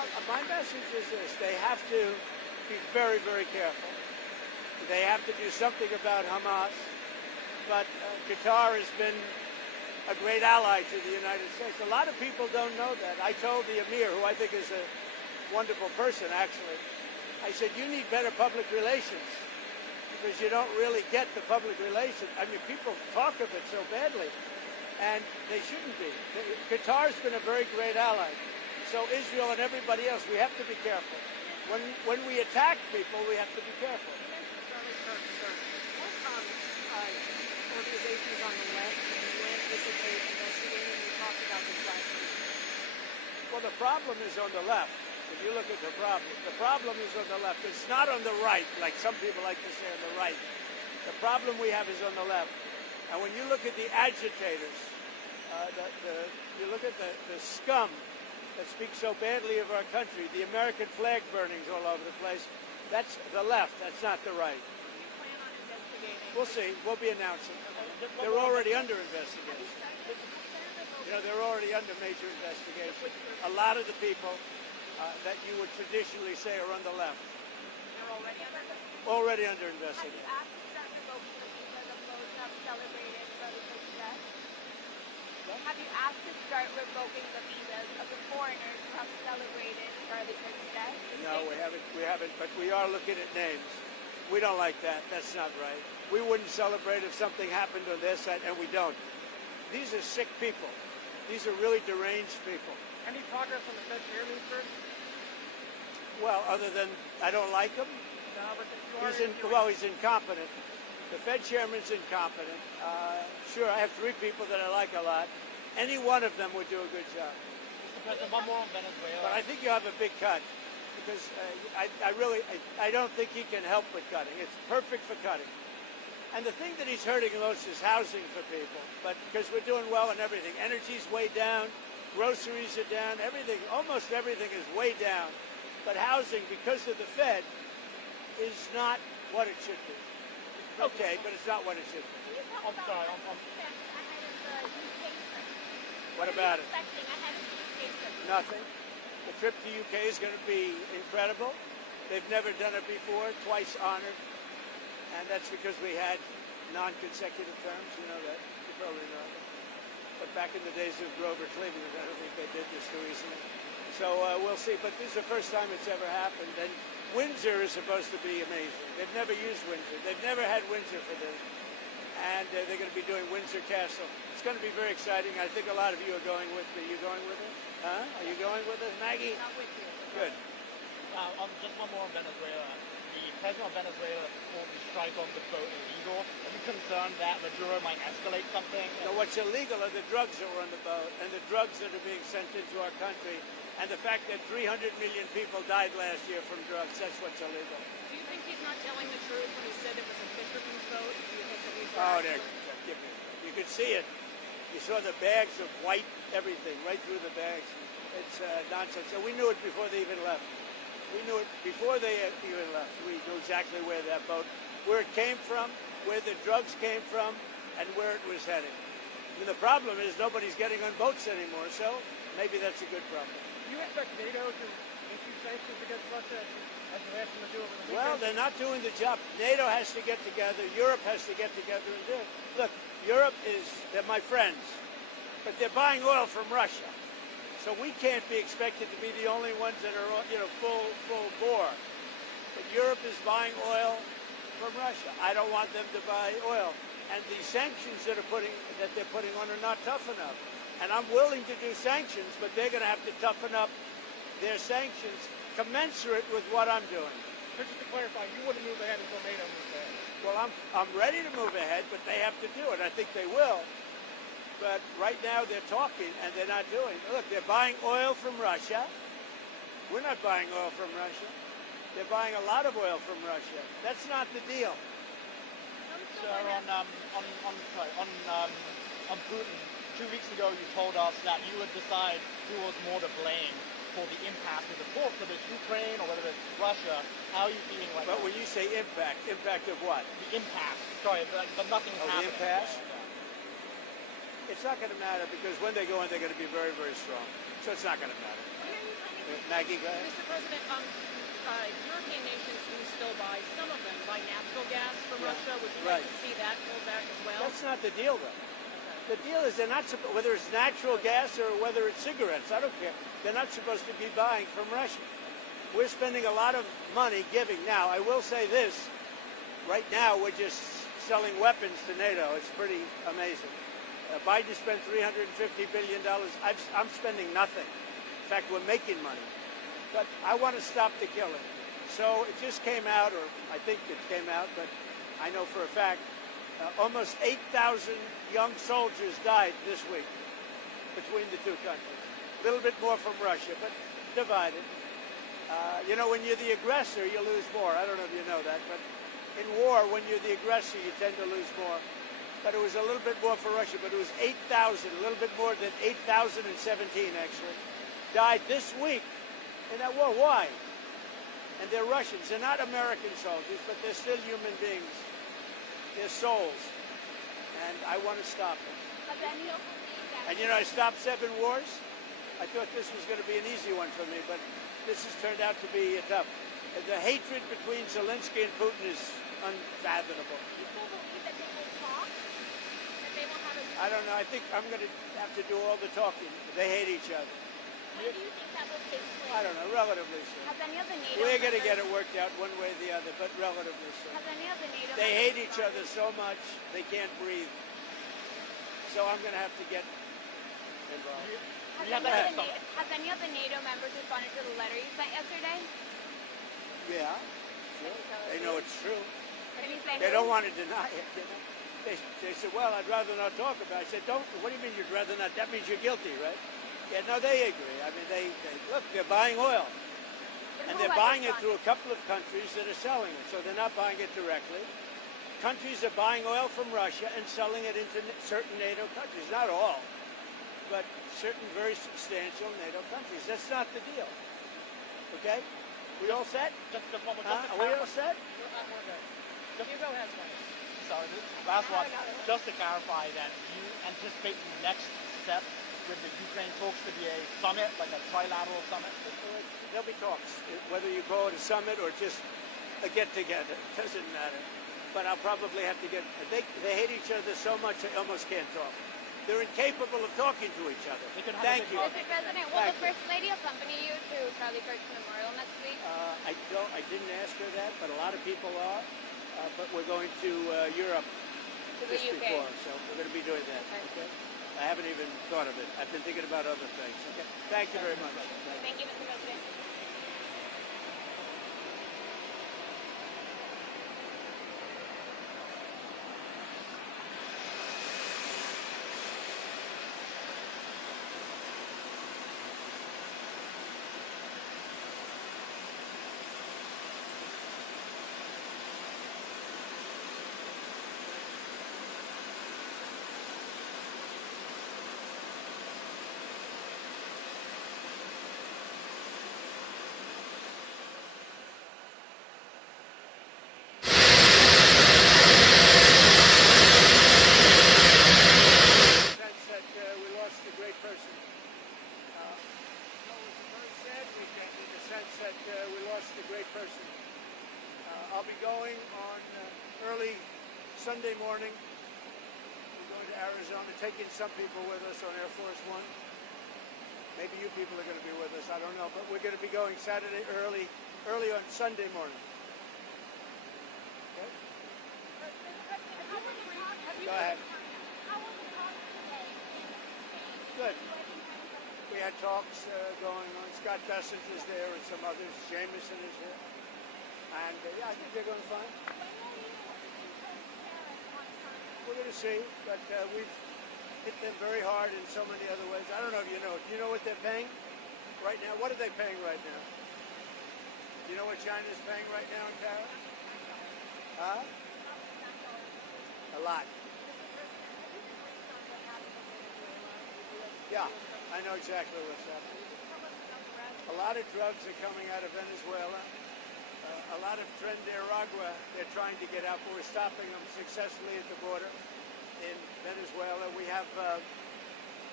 Well, my message is this. They have to be very, very careful. They have to do something about Hamas. But Qatar has been a great ally to the United States. A lot of people don't know that. I told the Emir, who I think is a wonderful person, actually, I said, you need better public relations because you don't really get the public relations. I mean, people talk of it so badly, and they shouldn't be. Qatar's been a very great ally. So Israel and everybody else, we have to be careful. When we attack people, we have to be careful. Organizations on the left who anticipate investigating. We talked about this last week. Well, the problem is on the left. If you look at the problem is on the left. It's not on the right, like some people like to say on the right. The problem we have is on the left. And when you look at the agitators, you look at the scum that speaks so badly of our country, the American flag burnings all over the place, that's the left. That's not the right. We'll see. We'll be announcing. They're already under investigation. You know, they're already under major investigation. A lot of the people that you would traditionally say are on the left. They're already under investigation. Have you asked to start revoking the visas of the foreigners who have celebrated Charlie Kirk's death? No, we haven't, but we are looking at names. We don't like that. That's not right. We wouldn't celebrate if something happened on their side, and we don't. These are sick people. These are really deranged people. Any progress on the Fed chairman, sir? Well, other than I don't like him. No, but he's incompetent. The Fed chairman's incompetent. Sure, I have three people that I like a lot. Any one of them would do a good job. Mr. President, one more on Venezuela. But I think you have a big cut. Because I don't think he can help with cutting. It's perfect for cutting. And the thing that he's hurting most is housing for people. But because we're doing well in everything. Energy's way down. Groceries are down. Everything, almost everything is way down. But housing, because of the Fed, is not what it should be. Okay, but it's not what it should be. I'm sorry. What about it? Nothing. The trip to UK is going to be incredible. They've never done it before, twice honored. And that's because we had non-consecutive terms, you know that. You probably know that. But back in the days of Grover Cleveland, I don't think they did this too easily. So we'll see. But this is the first time it's ever happened. And Windsor is supposed to be amazing. They've never used Windsor. They've never had Windsor for this. And they're going to be doing Windsor Castle. It's going to be very exciting. I think a lot of you are going with me. Are you going with us? Huh? Are you going with us, Maggie? Not with you. Good. Just one more on Venezuela. The president of Venezuela called the strike on the boat illegal. Are you concerned that Maduro might escalate something? No, what's illegal are the drugs that were on the boat and the drugs that are being sent into our country and the fact that 300 million people died last year from drugs. That's what's illegal. Do you think he's not telling the truth when he said it was a fisherman's boat? Do you think that he's you could see it. You saw the bags of white everything right through the bags. It's nonsense. So we knew it before they even left. We knew it before they even left. We knew exactly where that boat, where it came from, where the drugs came from, and where it was heading. I mean, the problem is nobody's getting on boats anymore, so maybe that's a good problem. Do you expect NATO to issue sanctions against Russia as they asked them to do over the weekend? Well, they're not doing the job. NATO has to get together. Europe has to get together and do it. Look, Europe they're my friends, but they're buying oil from Russia. So we can't be expected to be the only ones that are, full bore. But Europe is buying oil from Russia. I don't want them to buy oil. And the sanctions that they're putting on are not tough enough. And I'm willing to do sanctions, but they're going to have to toughen up their sanctions commensurate with what I'm doing. Just to clarify, you wouldn't move ahead until NATO moves ahead. Well, I'm ready to move ahead, but they have to do it. I think they will. But right now they're talking and they're not doing it. Look, they're buying oil from Russia. We're not buying oil from Russia. They're buying a lot of oil from Russia. That's not the deal. Sir, on Putin, 2 weeks ago you told us that you would decide who was more to blame for the impasse of the talks, whether it's Ukraine or whether it's Russia. How are you feeling right now? But when you say impact of what? The impasse. Sorry, but nothing's happening. The impasse? It's not going to matter because when they go in, they're going to be very, very strong. So it's not going to matter. Maggie, go ahead. Mr. President, European nations do still buy, some of them buy natural gas from Yeah. Russia. Would you Right. like to see that pulled back as well? That's not the deal, though. The deal is they're not whether it's natural gas or whether it's cigarettes. I don't care. They're not supposed to be buying from Russia. We're spending a lot of money giving. Now, I will say this. Right now, we're just selling weapons to NATO. It's pretty amazing. Biden spent $350 billion. I'm spending nothing. In fact, we're making money. But I want to stop the killing. So it just came out, or I think it came out, but I know for a fact, almost 8,000 young soldiers died this week between the two countries. A little bit more from Russia, but divided. You know, when you're the aggressor, you lose more. I don't know if you know that, but in war, when you're the aggressor, you tend to lose more. But it was a little bit more for Russia, but it was 8,000, a little bit more than 8,017 actually, died this week in that war. Why? And they're Russians. They're not American soldiers, but they're still human beings. They're souls. And I want to stop them. And you know, I stopped 7 wars. I thought this was going to be an easy one for me, but this has turned out to be tough. The hatred between Zelensky and Putin is unfathomable. You still believe that they will talk? That they will have a... I don't know. I think I'm going to have to do all the talking. They hate each other. When do you think that will take place? I don't know. Relatively soon. Has any of the NATO We're going to members- get it worked out one way or the other, but relatively soon. Has any of the NATO They members hate each other so much they can't breathe. So I'm going to have to get involved. Has any of the NATO members responded to the letter you sent yesterday? Yeah. Sure. They know it's true. Can you say They who? don't want to deny it. You know? They said, well, I'd rather not talk about it. I said, don't. What do you mean you'd rather not? That means you're guilty, right? Yeah, no, they agree. I mean, they look, they're buying oil. And they're buying it through a couple of countries that are selling it. So they're not buying it directly. Countries are buying oil from Russia and selling it into certain NATO countries. Not all, but certain very substantial NATO countries. That's not the deal. Okay? We all set? Just one more. Are we all set? You go ahead, Mike. Sorry, this last one. Just to clarify then, do you anticipate the next step with the Ukraine talks to be a summit, like a trilateral summit? There'll be talks. Whether you call it a summit or just a get-together, doesn't matter. But I'll probably have to get... They hate each other so much they almost can't talk. They're incapable of talking to each other. Thank you. Mr. President, will the First Lady accompany you to Charlie Kirk's memorial next week? I didn't ask her that, but a lot of people are. But we're going to Europe To the just UK. before, so we're going to be doing that. Okay? I haven't even thought of it. I've been thinking about other things. Okay. Thank you very much. Thank you, Mr. President. Sense that we lost a great person. It was a very sad weekend in the sense that we lost a great person. I'll be going on early Sunday morning. We're going to Arizona, taking some people with us on Air Force One. Maybe you people are going to be with us. I don't know, but we're going to be going Saturday early on Sunday morning. Okay? Go ahead. Good. We had talks going on. Scott Bessent is there and some others. Jameson is here. And yeah, I think they're going fine. We're going to see, but we've hit them very hard in so many other ways. I don't know if you know. Do you know what they're paying right now? What are they paying right now? Do you know what China's paying right now in tariffs? Huh? A lot. Yeah, I know exactly what's happening. A lot of drugs are coming out of Venezuela. A lot of Nicaragua, they're trying to get out, but we're stopping them successfully at the border in Venezuela. We have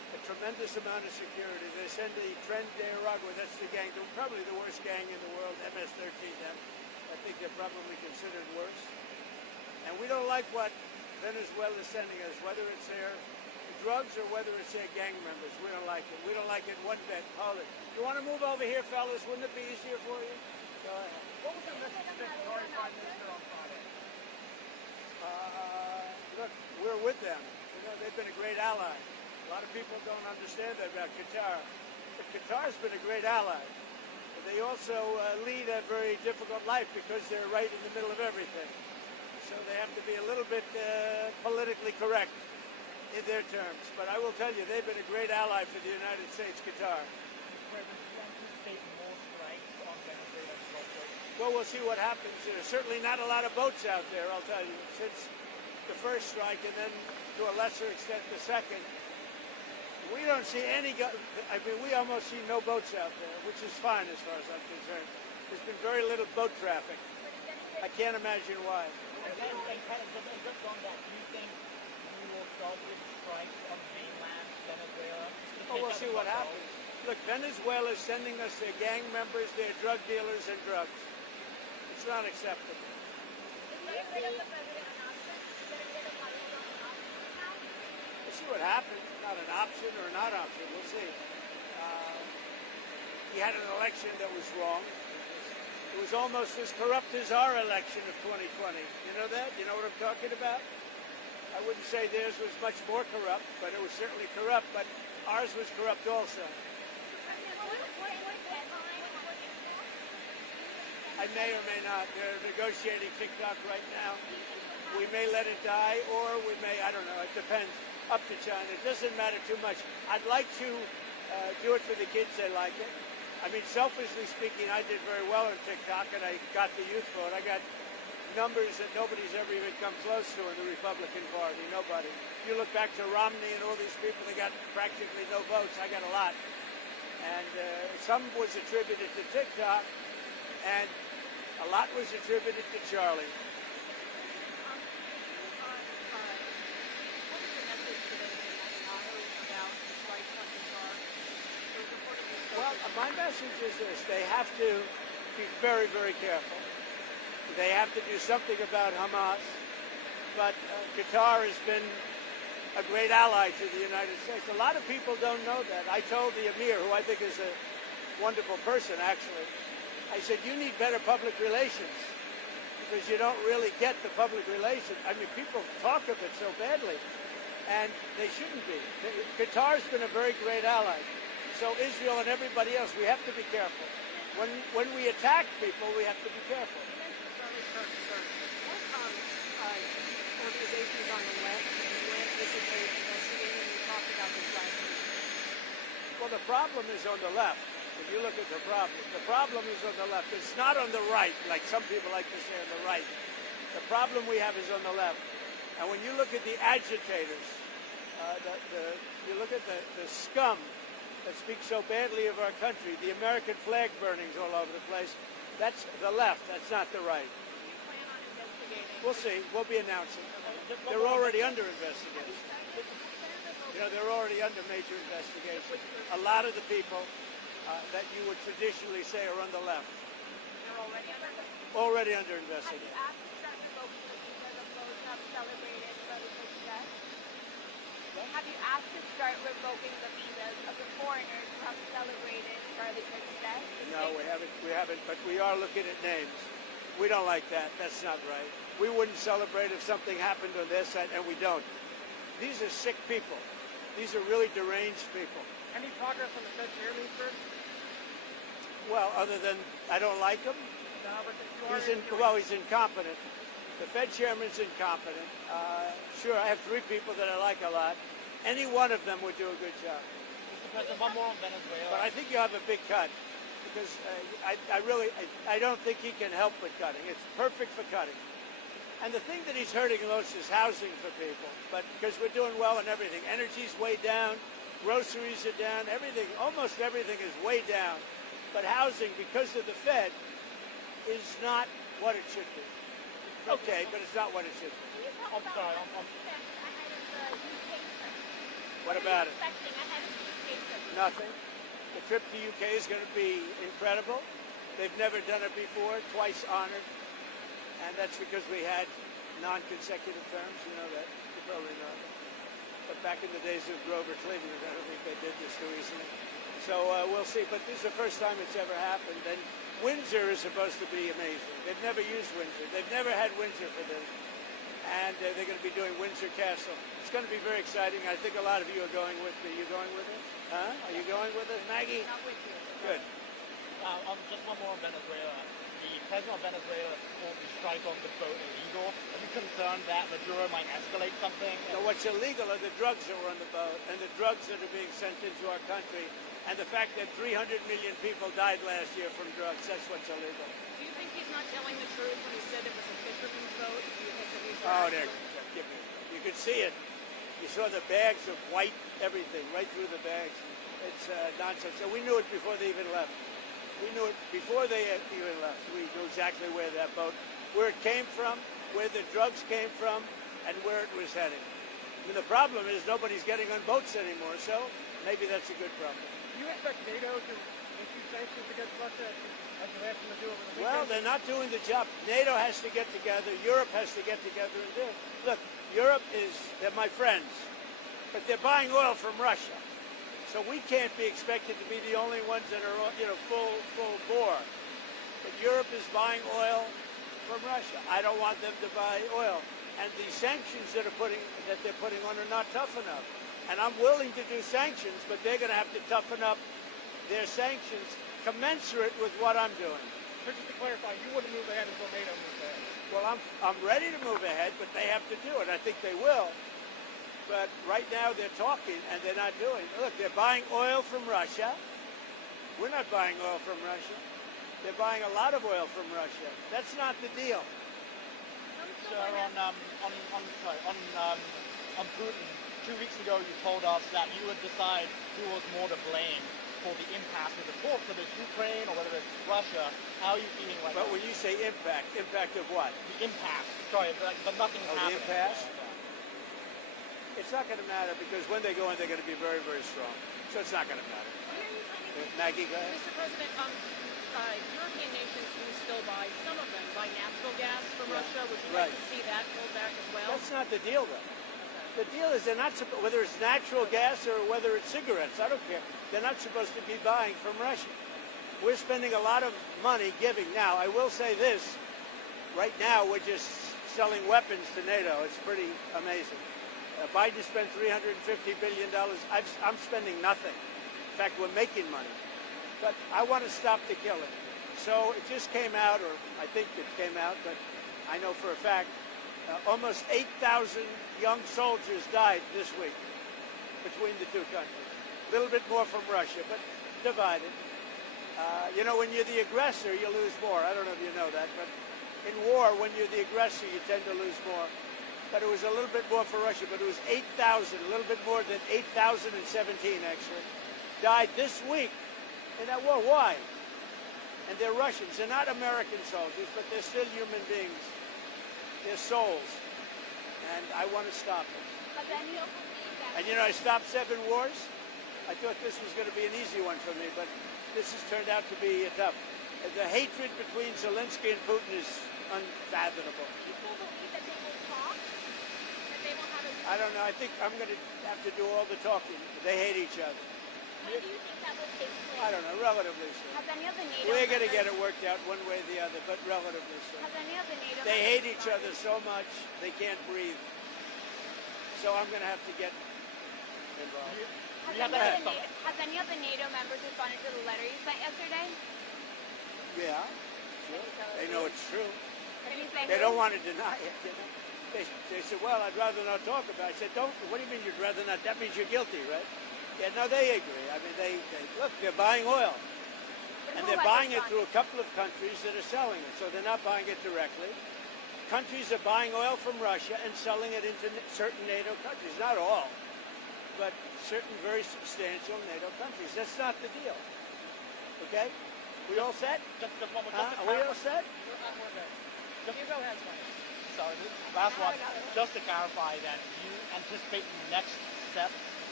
a tremendous amount of security. They send the Tren de Aragua, that's the gang, probably the worst gang in the world, MS-13M. I think they're probably considered worse. And we don't like what Venezuela is sending us, whether it's their drugs or whether it's their gang members. We don't like it. We don't like it one bit. Hold it. You want to move over here, fellas? Wouldn't it be easier for you? Go ahead. What was your message to the Qatari Prime Minister on Friday? Look, we're with them. You know, they've been a great ally. A lot of people don't understand that about Qatar. But Qatar's been a great ally. But they also lead a very difficult life because they're right in the middle of everything. So they have to be a little bit politically correct in their terms. But I will tell you, they've been a great ally for the United States, Qatar. Well, we'll see what happens. There's certainly not a lot of boats out there, I'll tell you, since the first strike and then to a lesser extent the second. We don't see any, we almost see no boats out there, which is fine as far as I'm concerned. There's been very little boat traffic. I can't imagine why. And just on that, do you think you will start with strikes on mainland Venezuela? Oh, we'll see what happens. Look, Venezuela is sending us their gang members, their drug dealers, and drugs. It's not acceptable. We'll see what happens. Not an option or a not option. We'll see. He had an election that was wrong. It was almost as corrupt as our election of 2020. You know that? You know what I'm talking about? I wouldn't say theirs was much more corrupt, but it was certainly corrupt. But ours was corrupt also. I may or may not. They're negotiating TikTok right now. We may let it die, or we may, I don't know, it depends. Up to China. It doesn't matter too much. I'd like to do it for the kids. They like it. I mean, selfishly speaking, I did very well on TikTok, and I got the youth vote. I got numbers that nobody's ever even come close to in the Republican Party. Nobody. You look back to Romney and all these people, they got practically no votes. I got a lot. And some was attributed to TikTok, and a lot was attributed to Charlie. Well, my message is this. They have to be very, very careful. They have to do something about Hamas. But Qatar has been a great ally to the United States. A lot of people don't know that. I told the Emir, who I think is a wonderful person, actually, I said, you need better public relations because you don't really get the public relations. I mean, people talk of it so badly, and they shouldn't be. Qatar's been a very great ally. So Israel and everybody else, we have to be careful. When we attack people, we have to be careful. Organizations on the left who anticipate investigating, we talked about this last week. Well, the problem is on the left. If you look at the problem is on the left. It's not on the right, like some people like to say on the right. The problem we have is on the left. And when you look at the agitators, you look at the scum that speaks so badly of our country, the American flag burnings all over the place, that's the left, that's not the right. We'll see. We'll be announcing. They're already under investigation. You know, they're already under major investigation. A lot of the people that you would traditionally say are on the left. They're already under investigation. Have you asked to start revoking the visas of those who have celebrated Charlie Kirk's death? Have you asked to start revoking the visas of the foreigners who have celebrated Charlie Kirk's death? No, we haven't, but we are looking at names. We don't like that. That's not right. We wouldn't celebrate if something happened on their side, and we don't. These are sick people. These are really deranged people. Any progress on the Fed chairman, sir? Well, other than I don't like him. No, but He's incompetent. The Fed chairman's incompetent. Sure, I have three people that I like a lot. Any one of them would do a good job. Mr. President, one more on Venezuela. But I think you have a big cut because I don't think he can help with cutting. It's perfect for cutting. And the thing that he's hurting most is housing for people. But because we're doing well in everything, energy's way down, groceries are down, everything, almost everything is way down. But housing, because of the Fed, is not what it should be. Okay, but it's not what it should be. I'm sorry. What are about you it? expecting ahead of the UK trip? Nothing. The trip to UK is going to be incredible. They've never done it before, twice honored. And that's because we had non-consecutive terms, you know that. You probably know that. But back in the days of Grover Cleveland, I don't think they did this too easily. So we'll see. But this is the first time it's ever happened. And Windsor is supposed to be amazing. They've never used Windsor. They've never had Windsor for this. And they're going to be doing Windsor Castle. It's going to be very exciting. I think a lot of you are going with me. Are you going with us? Huh? Are you going with us, Maggie? Not with you. Good. Just one more on Venezuela. The president of Venezuela called the strike on the boat illegal. Are you concerned that Maduro might escalate something? So what's illegal are the drugs that were on the boat and the drugs that are being sent into our country and the fact that 300 million people died last year from drugs. That's what's illegal. Do you think he's not telling the truth when he said it was a fisherman's boat? Do you think that he's Oh, there. You could see it. You saw the bags of white everything right through the bags. It's nonsense. So we knew it before they even left. We knew it before they even left. We knew exactly where that boat, where it came from, where the drugs came from, and where it was heading. I mean, the problem is nobody's getting on boats anymore, so maybe that's a good problem. Do you expect NATO to issue sanctions against Russia as they're asking to do over the weekend? Well, they're not doing the job. NATO has to get together. Europe has to get together and do it. Look, Europe they're my friends, but they're buying oil from Russia. So we can't be expected to be the only ones that are, full bore. But Europe is buying oil from Russia. I don't want them to buy oil. And the sanctions that they're putting on are not tough enough. And I'm willing to do sanctions, but they're going to have to toughen up their sanctions commensurate with what I'm doing. So just to clarify, you wouldn't move ahead until NATO moves ahead. Well, I'm ready to move ahead, but they have to do it. I think they will. But right now they're talking and they're not doing it. Look, they're buying oil from Russia. We're not buying oil from Russia. They're buying a lot of oil from Russia. That's not the deal. Sir, on Putin, 2 weeks ago you told us that you would decide who was more to blame for the impasse with the talks, whether it's Ukraine or whether it's Russia. How are you feeling right But now? when you say impact of what? The impasse. Sorry, but nothing's Oh, happening. the impasse? Yeah. It's not going to matter because when they go in, they're going to be very, very strong. So it's not going to matter. Maggie, go ahead. Mr. President, European nations do still buy, some of them buy natural gas from Yeah. Russia. Would you Right. like to see that pulled back as well? That's not the deal, though. The deal is they're not whether it's natural gas or whether it's cigarettes. I don't care. They're not supposed to be buying from Russia. We're spending a lot of money giving. Now, I will say this. Right now, we're just selling weapons to NATO. It's pretty amazing. Biden spent $350 billion. I'm spending nothing. In fact, we're making money. But I want to stop the killing. So it just came out, or I think it came out, but I know for a fact, almost 8,000 young soldiers died this week between the two countries. A little bit more from Russia, but divided. When you're the aggressor, you lose more. I don't know if you know that, but in war, when you're the aggressor, you tend to lose more. But it was a little bit more for Russia, but it was 8,000, a little bit more than 8,017 actually, died this week in that war. Why? And they're Russians. They're not American soldiers, but they're still human beings. They're souls. And I want to stop them. But then you'll believe that. And I stopped 7 wars. I thought this was going to be an easy one for me, but this has turned out to be tough. The hatred between Zelensky and Putin is unfathomable. People believe that they will talk, that they will have a... I don't know. I think I'm going to have to do all the talking. They hate each other. When do you think that will take place? I don't know. Relatively soon. Has any of the NATO We're going to get members- it worked out one way or the other, but relatively soon. Has any of the NATO They members hate each other so much they can't breathe. So I'm going to have to get involved. Has any of the NATO members responded to the letter you sent yesterday? Yeah. Can you tell us They who? know it's true. Can you say They who? don't want to deny it. They said, well, I'd rather not talk about it. I said, don't. What do you mean you'd rather not? That means you're guilty, right? Yeah, no, they agree. I mean, they look, they're buying oil. But And who they're has buying it responded? through a couple of countries that are selling it. So they're not buying it directly. Countries are buying oil from Russia and selling it into certain NATO countries. Not all, but certain very substantial NATO countries. That's not the deal. Okay? We all set? Just one more. Huh? Are we all set? You go ahead, Mike. Sorry, last one. Just to clarify that you anticipate the next step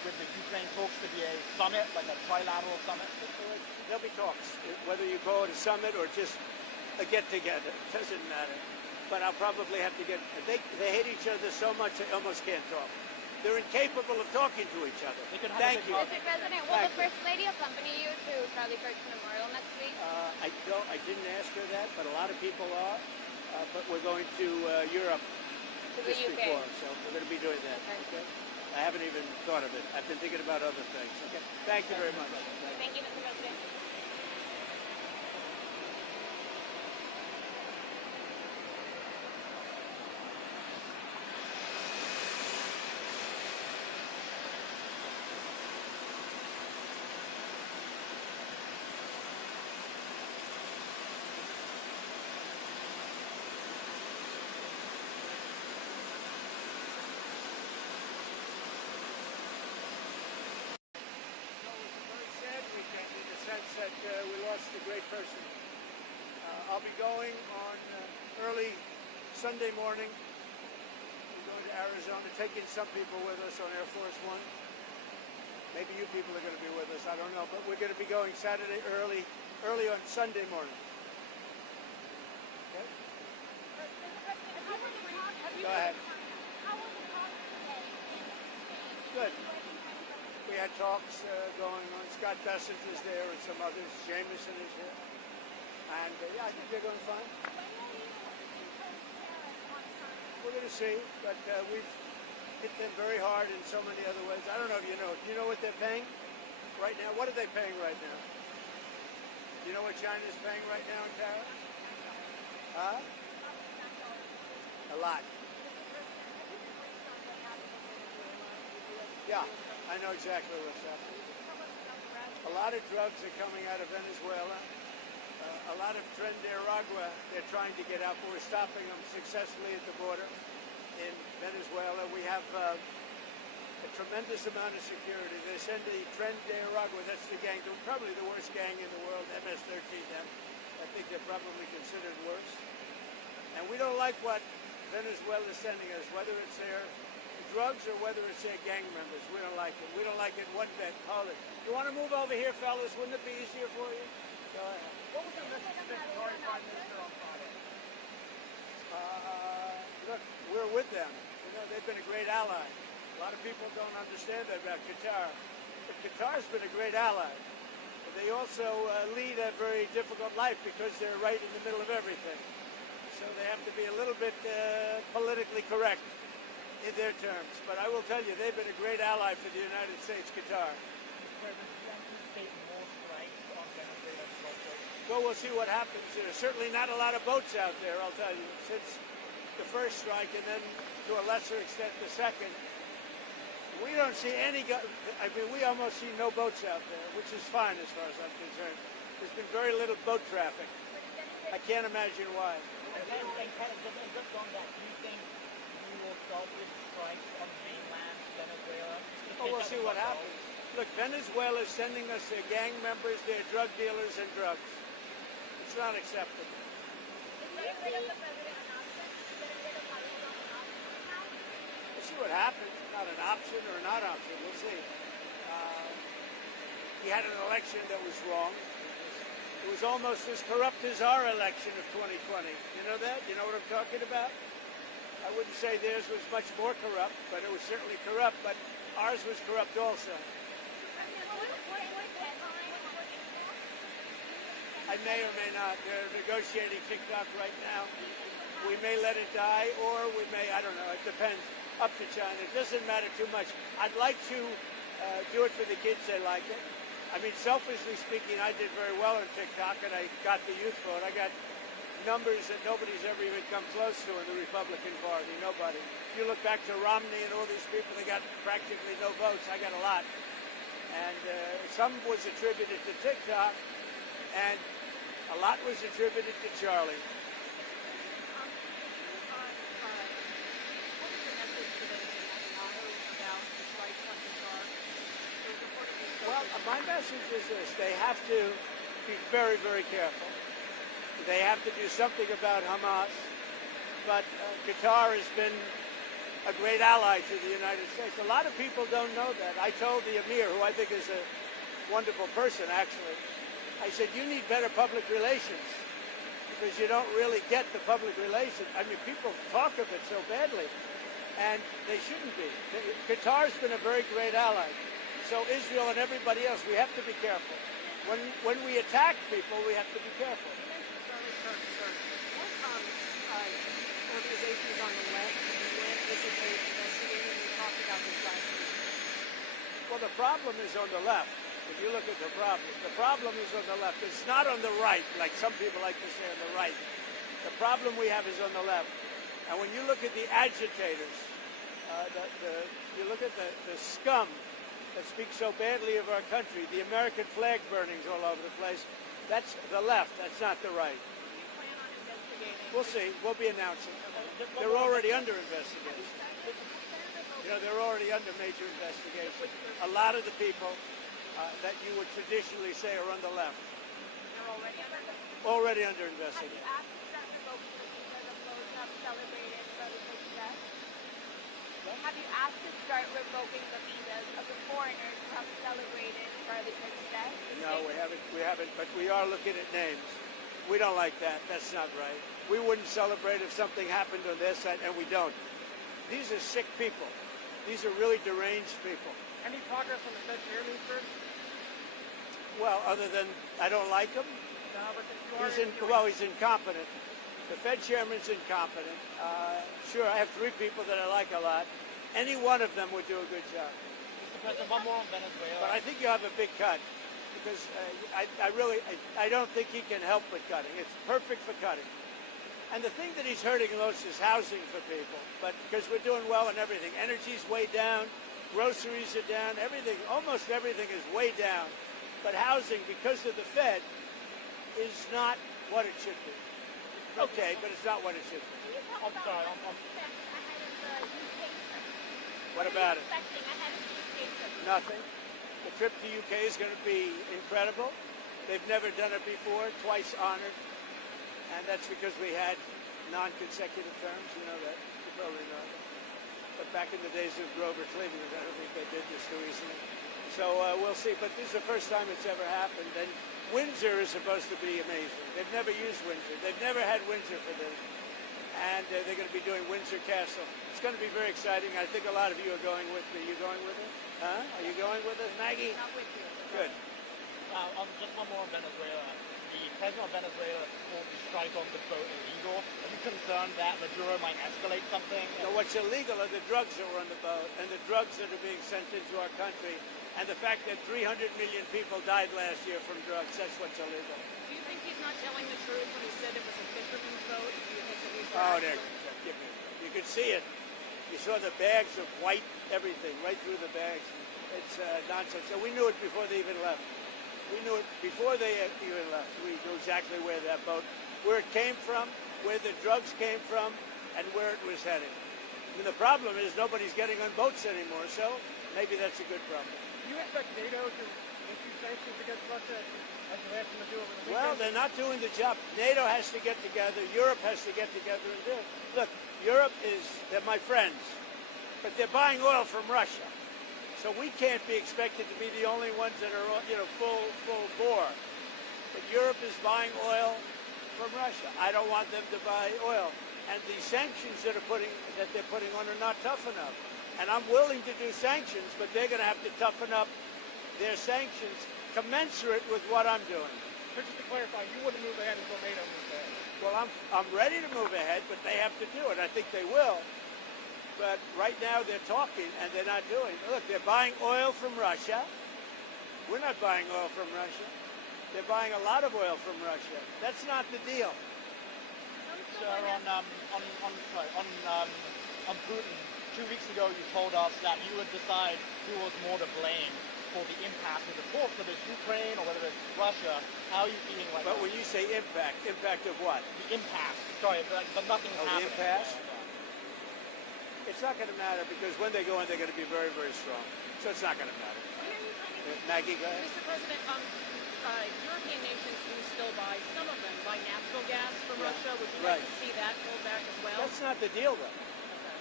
with the Ukraine talks to be a summit, like a trilateral summit? There'll be talks, whether you call it a summit or just a get-together. It doesn't matter. But I'll probably have to get... They hate each other so much they almost can't talk. They're incapable of talking to each other. Thank you. Mr. President, will the First Lady accompany you to Charlie Kirk's memorial next week? I didn't ask her that, but a lot of people are. But we're going to Europe To the just UK. before, so we're going to be doing that. Okay. Okay? I haven't even thought of it. I've been thinking about other things. Okay. Thank you very much. Thank you, Mr. President. Sense that we lost a great person. I'll be going on early Sunday morning. We're going to Arizona, taking some people with us on Air Force One. Maybe you people are going to be with us, I don't know, but we're going to be going Saturday early on Sunday morning. Okay? Go ahead. Good. We had talks going on. Scott Bessent is there and some others. Jameson is here. And yeah, I think they're going fine. We're going to see, but we've hit them very hard in so many other ways. I don't know if you know. Do you know what they're paying right now? What are they paying right now? Do you know what China's paying right now in tariffs? Huh? A lot. Yeah, I know exactly what's happening. A lot of drugs are coming out of Venezuela. A lot of Tren de Aragua they're trying to get out, but we're stopping them successfully at the border in Venezuela. We have a tremendous amount of security. They send the Tren de Aragua, that's the gang, probably the worst gang in the world, MS-13M. I think they're probably considered worse. And we don't like what Venezuela is sending us, whether it's their drugs or whether it's their gang members. We don't like it. We don't like it one bit. Hold it. You want to move over here, fellas? Wouldn't it be easier for you? Go ahead. What was the message to Victoria Prime Minister on Friday? Look, we're with them. You know, they've been a great ally. A lot of people don't understand that about Qatar. But Qatar's been a great ally. But they also lead a very difficult life because they're right in the middle of everything. So they have to be a little bit politically correct in their terms. But I will tell you, they've been a great ally for the United States, Qatar. Well, we'll see what happens. There's certainly not a lot of boats out there, I'll tell you, since the first strike and then to a lesser extent the second. We don't see any, I mean, we almost see no boats out there, which is fine as far as I'm concerned. There's been very little boat traffic. I can't imagine why. And just on that, do you think you will start with strikes on mainland Venezuela? Oh, we'll see what happens. Look, Venezuela is sending us their gang members, their drug dealers, and drugs. It's not acceptable. We'll see what happens. Not an option or not option. We'll see. He had an election that was wrong. It was almost as corrupt as our election of 2020. You know that? You know what I'm talking about? I wouldn't say theirs was much more corrupt, but it was certainly corrupt. But ours was corrupt also. I may or may not. They're negotiating TikTok right now. We may let it die, or we may, I don't know, it depends. Up to China. It doesn't matter too much. I'd like to do it for the kids. They like it. I mean, selfishly speaking, I did very well on TikTok, and I got the youth vote. I got numbers that nobody's ever even come close to in the Republican Party. Nobody. If you look back to Romney and all these people, they got practically no votes. I got a lot. And some was attributed to TikTok, and a lot was attributed to Charlie. Well, my message is this. They have to be very, very careful. They have to do something about Hamas. But Qatar has been a great ally to the United States. A lot of people don't know that. I told the Emir, who I think is a wonderful person, actually, I said, you need better public relations because you don't really get the public relations. I mean, people talk of it so badly, and they shouldn't be. Qatar's been a very great ally. So Israel and everybody else, we have to be careful. When we attack people, we have to be careful. You mentioned Charlie Kirk, sir. What organizations on the left do you anticipate investigating? We talked about this last week. Well, the problem is on the left. If you look at the problem is on the left. It's not on the right, like some people like to say on the right. The problem we have is on the left. And when you look at the agitators, you look at the scum that speaks so badly of our country, the American flag burnings all over the place, that's the left, that's not the right. Do you plan on investigating? We'll see. We'll be announcing. They're already under investigation. You know, they're already under major investigation. A lot of the people that you would traditionally say are on the left. They're Already under Have investigation. you asked to start revoking the visas of those who have celebrated Brother Cook's death? Have you asked to start revoking the visas of the foreigners who have celebrated Brother Cook's death? No, we haven't, but we are looking at names. We don't like that. That's not right. We wouldn't celebrate if something happened on their side, and we don't. These are sick people. These are really deranged people. Any progress on the Fed chairman, sir? Well, other than I don't like him, No, but you are he's incompetent. The Fed chairman's incompetent. Sure, I have three people that I like a lot. Any one of them would do a good job. Mr. President, one more on Venezuela. But I think you have a big cut because I don't think he can help with cutting. It's perfect for cutting. And the thing that he's hurting most is housing for people. But because we're doing well in everything, energy's way down, groceries are down, everything, almost everything is way down. But housing, because of the Fed, is not what it should be. Okay, but it's not what it should be. I'm sorry. What about it? Expecting ahead of the UK trip? Nothing. The trip to UK is going to be incredible. They've never done it before, twice honored. And that's because we had non-consecutive terms, you know that. You probably know that. But back in the days of Grover Cleveland, I don't think they did this too easily. So we'll see. But this is the first time it's ever happened. And Windsor is supposed to be amazing. They've never used Windsor. They've never had Windsor for this. And they're going to be doing Windsor Castle. It's going to be very exciting. I think a lot of you are going with me. Are you going with us? Huh? Are you going with us, Maggie? Not with you. Good. Just one more on Venezuela. The president of Venezuela called the strike on the boat illegal. Are you concerned that Maduro might escalate something? So what's illegal are the drugs that were on the boat and the drugs that are being sent into our country and the fact that 300 million people died last year from drugs. That's what's illegal. Do you think he's not telling the truth when he said it was a fisherman's boat? Do you think that he's Oh, there. You could see it. You saw the bags of white everything right through the bags. It's nonsense. So we knew it before they even left. We knew it before they even left. We knew exactly where that boat, where it came from, where the drugs came from, and where it was heading. I mean, the problem is nobody's getting on boats anymore, so maybe that's a good problem. Do you expect NATO to issue sanctions against Russia as you asked them to do over the weekend? Well, they're not doing the job. NATO has to get together. Europe has to get together and do it. Look, Europe they're my friends, but they're buying oil from Russia. So we can't be expected to be the only ones that are, full bore. But Europe is buying oil from Russia. I don't want them to buy oil. And the sanctions that they're putting on are not tough enough. And I'm willing to do sanctions, but they're going to have to toughen up their sanctions commensurate with what I'm doing. So just to clarify, you wouldn't move ahead until NATO moves ahead. Well, I'm ready to move ahead, but they have to do it. I think they will. But right now they're talking and they're not doing it. Look, they're buying oil from Russia. We're not buying oil from Russia. They're buying a lot of oil from Russia. That's not the deal. Sir, on Putin, 2 weeks ago you told us that you would decide who was more to blame for the impact of the talks, whether it's Ukraine or whether it's Russia. How are you feeling right now? But when you say impact of what? The impasse. Sorry, but nothing Oh, the happened. impasse? It's not going to matter because when they go in, they're going to be very, very strong. So it's not going to matter. Maggie, go ahead. Mr. President, European nations do still buy, some of them buy natural gas from Yeah. Russia. Would you Right. like to see that pulled back as well? That's not the deal, though.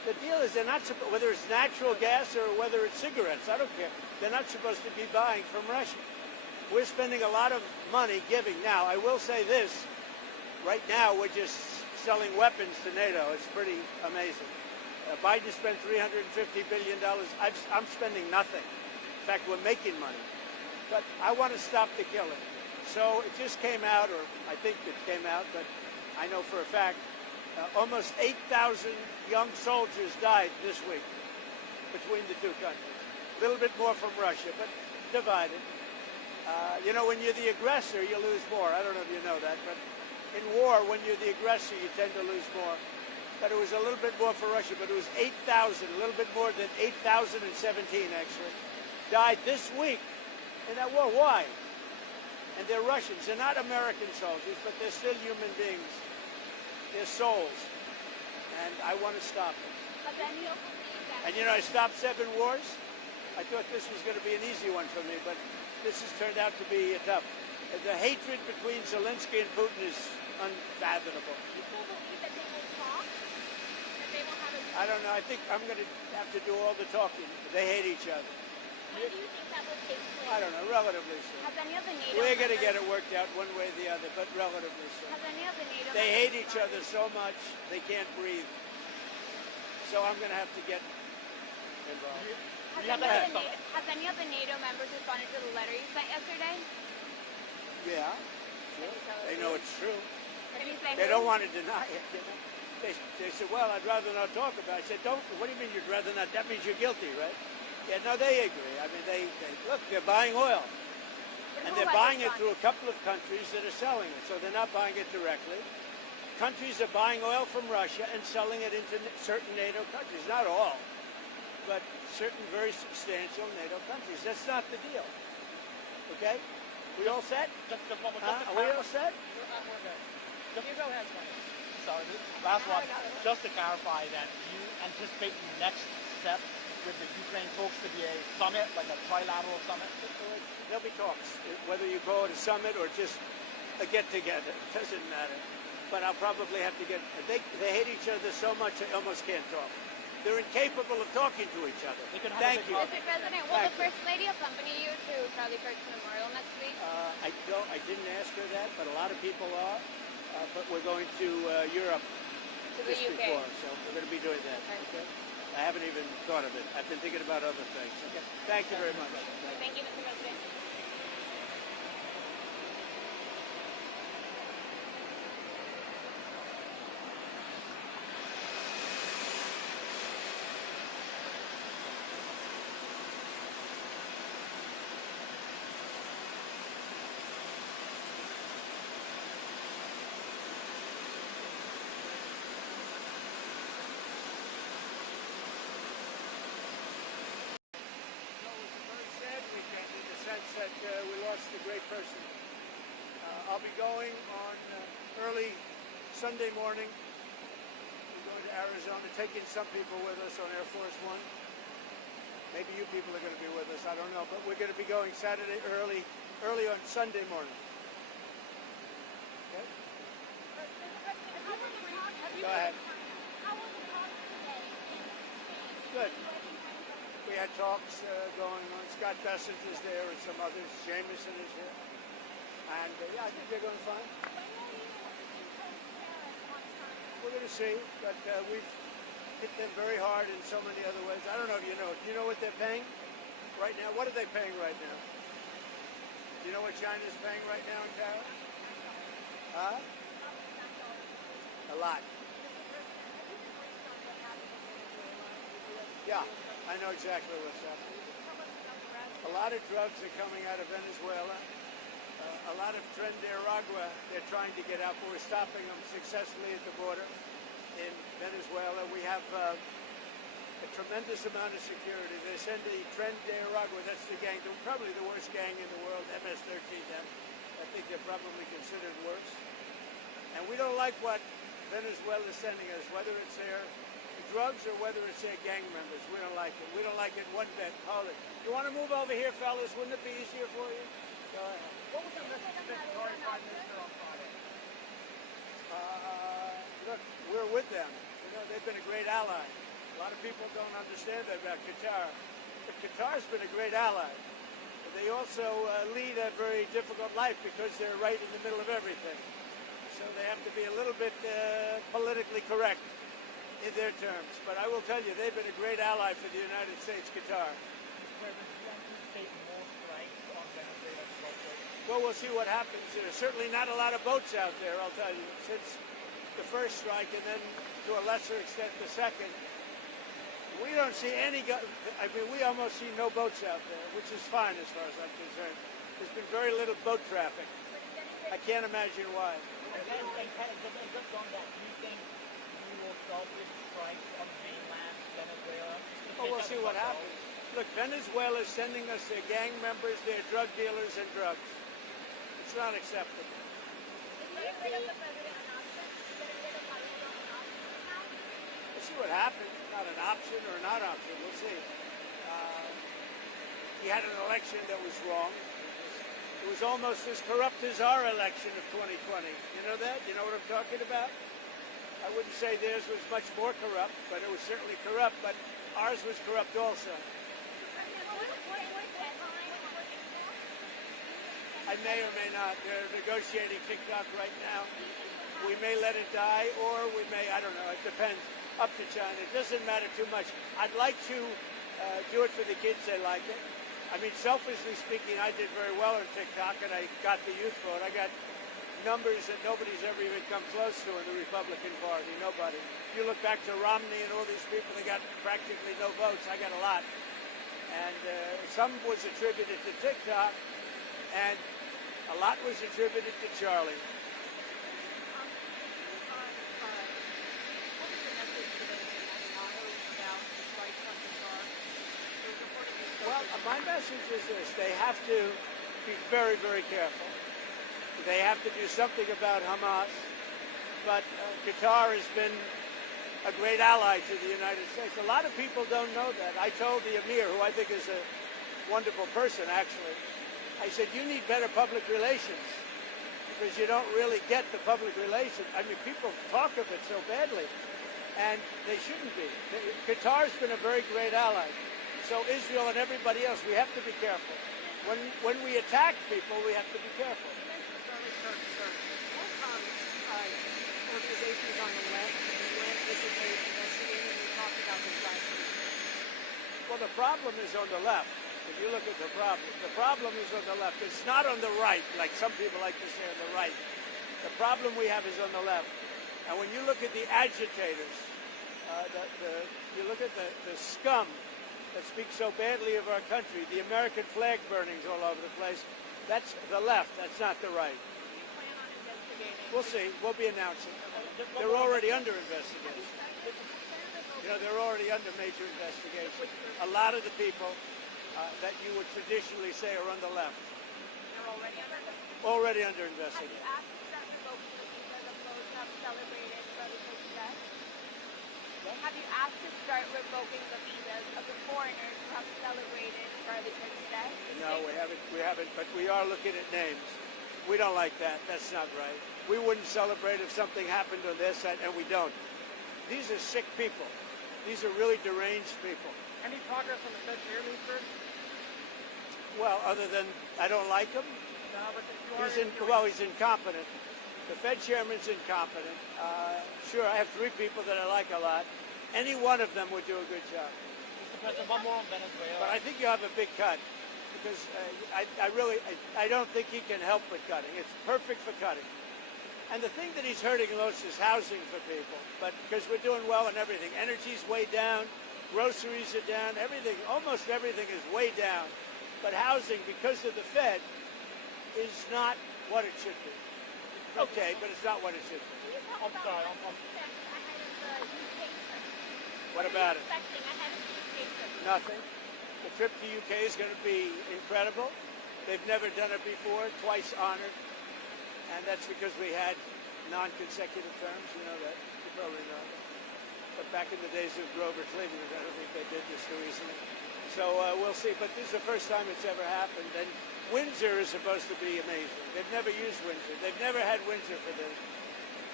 The deal is they're not whether it's natural gas or whether it's cigarettes. I don't care. They're not supposed to be buying from Russia. We're spending a lot of money giving. Now, I will say this. Right now, we're just selling weapons to NATO. It's pretty amazing. Biden spent $350 billion. I'm spending nothing. In fact, we're making money. But I want to stop the killing. So it just came out, or I think it came out, but I know for a fact, almost 8,000 young soldiers died this week between the two countries. A little bit more from Russia, but divided. You know, when you're the aggressor, you lose more. I don't know if you know that, but in war, when you're the aggressor, you tend to lose more. But it was a little bit more for Russia, but it was 8,000, a little bit more than 8,017 actually, died this week in that war. Why? And they're Russians. They're not American soldiers, but they're still human beings. They're souls. And I want to stop them. But then you'll believe that. And you know, I stopped 7 wars. I thought this was going to be an easy one for me, but this has turned out to be tough. The hatred between Zelensky and Putin is unfathomable. You still believe that they will talk? That they will have a... I don't know. I think I'm going to have to do all the talking. They hate each other. When do you think that will take place? I don't know. Relatively soon. Has any of the NATO We're going to get members- it worked out one way or the other, but relatively soon. Has any of the NATO They members hate each started- other so much they can't breathe. So I'm going to have to get involved. Has any of the NATO members responded to the letter you sent yesterday? Yeah. Can you tell us They know who? it's true. Can you say They who? don't want to deny it. You know? They said, well, I'd rather not talk about it. I said, don't. What do you mean you'd rather not? That means you're guilty, right? Yeah, no, they agree. I mean, they look, they're buying oil. But And who they're has buying it responded? through a couple of countries that are selling it. So they're not buying it directly. Countries are buying oil from Russia and selling it into certain NATO countries. Not all, but certain very substantial NATO countries. That's not the deal. Okay? We all set? Just one more. Huh? Are we all set? We're good. You go ahead, Mike. Sorry, last one. Just to clarify that, you anticipate the next step with the Ukraine talks to be a summit, like a trilateral summit? There'll be talks, whether you call it a summit or just a get-together. It doesn't matter. But I'll probably have to get... They hate each other so much they almost can't talk. They're incapable of talking to each other. They could have Thank a big you. Mr. President, will Thank the you. First Lady accompany you to Charlie Kirk's memorial next week? I didn't ask her that, but a lot of people are. But we're going to Europe To the just UK. before, so we're going to be doing that. Okay. I haven't even thought of it. I've been thinking about other things. Okay. Thank you very much. Thank you, Mr. President. Very sad weekend in the sense that we lost a great person. I'll be going on early Sunday morning. We're going to Arizona, taking some people with us on Air Force One. Maybe you people are going to be with us, I don't know. But we're going to be going Saturday early on Sunday morning. Okay? Go ahead. Good. We had talks going on. Scott Bessent is there and some others. Jameson is here. And yeah, I think they're going fine. We're going to see, but we've hit them very hard in so many other ways. I don't know if you know. Do you know what they're paying right now? What are they paying right now? Do you know what China's paying right now in tariffs? Huh? A lot. Yeah, I know exactly what's happening. A lot of drugs are coming out of Venezuela. A lot of Tren de Aragua they're trying to get out, but we're stopping them successfully at the border in Venezuela. We have a tremendous amount of security. They send the Tren de Aragua, that's the gang, probably the worst gang in the world, MS-13. I think they're probably considered worse. And we don't like what Venezuela is sending us, whether it's their drugs or whether it's their gang members. We don't like it. We don't like it one bit. Hold it. You want to move over here, fellas? Wouldn't it be easier for you? Go ahead. What was the message to Victoria Prime Minister on Friday? Look, we're with them. You know, they've been a great ally. A lot of people don't understand that about Qatar. But Qatar's been a great ally. But they also lead a very difficult life because they're right in the middle of everything. So they have to be a little bit politically correct in their terms. But I will tell you, they've been a great ally for the United States, Qatar. Well, we'll see what happens. There's certainly not a lot of boats out there, I'll tell you, since the first strike and then to a lesser extent the second. We don't see any, I mean, we almost see no boats out there, which is fine as far as I'm concerned. There's been very little boat traffic. I can't imagine why. And just on that, do you think we will start with strikes on mainland Venezuela? Oh, we'll see what happens. Look, Venezuela is sending us their gang members, their drug dealers, and drugs. It's not acceptable. We'll see what happens. Not an option or not option. We'll see. He had an election that was wrong. It was almost as corrupt as our election of 2020. You know that? You know what I'm talking about? I wouldn't say theirs was much more corrupt, but it was certainly corrupt. But ours was corrupt also. I may or may not. They're negotiating TikTok right now. We may let it die, or we may, I don't know, it depends. Up to China. It doesn't matter too much. I'd like to do it for the kids. They like it. I mean, selfishly speaking, I did very well on TikTok, and I got the youth vote. I got numbers that nobody's ever even come close to in the Republican Party. Nobody. If you look back to Romney and all these people, they got practically no votes. I got a lot. And some was attributed to TikTok, and a lot was attributed to Charlie. Well, my message is this. They have to be very, very careful. They have to do something about Hamas. But Qatar has been a great ally to the United States. A lot of people don't know that. I told the Emir, who I think is a wonderful person, actually, I said, you need better public relations because you don't really get the public relations. I mean, people talk of it so badly, and they shouldn't be. Qatar's been a very great ally. So Israel and everybody else, we have to be careful. When we attack people, we have to be careful. Organizations on the left who anticipate investigating, we talked about this last week. Well, the problem is on the left. If you look at the problem is on the left. It's not on the right, like some people like to say on the right. The problem we have is on the left. And when you look at the agitators, you look at the scum that speaks so badly of our country, the American flag burnings all over the place, that's the left, that's not the right. We'll see. We'll be announcing. They're already under investigation. You know, they're already under major investigation. A lot of the people that you would traditionally say are on the left. They're already under investigation. Have you asked to start revoking the visas of those who have celebrated Brother Bush's death? Have you asked to start revoking the visas of the foreigners who have celebrated Brother Bush's death? No, we haven't, but we are looking at names. We don't like that. That's not right. We wouldn't celebrate if something happened on their side, and we don't. These are sick people. These are really deranged people. Any progress on the Fed chairman, sir? Well, other than I don't like him. No, but He's incompetent. The Fed chairman's incompetent. Sure, I have three people that I like a lot. Any one of them would do a good job. Mr. President, one more on Venezuela. But I think you have a big cut because I don't think he can help with cutting. It's perfect for cutting. And the thing that he's hurting most is housing for people. But because we're doing well in everything. Energy's way down. Groceries are down. Everything, almost everything is way down. But housing, because of the Fed, is not what it should be. Okay, but it's not what it should be. I'm sorry. What about it? Expecting ahead of the UK trip? Nothing. The trip to UK is going to be incredible. They've never done it before, twice honored. And that's because we had non-consecutive terms. You know that. You probably know that. But back in the days of Grover Cleveland, I don't think they did this too easily. So we'll see. But this is the first time it's ever happened. And Windsor is supposed to be amazing. They've never used Windsor. They've never had Windsor for this.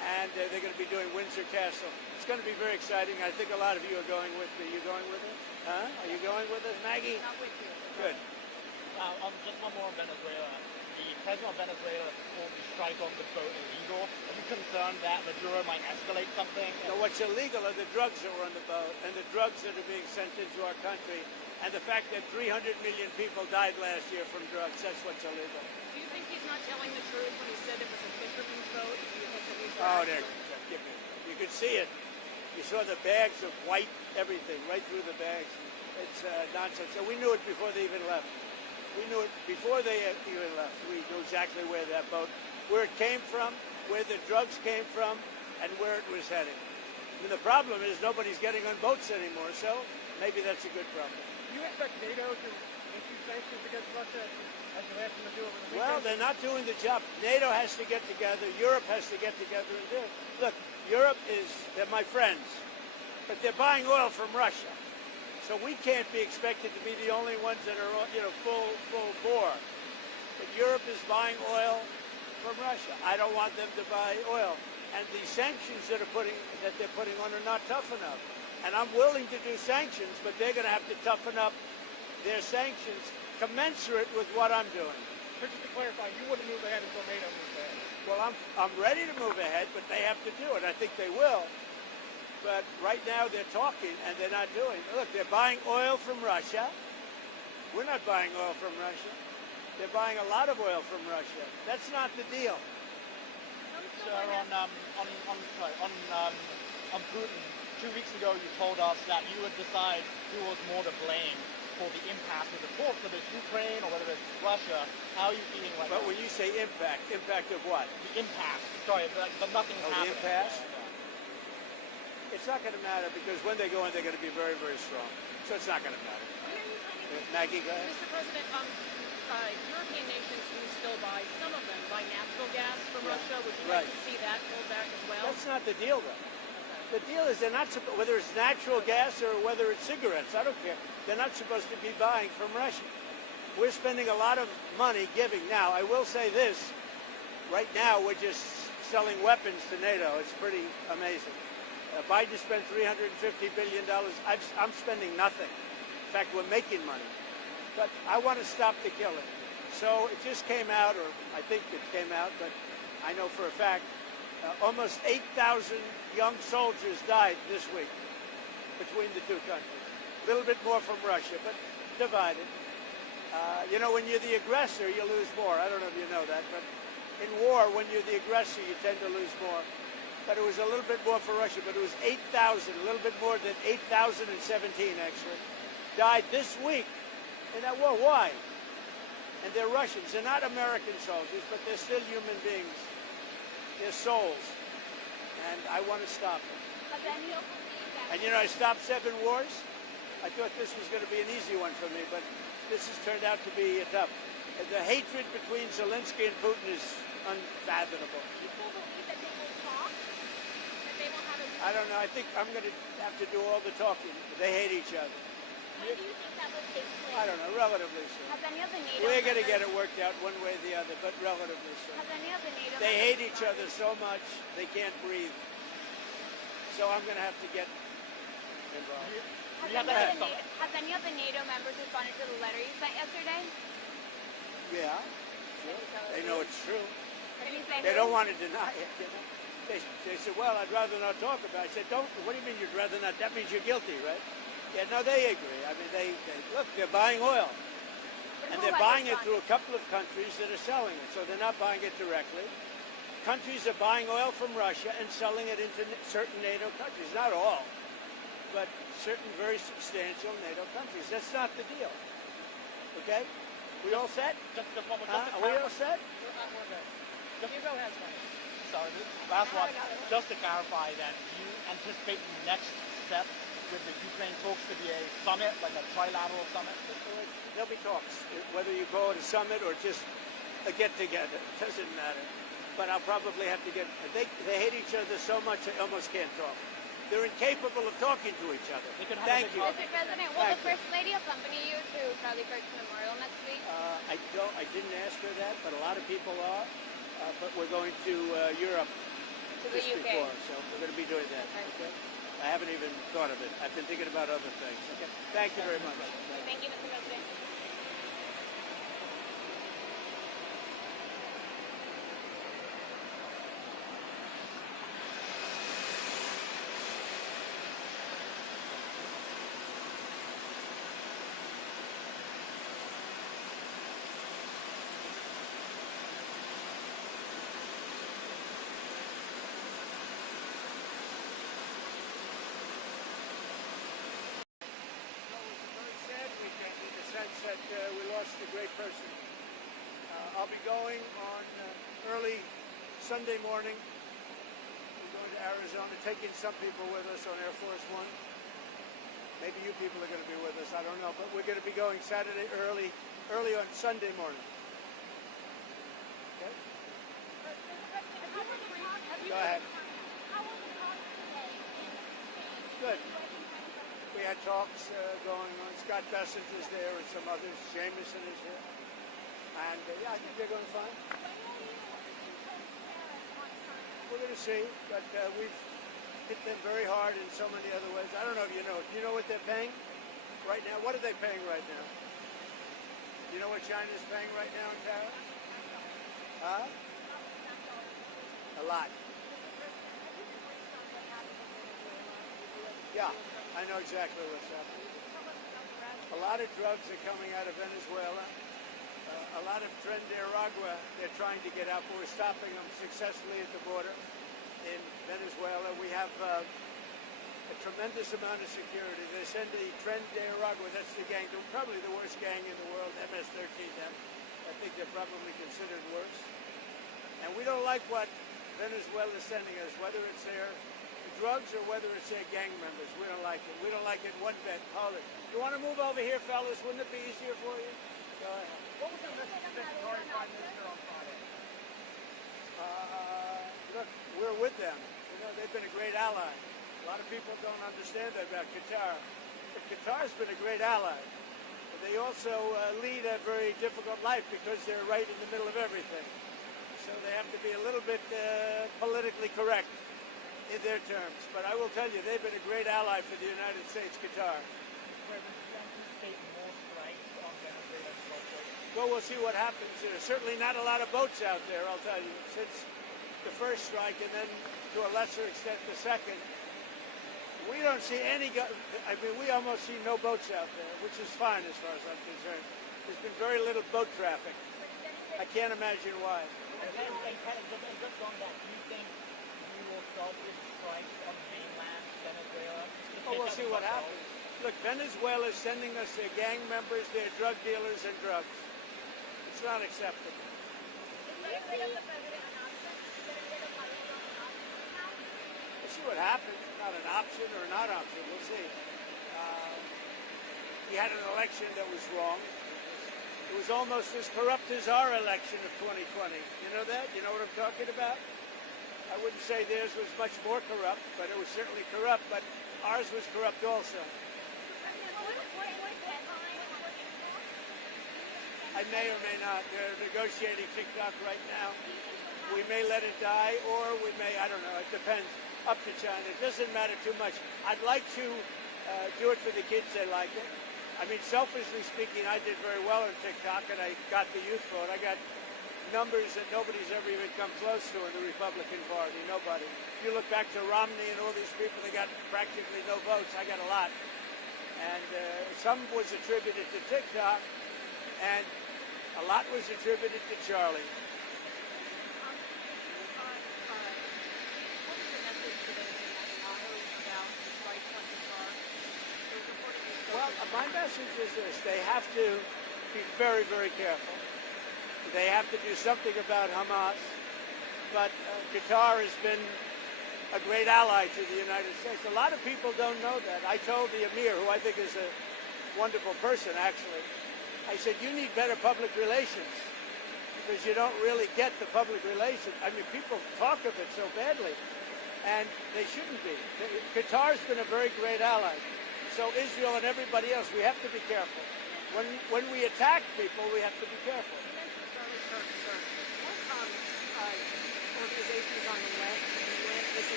and they're going to be doing Windsor Castle. It's going to be very exciting. I think a lot of you are going with me. You going with us? Huh? Are you going with us, Maggie? Not with you. Good. Just one more on Venezuela. The president of Venezuela called the strike on the boat illegal. Are you concerned that Maduro might escalate something? No, what's illegal are the drugs that were on the boat and the drugs that are being sent into our country and the fact that 300 million people died last year from drugs. That's what's illegal. Do you think he's not telling the truth when he said it was a fisherman's boat? Do you think that he's Oh, there. You could see it. You saw the bags of white everything right through the bags. It's nonsense. So we knew it before they even left. We knew it before they even left. We knew exactly where that boat, where it came from, where the drugs came from, and where it was heading. I mean, the problem is nobody's getting on boats anymore, so maybe that's a good problem. Do you expect NATO to issue sanctions against Russia as you asked them to do over the weekend? Well, they're not doing the job. NATO has to get together. Europe has to get together and do it. Look, Europe they're my friends, but they're buying oil from Russia. So we can't be expected to be the only ones that are, full bore. But Europe is buying oil from Russia. I don't want them to buy oil. And the sanctions that they're putting on are not tough enough. And I'm willing to do sanctions, but they're going to have to toughen up their sanctions commensurate with what I'm doing. But just to clarify, you wouldn't move ahead until NATO moves ahead. Well, I'm ready to move ahead, but they have to do it. I think they will. But right now they're talking and they're not doing it. Look, they're buying oil from Russia. We're not buying oil from Russia. They're buying a lot of oil from Russia. That's not the deal. Sir, on Putin, 2 weeks ago you told us that you would decide who was more to blame for the impasse with the talks, whether it's Ukraine or whether it's Russia. How are you feeling right But now? when you say impact of what? The impasse. Sorry, but nothing Oh, happened. the impasse? Yeah. It's not going to matter because when they go in, they're going to be very, very strong. So it's not going to matter. Maggie, go ahead. Mr. President, European nations do still buy, some of them buy natural gas from Yeah. Russia. Would you Right. like to see that pulled back as well? That's not the deal, though. The deal is they're not whether it's natural gas or whether it's cigarettes. I don't care. They're not supposed to be buying from Russia. We're spending a lot of money giving. Now, I will say this. Right now, we're just selling weapons to NATO. It's pretty amazing. Biden spent $350 billion. I'm spending nothing. In fact, we're making money. But I want to stop the killing. So it just came out, or I think it came out, but I know for a fact, almost 8,000 young soldiers died this week between the two countries. A little bit more from Russia, but divided. When you're the aggressor, you lose more. I don't know if you know that, but in war, when you're the aggressor, you tend to lose more. But it was a little bit more for Russia, but it was 8,000, a little bit more than 8,017 actually, died this week in that war. Why? And they're Russians. They're not American soldiers, but they're still human beings. They're souls. And I want to stop them. But then you'll believe that. And I stopped 7 wars. I thought this was going to be an easy one for me, but this has turned out to be tough. The hatred between Zelensky and Putin is unfathomable. People believe that they will talk, that they will have a... I don't know. I think I'm going to have to do all the talking. They hate each other. When do you think that will take place? I don't know. Relatively soon. Has any of the NATO We're going to get members- it worked out one way or the other, but relatively soon. Has any of the NATO They members hate each other started- so much they can't breathe. So I'm going to have to get involved. Has any of the NATO members responded to the letter you sent yesterday? Yeah, Can you tell us they who? know it's true. Can you say They who? don't want to deny it. They said, well, I'd rather not talk about it. I said, what do you mean you'd rather not? That means you're guilty, right? Yeah, no, they agree. I mean, look, they're buying oil. But And who they're has buying it responded? through a couple of countries that are selling it. So they're not buying it directly. Countries are buying oil from Russia and selling it into certain NATO countries. Not all, but certain very substantial NATO countries. That's not the deal. Okay? We all set? Just one more. Huh? Are we all set? Hugo has one. Sorry, last one. Just to clarify that, you anticipate the next step with the Ukraine talks to be a summit, like a trilateral summit? There'll be talks, whether you call it a summit or just a get-together. It doesn't matter. But I'll probably have to get... They hate each other so much they almost can't talk. They're incapable of talking to each other. They could have Thank a big you. Mr. President, will the Thank you. First Lady accompany you to Charlie Kirk's memorial next week? I didn't ask her that, but a lot of people are. But we're going to Europe to the just UK. before, so we're going to be doing that. Okay. Okay? I haven't even thought of it. I've been thinking about other things. Okay. Thank you very much. Thank you, Mr. President. Very sad weekend in the sense that we lost a great person. I'll be going on early Sunday morning. We're going to Arizona, taking some people with us on Air Force One. Maybe you people are going to be with us, I don't know, but we're going to be going Saturday early on Sunday morning. Okay? Go ahead. Good. We had talks going on. Scott Bessent is there and some others. Jameson is here. And yeah, I think they're going fine. We're going to see, but we've hit them very hard in so many other ways. I don't know if you know. Do you know what they're paying right now? What are they paying right now? Do you know what China's paying right now in tariffs? Huh? A lot. Yeah, I know exactly what's happening. A lot of drugs are coming out of Venezuela. A lot of Tren de Aragua they're trying to get out, but we're stopping them successfully at the border in Venezuela. We have a tremendous amount of security. They send the Tren de Aragua, that's the gang, probably the worst gang in the world, MS-13M. I think they're probably considered worse. And we don't like what Venezuela is sending us, whether it's their drugs or whether it's their gang members. We don't like it. We don't like it one bit. Hold it. You want to move over here, fellas? Wouldn't it be easier for you? Go ahead. What was the message you sent to Tory Prime Minister on Friday? Look, we're with them. You know, they've been a great ally. A lot of people don't understand that about Qatar. But Qatar's been a great ally. But they also lead a very difficult life because they're right in the middle of everything. So they have to be a little bit politically correct in their terms. But I will tell you, they've been a great ally for the United States, Qatar. Well, we'll see what happens. There's certainly not a lot of boats out there, I'll tell you, since the first strike and then to a lesser extent the second. We don't see any, we almost see no boats out there, which is fine as far as I'm concerned. There's been very little boat traffic. I can't imagine why. And just on that, do you think you will start with strikes on mainland Venezuela? Oh, we'll see what happens. Look, Venezuela is sending us their gang members, their drug dealers, and drugs. It's not acceptable. We'll see what happens. Not an option or not option. We'll see. We had an election that was wrong. It was almost as corrupt as our election of 2020. You know that? You know what I'm talking about? I wouldn't say theirs was much more corrupt, but it was certainly corrupt. But ours was corrupt also. I may or may not. They're negotiating TikTok right now. We may let it die, or we may, I don't know, it depends. Up to China. It doesn't matter too much. I'd like to do it for the kids. They like it. I mean, selfishly speaking, I did very well on TikTok, and I got the youth vote. I got numbers that nobody's ever even come close to in the Republican Party. Nobody. If you look back to Romney and all these people, they got practically no votes. I got a lot. And some was attributed to TikTok, and a lot was attributed to Charlie. Well, my message is this. They have to be very, very careful. They have to do something about Hamas. But Qatar has been a great ally to the United States. A lot of people don't know that. I told the Emir, who I think is a wonderful person, actually, I said, you need better public relations because you don't really get the public relations. I mean, people talk of it so badly, and they shouldn't be. Qatar's been a very great ally. So Israel and everybody else, we have to be careful. When we attack people, we have to be careful. What organizations on the left, the UN,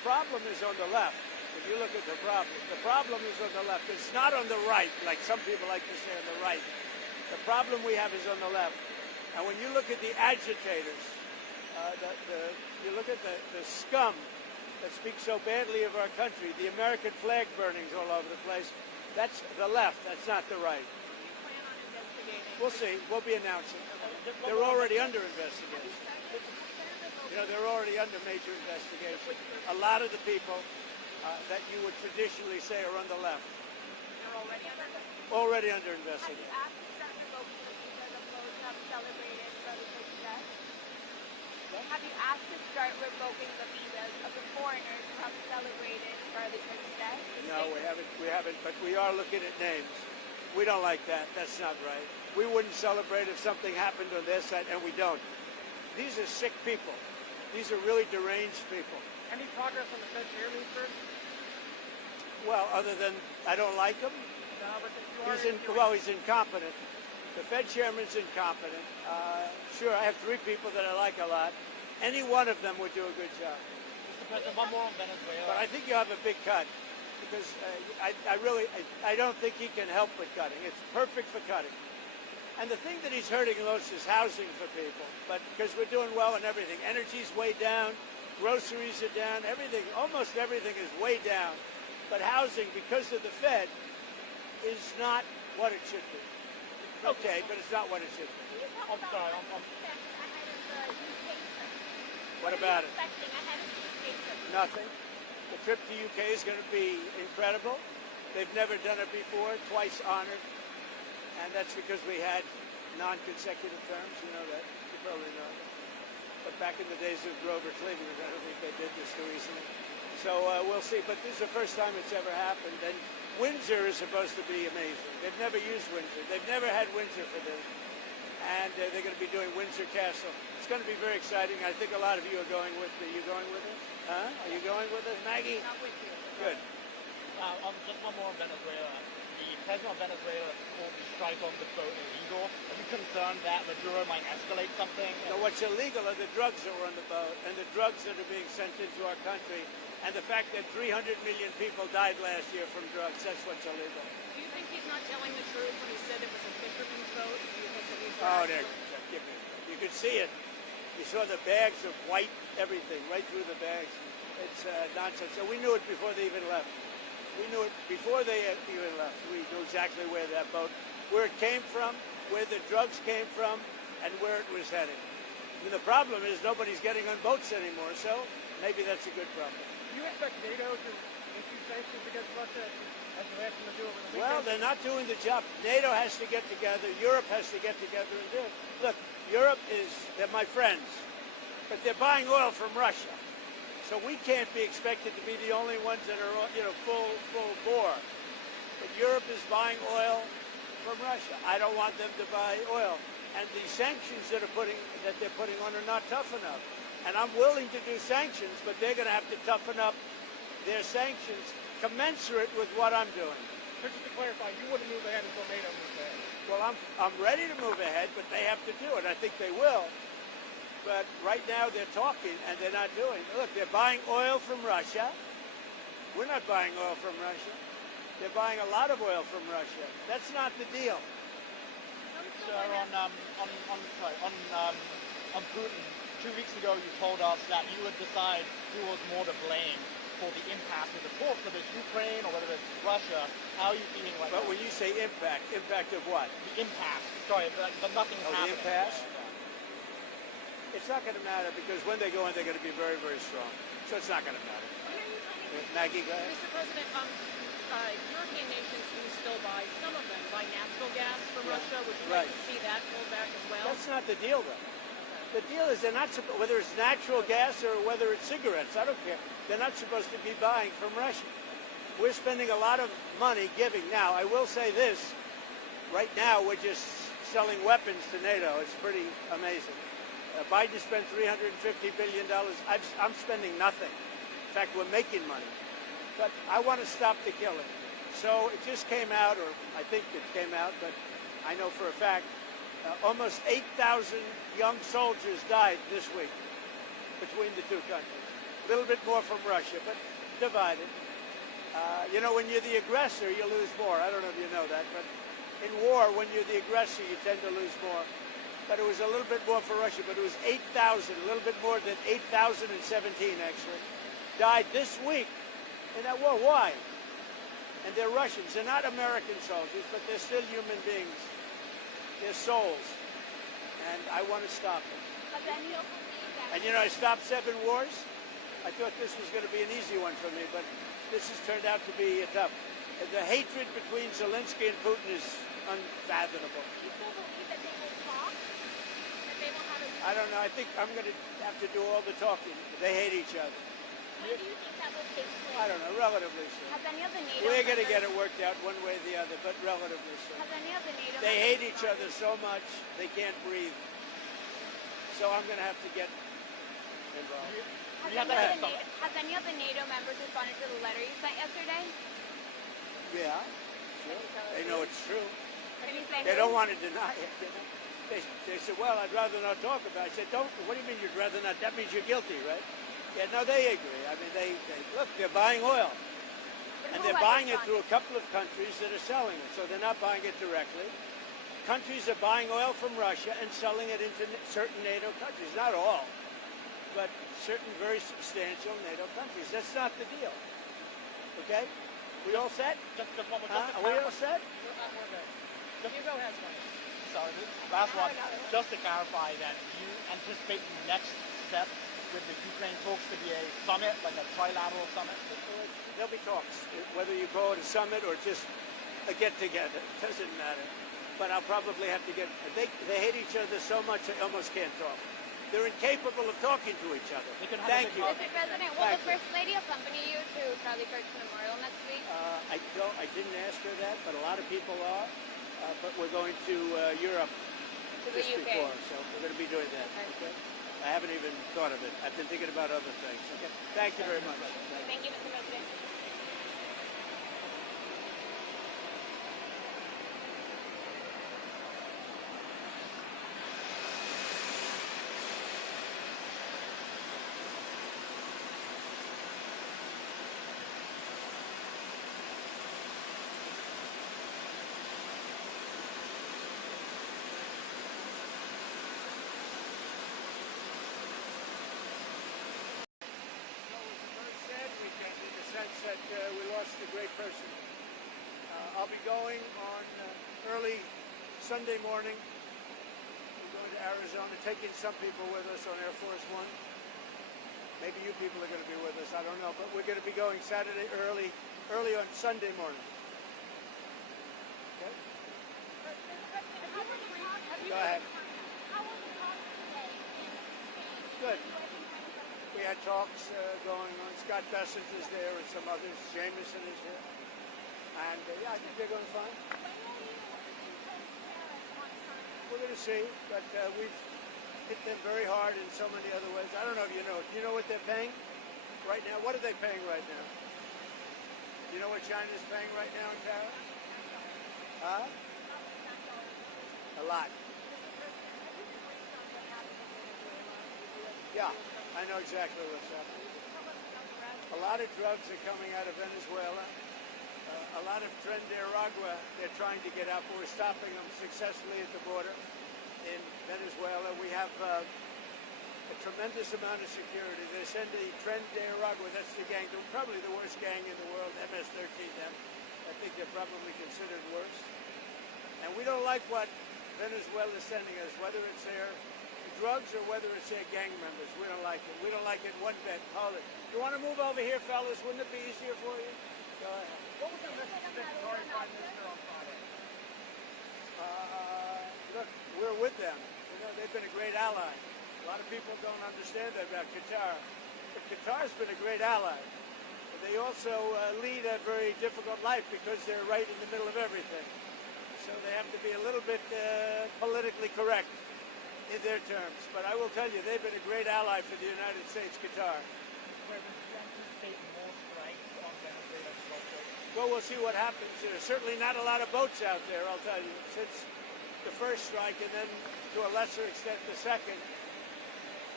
problem is on the left. If you look at the problem is on the left. It's not on the right, like some people like to say on the right. The problem we have is on the left. And when you look at the agitators, you look at the scum that speaks so badly of our country, the American flag burnings all over the place, that's the left, that's not the right. Do you plan on investigating? We'll see. We'll be announcing. They're already under investigation. You know, they're already under major investigation. A lot of the people that you would traditionally say are on the left. They're already under investigation? Already under Have investigation. you asked to start revoking the visas of those who have celebrated Brother Cook's death? Have you asked to start revoking the visas of the foreigners who have celebrated Brother Cook's death? No, we haven't, but we are looking at names. We don't like that. That's not right. We wouldn't celebrate if something happened on their side, and we don't. These are sick people. These are really deranged people. Any progress on the Fed chairman, sir? Well, other than I don't like him, No, but you are he's incompetent. The Fed chairman's incompetent. Sure, I have three people that I like a lot. Any one of them would do a good job. Mr. President, one more on Venezuela. But I think you have a big cut because I don't think he can help with cutting. It's perfect for cutting. And the thing that he's hurting most is housing for people. But because we're doing well in everything, energy's way down, groceries are down, everything, almost everything is way down. But housing, because of the Fed, is not what it should be. Okay, but it's not what it should be. Can you talk I'm about sorry, what to expect ahead of the UK trip? What are about you it? expecting ahead of the UK trip? Nothing. The trip to UK is going to be incredible. They've never done it before, twice honored. And that's because we had non-consecutive terms. You know that. You probably know that. But back in the days of Grover Cleveland, I don't think they did this too easily. So we'll see. But this is the first time it's ever happened. And Windsor is supposed to be amazing. They've never used Windsor. They've never had Windsor for this. And they're going to be doing Windsor Castle. It's going to be very exciting. I think a lot of you are going with it. Are you going with it? Huh? Are you going with it, Maggie? Not with you. Good. Just one more on Venezuela. The president of Venezuela called the strike on the boat illegal. Are you concerned that Maduro might escalate something? So what's illegal are the drugs that were on the boat and the drugs that are being sent into our country and the fact that 300 million people died last year from drugs. That's what's illegal. Do you think he's not telling the truth when he said it was a fisherman's boat? Do you think that he's Oh, there. You could see it. You saw the bags of white everything right through the bags. It's nonsense. So we knew it before they even left. We knew it before they even left. We knew exactly where that boat, where it came from, where the drugs came from, and where it was heading. I mean, the problem is nobody's getting on boats anymore, so maybe that's a good problem. Do you expect NATO to issue sanctions against Russia as they asked them to do over the weekend? Well, they're not doing the job. NATO has to get together. Europe has to get together and do it. Look, they're my friends, but they're buying oil from Russia. So we can't be expected to be the only ones that are, full bore. But Europe is buying oil from Russia. I don't want them to buy oil. And the sanctions that they're putting on are not tough enough. And I'm willing to do sanctions, but they're going to have to toughen up their sanctions commensurate with what I'm doing. So just to clarify, you wouldn't move ahead until NATO moves ahead. Well, I'm ready to move ahead, but they have to do it. I think they will. But right now they're talking and they're not doing. Look, they're buying oil from Russia. We're not buying oil from Russia. They're buying a lot of oil from Russia. That's not the deal. Sir, on Putin, 2 weeks ago you told us that you would decide who was more to blame for the impasse of the talks, whether it's Ukraine or whether it's Russia. How are you feeling right now? But when you say impact of what? The impasse. Sorry, but nothing's Oh, happening. the impasse? It's not going to matter because when they go in, they're going to be very, very strong. So it's not going to matter. Maggie, go ahead. Mr. President, European nations do still buy, some of them buy natural gas from Russia. Would you like to see that pulled back as well? That's not the deal, though. The deal is they're not supposed, whether it's natural gas or whether it's cigarettes, I don't care. They're not supposed to be buying from Russia. We're spending a lot of money giving. Now, I will say this. Right now, we're just selling weapons to NATO. It's pretty amazing. Biden spent $350 billion. I'm spending nothing. In fact, we're making money. But I want to stop the killing. So it just came out, or I think it came out, but I know for a fact, almost 8,000 young soldiers died this week between the two countries. a little bit more from Russia, but divided. When you're the aggressor, you lose more. I don't know if you know that, but in war, when you're the aggressor, you tend to lose more. But it was a little bit more for Russia, but it was 8,000, a little bit more than 8,017 actually, died this week in that war. Why? And they're Russians. They're not American soldiers, but they're still human beings. They're souls. And I want to stop them. And I stopped 7 wars. I thought this was going to be an easy one for me, but this has turned out to be tough. The hatred between Zelensky and Putin is unfathomable. Do you still believe that they will talk? That they will have a... I don't know. I think I'm going to have to do all the talking. They hate each other. When do you think that will take place? I don't know. Relatively soon. Has any of the NATO We're going to members- get it worked out one way or the other, but relatively soon. Has any of the NATO They members hate each other so much they can't breathe. So I'm going to have to get involved. Has any of the NATO members responded to the letter you sent yesterday? Yeah. Sure. They know it's true. What do you say? They don't want to deny it. They said, well, I'd rather not talk about it. I said, what do you mean you'd rather not? That means you're guilty, right? Yeah, no, they agree. I mean, they look, they're buying oil. And they're buying it through a couple of countries that are selling it. So they're not buying it directly. Countries are buying oil from Russia and selling it into certain NATO countries. Not all, but certain very substantial NATO countries. That's not the deal. Okay? We all set? Just one more. Are we all set? Hugo has one. Sorry, last one. Just to clarify that you anticipate the next step with the Ukraine talks to be a summit, like a trilateral summit? There'll be talks, whether you call it a summit or just a get-together. It doesn't matter. But I'll probably have to get... They hate each other so much they almost can't talk. They're incapable of talking to each other. Thank you. Mr. President, will the First Lady accompany you to Charlie Kirk's memorial next week? I didn't ask her that, but a lot of people are. But we're going to Europe To the just UK. before, so we're going to be doing that. Okay? I haven't even thought of it. I've been thinking about other things. Okay. Thank you very much. Thank you, Mr. President. That we lost a great person. I'll be going on early Sunday morning. We're going to Arizona, taking some people with us on Air Force One. Maybe you people are going to be with us, I don't know, but we're going to be going Saturday early on Sunday morning. Okay? Go ahead. Good. We had talks going on. Scott Bessent is there and some others. Jameson is here. And I think they're going fine. We're going to see, but we've hit them very hard in so many other ways. I don't know if you know. Do you know what they're paying right now? What are they paying right now? Do you know what China's paying right now in tariffs? Huh? A lot. Yeah. I know exactly what's happening. A lot of drugs are coming out of Venezuela. A lot of Tren de Aragua they're trying to get out, but we're stopping them successfully at the border in Venezuela. We have a tremendous amount of security. They send the Tren de Aragua, that's the gang, probably the worst gang in the world, MS-13M. I think they're probably considered worse. And we don't like what Venezuela is sending us, whether it's their drugs or whether it's their gang members. We don't like it. We don't like it one bit. Hold it. You want to move over here, fellas? Wouldn't it be easier for you? Go ahead. What was the message to Victoria Prime Minister on Friday? Look, we're with them. They've been a great ally. A lot of people don't understand that about Qatar. But Qatar's been a great ally. But they also lead a very difficult life because they're right in the middle of everything. So they have to be a little bit politically correct in their terms. But I will tell you, they've been a great ally for the United States, Qatar. Well, we'll see what happens. There's certainly not a lot of boats out there, I'll tell you, since the first strike and then to a lesser extent the second.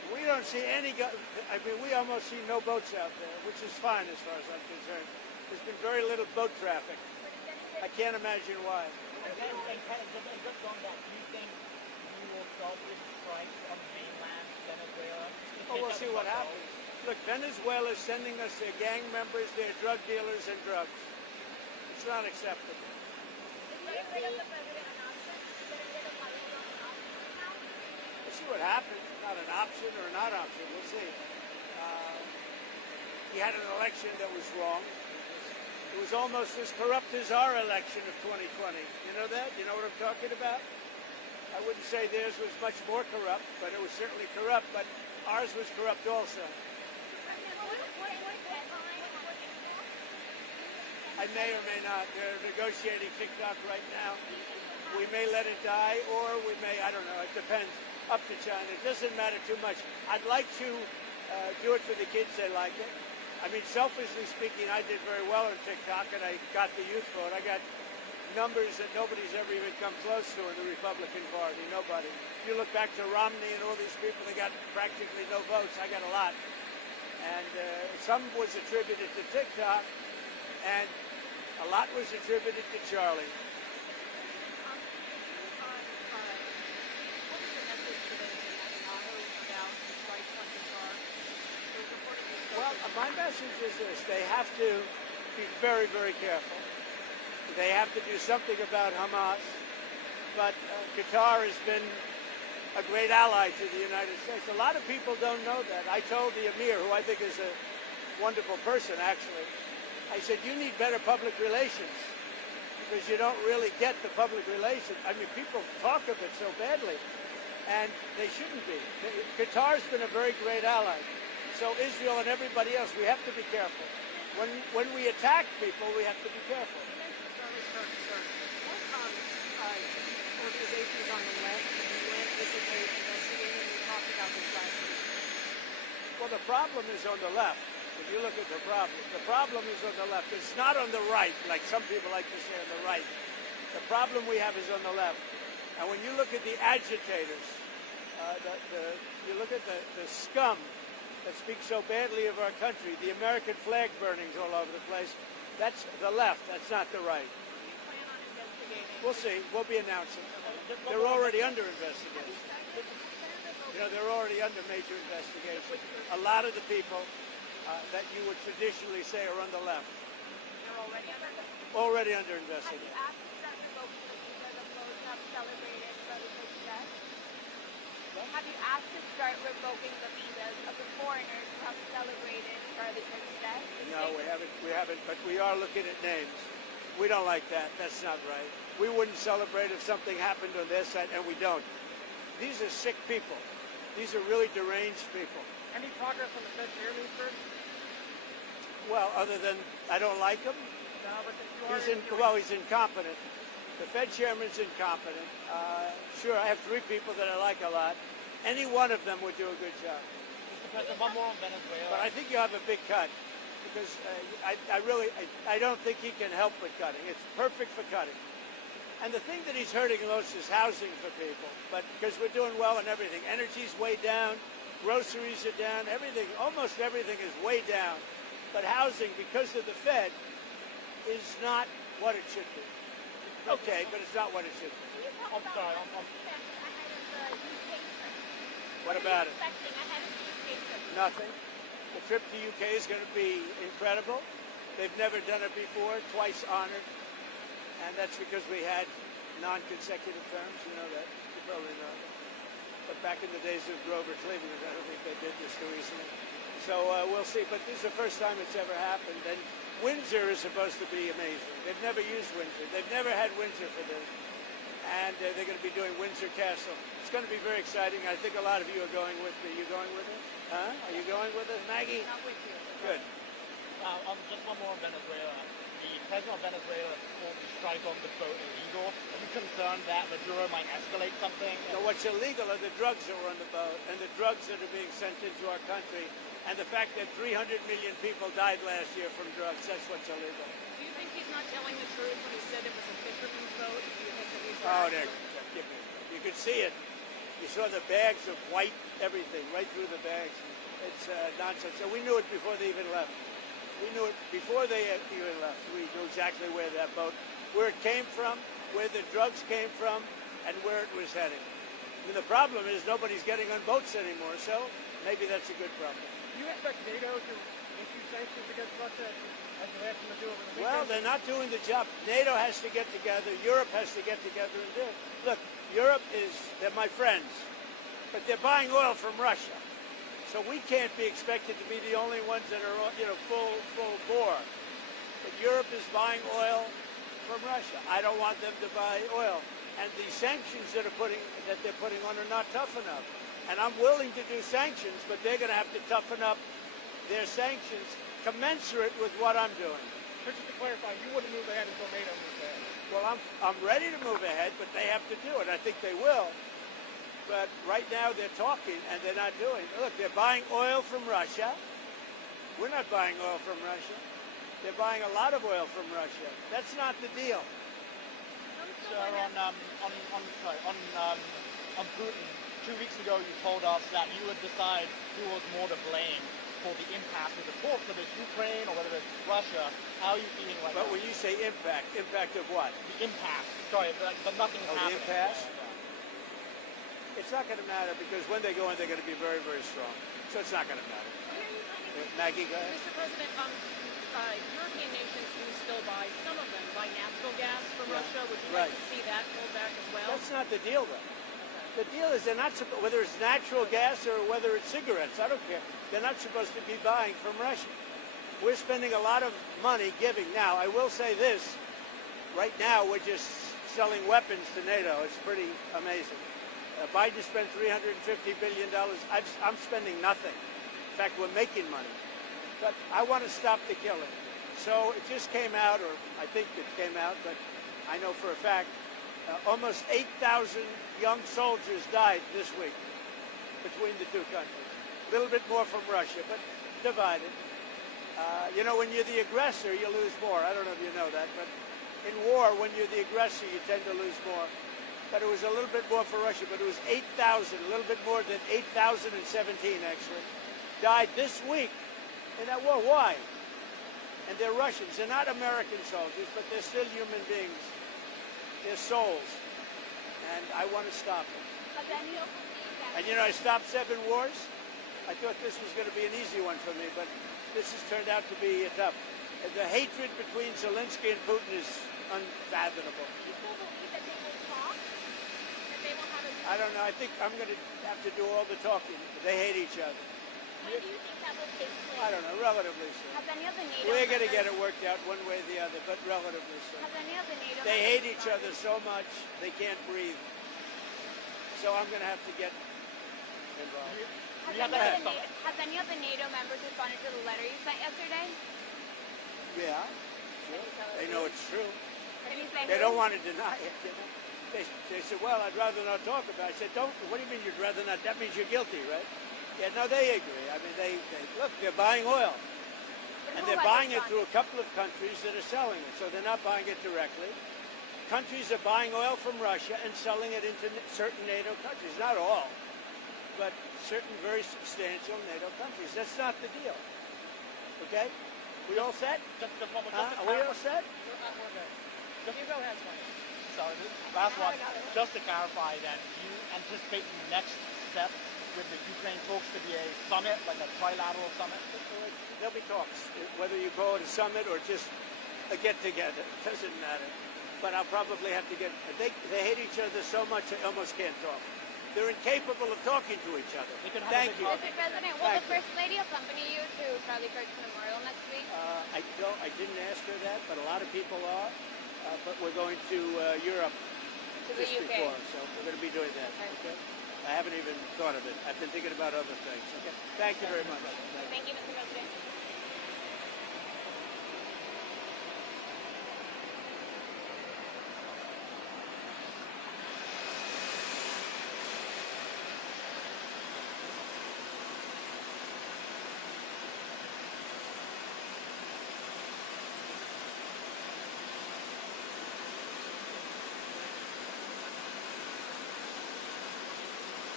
We don't see any. I mean, we almost see no boats out there, which is fine as far as I'm concerned. There's been very little boat traffic. I can't imagine why. And just on that, do you think you will start with strikes on mainland Venezuela? Oh, we'll see what happens. Look, Venezuela is sending us their gang members, their drug dealers, and drugs. It's not acceptable. We'll see what happens. Not an option or not option. We'll see. He had an election that was wrong. It was almost as corrupt as our election of 2020. You know that? You know what I'm talking about? I wouldn't say theirs was much more corrupt, but it was certainly corrupt. But ours was corrupt also. I may or may not. They're negotiating TikTok right now. We may let it die, or we may, I don't know, it depends. Up to China. It doesn't matter too much. I'd like to do it for the kids. They like it. I mean, selfishly speaking, I did very well on TikTok, and I got the youth vote. I got numbers that nobody's ever even come close to in the Republican Party. Nobody. If you look back to Romney and all these people, they got practically no votes. I got a lot. And some was attributed to TikTok, and a lot was attributed to Charlie. Well, my message is this. They have to be very, very careful. They have to do something about Hamas. But Qatar has been a great ally to the United States. A lot of people don't know that. I told the Emir, who I think is a wonderful person, actually, I said, you need better public relations because you don't really get the public relations. I mean, people talk of it so badly, and they shouldn't be. Qatar's been a very great ally. So Israel and everybody else, we have to be careful. When we attack people, we have to be careful. What organizations on the left went visited, investigated, and we talked about this last week? Well, the problem is on the left. If you look at the problem is on the left. It's not on the right, like some people like to say on the right. The problem we have is on the left. And when you look at the agitators, you look at the scum that speaks so badly of our country, the American flag burnings all over the place, that's the left, that's not the right. We'll see. We'll be announcing. They're already under investigation. You know, they're already under major investigation. A lot of the people that you would traditionally say are on the left. They're Already under investigation. Have you asked to start revoking the visas of those who have celebrated Brotherhood's death? Have you asked to start revoking the visas of the foreigners who have celebrated Brotherhood's death? No, we haven't, but we are looking at names. We don't like that. That's not right. We wouldn't celebrate if something happened on their side, and we don't. These are sick people. These are really deranged people. Any progress on the Fed chairman, sir? Well, other than I don't like him, No, but you are he's incompetent. The Fed chairman's incompetent. Sure, I have three people that I like a lot. Any one of them would do a good job. Mr. President, one more on Venezuela. But I think you have a big cut because I don't think he can help with cutting. It's perfect for cutting. And the thing that he's hurting most is housing for people. But because we're doing well in everything. Energy's way down. Groceries are down. Everything, almost everything is way down. But housing, because of the Fed, is not what it should be. Okay, but it's not what it should be. I'm sorry. What about it? Expecting ahead of the UK trip? Nothing. The trip to UK is going to be incredible. They've never done it before, twice honored. And that's because we had non-consecutive terms. You know that. You probably know that. But back in the days of Grover Cleveland, I don't think they did this too easily. So we'll see. But this is the first time it's ever happened. And Windsor is supposed to be amazing. They've never used Windsor. They've never had Windsor for this. And they're going to be doing Windsor Castle. It's going to be very exciting. I think a lot of you are going with me. Are you going with us? Huh? Are you going with us, Maggie? Not with you. Good. Just one more on Venezuela. The president of Venezuela called the strike on the boat illegal. Are you concerned that Maduro might escalate something? So what's illegal are the drugs that were on the boat and the drugs that are being sent into our country and the fact that 300 million people died last year from drugs. That's what's illegal. Do you think he's not telling the truth when he said it was a fisherman's boat? Do you think that he's Oh, there. You could see it. You saw the bags of white everything right through the bags. It's nonsense. So we knew it before they even left. We knew it before they even left. We knew exactly where it came from, where the drugs came from, and where it was heading. And the problem is nobody's getting on boats anymore, so maybe that's a good problem. Do you expect NATO to issue sanctions against Russia as they have to do over the weekend? Well, they're not doing the job. NATO has to get together. Europe has to get together and do it. Look, they're my friends, but they're buying oil from Russia. So we can't be expected to be the only ones that are, full bore. But Europe is buying oil from Russia. I don't want them to buy oil. And the sanctions that they're putting on are not tough enough. And I'm willing to do sanctions, but they're going to have to toughen up their sanctions commensurate with what I'm doing. Just to clarify, you wouldn't move ahead until NATO moves ahead. Well, I'm ready to move ahead, but they have to do it. I think they will. But right now they're talking and they're not doing it. Look, they're buying oil from Russia. We're not buying oil from Russia. They're buying a lot of oil from Russia. That's not the deal. Sir, on Putin, 2 weeks ago you told us that you would decide who was more to blame for the impact of the talks, whether it's Ukraine or whether it's Russia. How are you feeling right now? But when you say impact of what? The impact. Sorry, but nothing is happening. The impasse? It's not going to matter because when they go in, they're going to be very, very strong. So it's not going to matter. Maggie, go ahead. Mr. President, European nations do still buy, some of them buy natural gas from Russia. Would you like to see that pulled back as well? That's not the deal, though. The deal is they're not whether it's natural gas or whether it's cigarettes. I don't care. They're not supposed to be buying from Russia. We're spending a lot of money giving. Now, I will say this. Right now, we're just selling weapons to NATO. It's pretty amazing. Biden spent $350 billion. I'm spending nothing. In fact, we're making money. But I want to stop the killing. So it just came out, or I think it came out, but I know for a fact, almost 8,000 young soldiers died this week between the two countries. A little bit more from Russia, but divided. When you're the aggressor, you lose more. I don't know if you know that, but in war, when you're the aggressor, you tend to lose more. But it was a little bit more for Russia, but it was 8,000, a little bit more than 8,017 actually, died this week in that war. Why? And they're Russians. They're not American soldiers, but they're still human beings. They're souls. And I want to stop them. And I stopped 7 wars. I thought this was going to be an easy one for me, but this has turned out to be tough. And the hatred between Zelensky and Putin is unfathomable. I don't know. I think I'm going to have to do all the talking. They hate each other. When do you think that will take place? I don't know. Relatively soon. Have any of the NATO We're going to members- get it worked out one way or the other, but relatively soon. Have any of the NATO They members hate each other so much they can't breathe. So I'm going to have to get involved. Has any of the NATO members responded to the letter you sent yesterday? Yeah. Can you tell us They who? know it's true. Can you say They who? don't want to deny it. They said, well, I'd rather not talk about it. I said, what do you mean you'd rather not? That means you're guilty, right? Yeah, no, they agree. I mean, they look, they're buying oil. But And who they're has buying it responded? through a couple of countries that are selling it. So they're not buying it directly. Countries are buying oil from Russia and selling it into certain NATO countries. Not all, but certain very substantial NATO countries. That's not the deal. Okay? We all set? Just one more. Are we all set? Hugo has one. Sorry, last one. Just to clarify then, do you anticipate the next step with the Ukraine talks to be a summit, like a trilateral summit? There'll be talks, whether you call it a summit or just a get-together. It doesn't matter. But I'll probably have to get... They hate each other so much they almost can't talk. They're incapable of talking to each other. Thank you. Mr. President, will the First Lady accompany you to Charlie Kirk's memorial next week? I didn't ask her that, but a lot of people are. But we're going to Europe To the just UK. before, so we're going to be doing that. Okay. I haven't even thought of it. I've been thinking about other things. Okay. Thank you very much. Thank you, Mr. President.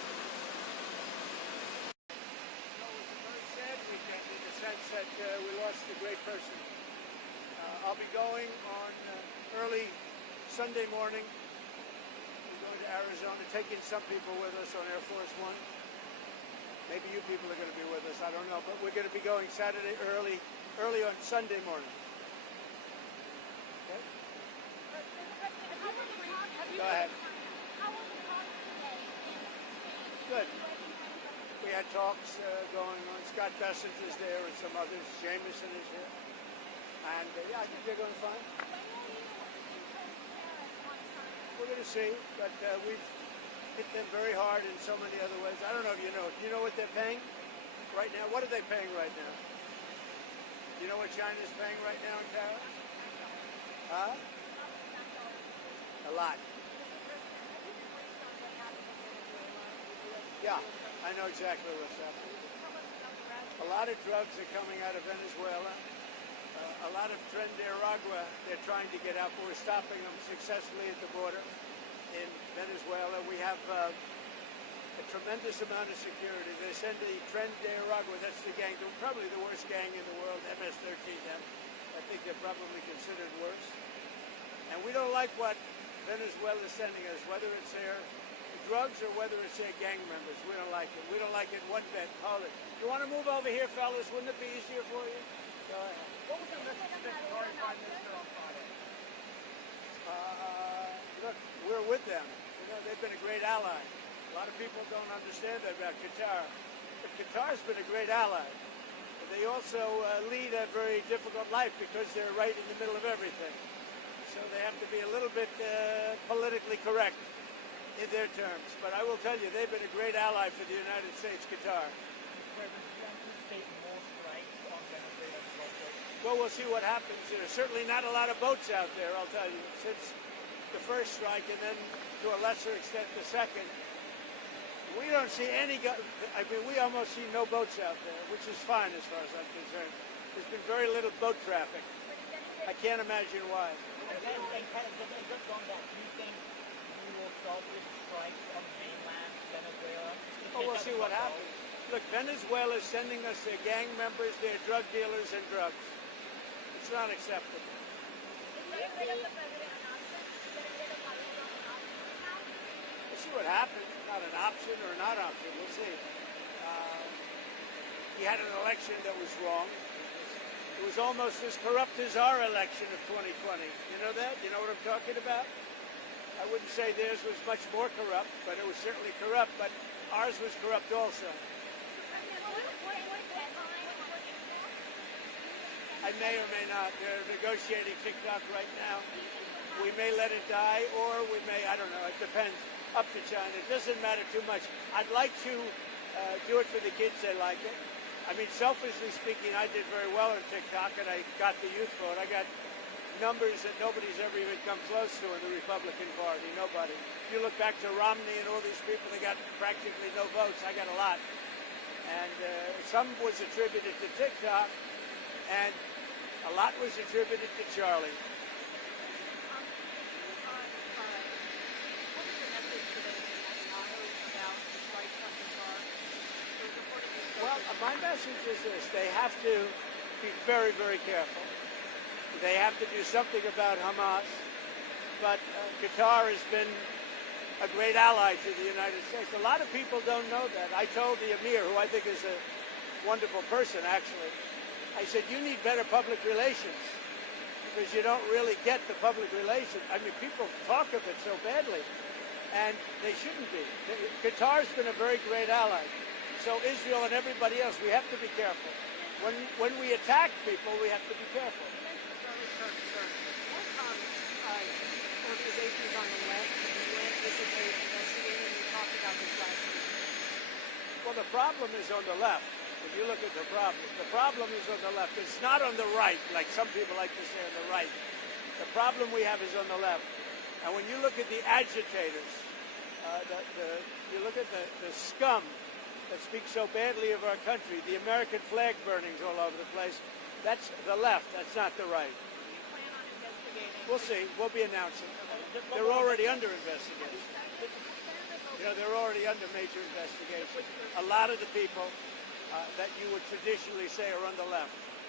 that we lost a great person. I'll be going on early Sunday morning. We're going to Arizona, taking some people with us on Air Force One. Maybe you people are going to be with us, I don't know. But we're going to be going Saturday early on Sunday morning. Okay? Go ahead. Good. We had talks going on. Scott Bessinger's there and some others. Jameson is here. And yeah, I think they're going fine. We're going to see, but we've hit them very hard in so many other ways. I don't know if you know. Do you know what they're paying right now? What are they paying right now? Do you know what China's paying right now in tariffs? Huh? A lot. Yeah, I know exactly what's happening. A lot of drugs are coming out of Venezuela. A lot of Tren de Aragua they're trying to get out, but we're stopping them successfully at the border in Venezuela. We have a tremendous amount of security. They send the Tren de Aragua, that's the gang, probably the worst gang in the world, MS-13M. I think they're probably considered worse. And we don't like what Venezuela is sending us, whether it's their drugs or whether it's their gang members. We don't like it. We don't like it one bit. Hold it. You want to move over here, fellas? Wouldn't it be easier for you? Go ahead. What was the message to Victoria Prime Minister on Friday? Look, we're with them. You know, they've been a great ally. A lot of people don't understand that about Qatar. But Qatar's been a great ally. But they also lead a very difficult life because they're right in the middle of everything. So they have to be a little bit politically correct in their terms. But I will tell you, they've been a great ally for the United States, Qatar. Well, we'll see what happens. There's certainly not a lot of boats out there, I'll tell you, since the first strike and then to a lesser extent the second. We don't see any, I mean, we almost see no boats out there, which is fine as far as I'm concerned. There's been very little boat traffic. I can't imagine why. And just on that, do you think we will start with strikes on mainland Venezuela? Oh, we'll see what happens. Look, Venezuela is sending us their gang members, their drug dealers, and drugs. It's not acceptable. We'll see what happens. Not an option or not option. We'll see. He had an election that was wrong. It was almost as corrupt as our election of 2020. You know that? You know what I'm talking about? I wouldn't say theirs was much more corrupt, but it was certainly corrupt. But ours was corrupt also. I may or may not. They're negotiating TikTok right now. We may let it die, or we may, I don't know, it depends. Up to China. It doesn't matter too much. I'd like to do it for the kids. They like it. I mean, selfishly speaking, I did very well on TikTok, and I got the youth vote. I got numbers that nobody's ever even come close to in the Republican Party. Nobody. If you look back to Romney and all these people, they got practically no votes. I got a lot. And some was attributed to TikTok, and a lot was attributed to Charlie. Well, my message is this. They have to be very, very careful. They have to do something about Hamas. But Qatar has been a great ally to the United States. A lot of people don't know that. I told the Emir, who I think is a wonderful person, actually, I said, you need better public relations because you don't really get the public relations. I mean, people talk of it so badly, and they shouldn't be. Qatar's been a very great ally. So Israel and everybody else, we have to be careful. When we attack people, we have to be careful. What organizations on the left do you anticipate investigating? We talked about this last week. Well, the problem is on the left. If you look at the problem is on the left. It's not on the right, like some people like to say on the right. The problem we have is on the left. And when you look at the agitators, you look at the scum that speaks so badly of our country, the American flag burnings all over the place, that's the left, that's not the right. Do you plan on investigating? We'll see. We'll be announcing. They're already under investigation. You know, they're already under major investigation. A lot of the people that you would traditionally say are on the left.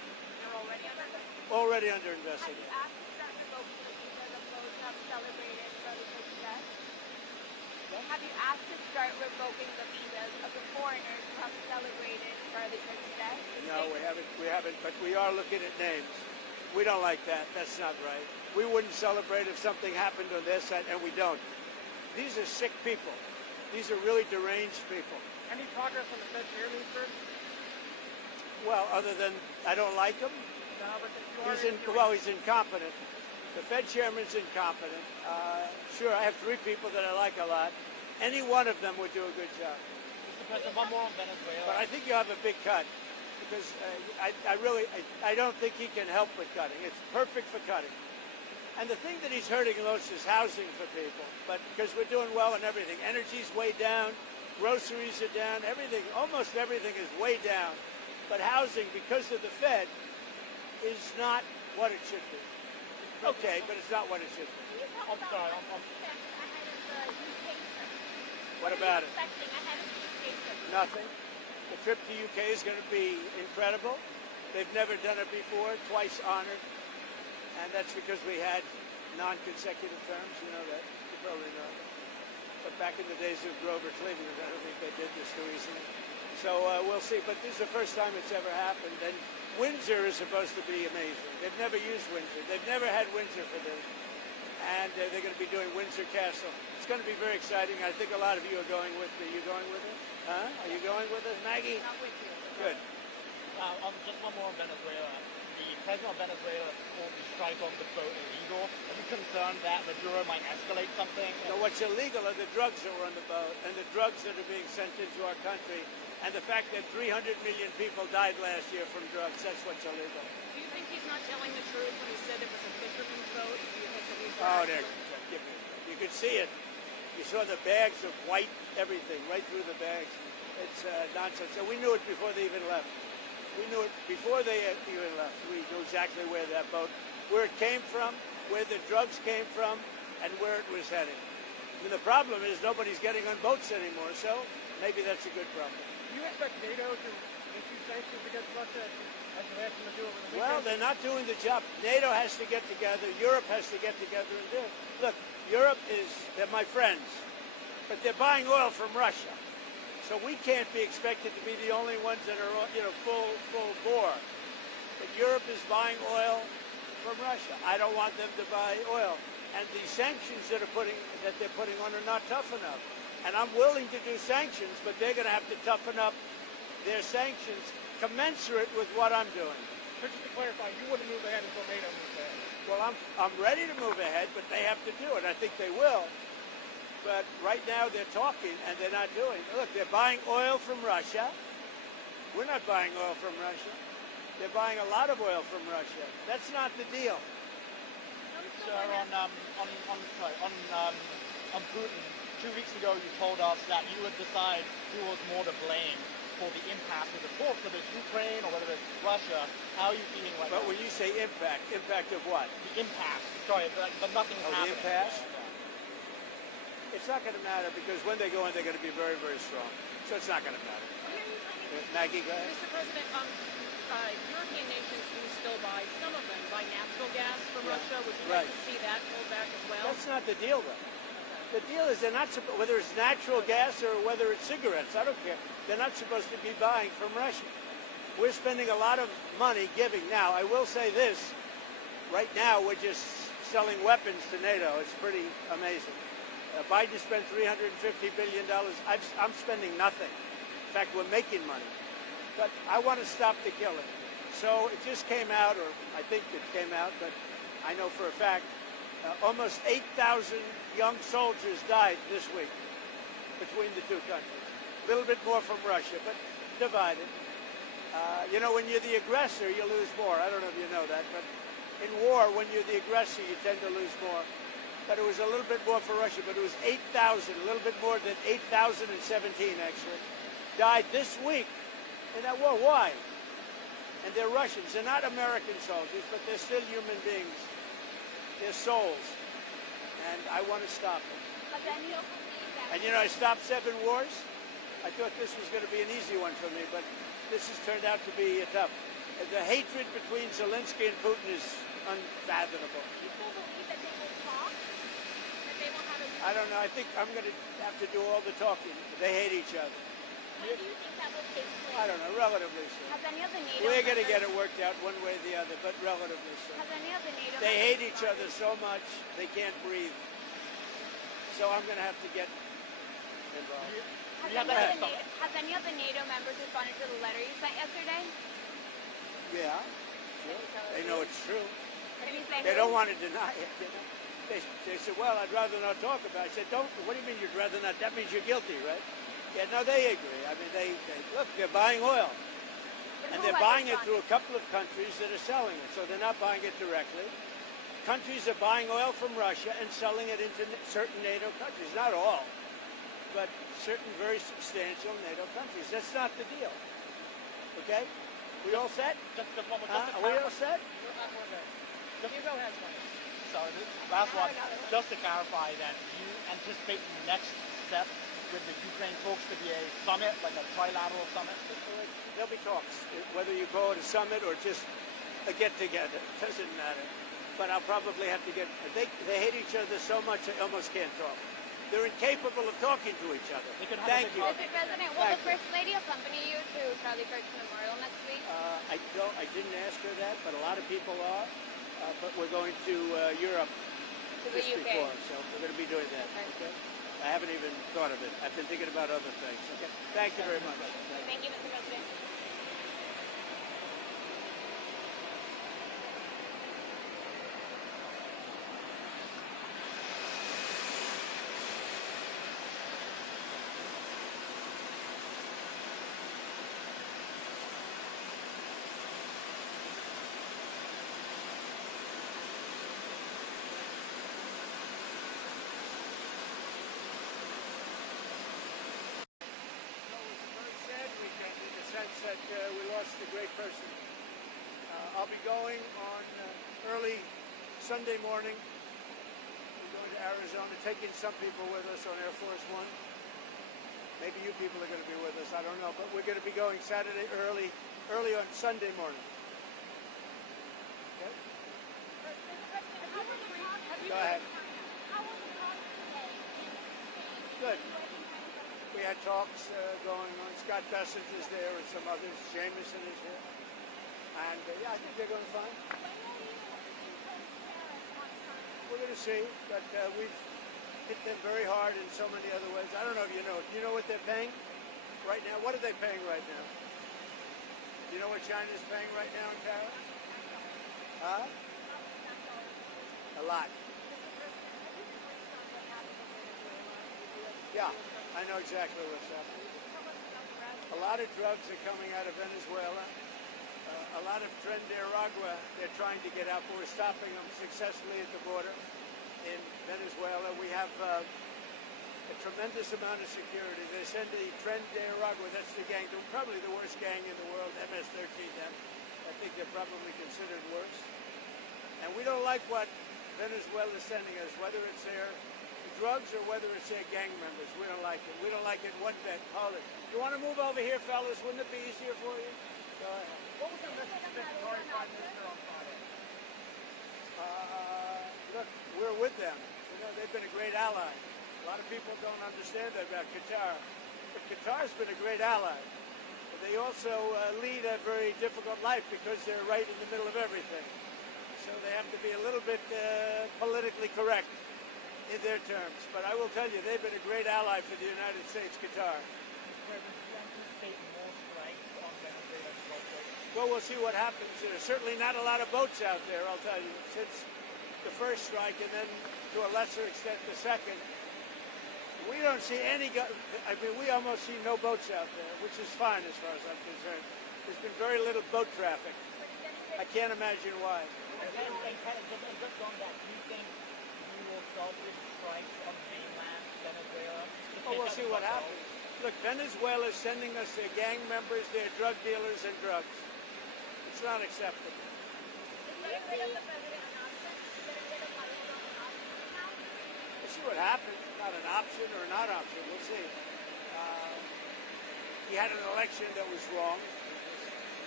already under investigation? Already under Have you investigation. asked to start revoking the visas of those who have celebrated Brother President? Have you asked to start revoking the visas of the foreigners who have celebrated Brother President? No, we haven't, but we are looking at names. We don't like that. That's not right. We wouldn't celebrate if something happened on their side, and we don't. These are sick people. These are really deranged people. Any progress on the Fed chairman, sir? Well, other than I don't like him, No, but you are he's incompetent. The Fed chairman's incompetent. Sure, I have three people that I like a lot. Any one of them would do a good job. Mr. President, one more on Venezuela. But I think you have a big cut because I don't think he can help with cutting. It's perfect for cutting. And the thing that he's hurting most is housing for people. But because we're doing well in everything, energy's way down, groceries are down, everything, almost everything is way down. But housing, because of the Fed, is not what it should be. Okay, but it's not what it should be. Can you talk I'm about sorry, what to expect ahead of the UK trip? What are about you it? expecting ahead of the UK trip? Nothing. The trip to UK is going to be incredible. They've never done it before, twice honored. And that's because we had non-consecutive terms, you know that. You probably know that. But back in the days of Grover Cleveland, I don't think they did this too easily. So we'll see. But this is the first time it's ever happened. And Windsor is supposed to be amazing. They've never used Windsor. They've never had Windsor for this. And they're going to be doing Windsor Castle. It's going to be very exciting. I think a lot of you are going with me. Are you going with us? Huh? Are you going with us, Maggie? Not with you. Good. Just one more on Venezuela. The president of Venezuela called the strike on the boat illegal. Are you concerned that Maduro might escalate something? So what's illegal are the drugs that were on the boat and the drugs that are being sent into our country and the fact that 300 million people died last year from drugs. That's what's illegal. Do you think he's not telling the truth when he said it was a fisherman's boat? Do you think that he's Oh, there. You could see it. You saw the bags of white everything right through the bags. It's nonsense. So we knew it before they even left. We knew it before they even left. We knew exactly where that boat, where it came from, where the drugs came from, and where it was heading. I mean, the problem is nobody's getting on boats anymore, so maybe that's a good problem. Do you expect NATO to issue sanctions against Russia as you asked them to do over the weekend? Well, they're not doing the job. NATO has to get together. Europe has to get together and do it. Look, Europe they're my friends, but they're buying oil from Russia. So we can't be expected to be the only ones that are, full bore. But Europe is buying oil from Russia. I don't want them to buy oil. And the sanctions that they're putting on are not tough enough. And I'm willing to do sanctions, but they're going to have to toughen up their sanctions commensurate with what I'm doing. So just to clarify, you wouldn't move ahead until NATO moves ahead. Well, I'm ready to move ahead, but they have to do it. I think they will. But right now they're talking and they're not doing. Look, they're buying oil from Russia. We're not buying oil from Russia. They're buying a lot of oil from Russia. That's not the deal. Sir, on Putin, 2 weeks ago you told us that you would decide who was more to blame for the impasse of the talks, whether it's Ukraine or whether it's Russia. How are you feeling right But now? when you say impact of what? The impasse. Sorry, but nothing's Oh, the happening. impasse? It's not going to matter because when they go in, they're going to be very, very strong. So it's not going to matter. Maggie, go ahead. Mr. President, European nations do still buy, some of them buy natural gas from Yeah. Russia. Would you like Right. to see that pulled back as well? That's not the deal, though. The deal is they're not supposed, whether it's natural gas or whether it's cigarettes, I don't care. They're not supposed to be buying from Russia. We're spending a lot of money giving. Now, I will say this. Right now, we're just selling weapons to NATO. It's pretty amazing. Biden spent $350 billion. I'm spending nothing. In fact, we're making money. But I want to stop the killing. So it just came out, or I think it came out, but I know for a fact, almost 8,000 young soldiers died this week between the two countries. A little bit more from Russia, but divided. When you're the aggressor, you lose more. I don't know if you know that, but in war, when you're the aggressor, you tend to lose more. But it was a little bit more for Russia, but it was 8,000, a little bit more than 8,017 actually, died this week in that war. Why? And they're Russians. They're not American soldiers, but they're still human beings. They're souls. And I want to stop it. But then you'll believe that. And I stopped 7 wars. I thought this was going to be an easy one for me, but this has turned out to be tough. The hatred between Zelensky and Putin is unfathomable. Do you still believe that they will talk? That they will have a... I don't know. I think I'm going to have to do all the talking. They hate each other. When do you think that will take place? I don't know. Relatively soon. Has any of the NATO We're going to get members- it worked out one way or the other, but relatively soon. Has any of the NATO They members hate each other so much they can't breathe. So I'm going to have to get involved. Has You have any, to of the have has any of the NATO members responded to the letter you sent yesterday? Yeah. Can you tell us They who? know it's true. Can you say They who? don't want to deny it. You know? They said, well, I'd rather not talk about it. I said, don't. What do you mean you'd rather not? That means you're guilty, right? Yeah, no, they agree. I mean, they look, they're buying oil. But And who they're has buying it responded? through a couple of countries that are selling it. So they're not buying it directly. Countries are buying oil from Russia and selling it into certain NATO countries. Not all, but certain very substantial NATO countries. That's not the deal. Okay? We all set? Just one more. Are we all set? Hugo has one. Sorry, last one. Just to clarify then, do you anticipate the next step with the Ukraine talks to be a summit, like a trilateral summit? There'll be talks, whether you call it a summit or just a get-together. It doesn't matter. But I'll probably have to get... They hate each other so much they almost can't talk. They're incapable of talking to each other. They could have a Thank big you. hug. Mr. President, will Thank the First Lady accompany you to Charlie Kirk's memorial next week? I didn't ask her that, but a lot of people are. But we're going to Europe To the just UK. before, so we're going to be doing that. Okay. Okay? I haven't even thought of it. I've been thinking about other things. Okay. Thank you very much. Thank you, Mr. President. Very sad weekend in the sense that we lost a great person. I'll be going on early Sunday morning. We're going to Arizona, taking some people with us on Air Force One. Maybe you people are going to be with us. I don't know, but we're going to be going Saturday early on Sunday morning. Okay? Go ahead. Good. We had talks going on. Scott Bessent is there and some others. Jameson is here. And yeah, I think they're going fine. We're going to see, but we've hit them very hard in so many other ways. I don't know if you know. Do you know what they're paying right now? What are they paying right now? Do you know what China's paying right now in tariffs? Huh? A lot. Yeah, I know exactly what's happening. A lot of drugs are coming out of Venezuela. A lot of Tren de Aragua they're trying to get out, but we're stopping them successfully at the border in Venezuela. We have a tremendous amount of security. They send the Tren de Aragua, that's the gang, they're probably the worst gang in the world, MS-13M. I think they're probably considered worse. And we don't like what Venezuela is sending us, whether it's their drugs or whether it's their gang members. We don't like it. We don't like it one bit. Hold it. You want to move over here, fellas? Wouldn't it be easier for you? Go ahead. What was the message sent to our Prime Minister on Friday? Look, we're with them. You know, they've been a great ally. A lot of people don't understand that about Qatar. But Qatar's been a great ally. But they also lead a very difficult life because they're right in the middle of everything. So they have to be a little bit politically correct in their terms. But I will tell you, they've been a great ally for the United States, Qatar. Well, we'll see what happens. There's certainly not a lot of boats out there, I'll tell you, since the first strike and then to a lesser extent the second. We don't see any, I mean, we almost see no boats out there, which is fine as far as I'm concerned. There's been very little boat traffic. I can't imagine why. Just on that, do you think you will start with strikes on mainland Venezuela? Oh, we'll see what happens. Look, Venezuela is sending us their gang members, their drug dealers, and drugs. It's not acceptable. We'll see what happens. Not an option or a not option. We'll see. He had an election that was wrong.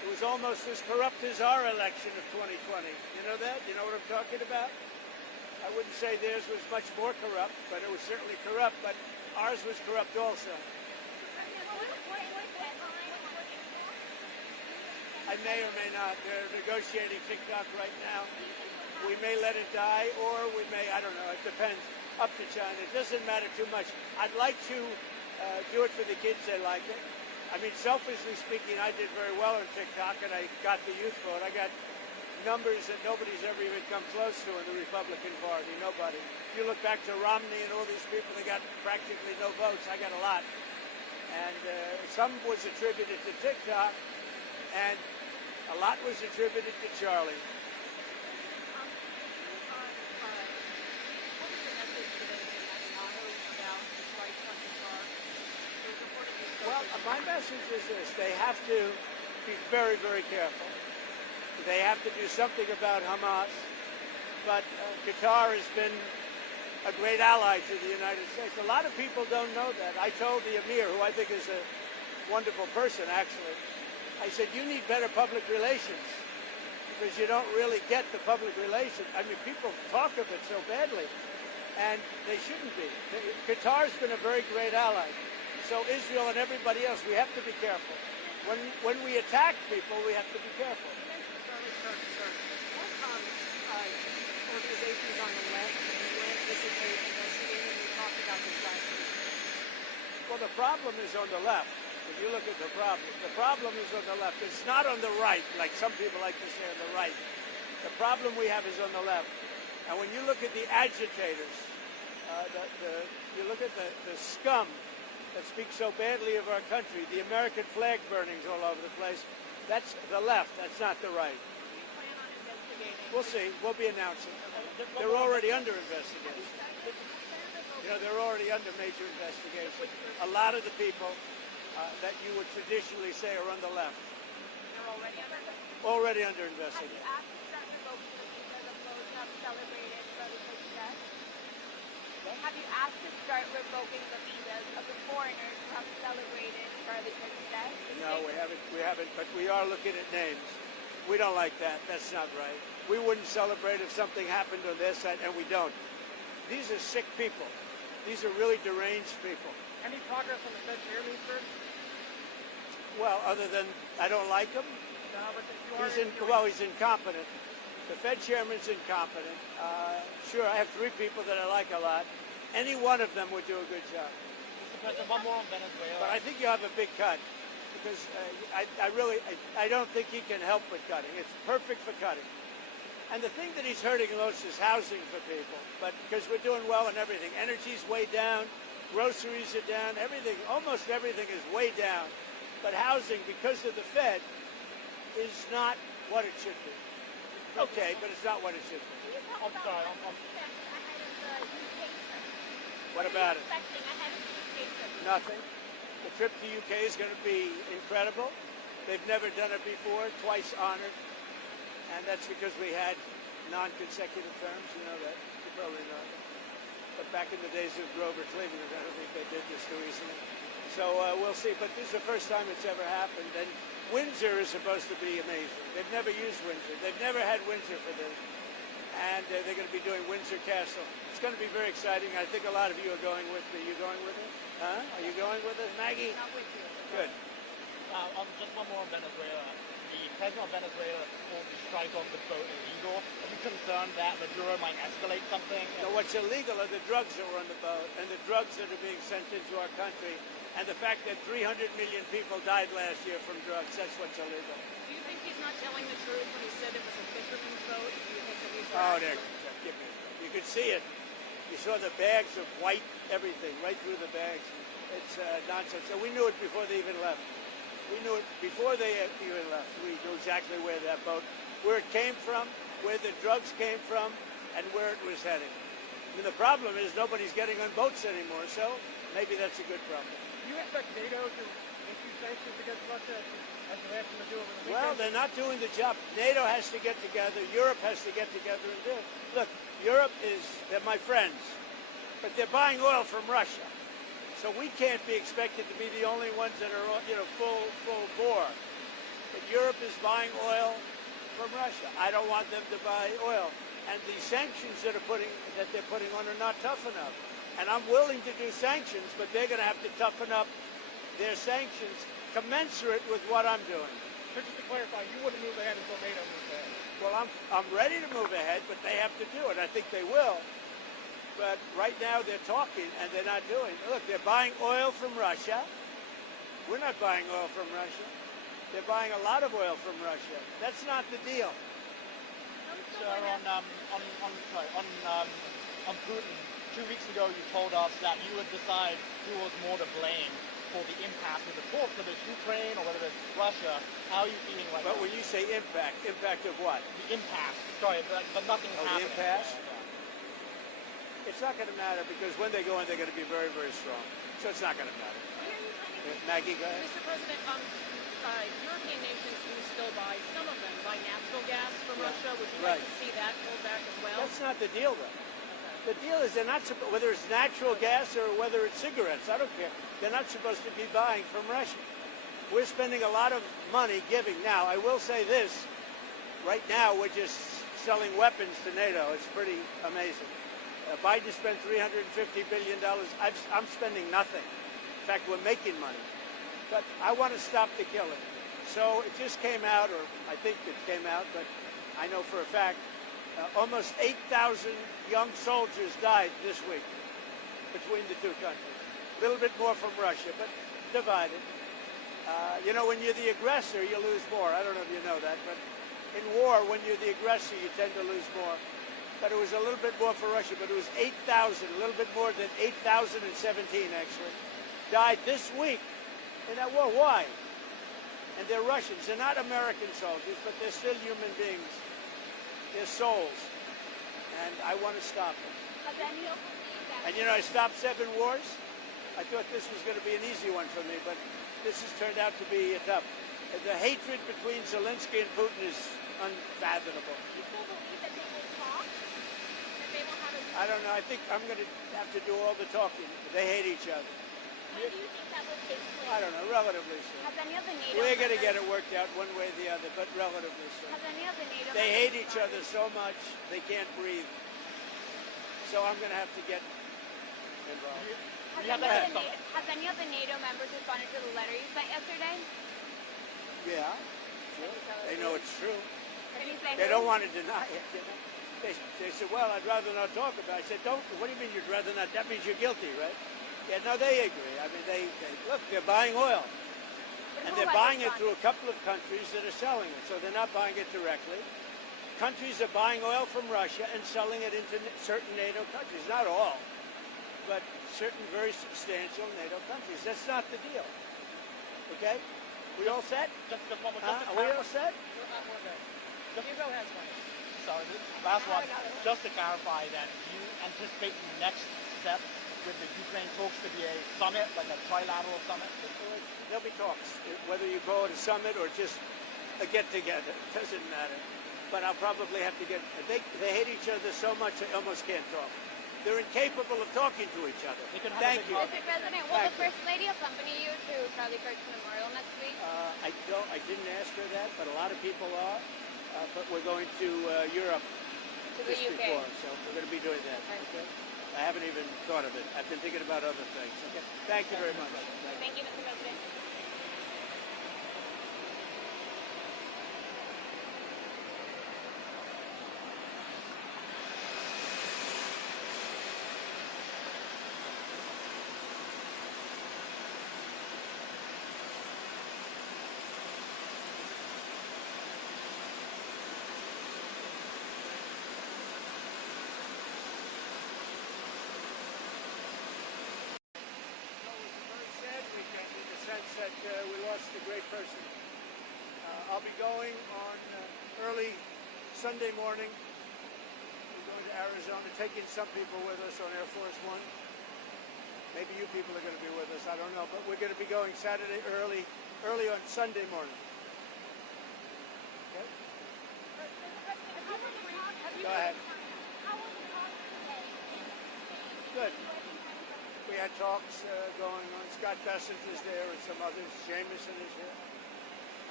It was almost as corrupt as our election of 2020. You know that? You know what I'm talking about? I wouldn't say theirs was much more corrupt, but it was certainly corrupt, but ours was corrupt also. I may or may not. They're negotiating TikTok right now. We may let it die, or we may, I don't know, it depends. Up to China. It doesn't matter too much. I'd like to do it for the kids. They like it. I mean, selfishly speaking, I did very well on TikTok, and I got the youth vote. I got numbers that nobody's ever even come close to in the Republican Party. Nobody. If you look back to Romney and all these people, they got practically no votes. I got a lot. And some was attributed to TikTok, and a lot was attributed to Charlie. Well, my message is this. They have to be very, very careful. They have to do something about Hamas. But Qatar has been a great ally to the United States. A lot of people don't know that. I told the Emir, who I think is a wonderful person, actually, I said, you need better public relations because you don't really get the public relations. I mean, people talk of it so badly, and they shouldn't be. Qatar's been a very great ally. So Israel and everybody else, we have to be careful. When we attack people, we have to be careful. What organizations on the left went visited, investigating, we talked about this last week? Well, the problem is on the left. If you look at the problem is on the left. It's not on the right, like some people like to say on the right. The problem we have is on the left. And when you look at the agitators, you look at the scum that speaks so badly of our country, the American flag burnings all over the place, that's the left, that's not the right. Do you plan on investigating? We'll see. We'll be announcing. They're already under investigation. You know, they're already under major investigation. A lot of the people that you would traditionally say are on the left. They're Already under Have you investigation. asked to start revoking the visas of those who have celebrated Brother Cook's death? Have you asked to start revoking the visas of the foreigners who have celebrated Brother Cook's death? No, we haven't, but we are looking at names. We don't like that. That's not right. We wouldn't celebrate if something happened on their side, and we don't. These are sick people. These are really deranged people. Any progress on the Fed chairman, sir? Well, other than I don't like him, No, but you are he's incompetent. The Fed chairman's incompetent. Sure, I have three people that I like a lot. Any one of them would do a good job. Mr. President, one more on Venezuela. But I think you have a big cut because I don't think he can help with cutting. It's perfect for cutting. And the thing that he's hurting most is housing for people. But because we're doing well in everything, energy's way down, groceries are down, everything, almost everything is way down. But housing, because of the Fed, is not what it should be. Okay, but it's not what it should be. Can you talk I'm about sorry, what to expect ahead of the UK trip? What are about you it? expecting ahead of the UK trip? Nothing. The trip to UK is going to be incredible. They've never done it before, twice honored. And that's because we had non-consecutive terms, you know that. You probably know that. But back in the days of Grover Cleveland, I don't think they did this too easily. So we'll see. But this is the first time it's ever happened. And Windsor is supposed to be amazing. They've never used Windsor. They've never had Windsor for this. And they're going to be doing Windsor Castle. It's going to be very exciting. I think a lot of you are going with me. Are you going with us? Huh? Are you going with us, Maggie? Not with you. Good. Just one more on Venezuela. The president of Venezuela called the strike on the boat illegal. Are you concerned that Maduro might escalate something? So what's illegal are the drugs that were on the boat and the drugs that are being sent into our country and the fact that 300 million people died last year from drugs. That's what's illegal. Do you think he's not telling the truth when he said it was a fisherman's boat? Do you think that he's Oh, there. You could see it. You saw the bags of white everything right through the bags. It's nonsense. So we knew it before they even left. We knew it before they even left. We knew exactly where that boat, where it came from, where the drugs came from, and where it was heading. I mean, the problem is nobody's getting on boats anymore, so maybe that's a good problem. Do you expect NATO to issue sanctions against Russia as they have to do over the weekend? Well, they're not doing the job. NATO has to get together. Europe has to get together and do it. Look, Europe they're my friends, but they're buying oil from Russia. So we can't be expected to be the only ones that are, full bore. But Europe is buying oil from Russia. I don't want them to buy oil. And the sanctions that they're putting on are not tough enough. And I'm willing to do sanctions, but they're going to have to toughen up their sanctions commensurate with what I'm doing. So just to clarify, you wouldn't move ahead until NATO moves ahead. Well, I'm ready to move ahead, but they have to do it. I think they will. But right now they're talking and they're not doing. Look, they're buying oil from Russia. We're not buying oil from Russia. They're buying a lot of oil from Russia. That's not the deal. Sir, on Putin, 2 weeks ago you told us that you would decide who was more to blame for the impasse with the talks, whether it's Ukraine or whether it's Russia. How are you feeling right But now? when you say impact of what? The impasse. Sorry, but nothing Oh, the happening. impasse? Yeah. It's not going to matter because when they go in, they're going to be very, very strong. So it's not going to matter. Maggie, go ahead. Mr. President, European nations do still buy, some of them buy natural gas from Yeah. Russia. Would you Right. like to see that pulled back as well? That's not the deal, though. The deal is they're not whether it's natural gas or whether it's cigarettes. I don't care. They're not supposed to be buying from Russia. We're spending a lot of money giving. Now, I will say this. Right now, we're just selling weapons to NATO. It's pretty amazing. Biden spent $350 billion. I'm spending nothing. In fact, we're making money. But I want to stop the killing. So it just came out, or I think it came out, but I know for a fact, almost 8,000 young soldiers died this week between the two countries. A little bit more from Russia, but divided. When you're the aggressor, you lose more. I don't know if you know that, but in war, when you're the aggressor, you tend to lose more. But it was a little bit more for Russia, but it was 8,000, a little bit more than 8,017 actually, died this week in that war. Why? And they're Russians. They're not American soldiers, but they're still human beings. They're souls. And I want to stop them. And I stopped 7 wars. I thought this was going to be an easy one for me, but this has turned out to be tough. The hatred between Zelensky and Putin is unfathomable. You still believe that they will talk? That they will have a... I don't know. I think I'm going to have to do all the talking. They hate each other. When do you think that will take place? I don't know. Relatively soon. Has any of the NATO We're going to get members- it worked out one way or the other, but relatively soon. Has any of the NATO They members hate each started- other so much they can't breathe. So I'm going to have to get involved. You have that head something. Has any of the NATO members responded to the letter you sent yesterday? Yeah, sure. They know it's true. Can you say They who? don't want to deny it. They said, well, I'd rather not talk about it. I said, don't. What do you mean you'd rather not? That means you're guilty, right? Yeah, no, they agree. I mean, they look, they're buying oil. But And who they're has buying it responded? through a couple of countries that are selling it. So they're not buying it directly. Countries are buying oil from Russia and selling it into certain NATO countries. Not all, but certain very substantial NATO countries. That's not the deal. Okay? We all set? Just one more. Are we all set? You go ahead, Mike. Sorry, last one. Just to clarify that you anticipate the next step with the Ukraine talks to be a summit, like a trilateral summit? There'll be talks, whether you call it a summit or just a get-together. It doesn't matter. But I'll probably have to get... They hate each other so much they almost can't talk. They're incapable of talking to each other. They could have Thank a big you. hug. Mr. President, will Thank the First Lady accompany you to Charlie Kirk's memorial next week? I didn't ask her that, but a lot of people are. But we're going to Europe To the just UK. before, so we're going to be doing that. Okay. Okay? I haven't even thought of it. I've been thinking about other things. Okay. Thank you very much. Thank you, Mr. President. Sad weekend in the sense that we lost a great person. I'll be going on early Sunday morning. We're going to Arizona, taking some people with us on Air Force One. Maybe you people are going to be with us. I don't know, but we're going to be going Saturday early on Sunday morning. Okay? Go ahead. Good. We had talks going on. Scott Bessent is there and some others. Jameson is here.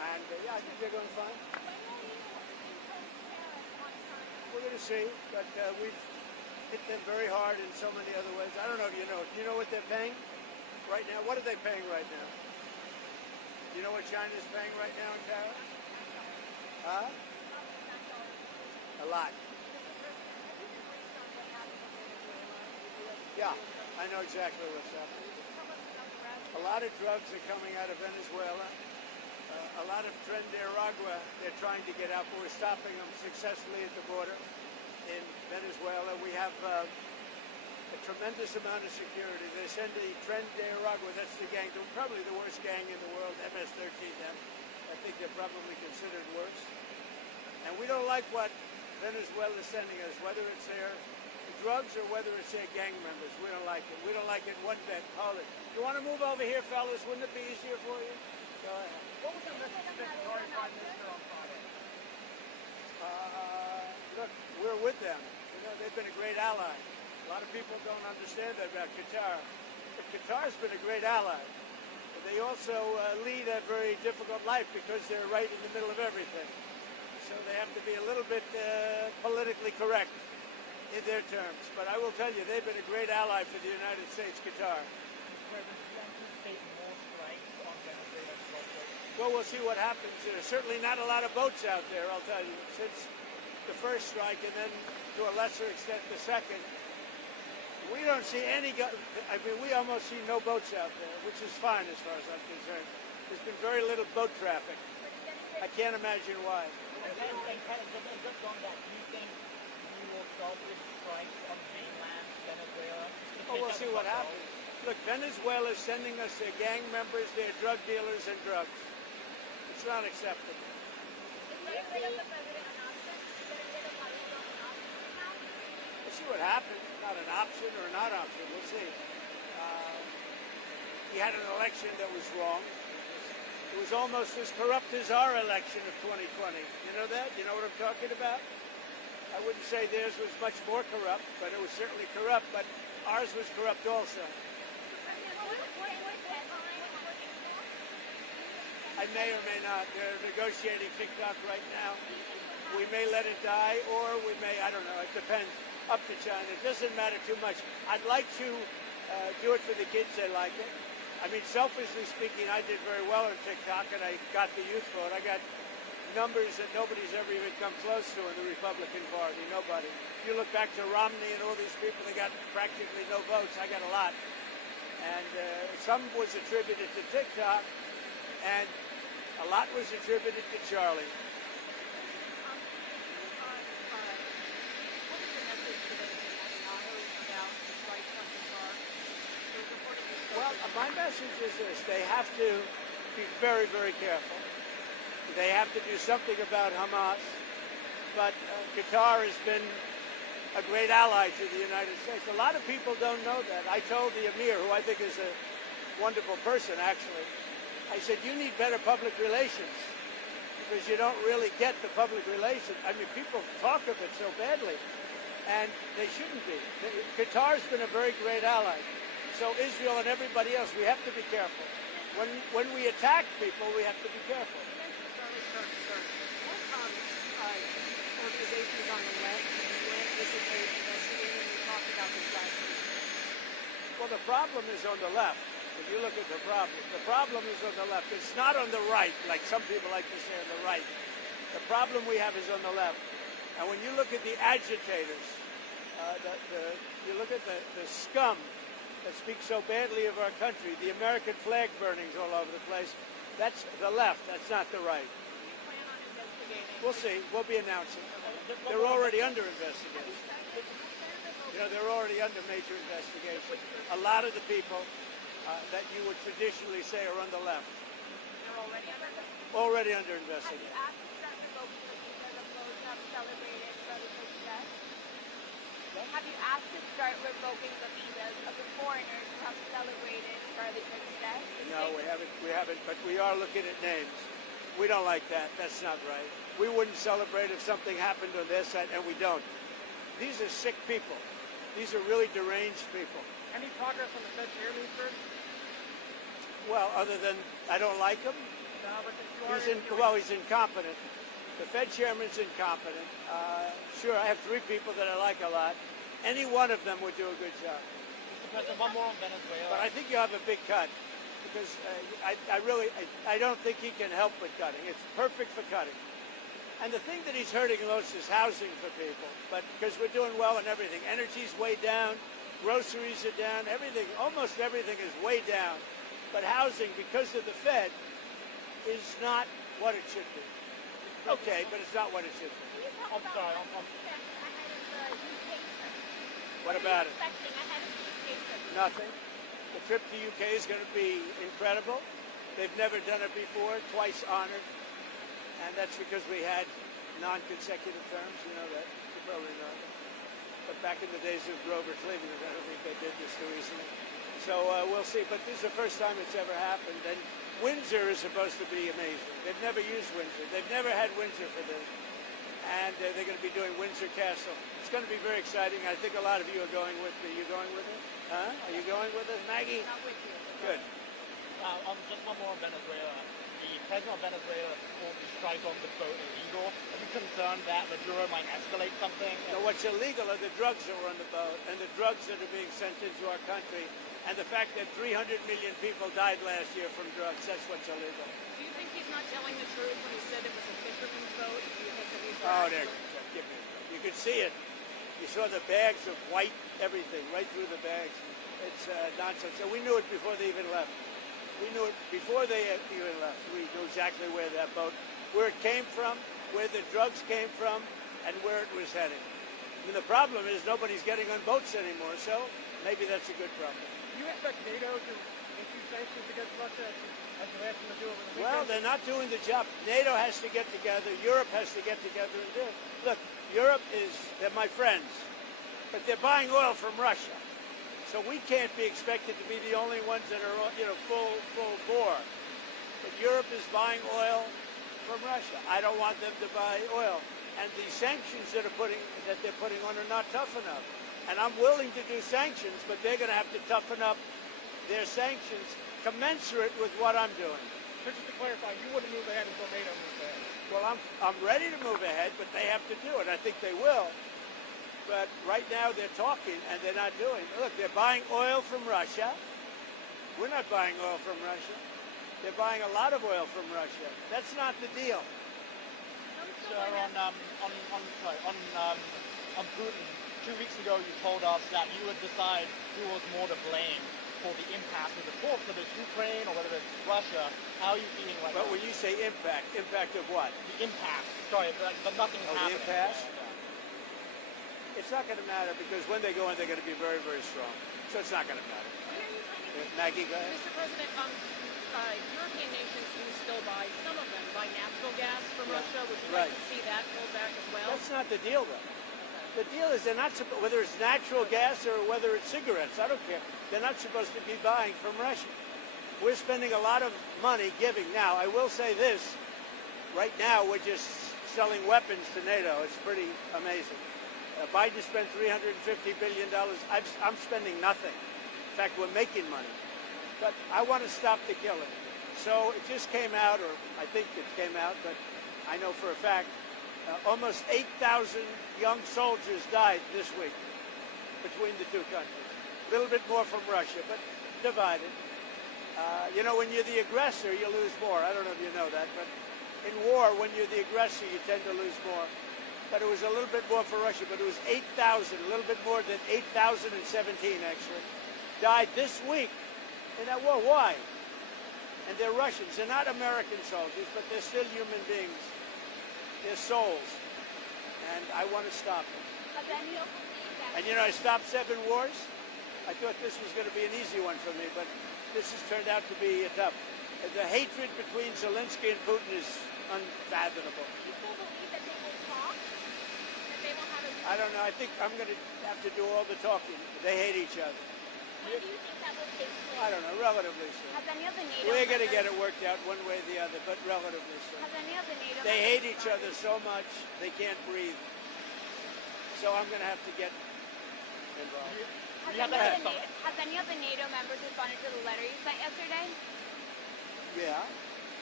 And yeah, I think they're going fine. When will you impose tariffs on China? We're going to see, but we've hit them very hard in so many other ways. I don't know if you know. Do you know what they're paying right now? What are they paying right now? Do you know what China's paying right now in tariffs? Huh? A lot. Yeah, I know exactly what's happening. A lot of drugs are coming out of Venezuela. A lot of Tren de Aragua they're trying to get out, but we're stopping them successfully at the border in Venezuela. We have a tremendous amount of security. They send the Tren de Aragua, that's the gang, probably the worst gang in the world, MS-13M. I think they're probably considered worse. And we don't like what Venezuela is sending us, whether it's their drugs or whether it's their gang members. We don't like it. We don't like it one bit. Hold it. You want to move over here, fellas? Wouldn't it be easier for you? Go ahead. What was the message to the Qatari Prime Minister on Friday? Look, we're with them. You know, they've been a great ally. A lot of people don't understand that about Qatar. But Qatar's been a great ally. But they also lead a very difficult life because they're right in the middle of everything. So they have to be a little bit politically correct in their terms. But I will tell you, they've been a great ally for the United States, Qatar. Well, we'll see what happens. There's certainly not a lot of boats out there, I'll tell you, since the first strike and then to a lesser extent the second. We don't see any, we almost see no boats out there, which is fine as far as I'm concerned. There's been very little boat traffic. I can't imagine why. And kind of just on that, do you think we will start with strikes on mainland Venezuela? Oh, we'll see what happens. Look, Venezuela is sending us their gang members, their drug dealers, and drugs. It's not acceptable. Is getting rid of the president an option? Getting rid of Maduro an option now? We'll see what happens. Not an option or not option. We'll see. He had an election that was wrong. It was almost as corrupt as our election of 2020. You know that? You know what I'm talking about? I wouldn't say theirs was much more corrupt, but it was certainly corrupt. But ours was corrupt also. I may or may not. They're negotiating TikTok right now. We may let it die, or we may, I don't know, it depends. Up to China. It doesn't matter too much. I'd like to do it for the kids. They like it. I mean, selfishly speaking, I did very well on TikTok, and I got the youth vote. I got numbers that nobody's ever even come close to in the Republican Party. Nobody. If you look back to Romney and all these people, they got practically no votes. I got a lot. And some was attributed to TikTok, and a lot was attributed to Charlie. Well, my message is this. They have to be very, very careful. They have to do something about Hamas. But Qatar has been a great ally to the United States. A lot of people don't know that. I told the Emir, who I think is a wonderful person, actually, I said, you need better public relations because you don't really get the public relations. I mean, people talk of it so badly, and they shouldn't be. Qatar's been a very great ally. So Israel and everybody else, we have to be careful. When we attack people, we have to be careful. What organizations on the left anticipate investigating? We talked about this last week. Well, the problem is on the left. If you look at the problem is on the left. It's not on the right, like some people like to say on the right. The problem we have is on the left. And when you look at the agitators, you look at the scum that speaks so badly of our country, the American flag burnings all over the place, that's the left, that's not the right. Do you plan on investigating? We'll see. We'll be announcing. They're already under investigation. You know, they're already under major investigation. A lot of the people that you would traditionally say are on the left. They're Already under Have you investigation. asked to start revoking the visas of those who have celebrated Charlie Kirk's death? Have you asked to start revoking the visas of the foreigners who have celebrated Charlie Kirk's death? No, we haven't, but we are looking at names. We don't like that. That's not right. We wouldn't celebrate if something happened on their side, and we don't. These are sick people. These are really deranged people. Any progress on the Fed chair, Minister? Well, other than I don't like them, No, now, but you are Well, he's incompetent. The Fed chairman's incompetent. Sure, I have three people that I like a lot. Any one of them would do a good job. Mr. President, one more on Venezuela. But I think you have a big cut because I don't think he can help with cutting. It's perfect for cutting. And the thing that he's hurting most is housing for people. But because we're doing well in everything, energy's way down, groceries are down, everything, almost everything is way down. But housing, because of the Fed, is not what it should be. Okay, but it's not what it should be. Can you talk I'm about sorry, what you expect ahead of the UK trip? What are about you it? expecting ahead of the UK trip? Nothing. The trip to UK is going to be incredible. They've never done it before, twice honored. And that's because we had non-consecutive terms, you know that. You probably know that. But back in the days of Grover Cleveland, I don't think they did this too easily. So we'll see. But this is the first time it's ever happened. And Windsor is supposed to be amazing. They've never used Windsor. They've never had Windsor for this. And they're going to be doing Windsor Castle. It's going to be very exciting. I think a lot of you are going with me. Are you going with us? Huh? Are you going with us, Maggie? Not with you. Good. Just one more on Venezuela. The president of Venezuela called the strike on the boat illegal. Are you concerned that Maduro might escalate something? So what's illegal are the drugs that were on the boat and the drugs that are being sent into our country and the fact that 300 million people died last year from drugs. That's what's illegal. Do you think he's not telling the truth when he said it was a fisherman's boat? Do you think that he's Oh, there. Give me. You could see it. You saw the bags of white everything right through the bags. It's nonsense. So we knew it before they even left. We knew it before they even left. We knew exactly where that boat, where it came from, where the drugs came from, and where it was heading. I mean, the problem is nobody's getting on boats anymore, so maybe that's a good problem. Do you expect NATO to issue sanctions against Russia as you asked them to do over the weekend? Well, they're not doing the job. NATO has to get together. Europe has to get together and do it. Look, Europe they're my friends, but they're buying oil from Russia. So we can't be expected to be the only ones that are, full bore. But Europe is buying oil from Russia. I don't want them to buy oil. And the sanctions that they're putting on are not tough enough. And I'm willing to do sanctions, but they're going to have to toughen up their sanctions commensurate with what I'm doing. So just to clarify, you wouldn't move ahead until NATO moves ahead. Well, I'm ready to move ahead, but they have to do it. I think they will. But right now they're talking and they're not doing. Look, they're buying oil from Russia. We're not buying oil from Russia. They're buying a lot of oil from Russia. That's not the deal. Sir, on Putin, 2 weeks ago you told us that you would decide who was more to blame for the impasse of the talks, whether it's Ukraine or whether it's Russia. How are you feeling right But now? when you say impact of what? The impasse. Sorry, but nothing's Oh, happening. the impasse? It's not going to matter because when they go in, they're going to be very, very strong. So it's not going to matter. Maggie, go ahead. Mr. President, European nations do still buy, some of them buy natural gas from Yeah. Russia. Would you like Right. to see that pulled back as well? That's not the deal, though. The deal is they're not whether it's natural gas or whether it's cigarettes. I don't care. They're not supposed to be buying from Russia. We're spending a lot of money giving. Now, I will say this. Right now, we're just selling weapons to NATO. It's pretty amazing. Biden spent $350 billion. I'm spending nothing. In fact, we're making money. But I want to stop the killing. So it just came out, or I think it came out, but I know for a fact, almost 8,000 young soldiers died this week between the two countries. A little bit more from Russia, but divided. When you're the aggressor, you lose more. I don't know if you know that, but in war, when you're the aggressor, you tend to lose more. But it was a little bit more for Russia, but it was 8,000, a little bit more than 8,017 actually, died this week in that war. Why? And they're Russians. They're not American soldiers, but they're still human beings. They're souls. And I want to stop them. But then you'll believe that. And I stopped 7 wars. I thought this was going to be an easy one for me, but this has turned out to be tough. The hatred between Zelensky and Putin is unfathomable. You still believe that they will talk? That they will have a... I don't know. I think I'm going to have to do all the talking. They hate each other. When do you think that will take place? I don't know. Relatively soon. Has any of the NATO We're going to get members- it worked out one way or the other, but relatively soon. Has any of the NATO They members hate each started- other so much they can't breathe. So I'm going to have to get involved. Has You have any, to of have the some- has any of the NATO members responded to the letter you sent yesterday? Yeah.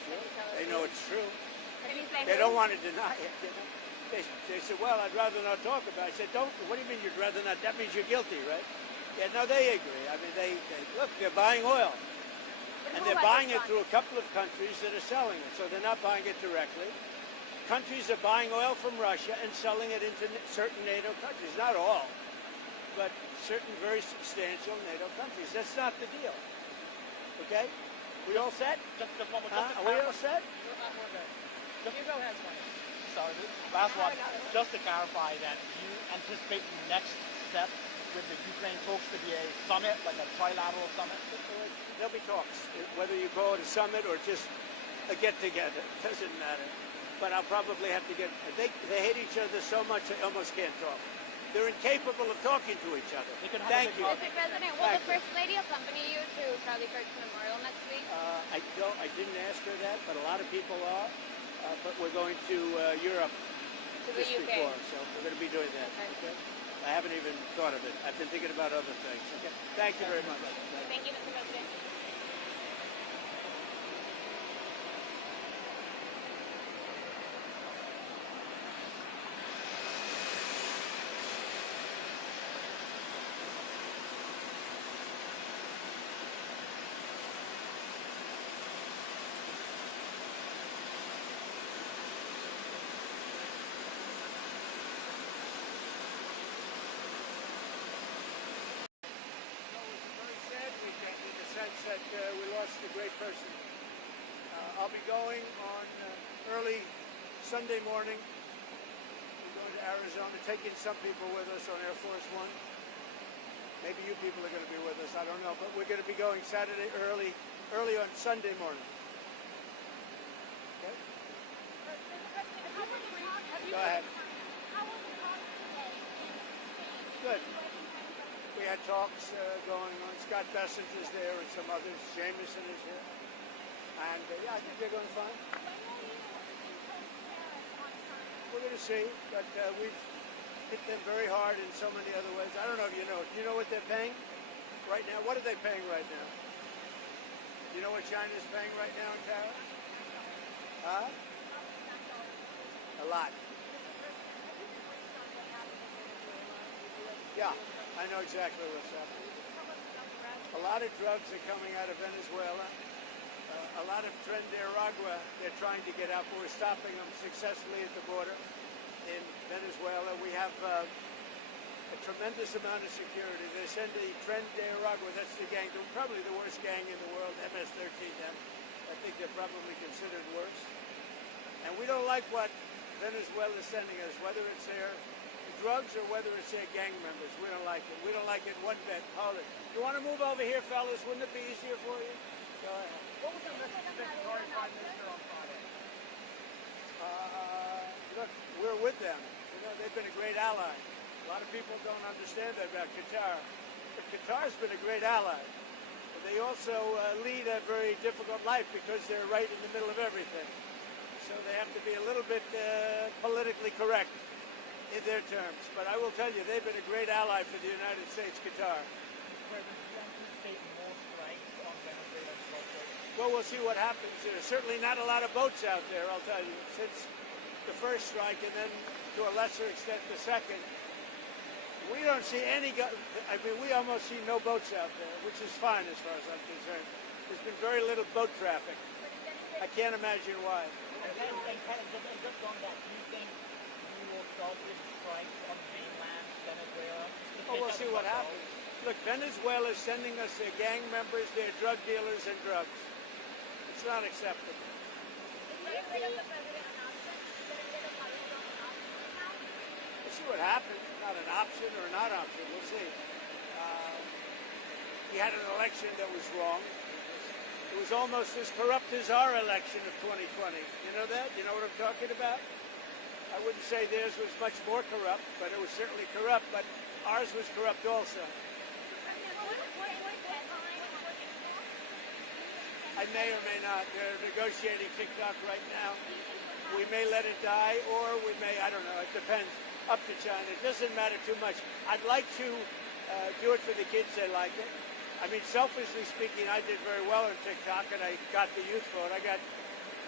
They know it's true. Did you say They who? don't want to deny it. You know? They said, well, I'd rather not talk about it. I said, don't. What do you mean you'd rather not? That means you're guilty, right? Yeah, no, they agree. I mean, look, they're buying oil. But And who they're was buying it it from? through a couple of countries that are selling it. So they're not buying it directly. Countries are buying oil from Russia and selling it into certain NATO countries. Not all, but certain very substantial NATO countries. That's not the deal. Okay? We all set? Just one more. Are we all set? You go ahead, Sonny. Sorry, last one. Just to clarify that you anticipate the next step with the Ukraine talks to be a summit, like a trilateral summit? There'll be talks. Whether you call it a summit or just a get-together, doesn't matter. But I'll probably have to get... They hate each other so much they almost can't talk. They're incapable of talking to each other. Thank you. Mr. President, will Thank the First Lady accompany you to Charlie Kirk's memorial next week? I didn't ask her that, but a lot of people are. But we're going to Europe To the just UK. before, so we're going to be doing that. Okay. Okay? I haven't even thought of it. I've been thinking about other things. Okay. Thank you very much. Thank you, Mr. President. Sad weekend in the sense that we lost a great person. I'll be going on early Sunday morning. We're going to Arizona, taking some people with us on Air Force One. Maybe you people are going to be with us, I don't know. But we're going to be going Saturday early on Sunday morning. Okay? Go ahead. Good. We had talks going on. Scott Bessinger's there and some others. Jameson is here. And yeah, I think they're going fine. We're going to see, but we've hit them very hard in so many other ways. I don't know if you know. Do you know what they're paying right now? What are they paying right now? Do you know what China's paying right now in tariffs? Huh? A lot. Yeah, I know exactly what's happening. A lot of drugs are coming out of Venezuela. A lot of Tren de Aragua they're trying to get out, but we're stopping them successfully at the border in Venezuela. We have a tremendous amount of security. They send the Tren de Aragua, that's the gang, probably the worst gang in the world, MS-13M. I think they're probably considered worse. And we don't like what Venezuela is sending us, whether it's their drugs or whether it's their gang members. We don't like it. We don't like it one bit. Hold it. You want to move over here, fellas? Wouldn't it be easier for you? Go ahead. What was the message you sent to Tory Prime Minister on Friday? Look, we're with them. You know, they've been a great ally. A lot of people don't understand that about Qatar. But Qatar's been a great ally. But they also lead a very difficult life because they're right in the middle of everything. So they have to be a little bit politically correct in their terms. But I will tell you, they've been a great ally for the United States, Qatar. Well, we'll see what happens. There's certainly not a lot of boats out there, I'll tell you, since the first strike and then to a lesser extent the second. We don't see any, I mean, we almost see no boats out there, which is fine as far as I'm concerned. There's been very little boat traffic. I can't imagine why. And kind of just on that, do you think you will start with strikes on mainland Venezuela? Well, we'll see what happens. Look, Venezuela is sending us their gang members, their drug dealers, and drugs. It's not acceptable. We'll see what happens. Not an option or a not option. We'll see. We had an election that was wrong. It was almost as corrupt as our election of 2020. You know that? You know what I'm talking about? I wouldn't say theirs was much more corrupt, but it was certainly corrupt. But ours was corrupt also. I may or may not. They're negotiating TikTok right now. We may let it die, or we may, I don't know, it depends. Up to China. It doesn't matter too much. I'd like to do it for the kids. They like it. I mean, selfishly speaking, I did very well on TikTok, and I got the youth vote. I got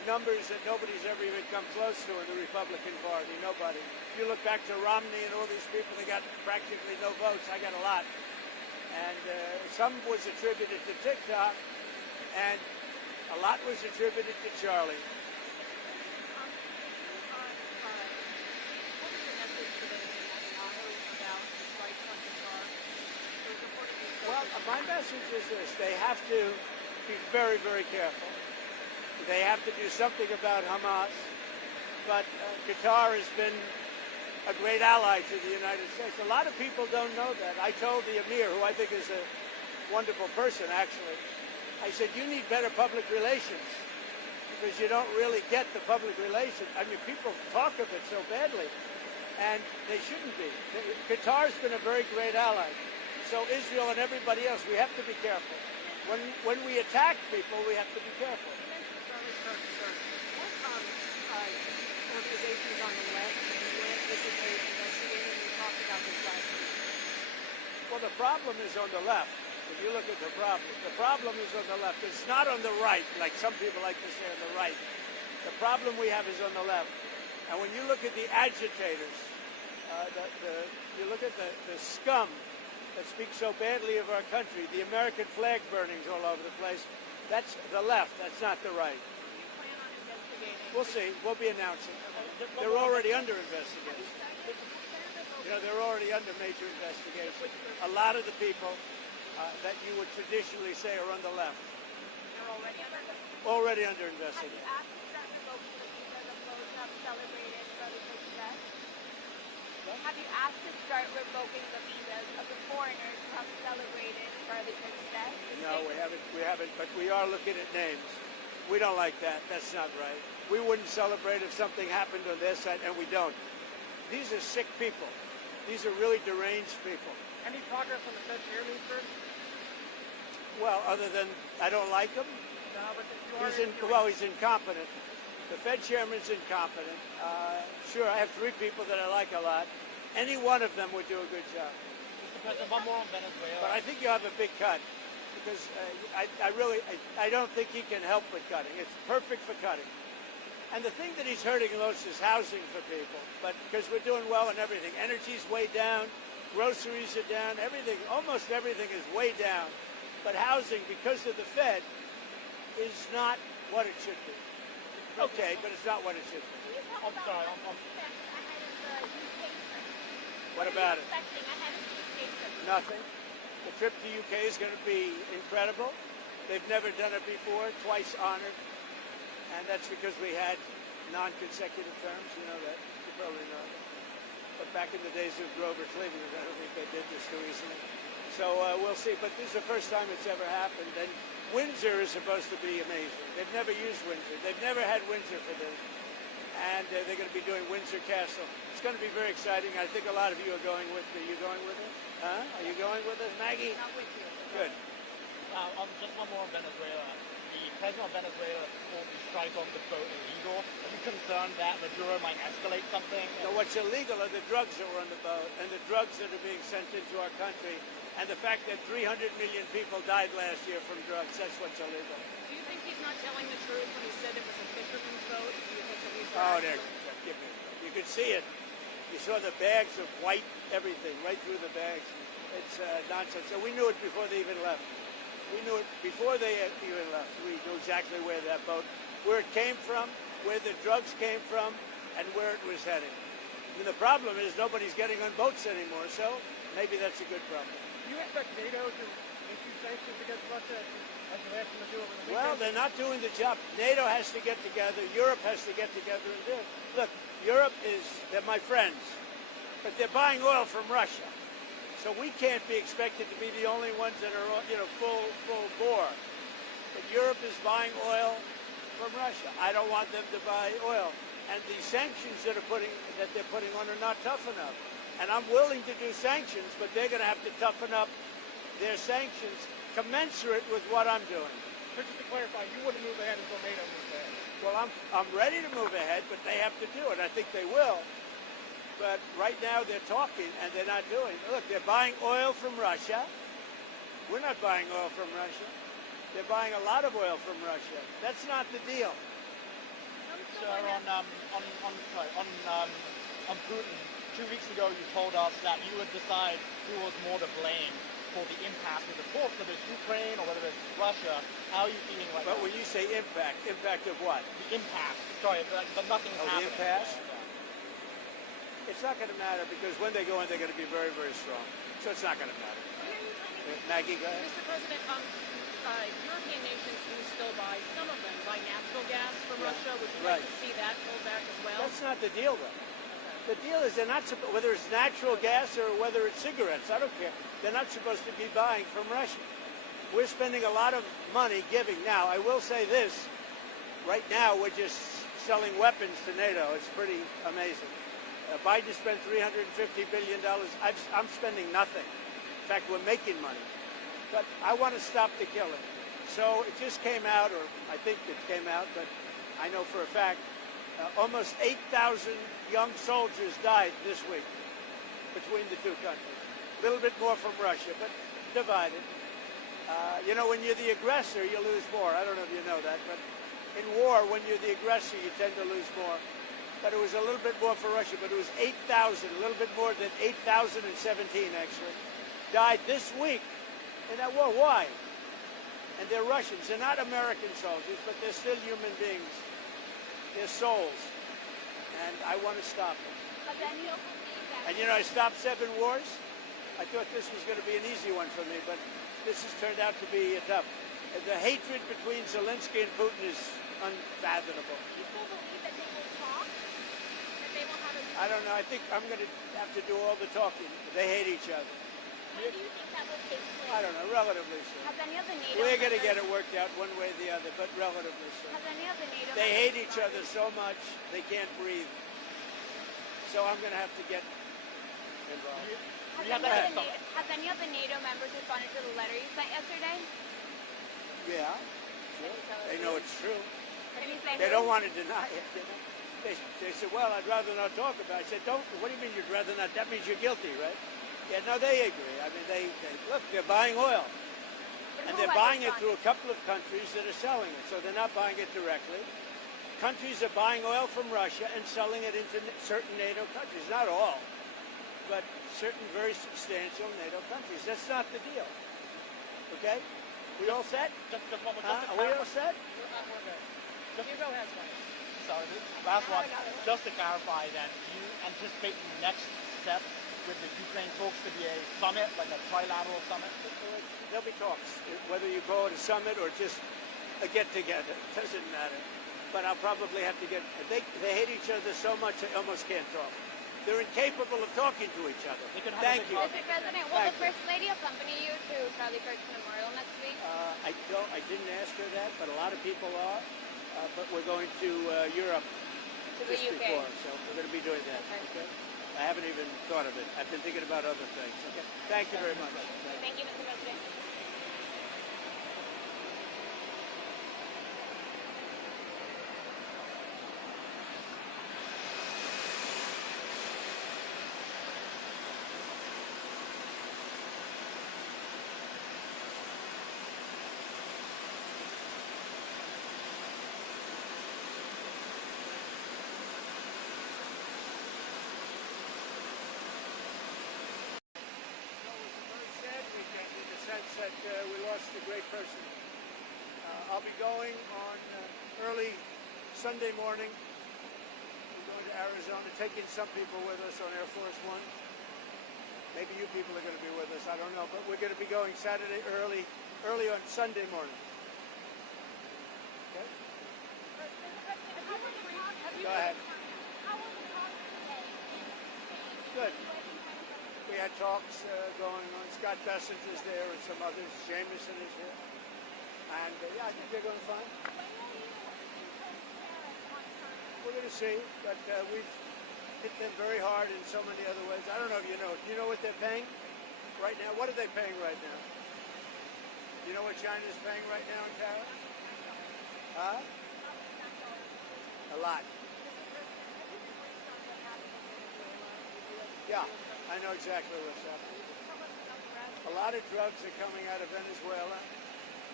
numbers that nobody's ever even come close to in the Republican Party. Nobody. If you look back to Romney and all these people, they got practically no votes. I got a lot. And some was attributed to TikTok, and a lot was attributed to Charlie. What is your message today to NATO about the strikes on Qatar? There's reportedly Well, my message is this. They have to be very, very careful. They have to do something about Hamas. But Qatar has been a great ally to the United States. A lot of people don't know that. I told the Emir, who I think is a wonderful person, actually, I said, you need better public relations because you don't really get the public relations. I mean, people talk of it so badly, and they shouldn't be. Qatar's been a very great ally. So Israel and everybody else, we have to be careful. When we attack people, we have to be careful. What organizations on the left went visited, investigated, and talked about this last week? Well, the problem is on the left. If you look at the problem is on the left. It's not on the right, like some people like to say on the right. The problem we have is on the left. And when you look at the agitators, you look at the scum that speaks so badly of our country, the American flag burnings all over the place, that's the left. That's not the right. Do you plan on investigating? We'll see. We'll be announcing. They're already under investigation. You know, they're already under major investigation. A lot of the people that you would traditionally say are on the left. They're Already already under under Have you investigation. asked to start revoking the visas of those who have celebrated Brother Success? Have you asked to start revoking the visas of the foreigners who have celebrated Brother Success? No, we haven't, but we are looking at names. We don't like that. That's not right. We wouldn't celebrate if something happened on their side, and we don't. These are sick people. These are really deranged people. Any progress on the Fed chairman, sir? Well, other than I don't like him, No, but you he's incompetent. The Fed chairman's incompetent. Sure, I have three people that I like a lot. Any one of them would do a good job. Mr. President, one more on Venezuela. But I think you have a big cut because I don't think he can help with cutting. It's perfect for cutting. And the thing that he's hurting most is housing for people. But because we're doing well and everything, energy's way down, groceries are down, everything, almost everything is way down. But housing, because of the Fed, is not what it should be. Okay, but it's not what it should be. Can you talk I'm about sorry, what to expect ahead of the UK trip? What are about you it? expecting ahead of the UK trip? Nothing. The trip to UK is going to be incredible. They've never done it before, twice honored. And that's because we had non-consecutive terms. You know that. You probably know that. But back in the days of Grover Cleveland, I don't think they did this too easily. So we'll see. But this is the first time it's ever happened. And Windsor is supposed to be amazing. They've never used Windsor. They've never had Windsor for this. And they're going to be doing Windsor Castle. It's going to be very exciting. I think a lot of you are going with me. Are you going with us? Huh? Are you going with us, Maggie? Not with you. Good. Just one more on Venezuela. The president of Venezuela called the strike on the boat illegal. Are you concerned that Maduro might escalate something? So what's illegal are the drugs that were on the boat and the drugs that are being sent into our country and the fact that 300 million people died last year from drugs. That's what's illegal. Do you think he's not telling the truth when he said it was a fisherman's boat? Do you think that he's Oh, there. Give me. You could see it. You saw the bags of white everything right through the bags. It's nonsense. So we knew it before they even left. We knew it before they even left. We knew exactly where that boat, where it came from, where the drugs came from, and where it was heading. I mean, the problem is nobody's getting on boats anymore, so maybe that's a good problem. Do you expect NATO to issue sanctions against Russia as you asked them to do over the weekend? Well, they're not doing the job. NATO has to get together. Europe has to get together and do it. Look, Europe they're my friends, but they're buying oil from Russia. So we can't be expected to be the only ones that are, full bore. But Europe is buying oil from Russia. I don't want them to buy oil. And the sanctions that they're putting on are not tough enough. And I'm willing to do sanctions, but they're going to have to toughen up their sanctions commensurate with what I'm doing. So just to clarify, you wouldn't move ahead until NATO moves ahead. Well, I'm ready to move ahead, but they have to do it. I think they will. But right now they're talking and they're not doing it. Look, they're buying oil from Russia. We're not buying oil from Russia. They're buying a lot of oil from Russia. That's not the deal. Sir, on Putin, 2 weeks ago you told us that you would decide who was more to blame for the impasse with the talks, whether it's Ukraine or whether it's Russia. How are you feeling right But now? when you say impact of what? The impasse. Sorry, but nothing's Oh, the happening. impasse? Yeah. It's not going to matter because when they go in, they're going to be very, very strong. So it's not going to matter. Maggie, go ahead. Mr. President, European nations do still buy, some of them buy natural gas from Yeah. Russia. Would you Right. like to see that pulled back as well? That's not the deal, though. The deal is they're not whether it's natural gas or whether it's cigarettes. I don't care. They're not supposed to be buying from Russia. We're spending a lot of money giving. Now, I will say this. Right now, we're just selling weapons to NATO. It's pretty amazing. Biden spent $350 billion. I'm spending nothing. In fact, we're making money. But I want to stop the killing. So it just came out, or I think it came out, but I know for a fact, almost 8,000 young soldiers died this week between the two countries. A little bit more from Russia, but divided. You know, when you're the aggressor, you lose more. I don't know if you know that, but in war, when you're the aggressor, you tend to lose more. But it was a little bit more for Russia, but it was 8,000, a little bit more than 8,017 actually, died this week in that war. Why? And they're Russians. They're not American soldiers, but they're still human beings. They're souls. And I want to stop them. But then you'll believe that. And you know, I stopped 7 wars. I thought this was going to be an easy one for me, but this has turned out to be tough. The hatred between Zelensky and Putin is unfathomable. You still believe that they will talk? That they will have a... I don't know. I think I'm going to have to do all the talking. They hate each other. When do you think that will take place? I don't know. Relatively soon. Has any of the NATO We're going to get members- it worked out one way or the other, but relatively soon. Has any of the NATO They members hate each responded? other so much they can't breathe. So I'm going to have to get involved. Has any of the NATO members responded to the letter you sent yesterday? Yeah, Can you tell us they who? know it's true. Can you say They who? don't want to deny it. You know? They said, well, I'd rather not talk about it. I said, don't. What do you mean you'd rather not? That means you're guilty, right? Yeah, no, they agree. I mean, they look, they're buying oil. But And who they're has buying it responded? through a couple of countries that are selling it. So they're not buying it directly. Countries are buying oil from Russia and selling it into certain NATO countries. Not all, but certain very substantial NATO countries. That's not the deal. Okay? We all set? Just one more. Are we all set? We're good. You go ahead, Scott. Sorry, last one. Just to clarify then, do you anticipate the next step with the Ukraine talks to be a summit, like a trilateral summit? There'll be talks, whether you call it a summit or just a get-together. It doesn't matter. But I'll probably have to get... They hate each other so much they almost can't talk. They're incapable of talking to each other. They could have Thank a you. big Mr. President, will Thank the First Lady accompany you to Charlie Kirk's memorial next week? I didn't ask her that, but a lot of people are. But we're going to Europe To the just UK. before, so we're going to be doing that. Okay. Okay? I haven't even thought of it. I've been thinking about other things. Okay. Thank you very much. Thank you, Mr. President. Very sad weekend in the sense that we lost a great person. I'll be going on early Sunday morning. We're going to Arizona, taking some people with us on Air Force One. Maybe you people are going to be with us. I don't know, but we're going to be going Saturday early on Sunday morning. Okay? Go ahead. Good. We had talks going on. Scott Bessinger's there and some others. Jameson is here. And yeah, I think they're going fine. We're going to see, but we've hit them very hard in so many other ways. I don't know if you know. Do you know what they're paying right now? What are they paying right now? Do you know what China's paying right now in tariffs? Huh? A lot. Yeah, I know exactly what's happening. A lot of drugs are coming out of Venezuela,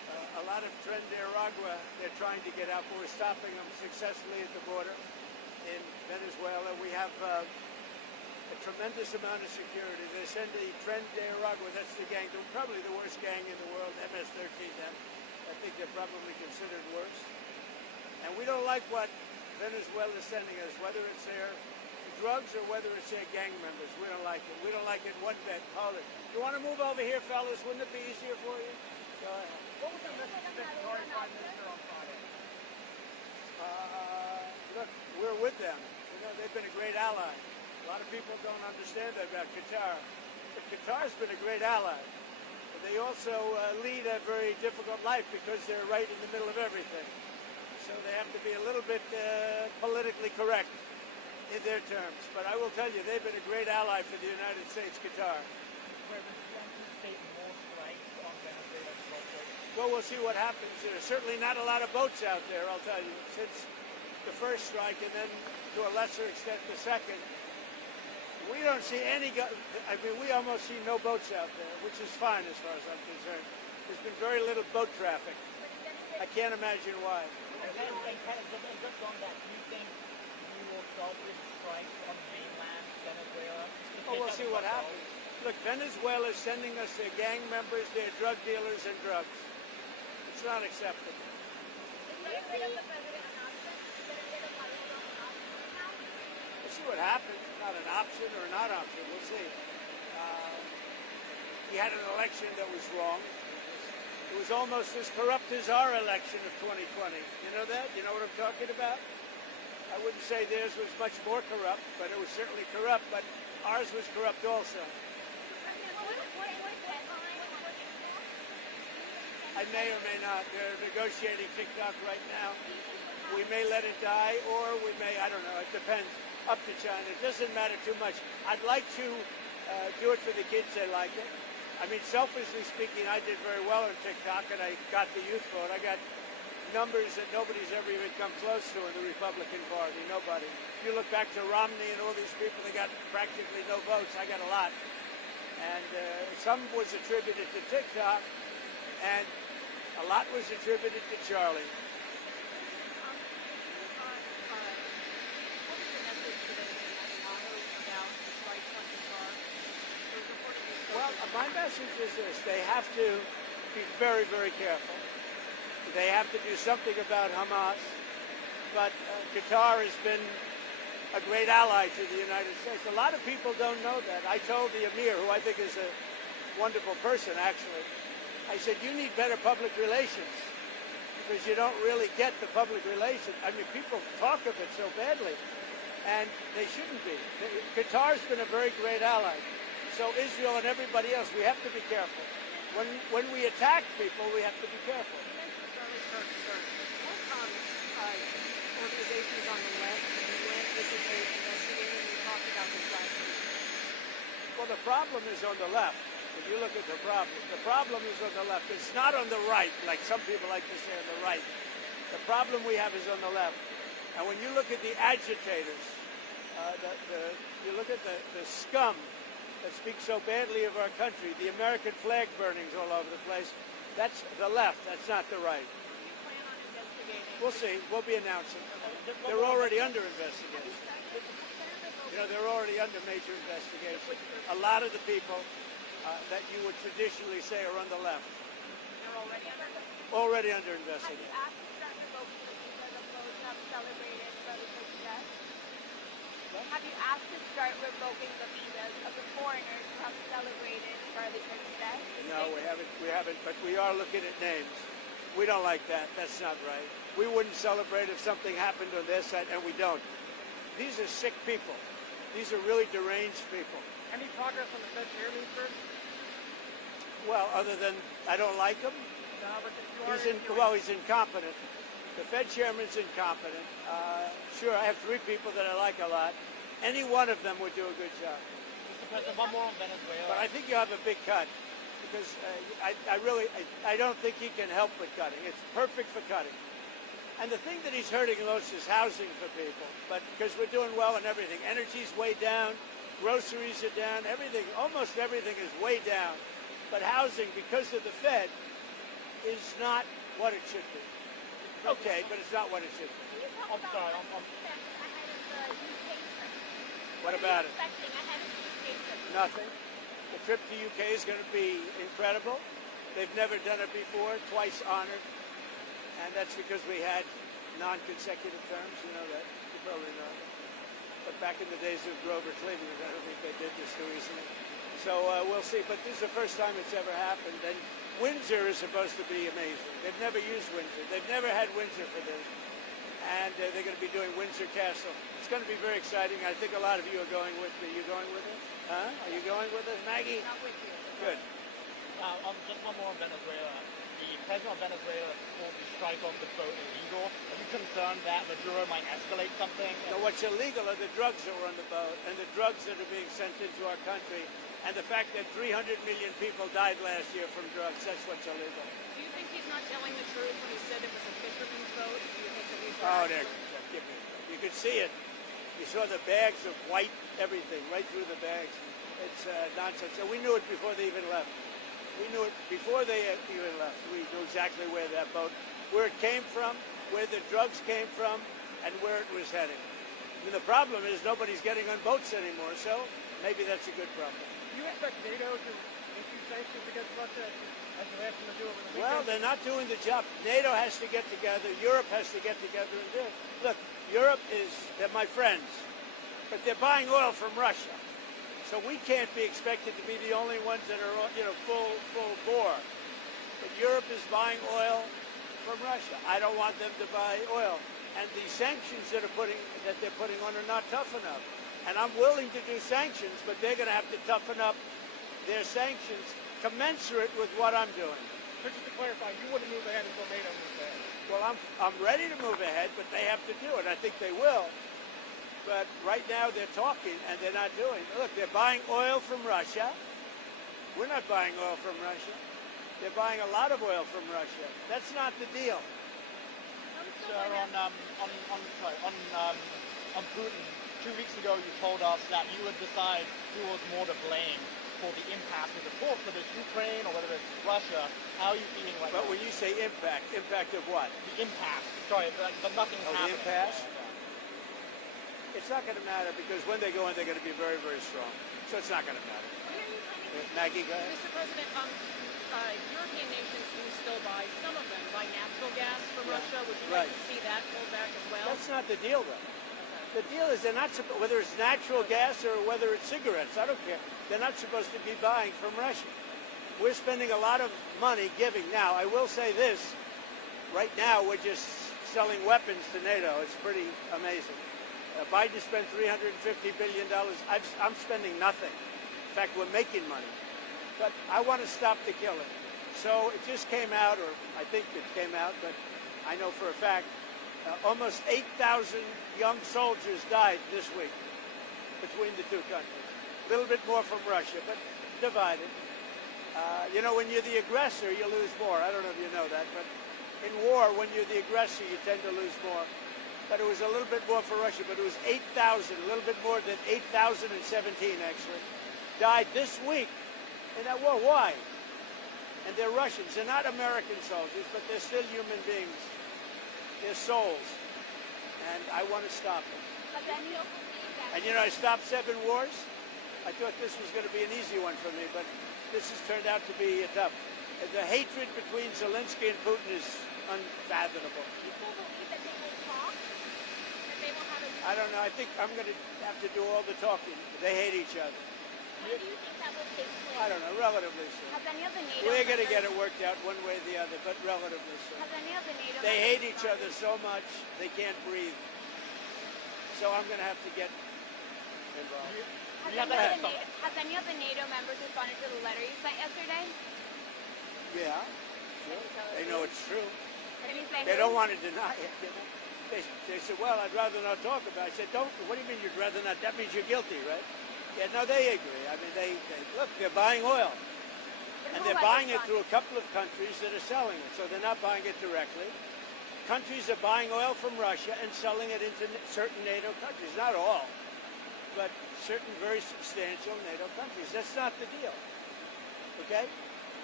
A lot of Tren de Aragua they're trying to get out, but we're stopping them successfully at the border in Venezuela. We have a tremendous amount of security. They send the Tren de Aragua, that's the gang, probably the worst gang in the world, MS-13 then. I think they're probably considered worse. And we don't like what Venezuela is sending us, whether it's their drugs or whether it's their gang members. We don't like it. We don't like it one bit. Hold it. You want to move over here, fellas? Wouldn't it be easier for you? Go ahead. What was the message sent to our Prime Minister on Friday? Look, we're with them. You know, they've been a great ally. A lot of people don't understand that about Qatar. But Qatar's been a great ally. But they also lead a very difficult life because they're right in the middle of everything. So they have to be a little bit politically correct in their terms. But I will tell you, they've been a great ally for the United States, Qatar. Well, we'll see what happens. There's certainly not a lot of boats out there, I'll tell you, since the first strike and then to a lesser extent the second. We don't see any, I mean, we almost see no boats out there, which is fine as far as I'm concerned. There's been very little boat traffic. I can't imagine why. And kind of just on that, do you think you will start with strikes on mainland Venezuela? Well, we'll see what happens. Look, Venezuela is sending us their gang members, their drug dealers, and drugs. It's not acceptable. We'll see what happens. Not an option or a not option. We'll see. We had an election that was wrong. It was almost as corrupt as our election of 2020. You know that? You know what I'm talking about? I wouldn't say theirs was much more corrupt, but it was certainly corrupt. But ours was corrupt also. I may or may not. They're negotiating TikTok right now. We may let it die, or we may, I don't know, it depends. Up to China. It doesn't matter too much. I'd like to do it for the kids. They like it. I mean, selfishly speaking, I did very well on TikTok, and I got the youth vote. I got numbers that nobody's ever even come close to in the Republican Party. Nobody. If you look back to Romney and all these people, they got practically no votes. I got a lot. And some was attributed to TikTok, and a lot was attributed to Charlie. Well, my message is this. They have to be very, very careful. They have to do something about Hamas. But Qatar has been a great ally to the United States. A lot of people don't know that. I told the Emir, who I think is a wonderful person, actually, I said, you need better public relations because you don't really get the public relations. I mean, people talk of it so badly, and they shouldn't be. Qatar's been a very great ally. So Israel and everybody else, we have to be careful. When we attack people, we have to be careful. What organizations on the left went visited, investigated, and we talked about this last week? Well, the problem is on the left. If you look at the problem is on the left. It's not on the right, like some people like to say on the right. The problem we have is on the left. And when you look at the agitators, you look at the scum that speaks so badly of our country, the American flag burnings all over the place, that's the left, that's not the right. We'll see. We'll be announcing. They're already under investigation. You know, they're already under major investigation. A lot of the people that you would traditionally say are on the left. They're already under investigation. Have you asked to start revoking the visas of those who have celebrated Charlie Kirk's death? Have you asked to start revoking the visas of the foreigners who have celebrated Charlie Kirk's death? No, we haven't, but we are looking at names. We don't like that. That's not right. We wouldn't celebrate if something happened on their side, and we don't. These are sick people. These are really deranged people. Any progress on the Fed chairman, sir? Well, other than I don't like him. No, but He's incompetent. The Fed chairman's incompetent. Sure, I have three people that I like a lot. Any one of them would do a good job. Mr. President, one more on Venezuela. But I think you have a big cut because I don't think he can help with cutting. It's perfect for cutting. And the thing that he's hurting most is housing for people. But because we're doing well in everything, energy's way down, groceries are down, everything, almost everything is way down. But housing, because of the Fed, is not what it should be. Okay, but it's not what it should be. Can you talk I'm about sorry, what you expect ahead of the UK trip? What are about you it? expecting ahead of the UK trip? Nothing. The trip to UK is going to be incredible. They've never done it before, twice honored. And that's because we had non-consecutive terms, you know that. You probably know that. But back in the days of Grover Cleveland, I don't think they did this too easily. So we'll see. But this is the first time it's ever happened. And Windsor is supposed to be amazing. They've never used Windsor. They've never had Windsor for this. And they're going to be doing Windsor Castle. It's going to be very exciting. I think a lot of you are going with me. You going with us? Huh? Are you going with us, Maggie? Not with you. Good. Just one more on Venezuela. The president of Venezuela called the strike on the boat illegal. Are you concerned that Maduro might escalate something? Now, what's illegal are the drugs that were on the boat and the drugs that are being sent into our country and the fact that 300 million people died last year from drugs. That's what's illegal. Do you think he's not telling the truth when he said it was a fisherman's boat? Do you think that he's Oh, there. Give me. You could see it. You saw the bags of white everything right through the bags. It's nonsense. So we knew it before they even left. We knew it before they even left. We knew exactly where that boat, where it came from, where the drugs came from, and where it was heading. I mean, the problem is nobody's getting on boats anymore, so maybe that's a good problem. Do you expect NATO to issue sanctions against Russia as they're asking to do over the weekend? Well, they're not doing the job. NATO has to get together. Europe has to get together and do it. Look, Europe they're my friends, but they're buying oil from Russia. So we can't be expected to be the only ones that are, full bore. But Europe is buying oil from Russia. I don't want them to buy oil. And the sanctions that they're putting on are not tough enough. And I'm willing to do sanctions, but they're going to have to toughen up their sanctions commensurate with what I'm doing. So just to clarify, you wouldn't move ahead until NATO moves ahead. Well, I'm ready to move ahead, but they have to do it. I think they will. But right now they're talking and they're not doing. Look, they're buying oil from Russia. We're not buying oil from Russia. They're buying a lot of oil from Russia. That's not the deal. Sir, on Putin, 2 weeks ago you told us that you would decide who was more to blame for the impasse with the talks, whether it's Ukraine or whether it's Russia. How are you feeling right But now? when you say impact of what? The impasse. Sorry, but nothing's Oh, the happening. impasse? It's not going to matter because when they go in, they're going to be very, very strong. So it's not going to matter. Maggie, go ahead. Mr. President, European nations do still buy, some of them buy natural gas from Yeah. Russia. Would you Right. like to see that pulled back as well? That's not the deal, though. The deal is they're not whether it's natural gas or whether it's cigarettes. I don't care. They're not supposed to be buying from Russia. We're spending a lot of money giving. Now, I will say this. Right now, we're just selling weapons to NATO. It's pretty amazing. Biden spent $350 billion. I'm spending nothing. In fact, we're making money. But I want to stop the killing. So it just came out, or I think it came out, but I know for a fact, almost 8,000 young soldiers died this week between the two countries. A little bit more from Russia, but divided. When you're the aggressor, you lose more. I don't know if you know that, but in war, when you're the aggressor, you tend to lose more. But it was a little bit more for Russia, but it was 8,000, a little bit more than 8,017 actually, died this week in that war. Why? And they're Russians. They're not American soldiers, but they're still human beings. They're souls. And I want to stop them. But then you'll believe that. And I stopped 7 wars. I thought this was going to be an easy one for me, but this has turned out to be tough. The hatred between Zelensky and Putin is unfathomable. You still believe that they will talk? That they will have a... I don't know. I think I'm going to have to do all the talking. They hate each other. When do you think that will take place? I don't know. Relatively soon. Has any of the NATO We're going to get members- it worked out one way or the other, but relatively soon. Has any of the NATO They members hate each started- other so much they can't breathe. So I'm going to have to get involved. Has You have any, to of have the has any of the NATO members responded to the letter you sent yesterday? Yeah. Sure. They know it's true. Did you say They who? don't want to deny it. They said, well, I'd rather not talk about it. I said, don't. What do you mean you'd rather not? That means you're guilty, right? Yeah, no, they agree. I mean, they look, they're buying oil. Then And who they're has buying it responded? through a couple of countries that are selling it. So they're not buying it directly. Countries are buying oil from Russia and selling it into certain NATO countries. Not all, but certain very substantial NATO countries. That's not the deal. Okay?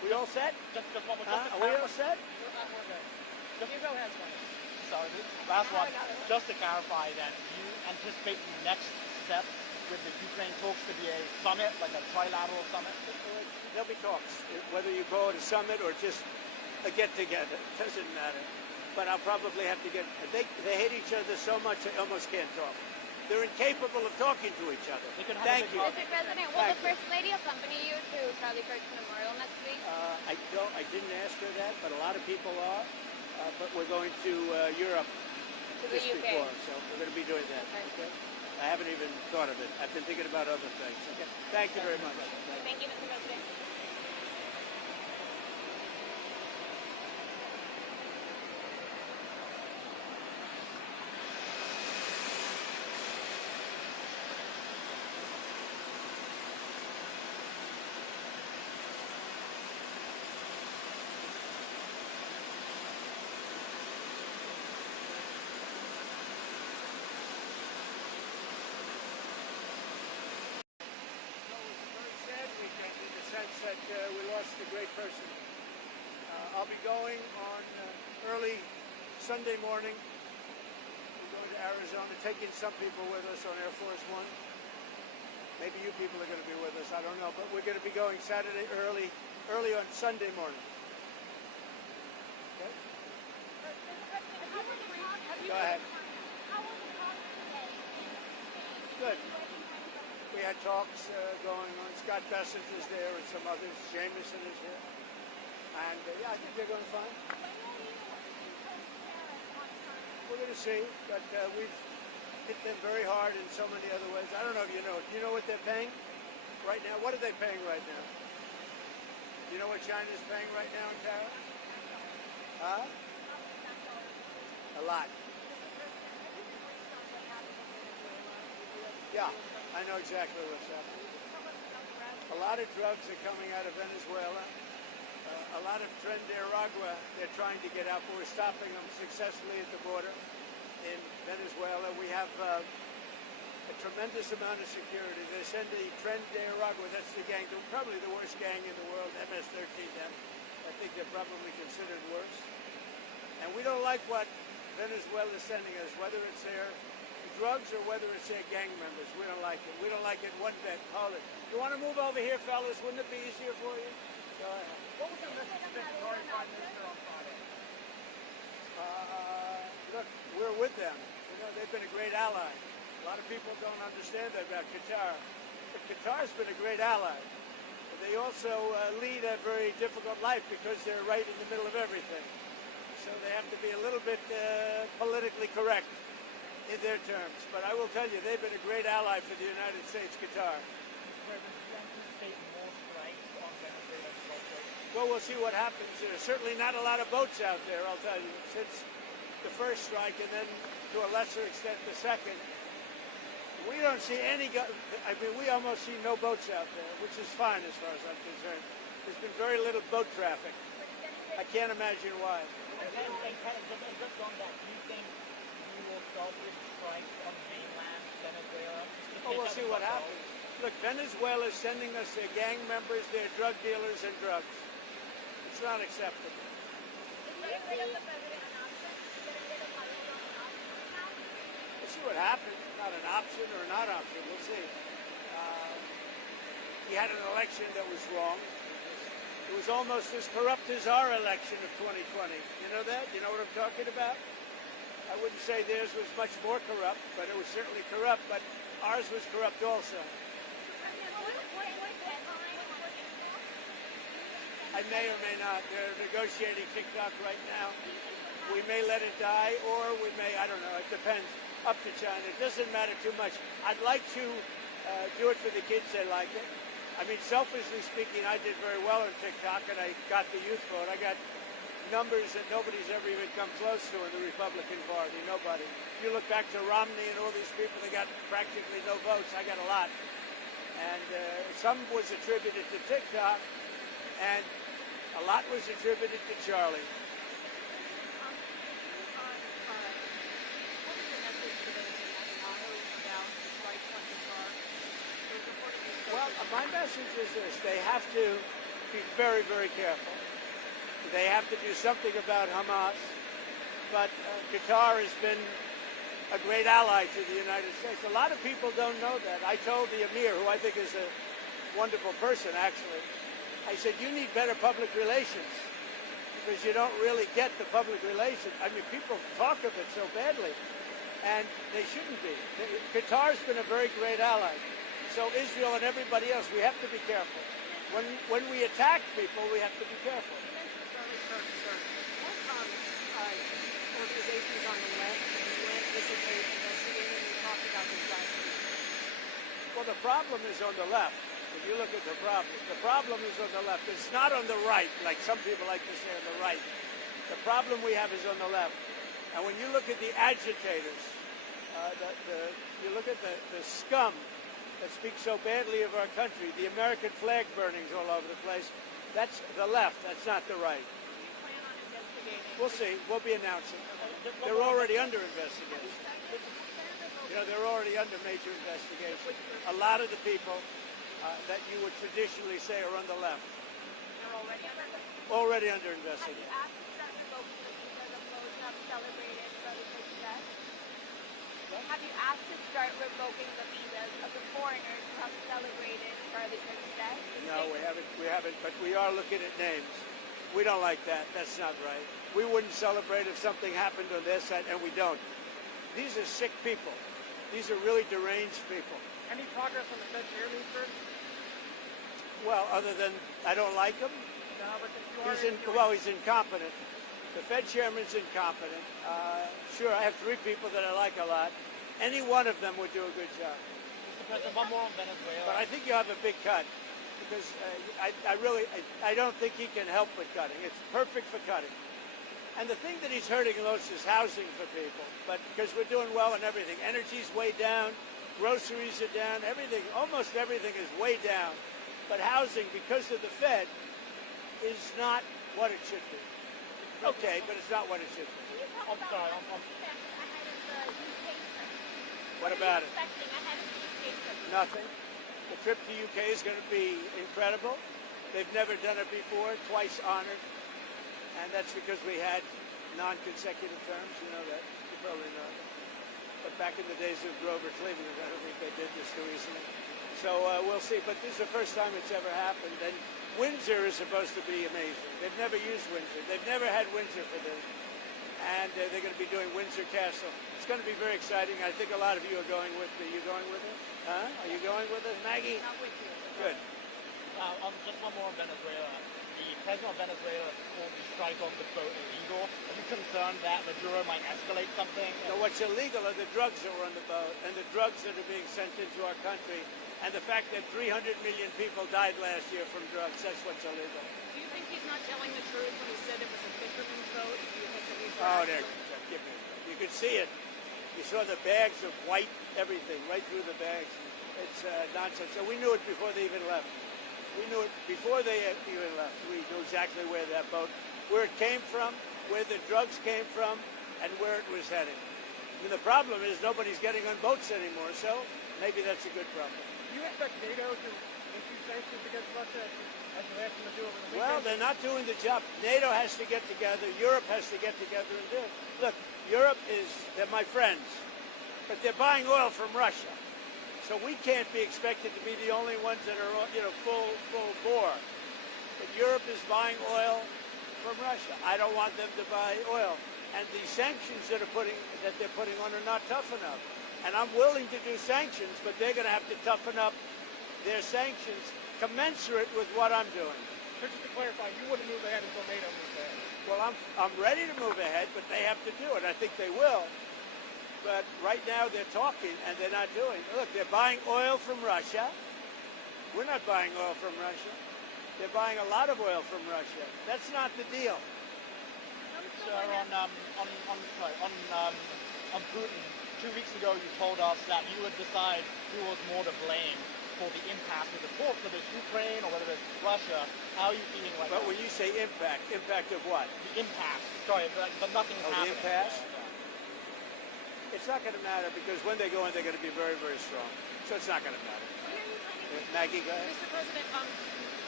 We all set? Just one more. Are we all set? We're good. You go ahead, Sonny. Sorry, last one. Just to clarify that, do you anticipate the next step with the Ukraine talks to be a summit, like a trilateral summit? There'll be talks, whether you call it a summit or just a get-together. Doesn't matter. But I'll probably have to get... They hate each other so much they almost can't talk. They're incapable of talking to each other. They could have Thank a you. big Mr. President, will the First Lady accompany you to Charlie Kirk's memorial next week? I didn't ask her that, but a lot of people are. But we're going to Europe To the just UK. before, so we're going to be doing that. Okay. I haven't even thought of it. I've been thinking about other things. Okay. Thank you very much. Thank you, Mr. President. Sad weekend in the sense that we lost a great person. I'll be going on early Sunday morning. We're going to Arizona, taking some people with us on Air Force One. Maybe you people are going to be with us, I don't know, but we're going to be going Saturday early on Sunday morning. Okay? Go ahead. Good. We had talks going on. Scott Bessent is there and some others. Jameson is here. And yeah, I think they're going fine. We're going to see, but we've hit them very hard in so many other ways. I don't know if you know. Do you know what they're paying right now? What are they paying right now? Do you know what China's paying right now in tariffs? Huh? A lot. Yeah, I know exactly what's happening. A lot of drugs are coming out of Venezuela. A lot of Tren de Aragua they're trying to get out, but we're stopping them successfully at the border in Venezuela. We have a tremendous amount of security. They send the Tren de Aragua, that's the gang, probably the worst gang in the world, MS-13M. I think they're probably considered worse. And we don't like what Venezuela is sending us, whether it's their drugs or whether it's their gang members. We don't like it. We don't like it one bit. Hold it. You want to move over here, fellas? Wouldn't it be easier for you? Go ahead. What was your message to the Prime Minister on Friday? Look, we're with them. You know, they've been a great ally. A lot of people don't understand that about Qatar. But Qatar's been a great ally. But they also lead a very difficult life because they're right in the middle of everything. So they have to be a little bit politically correct in their terms. But I will tell you, they've been a great ally for the United States, Qatar. Well, we'll see what happens. There's certainly not a lot of boats out there, I'll tell you, since the first strike and then to a lesser extent the second. We don't see any, we almost see no boats out there, which is fine as far as I'm concerned. There's been very little boat traffic. I can't imagine why. And just on that, do you think you will start with strikes on mainland Venezuela? Well, we'll see what happens. Look, Venezuela is sending us their gang members, their drug dealers, and drugs. It's not acceptable. We'll see what happens. Not an option or not option. We'll see. He had an election that was wrong. It was almost as corrupt as our election of 2020. You know that? You know what I'm talking about? I wouldn't say theirs was much more corrupt, but it was certainly corrupt. But ours was corrupt also. I may or may not. They're negotiating TikTok right now. We may let it die, or we may, I don't know, it depends. Up to China. It doesn't matter too much. I'd like to do it for the kids. They like it. I mean, selfishly speaking, I did very well on TikTok, and I got the youth vote. I got numbers that nobody's ever even come close to in the Republican Party. Nobody. If you look back to Romney and all these people, they got practically no votes. I got a lot. And some was attributed to TikTok, and a lot was attributed to Charlie. Well, my message is this. They have to be very, very careful. They have to do something about Hamas. But Qatar has been a great ally to the United States. A lot of people don't know that. I told the Emir, who I think is a wonderful person, actually, I said, you need better public relations because you don't really get the public relations. I mean, people talk of it so badly, and they shouldn't be. Qatar's been a very great ally. So Israel and everybody else, we have to be careful. When we attack people, we have to be careful. You mentioned Charlie Kirk, sir. What organizations on the left you anticipate investigating? We talked about this last week. Well, the problem is on the left. If you look at the problem is on the left. It's not on the right, like some people like to say on the right. The problem we have is on the left. And when you look at the agitators, you look at the scum that speaks so badly of our country, the American flag burnings all over the place, that's the left, that's not the right. Do you plan on investigating? We'll see. We'll be announcing. They're already under investigation. You know, they're already under major investigation. A lot of the people that you would traditionally say are on the left. They're Already under Have you investigation. asked to start revoking the visas of those who have celebrated Brother Bush's death? Have you asked to start revoking the visas of the foreigners who have celebrated Charlie Kirk's death? No, we haven't, but we are looking at names. We don't like that. That's not right. We wouldn't celebrate if something happened on their side, and we don't. These are sick people. These are really deranged people. Any progress on the Fed chairman, sir? Well, other than I don't like him, No, but you are he's incompetent. The Fed chairman's incompetent. Sure, I have three people that I like a lot. Any one of them would do a good job. Mr. President, one more on Venezuela. But I think you have a big cut because I don't think he can help with cutting. It's perfect for cutting. And the thing that he's hurting most is housing for people. But because we're doing well and everything, energy's way down, groceries are down, everything, almost everything is way down. But housing, because of the Fed, is not what it should be. Okay, but it's not what it should be. Can you talk I'm about sorry, what to expect ahead of the UK trip? What are about you it? expecting ahead of the UK trip? Nothing. The trip to UK is going to be incredible. They've never done it before, twice honored. And that's because we had non-consecutive terms, you know that. You probably know that. But back in the days of Grover Cleveland, I don't think they did this too easily. So we'll see. But this is the first time it's ever happened. And Windsor is supposed to be amazing. They've never used Windsor. They've never had Windsor for this. And they're going to be doing Windsor Castle. It's going to be very exciting. I think a lot of you are going with me. Are you going with us? Huh? Are you going with us, Maggie? Not with you. Good. Just one more on Venezuela. The president of Venezuela called the strike on the boat illegal. Are you concerned that Maduro might escalate something? So what's illegal are the drugs that were on the boat and the drugs that are being sent into our country and the fact that 300 million people died last year from drugs. That's what's illegal. Do you think he's not telling the truth when he said it was a fisherman's boat? Do you think that he's Oh, there. Give me. You could see it. You saw the bags of white everything right through the bags. It's nonsense. So we knew it before they even left. We knew it before they even left. We knew exactly where that boat, where it came from, where the drugs came from, and where it was headed. I mean, the problem is nobody's getting on boats anymore, so maybe that's a good problem. Do you expect NATO to issue sanctions against Russia as you asked them to do over the weekend? Well, they're not doing the job. NATO has to get together. Europe has to get together and do it. Look, Europe they're my friends, but they're buying oil from Russia. So we can't be expected to be the only ones that are, full bore. But Europe is buying oil from Russia. I don't want them to buy oil. And the sanctions that they're putting on are not tough enough. And I'm willing to do sanctions, but they're going to have to toughen up their sanctions commensurate with what I'm doing. So just to clarify, you wouldn't move ahead until NATO moves ahead. Well, I'm ready to move ahead, but they have to do it. I think they will. But right now they're talking and they're not doing it. Look, they're buying oil from Russia. We're not buying oil from Russia. They're buying a lot of oil from Russia. That's not the deal. Sir, on Putin, 2 weeks ago you told us that you would decide who was more to blame for the impasse of the talks, whether it's Ukraine or whether it's Russia. How are you feeling right But now? when you say impact of what? The impasse. Sorry, but nothing's Oh, the happening. impasse? It's not going to matter because when they go in, they're going to be very, very strong. So it's not going to matter. Maggie, go ahead. Mr. President,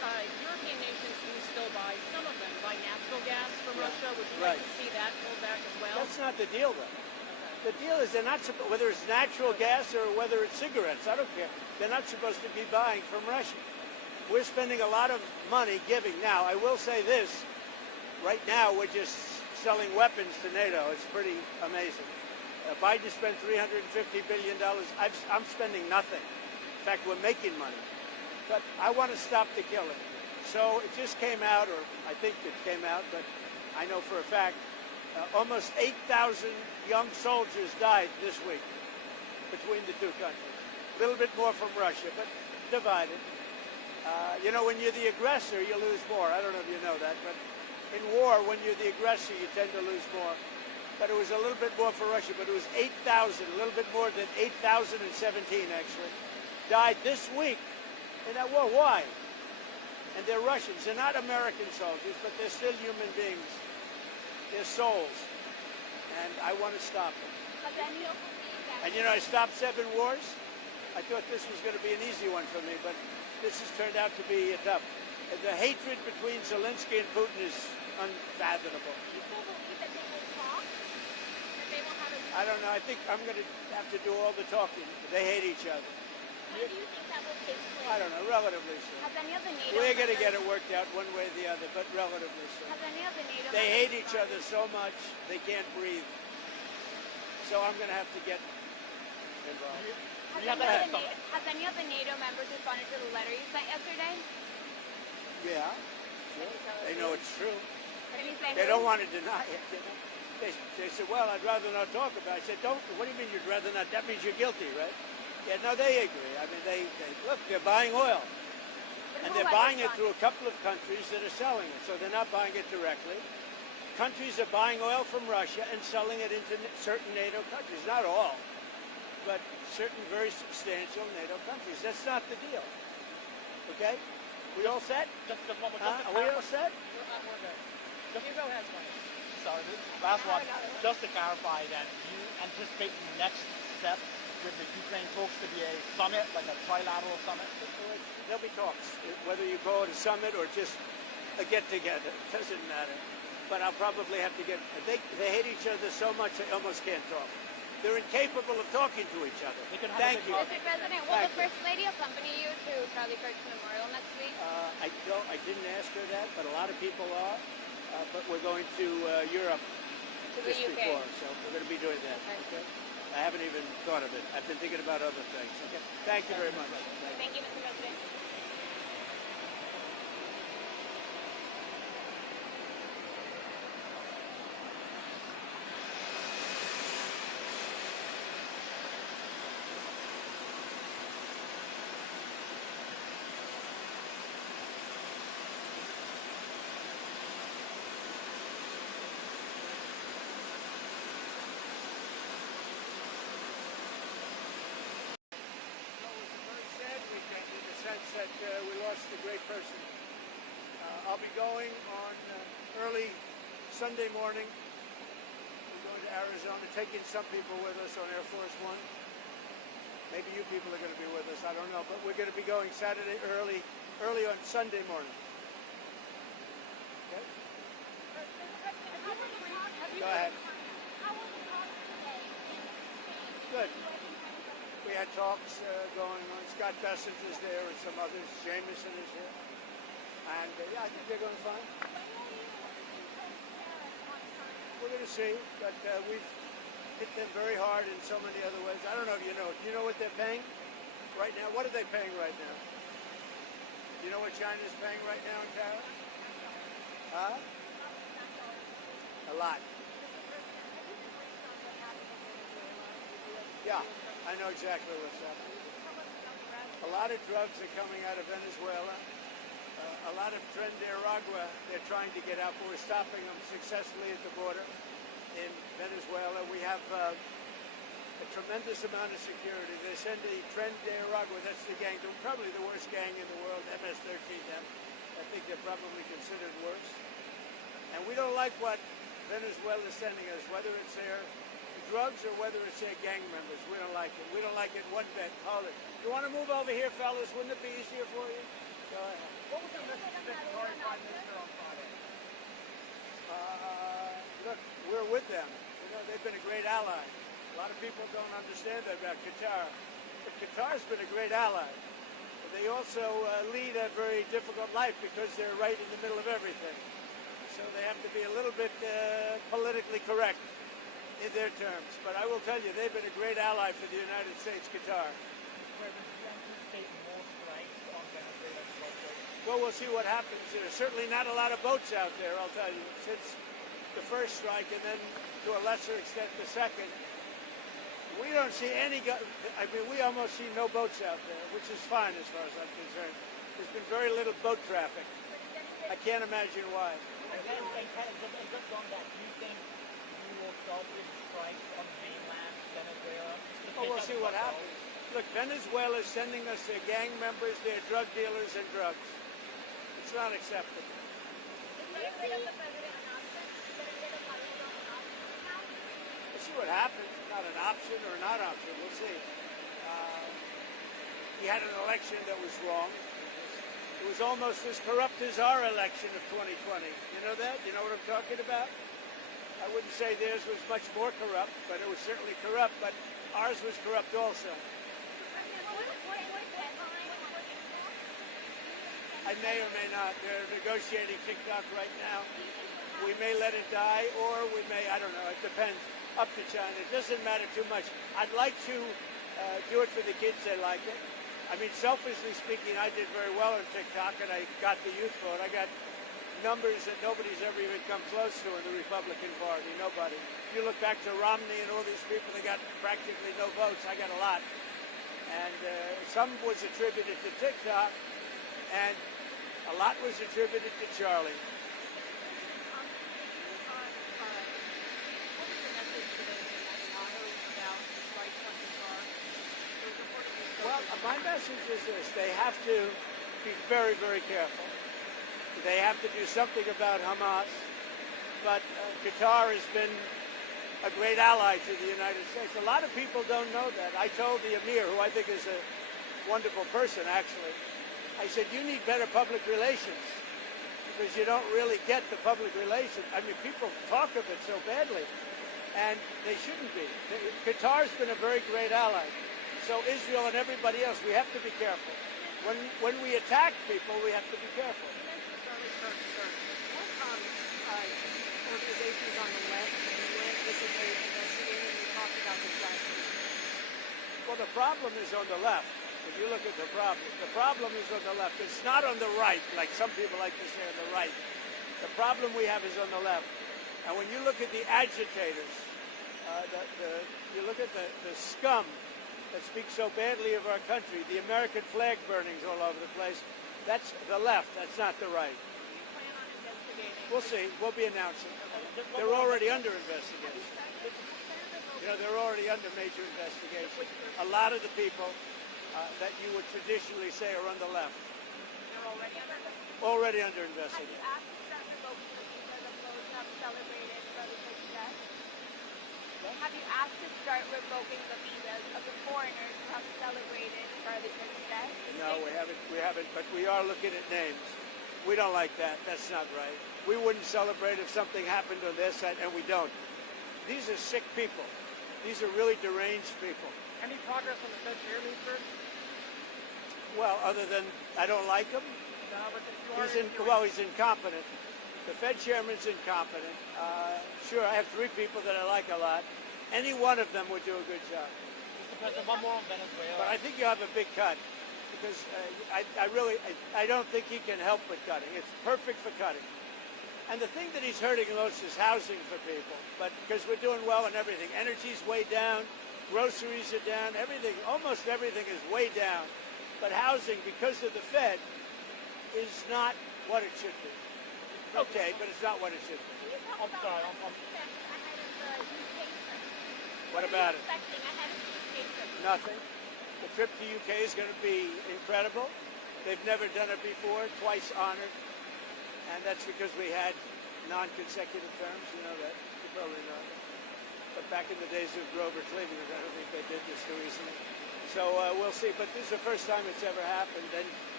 European nations do still buy, some of them buy natural gas from Yeah. Russia. Would you Right. like to see that pulled back as well? That's not the deal, though. The deal is they're not whether it's natural gas or whether it's cigarettes. I don't care. They're not supposed to be buying from Russia. We're spending a lot of money giving. Now, I will say this. Right now, we're just selling weapons to NATO. It's pretty amazing. Biden spent $350 billion. I'm spending nothing. In fact, we're making money. But I want to stop the killing. So it just came out, or I think it came out, but I know for a fact, almost 8,000 young soldiers died this week between the two countries. A little bit more from Russia, but divided. You know, when you're the aggressor, you lose more. I don't know if you know that, but in war, when you're the aggressor, you tend to lose more. But it was a little bit more for Russia, but it was 8,000, a little bit more than 8,017 actually, died this week in that war. Why? And they're Russians. They're not American soldiers, but they're still human beings. They're souls. And I want to stop them. But then you'll believe that. And you know, I stopped 7 wars. I thought this was going to be an easy one for me, but this has turned out to be tough. The hatred between Zelensky and Putin is unfathomable. You still believe that they will talk? That they will have a... I don't know. I think I'm going to have to do all the talking. They hate each other. When do you think that will take place? I don't know. Relatively soon. Has any of the NATO We're going to members- get it worked out one way or the other, but relatively soon. Has any of the NATO They members hate each started- other so much they can't breathe. So I'm going to have to get involved. Has any of the NATO members responded to the letter you sent yesterday? Yeah. They know it's true. Did you say They who? don't want to deny it. They said, well, I'd rather not talk about it. I said, don't. What do you mean you'd rather not? That means you're guilty, right? Yeah, no, they agree. I mean, they look, they're buying oil. But And who they're has buying it responded? through a couple of countries that are selling it. So they're not buying it directly. Countries are buying oil from Russia and selling it into certain NATO countries. Not all, but certain very substantial NATO countries. That's not the deal. Okay? We all set? Just one more. Are we all set? We're good. You go ahead, Mike. Sorry, last one. another one. Just to clarify then, do you anticipate the next step with the Ukraine talks to be a summit, like a trilateral summit? There'll be talks. Whether you call it a summit or just a get-together, it doesn't matter. But I'll probably have to get... They hate each other so much they almost can't talk. They're incapable of talking to each other. They could have Thank a you. big Mr. President, will the First Lady accompany you to Charlie Kirk's memorial next week? I didn't ask her that, but a lot of people are. But we're going to Europe To the just UK. before, so we're going to be doing that. Okay. Okay? I haven't even thought of it. I've been thinking about other things. Okay. Thank you very much. Thank you, Mr. President. Very sad weekend in the sense that we lost a great person. I'll be going on early Sunday morning. We're going to Arizona, taking some people with us on Air Force One. Maybe you people are going to be with us. I don't know, but we're going to be going Saturday early on Sunday morning. Okay? Go ahead. Good. We had talks going on. Scott Bessent is there and some others. Jameson is here. And yeah, I think they're going fine. We're going to see, but we've hit them very hard in so many other ways. I don't know if you know. Do you know what they're paying right now? What are they paying right now? Do you know what China's paying right now in tariffs? Huh? A lot. Yeah, I know exactly what's happening. A lot of drugs are coming out of Venezuela. A lot of Tren de Aragua they're trying to get out, but we're stopping them successfully at the border in Venezuela. We have a tremendous amount of security. They send the Tren de Aragua, that's the gang, probably the worst gang in the world, MS-13M. I think they're probably considered worse. And we don't like what Venezuela is sending us, whether it's their drugs or whether it's their gang members. We don't like it. We don't like it one bit. Hold it. You want to move over here, fellas? Wouldn't it be easier for you? Go ahead. What was your message to the Qatari Prime Minister on Friday? Look, we're with them. You know, they've been a great ally. A lot of people don't understand that about Qatar. But Qatar's been a great ally. But they also lead a very difficult life because they're right in the middle of everything. So they have to be a little bit politically correct in their terms. But I will tell you, they've been a great ally for the United States, Qatar. Well, we'll see what happens. There's certainly not a lot of boats out there, I'll tell you, since the first strike and then to a lesser extent the second. We don't see any, we almost see no boats out there, which is fine as far as I'm concerned. There's been very little boat traffic. I can't imagine why. And just on that, do you think you will start with strikes on mainland Venezuela? Well, we'll see what happens. Look, Venezuela is sending us their gang members, their drug dealers, and drugs. It's not acceptable. We'll see what happens. Not an option or not option. We'll see. He had an election that was wrong. It was almost as corrupt as our election of 2020. You know that? You know what I'm talking about? I wouldn't say theirs was much more corrupt, but it was certainly corrupt. But ours was corrupt also. I may or may not. They're negotiating TikTok right now. We may let it die, or we may, I don't know, it depends. Up to China. It doesn't matter too much. I'd like to do it for the kids. They like it. I mean, selfishly speaking, I did very well on TikTok, and I got the youth vote. I got numbers that nobody's ever even come close to in the Republican Party. Nobody. If you look back to Romney and all these people, they got practically no votes. I got a lot. And some was attributed to TikTok, and a lot was attributed to Charlie. Well, my message is this. They have to be very, very careful. They have to do something about Hamas. But Qatar has been a great ally to the United States. A lot of people don't know that. I told the Emir, who I think is a wonderful person, actually, I said, you need better public relations because you don't really get the public relations. I mean, people talk of it so badly, and they shouldn't be. Qatar's been a very great ally. So Israel and everybody else, we have to be careful. When we attack people, we have to be careful. What organizations on the left went physically investigating? We talked about this last week. Well, the problem is on the left. If you look at the problem is on the left. It's not on the right, like some people like to say on the right. The problem we have is on the left. And when you look at the agitators, you look at the scum that speaks so badly of our country, the American flag burnings all over the place, that's the left, that's not the right. We'll see. We'll be announcing. They're already under investigation. You know, they're already under major investigation. A lot of the people that you would traditionally say are on the left. They're Already under investigation. Have you asked to start revoking the visas of the foreigners who have celebrated Charlie Kirk's death? No, we haven't, but we are looking at names. We don't like that. That's not right. We wouldn't celebrate if something happened on their side, and we don't. These are sick people. These are really deranged people. Any progress on the Fed chairman, sir? Well, other than I don't like him, No, but if you are he's incompetent. The Fed chairman's incompetent. Sure, I have three people that I like a lot. Any one of them would do a good job. Mr. President, one more on Venezuela. But I think you have a big cut because I don't think he can help with cutting. It's perfect for cutting. And the thing that he's hurting most is housing for people. But because we're doing well and everything, energy's way down, groceries are down, everything, almost everything is way down. But housing, because of the Fed, is not what it should be. Okay, but it's not what it should be. I'm sorry. What about it? Expecting ahead of the UK trip? Nothing. The trip to UK is going to be incredible. They've never done it before, twice honored. And that's because we had non-consecutive terms, you know that. You probably know that. But back in the days of Grover Cleveland, I don't think they did this too easily. So we'll see. But this is the first time it's ever happened. And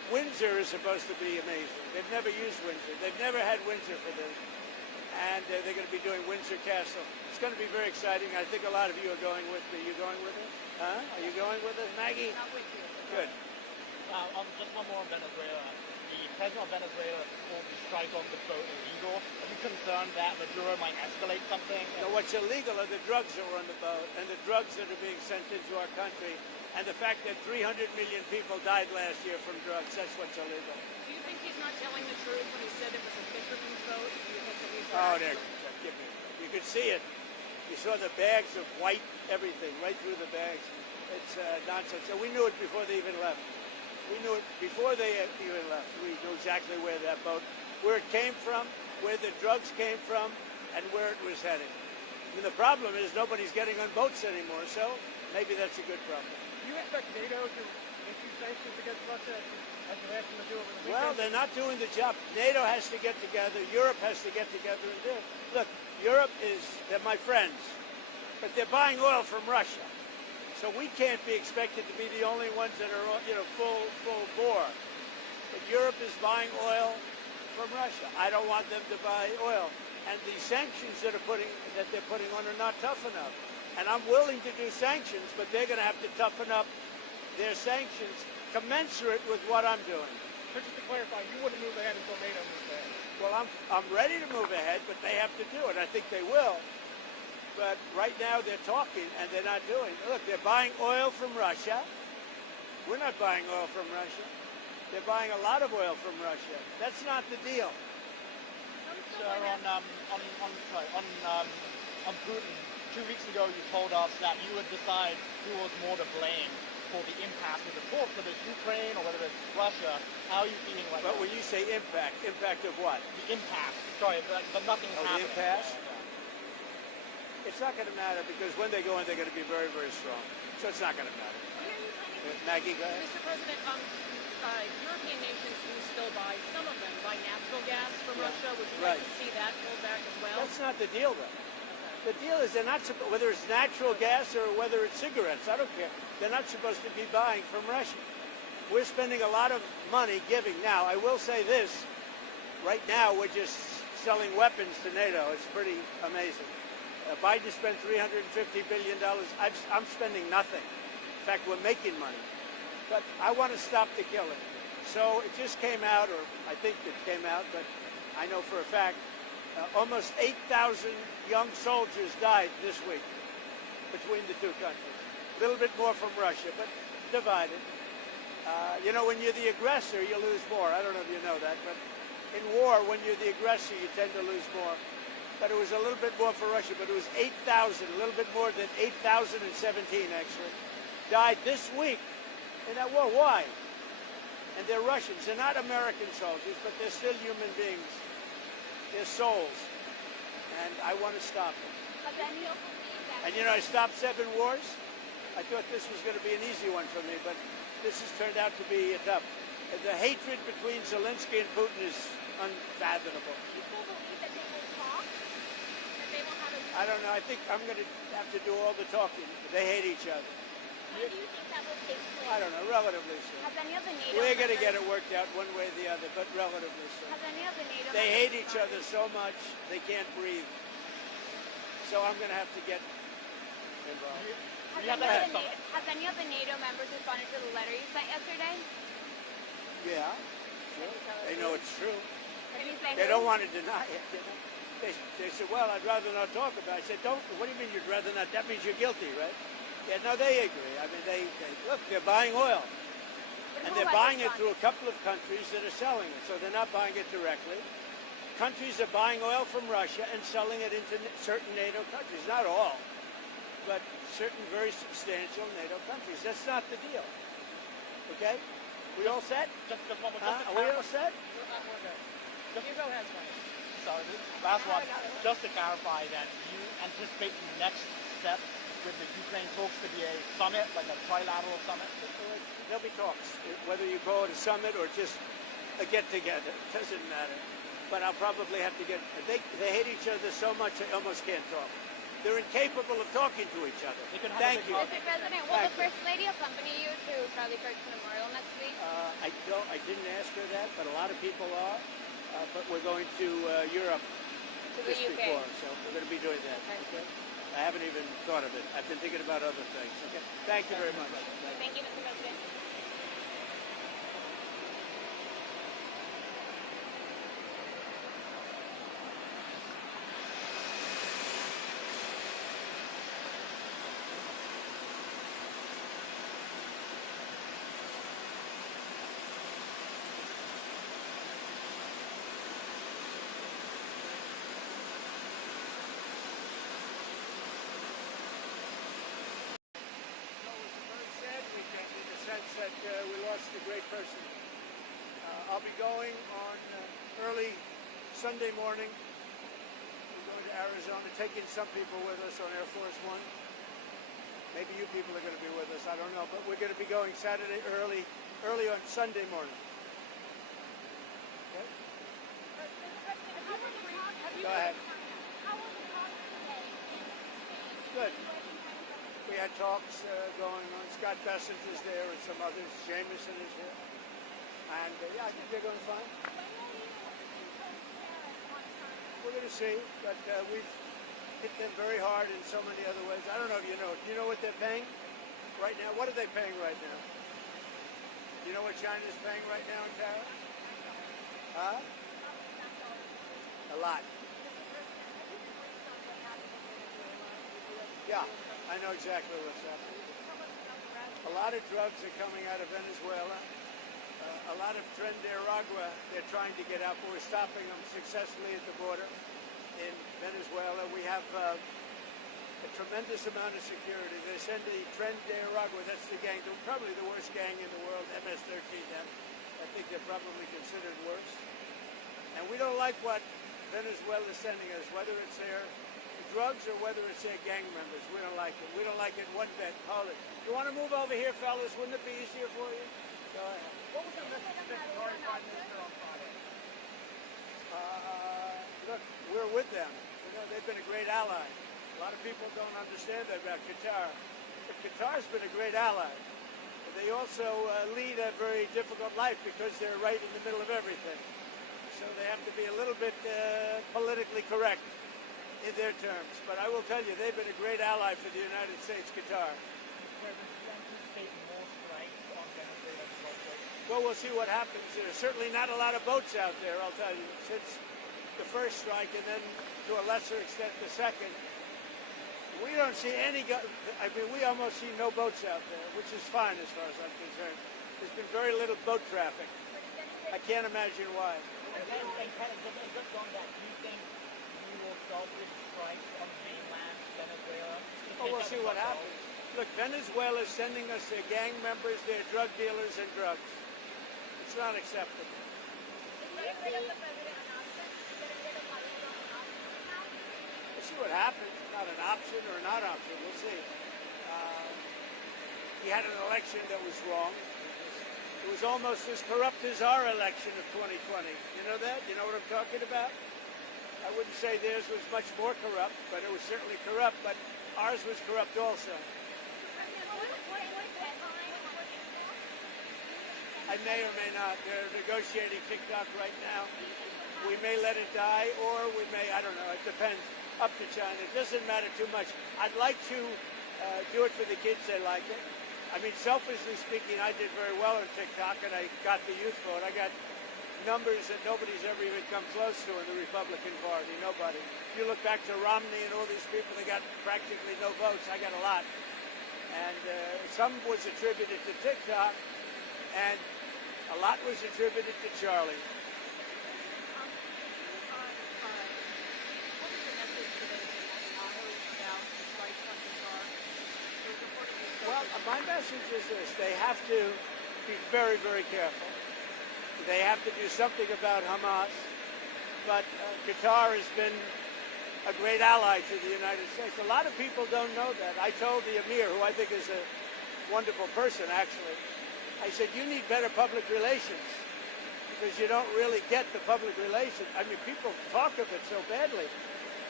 Windsor is supposed to be amazing. They've never used Windsor. They've never had Windsor for this. And they're going to be doing Windsor Castle. It's going to be very exciting. I think a lot of you are going with me. Are you going with us? Huh? Are you going with us, Maggie? Not with you. Good. Just one more on Venezuela. The president of Venezuela called the strike on the boat illegal. Are you concerned that Maduro might escalate something? No, what's illegal are the drugs that were on the boat and the drugs that are being sent into our country and the fact that 300 million people died last year from drugs. That's what's illegal. Do you think he's not telling the truth when he said it was a fisherman's boat? Do you think that he's Oh, there. You could see it. You saw the bags of white everything right through the bags. It's nonsense. So we knew it before they even left. We knew it before they even left. We knew exactly where that boat, where it came from, where the drugs came from, and where it was heading. I mean, the problem is nobody's getting on boats anymore, so maybe that's a good problem. Do you expect NATO to issue sanctions against Russia as they're asking to do over the weekend? Well, they're not doing the job. NATO has to get together. Europe has to get together and do it. Look, Europe they're my friends, but they're buying oil from Russia. So we can't be expected to be the only ones that are, full bore. But Europe is buying oil from Russia. I don't want them to buy oil. And the sanctions that they're putting on are not tough enough. And I'm willing to do sanctions, but they're going to have to toughen up their sanctions commensurate with what I'm doing. So just to clarify, you wouldn't move ahead until NATO moves ahead. Well, I'm ready to move ahead, but they have to do it. I think they will. But right now they're talking and they're not doing it. Look, they're buying oil from Russia. We're not buying oil from Russia. They're buying a lot of oil from Russia. That's not the deal. Sir, on Putin, 2 weeks ago you told us that you would decide who was more to blame for the impasse with the talks, whether it's Ukraine or whether it's Russia. How are you feeling right But now? when you say impact of what? The impasse. Sorry, but nothing's Oh, happening. the impasse? It's not going to matter because when they go in, they're going to be very, very strong. So it's not going to matter. Maggie, go ahead. Mr. President, European nations do still buy, some of them buy natural gas from Russia. Would you like to see that pulled back as well? That's not the deal, though. The deal is they're not whether it's natural gas or whether it's cigarettes. I don't care. They're not supposed to be buying from Russia. We're spending a lot of money giving. Now, I will say this. Right now, we're just selling weapons to NATO. It's pretty amazing. Biden spent $350 billion. I'm spending nothing. In fact, we're making money. But I want to stop the killing. So it just came out, or I think it came out, but I know for a fact, almost 8,000 young soldiers died this week between the two countries. A little bit more from Russia, but divided. When you're the aggressor, you lose more. I don't know if you know that, but in war, when you're the aggressor, you tend to lose more. But it was a little bit more for Russia, but it was 8,000, a little bit more than 8,017 actually, died this week in that war. Why? And they're Russians. They're not American soldiers, but they're still human beings. They're souls. And I want to stop them. But then you'll believe that. And I stopped 7 wars. I thought this was going to be an easy one for me, but this has turned out to be tough. The hatred between Zelensky and Putin is unfathomable. You still believe that they will talk? That they will have a... I don't know. I think I'm going to have to do all the talking. They hate each other. When do you think that will take place? I don't know. Relatively soon. Has any of the NATO We're going to members- get it worked out one way or the other, but relatively soon. Has any of the NATO They members hate each started- other so much they can't breathe. So I'm going to have to get involved. Has any of the NATO members responded to the letter you sent yesterday? Yeah. Sure. They know it's true. Did you say They who? don't want to deny it. They said, well, I'd rather not talk about it. I said, don't. What do you mean you'd rather not? That means you're guilty, right? Yeah, no, they agree. I mean, look, they're buying oil. But And who they're has buying it responded? through a couple of countries that are selling it. So they're not buying it directly. Countries are buying oil from Russia and selling it into certain NATO countries. Not all, but certain very substantial NATO countries. That's not the deal. Okay? We all set? Just one more. Are we all set? You go ahead, Mike. Sorry, last one. Just to clarify that you anticipate the next step with the Ukraine talks to be a summit, like a trilateral summit? There'll be talks. Whether you call it a summit or just a get-together, it doesn't matter. But I'll probably have to get... They hate each other so much they almost can't talk. They're incapable of talking to each other. They could have Thank a big you. hug. Mr. President, will the First Lady accompany you to Charlie Kirk's memorial next week? I didn't ask her that, but a lot of people are. But we're going to Europe To the just UK. before, so we're going to be doing that. Okay. Okay? I haven't even thought of it. I've been thinking about other things. Okay. Thank you very much. Thank you, Mr. President. Sad weekend in the sense that we lost a great person. I'll be going on early Sunday morning. We're going to Arizona, taking some people with us on Air Force One. Maybe you people are going to be with us, I don't know. But we're going to be going Saturday early on Sunday morning. Okay? Go ahead. Good. We had talks going on. Scott Bessent is there and some others. Jameson is here. And yeah, I think they're going fine. We're going to see, but we've hit them very hard in so many other ways. I don't know if you know. Do you know what they're paying right now? What are they paying right now? Do you know what China's paying right now in tariffs? Huh? A lot. Yeah, I know exactly what's happening. A lot of drugs are coming out of Venezuela. A lot of Tren de Aragua they're trying to get out, but we're stopping them successfully at the border in Venezuela. We have a tremendous amount of security. They send the Tren de Aragua, that's the gang, probably the worst gang in the world, MS-13. I think they're probably considered worse. And we don't like what Venezuela is sending us, whether it's their drugs or whether it's their gang members. We don't like it. We don't like it one bit. Hold it. You want to move over here, fellas? Wouldn't it be easier for you? Go ahead. What was your message to the Qatari Prime Minister on Friday? Look, we're with them. You know, they've been a great ally. A lot of people don't understand that about Qatar. But Qatar's been a great ally. But they also lead a very difficult life because they're right in the middle of everything. So they have to be a little bit politically correct in their terms. But I will tell you, they've been a great ally for the United States, Qatar. Well, we'll see what happens. There's certainly not a lot of boats out there, I'll tell you, since the first strike and then to a lesser extent the second. We don't see any, we almost see no boats out there, which is fine as far as I'm concerned. There's been very little boat traffic. I can't imagine why. And kind of just on that, do you think you will start with strikes on mainland Venezuela? Oh, we'll see what happens. Look, Venezuela is sending us their gang members, their drug dealers, and drugs. It's not acceptable. We'll see what happens. It's not an option or a not option. We'll see. He had an election that was wrong. It was almost as corrupt as our election of 2020. You know that? You know what I'm talking about? I wouldn't say theirs was much more corrupt, but it was certainly corrupt. But ours was corrupt also. I may or may not. They're negotiating TikTok right now. We may let it die, or we may, I don't know, it depends. Up to China. It doesn't matter too much. I'd like to do it for the kids. They like it. I mean, selfishly speaking, I did very well on TikTok, and I got the youth vote. I got numbers that nobody's ever even come close to in the Republican Party. Nobody. If you look back to Romney and all these people, they got practically no votes. I got a lot. And some was attributed to TikTok, and a lot was attributed to Charlie. Well, my message is this. They have to be very, very careful. They have to do something about Hamas. But Qatar has been a great ally to the United States. A lot of people don't know that. I told the Emir, who I think is a wonderful person, actually, I said, you need better public relations because you don't really get the public relations. I mean, people talk of it so badly.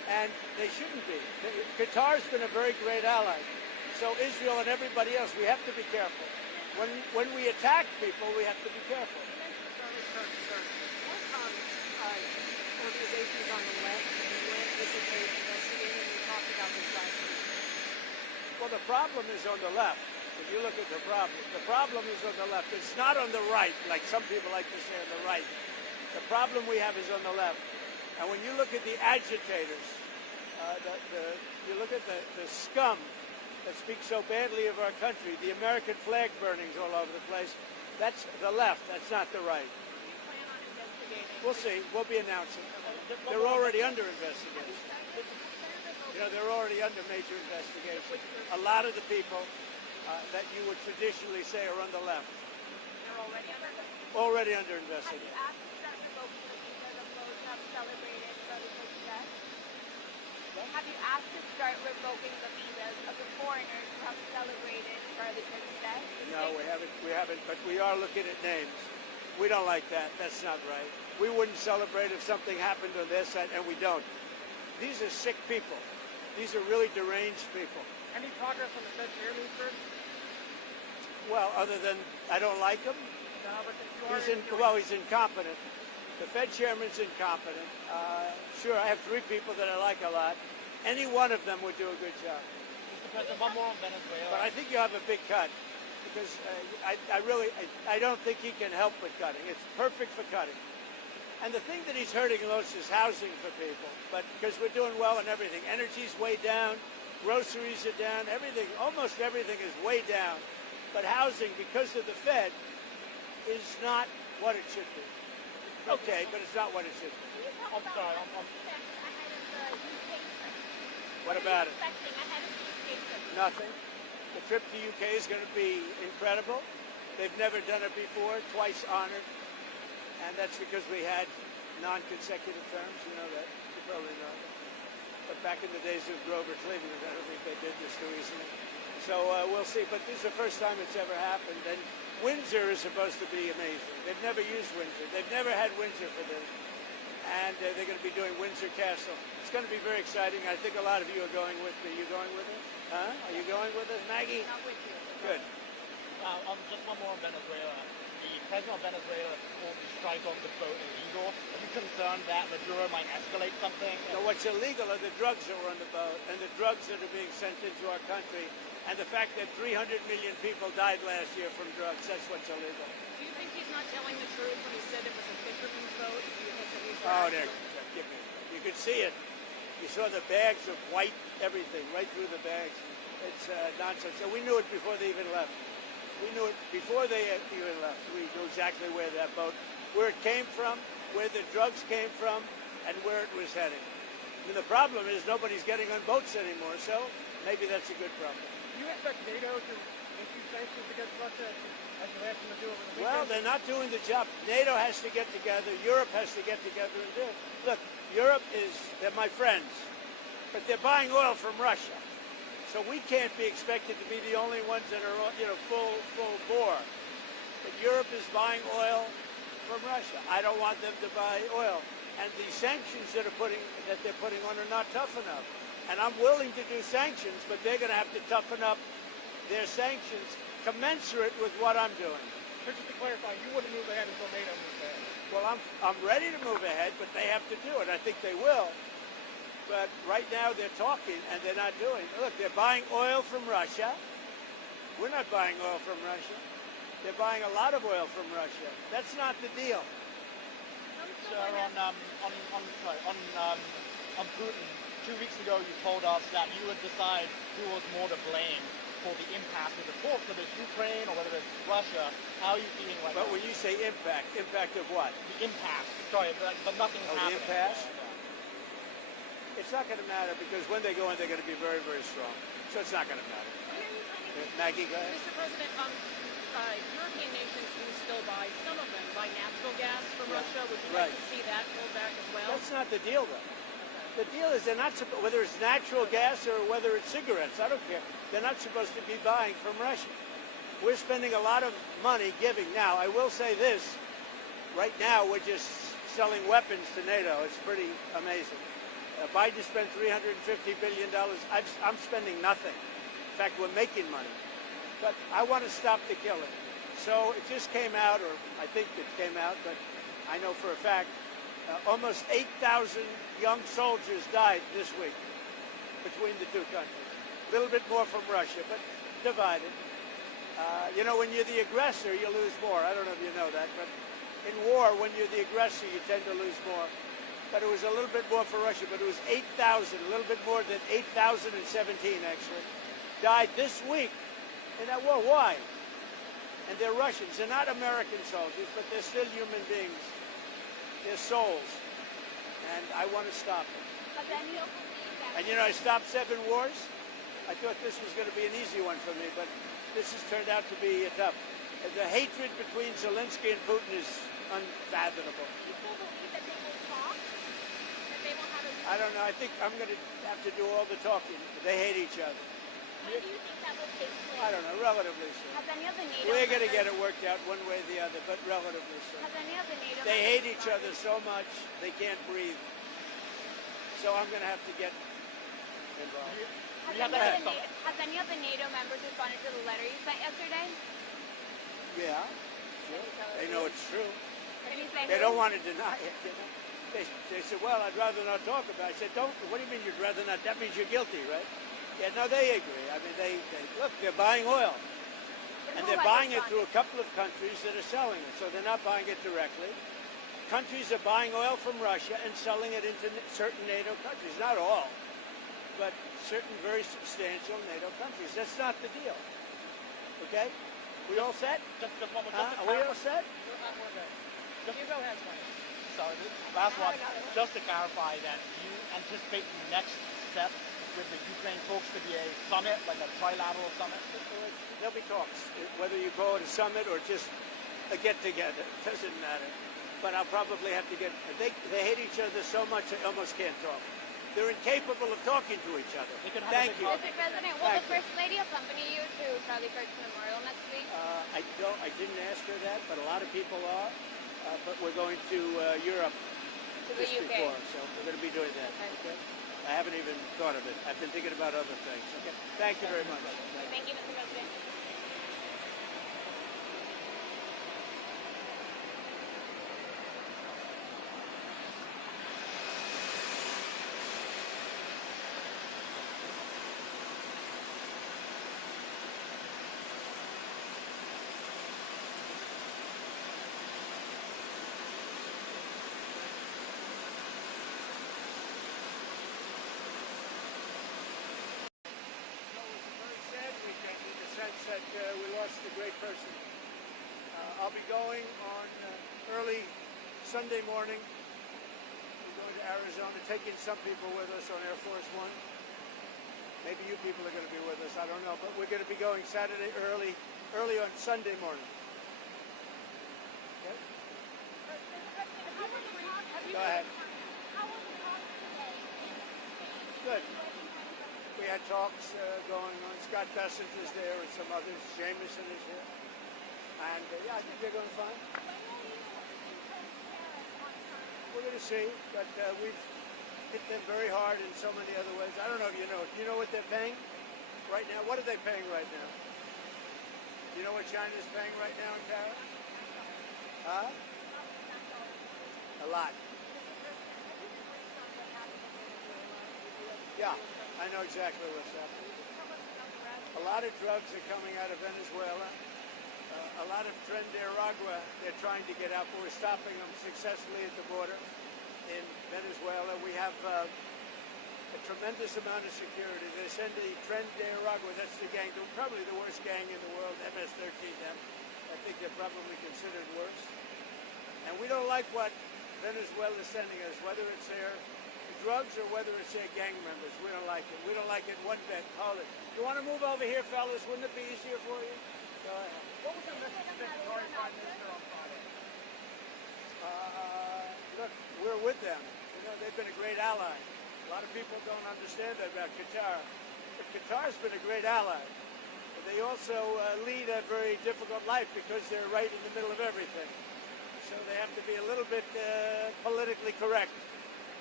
and they shouldn't be. Qatar's been a very great ally. So Israel and everybody else, we have to be careful. When we attack people, we have to be careful. You mentioned Charlie Kirk, sir. What organizations on the left did you anticipate investigating? We talked about this last week. Well, the problem is on the left. If you look at the problem is on the left. It's not on the right, like some people like to say on the right. The problem we have is on the left. And when you look at the agitators, you look at the scum that speaks so badly of our country, the American flag burnings all over the place, that's the left. That's not the right. Do you plan on investigating? We'll see. We'll be announcing. They're already under investigation. You know, they're already under major investigation. A lot of the people that you would traditionally say are on the left. They're Already under Have you investigation. asked to start revoking the visas of those who have celebrated Brother Cook's death? Have you asked to start revoking the visas of the foreigners who have celebrated Charlie Kirk's death? No, we haven't, but we are looking at names. We don't like that. That's not right. We wouldn't celebrate if something happened on their side, and we don't. These are sick people. These are really deranged people. Any progress on the Fed chairman, sir? Well, other than I don't like him, No, but you are he's incompetent. The Fed chairman's incompetent. Sure, I have three people that I like a lot. Any one of them would do a good job. Mr. President, one more on Venezuela. But I think you have a big cut because I don't think he can help with cutting. It's perfect for cutting. And the thing that he's hurting most is housing for people. But because we're doing well in everything, energy's way down, groceries are down, everything, almost everything is way down. But housing, because of the Fed, is not what it should be. Okay, but it's not what it should be. I'm sorry. Ahead of the UK trip. What about it? Expecting ahead of the UK trip. Nothing. The trip to UK is going to be incredible. They've never done it before, twice honored. And that's because we had non-consecutive terms, you know that. You probably know that. But back in the days of Grover Cleveland, I don't think they did this too easily. So we'll see. But this is the first time it's ever happened. And Windsor is supposed to be amazing. They've never used Windsor. They've never had Windsor for this. And they're going to be doing Windsor Castle. It's going to be very exciting. I think a lot of you are going with me. Are you going with us? Huh? Are you going with us, Maggie? Not with you. Good. Just one more on Venezuela. The president of Venezuela called the strike on the boat illegal. Are you concerned that Maduro might escalate something? So what's illegal are the drugs that were on the boat and the drugs that are being sent into our country and the fact that 300 million people died last year from drugs. That's what's illegal. Do you think he's not telling the truth when he said it was a fisherman's boat? Do you think that he's Oh, there. You could see it. You saw the bags of white everything right through the bags. It's nonsense. So we knew it before they even left. We knew it before they even left. We knew exactly where that boat, where it came from, where the drugs came from, and where it was heading. And the problem is nobody's getting on boats anymore, so maybe that's a good problem. Do you expect NATO to issue sanctions against Russia as you asked them to do over the weekend? Well, they're not doing the job. NATO has to get together. Europe has to get together and do it. Look, Europe they're my friends, but they're buying oil from Russia. So we can't be expected to be the only ones that are, full bore. But Europe is buying oil from Russia. I don't want them to buy oil. And the sanctions that they're putting on are not tough enough. And I'm willing to do sanctions, but they're going to have to toughen up their sanctions commensurate with what I'm doing. So just to clarify, you wouldn't move ahead until NATO moves ahead. Well, I'm ready to move ahead, but they have to do it. I think they will. But right now they're talking and they're not doing it. Look, they're buying oil from Russia. We're not buying oil from Russia. They're buying a lot of oil from Russia. That's not the deal. Sir, on Putin, 2 weeks ago you told us that you would decide who was more to blame for the impasse of the talks, whether it's Ukraine or whether it's Russia. How are you feeling right But now? when you say impact of what? The impasse. Sorry, but nothing's Oh, the happening. impasse? Yeah. It's not going to matter because when they go in, they're going to be very, very strong. So it's not going to matter. Maggie, go ahead. Mr. President, European nations do still buy, some of them buy natural gas from Russia. Would you like to see that pulled back as well? That's not the deal, though. The deal is they're not whether it's natural gas or whether it's cigarettes. I don't care. They're not supposed to be buying from Russia. We're spending a lot of money giving. Now, I will say this. Right now, we're just selling weapons to NATO. It's pretty amazing. Biden spent $350 billion. I'm spending nothing. In fact, we're making money. But I want to stop the killing. So it just came out, or I think it came out, but I know for a fact, almost 8,000 young soldiers died this week between the two countries. A little bit more from Russia, but divided. You know, when you're the aggressor, you lose more. I don't know if you know that, but in war, when you're the aggressor, you tend to lose more. But it was a little bit more for Russia, but it was 8,000, a little bit more than 8,017 actually, died this week in that war. Why? And they're Russians. They're not American soldiers, but they're still human beings. They're souls. And I want to stop them. And you know, I stopped 7 wars. I thought this was going to be an easy one for me, but this has turned out to be tough. The hatred between Zelensky and Putin is unfathomable. People believe that they will talk, that they will have a... I don't know. I think I'm going to have to do all the talking. They hate each other. When do you think that will take place? I don't know. Relatively soon. Has any of the NATO We're going to members- get it worked out one way or the other, but relatively soon. Has any of the NATO They members hate each other so much they can't breathe. So I'm going to have to get involved. Has any of the NATO members responded to the letter you sent yesterday? Yeah. Sure. They know it's true. Can you say They who? don't want to deny it. You know? They said, well, I'd rather not talk about it. I said, don't. What do you mean you'd rather not? That means you're guilty, right? Yeah, no, they agree. I mean, they look, they're buying oil. And they're buying it through a couple of countries that are selling it. So they're not buying it directly. Countries are buying oil from Russia and selling it into certain NATO countries. Not all, but certain very substantial NATO countries. That's not the deal. Okay? We all set? Just one more. Are we all set? You go ahead, Mike. Sorry, last one. Just to clarify that, do you anticipate the next step with the Ukraine talks to be a summit, like a trilateral summit? There'll be talks. Whether you call it a summit or just a get-together, it doesn't matter. But I'll probably have to get... They hate each other so much they almost can't talk. They're incapable of talking to each other. Thank you. Mr. President, will the First Lady accompany you to Charlie Kirk's memorial next week? I didn't ask her that, but a lot of people are. But we're going to Europe To the just UK. before, so we're going to be doing that. Okay. I haven't even thought of it. I've been thinking about other things. Okay. Thank you very much. Thank you, Mr. President. That we lost a great person. I'll be going on early Sunday morning. We're going to Arizona, taking some people with us on Air Force One. Maybe you people are going to be with us, I don't know. But we're going to be going Saturday early on Sunday morning. Okay? Go ahead. Good. We had talks going on. Scott Bessent is there and some others. Jameson is here. And yeah, I think they're going fine. We're going to see, but we've hit them very hard in so many other ways. I don't know if you know. Do you know what they're paying right now? What are they paying right now? Do you know what China's paying right now in tariffs? Huh? A lot. Yeah, I know exactly what's happening. A lot of drugs are coming out of Venezuela. A lot of Tren de Aragua, they're trying to get out, but we're stopping them successfully at the border in Venezuela. We have a tremendous amount of security. They send the Tren de Aragua, that's the gang, probably the worst gang in the world, MS-13M. I think they're probably considered worse. And we don't like what Venezuela is sending us, whether it's their drugs or whether it's their gang members. We don't like it. We don't like it one bit. Hold it. You want to move over here, fellas? Wouldn't it be easier for you? Go ahead. What was your message to the Tory Prime Minister on Friday? Look, we're with them. You know, they've been a great ally. A lot of people don't understand that about Qatar. But Qatar's been a great ally. But they also lead a very difficult life because they're right in the middle of everything. So they have to be a little bit politically correct.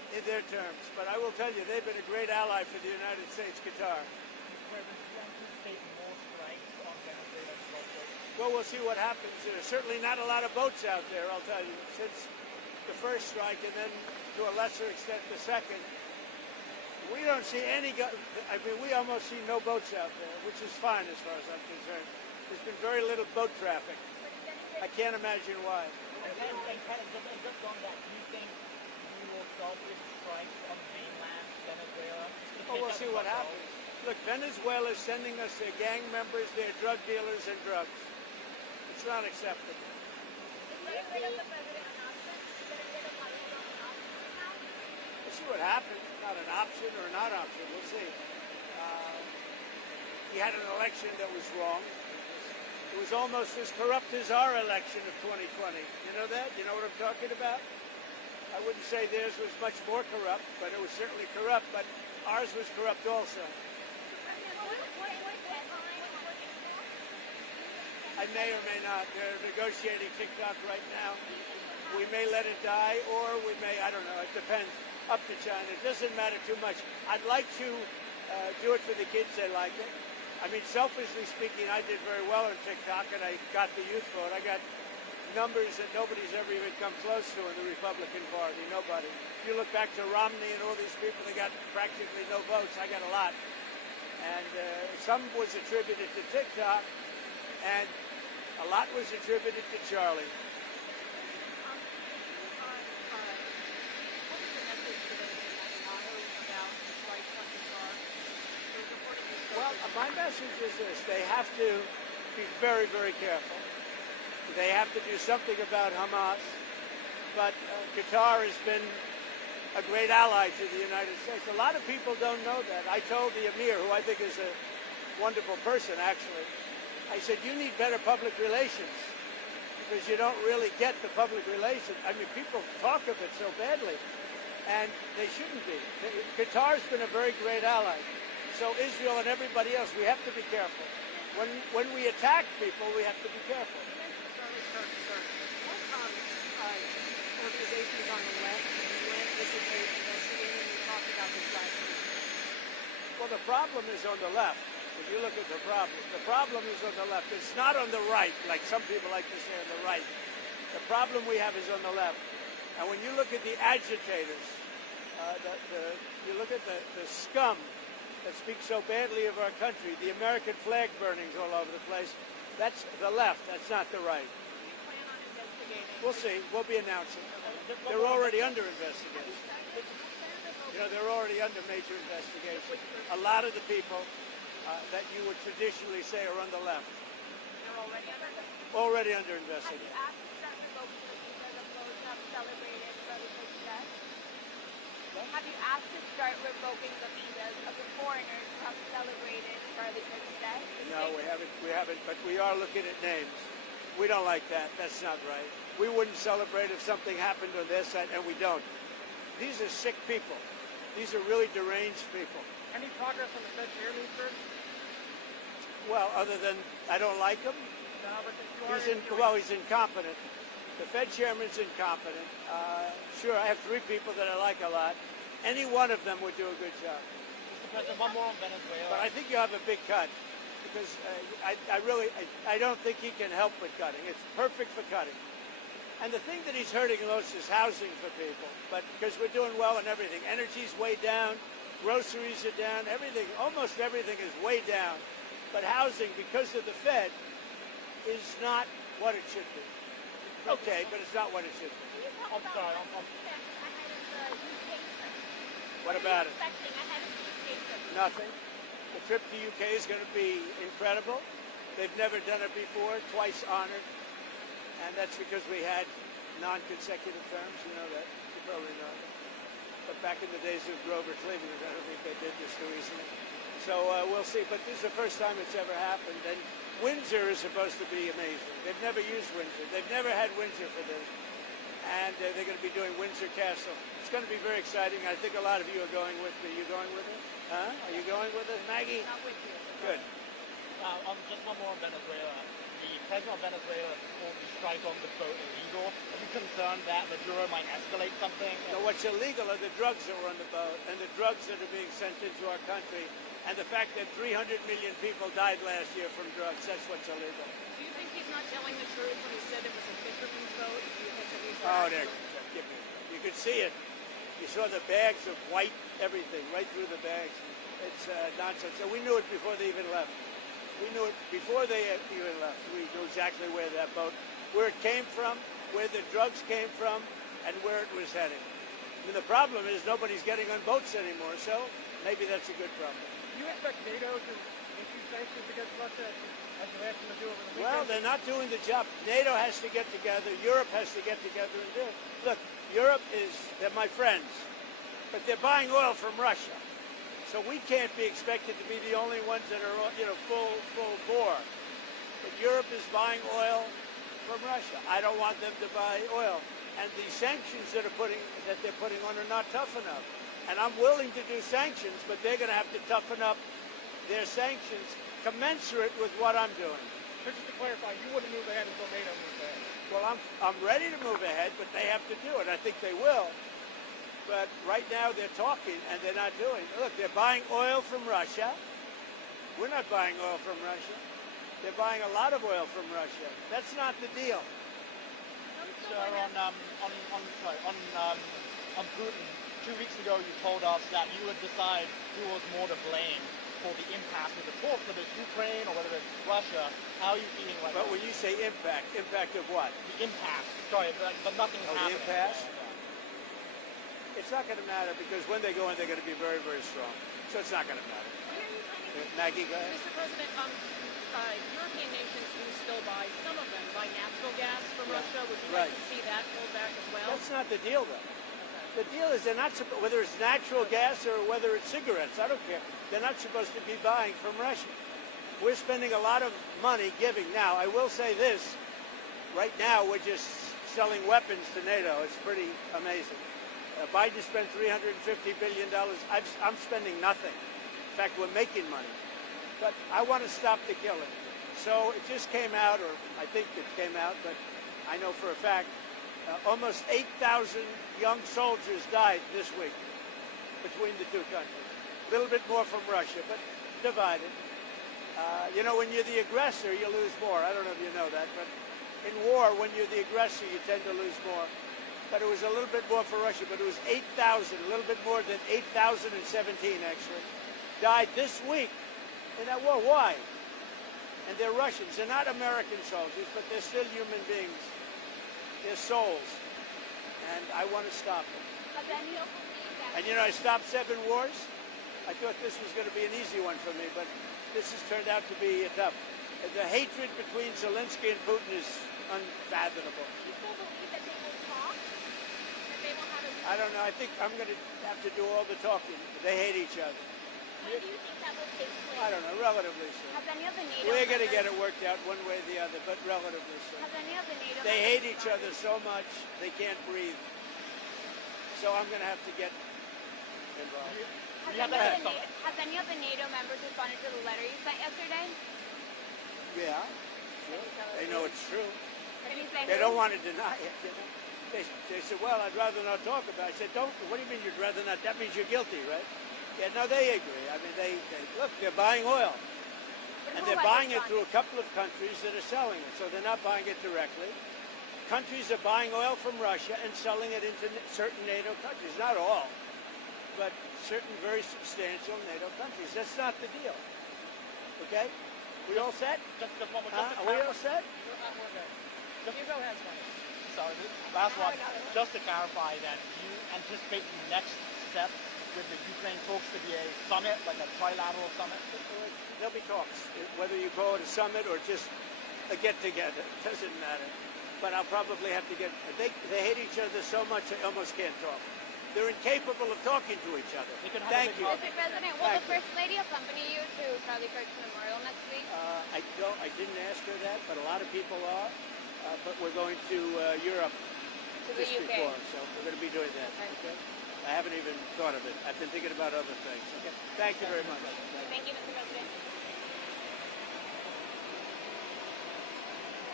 in their terms. But I will tell you, they've been a great ally for the United States, Qatar. Well, we'll see what happens. There's certainly not a lot of boats out there, I'll tell you, since the first strike and then to a lesser extent the second. We don't see any, we almost see no boats out there, which is fine as far as I'm concerned. There's been very little boat traffic. I can't imagine why. And kind of just on that, do you think we will start with strikes on mainland Venezuela? Oh, we'll see what happens. Look, Venezuela is sending us their gang members, their drug dealers, and drugs. It's not acceptable. We'll see what happens. Not an option or not option. We'll see. He had an election that was wrong. It was almost as corrupt as our election of 2020. You know that? You know what I'm talking about? I wouldn't say theirs was much more corrupt, but it was certainly corrupt. But ours was corrupt also. I may or may not. They're negotiating TikTok right now. We may let it die, or we may, I don't know, it depends. Up to China. It doesn't matter too much. I'd like to do it for the kids. They like it. I mean, selfishly speaking, I did very well on TikTok, and I got the youth vote. I got numbers that nobody's ever even come close to in the Republican Party. Nobody. If you look back to Romney and all these people, they got practically no votes. I got a lot. And some was attributed to TikTok, and a lot was attributed to Charlie. Well, my message is this. They have to be very, very careful. They have to do something about Hamas. But Qatar has been a great ally to the United States. A lot of people don't know that. I told the Emir, who I think is a wonderful person, actually, I said, you need better public relations because you don't really get the public relations. I mean, people talk of it so badly, and they shouldn't be. Qatar's been a very great ally. So Israel and everybody else, we have to be careful. When we attack people, we have to be careful. What organizations on the left went visiting, investigating, and we talked about this last week? Well, the problem is on the left. If you look at the problem is on the left. It's not on the right, like some people like to say on the right. The problem we have is on the left. And when you look at the agitators, you look at the scum that speaks so badly of our country, the American flag burnings all over the place, that's the left, that's not the right. We'll see, we'll be announcing. They're already under investigation. You know, they're already under major investigation. A lot of the people that you would traditionally say are on the left. Already under investigation. Have you asked to start revoking the visas of the foreigners who have celebrated Charlie Kirk's death? No, we haven't, but we are looking at names. We don't like that. That's not right. We wouldn't celebrate if something happened on their side, and we don't. These are sick people. These are really deranged people. Any progress on the Fed chairman, sir? Well, other than I don't like him. No, but He's incompetent. The Fed chairman's incompetent. Sure, I have three people that I like a lot. Any one of them would do a good job. Mr. President, one more on Venezuela. But I think you have a big cut because I don't think he can help with cutting. It's perfect for cutting. And the thing that he's hurting most is housing for people. But because we're doing well in everything, energy's way down, groceries are down, everything, almost everything is way down. But housing, because of the Fed, is not what it should be. Okay, but it's not what it should be. I'm sorry. What about it? Expecting ahead of the UK trip? Nothing. The trip to UK is going to be incredible. They've never done it before, twice honored. And that's because we had non-consecutive terms. You know that. You probably know that. But back in the days of Grover Cleveland, I don't think they did this too easily. So we'll see. But this is the first time it's ever happened. And Windsor is supposed to be amazing. They've never used Windsor. They've never had Windsor for this. And they're going to be doing Windsor Castle. It's going to be very exciting. I think a lot of you are going with me. Are you going with us? Huh? Are you going with us, Maggie? Not with you. Good. Just one more on Venezuela. The President of Venezuela called the strike on the boat illegal. Are you concerned that Maduro might escalate something? So what's illegal are the drugs that were on the boat and the drugs that are being sent into our country and the fact that 300 million people died last year from drugs. That's what's illegal. Do you think he's not telling the truth when he said it was a fisherman's boat? Do you think that he's Oh, there. You could see it. You saw the bags of white everything right through the bags. It's nonsense. So we knew it before they even left. We knew it before they even left. We knew exactly where that boat, where it came from, where the drugs came from, and where it was heading. And the problem is nobody's getting on boats anymore, so maybe that's a good problem. Do you expect NATO to issue sanctions against Russia as they're asking to do over the weekend? Well, they're not doing the job. NATO has to get together. Europe has to get together and do it. Look, Europe they're my friends, but they're buying oil from Russia. So we can't be expected to be the only ones that are, full bore. But Europe is buying oil from Russia. I don't want them to buy oil. And the sanctions that they're putting on are not tough enough. And I'm willing to do sanctions, but they're going to have to toughen up their sanctions commensurate with what I'm doing. So just to clarify, you wouldn't move ahead until NATO moves ahead. Well, I'm ready to move ahead, but they have to do it. I think they will. But right now they're talking and they're not doing it. Look, they're buying oil from Russia. We're not buying oil from Russia. They're buying a lot of oil from Russia. That's not the deal. Sir, on Putin, 2 weeks ago you told us that you would decide who was more to blame for the impasse of the talks, whether it's Ukraine or whether it's Russia. How are you feeling right But now? when you say impact of what? The impasse. Sorry, but nothing's Oh, the happening. impasse? Yeah. It's not going to matter because when they go in, they're going to be very, very strong. So it's not going to matter. Maggie, go ahead. Mr. President, European nations do still buy, some of them buy natural gas from Yeah. Russia. Would you Right. like to see that pulled back as well? That's not the deal, though. The deal is they're not whether it's natural gas or whether it's cigarettes. I don't care. They're not supposed to be buying from Russia. We're spending a lot of money giving. Now, I will say this. Right now, we're just selling weapons to NATO. It's pretty amazing. Biden spent $350 billion. I'm spending nothing. In fact, we're making money. But I want to stop the killing. So it just came out, or I think it came out, but I know for a fact, almost 8,000 young soldiers died this week between the two countries. A little bit more from Russia, but divided. When you're the aggressor, you lose more. I don't know if you know that, but in war, when you're the aggressor, you tend to lose more. But it was a little bit more for Russia, but it was 8,000, a little bit more than 8,017 actually, died this week in that war. Why? And they're Russians. They're not American soldiers, but they're still human beings. They're souls. And I want to stop them. And I stopped 7 wars. I thought this was going to be an easy one for me, but this has turned out to be tough. The hatred between Zelensky and Putin is unfathomable. Do you still believe that they will talk? That they will have a... I don't know. I think I'm going to have to do all the talking. They hate each other. When do you think that will take place? I don't know. Relatively soon. Has any of the NATO We're going to get members- it worked out one way or the other, but relatively soon. Has any of the NATO They members hate each other so much they can't breathe. So I'm going to have to get involved. Has any of the NATO members responded to the letter you sent yesterday? Yeah. Can you tell us They know who? it's true. Can you say They who? don't want to deny it. They said, well, I'd rather not talk about it. I said, don't. What do you mean you'd rather not? That means you're guilty, right? Yeah, no, they agree. I mean, they look, they're buying oil. But And who they're has buying it responded? through a couple of countries that are selling it. So they're not buying it directly. Countries are buying oil from Russia and selling it into certain NATO countries. Not all, but certain very substantial NATO countries. That's not the deal. Okay? We all set? Just one more. Huh? Are we all set? You go ahead, Sonny. Sorry, last one. Just to clarify that, you anticipate the next step with the Ukraine talks to be a summit, like a trilateral summit? There'll be talks. Whether you call it a summit or just a get-together, it doesn't matter. But I'll probably have to get... They hate each other so much they almost can't talk. They're incapable of talking to each other. They could have Thank a big you. Mr. President, will Thank the First Lady accompany you to Charlie Kirk's memorial next week? I didn't ask her that, but a lot of people are. But we're going to Europe To the just UK. before, so we're going to be doing that. Okay. I haven't even thought of it. I've been thinking about other things. Okay. Thank you very much. Thank you, Mr. President.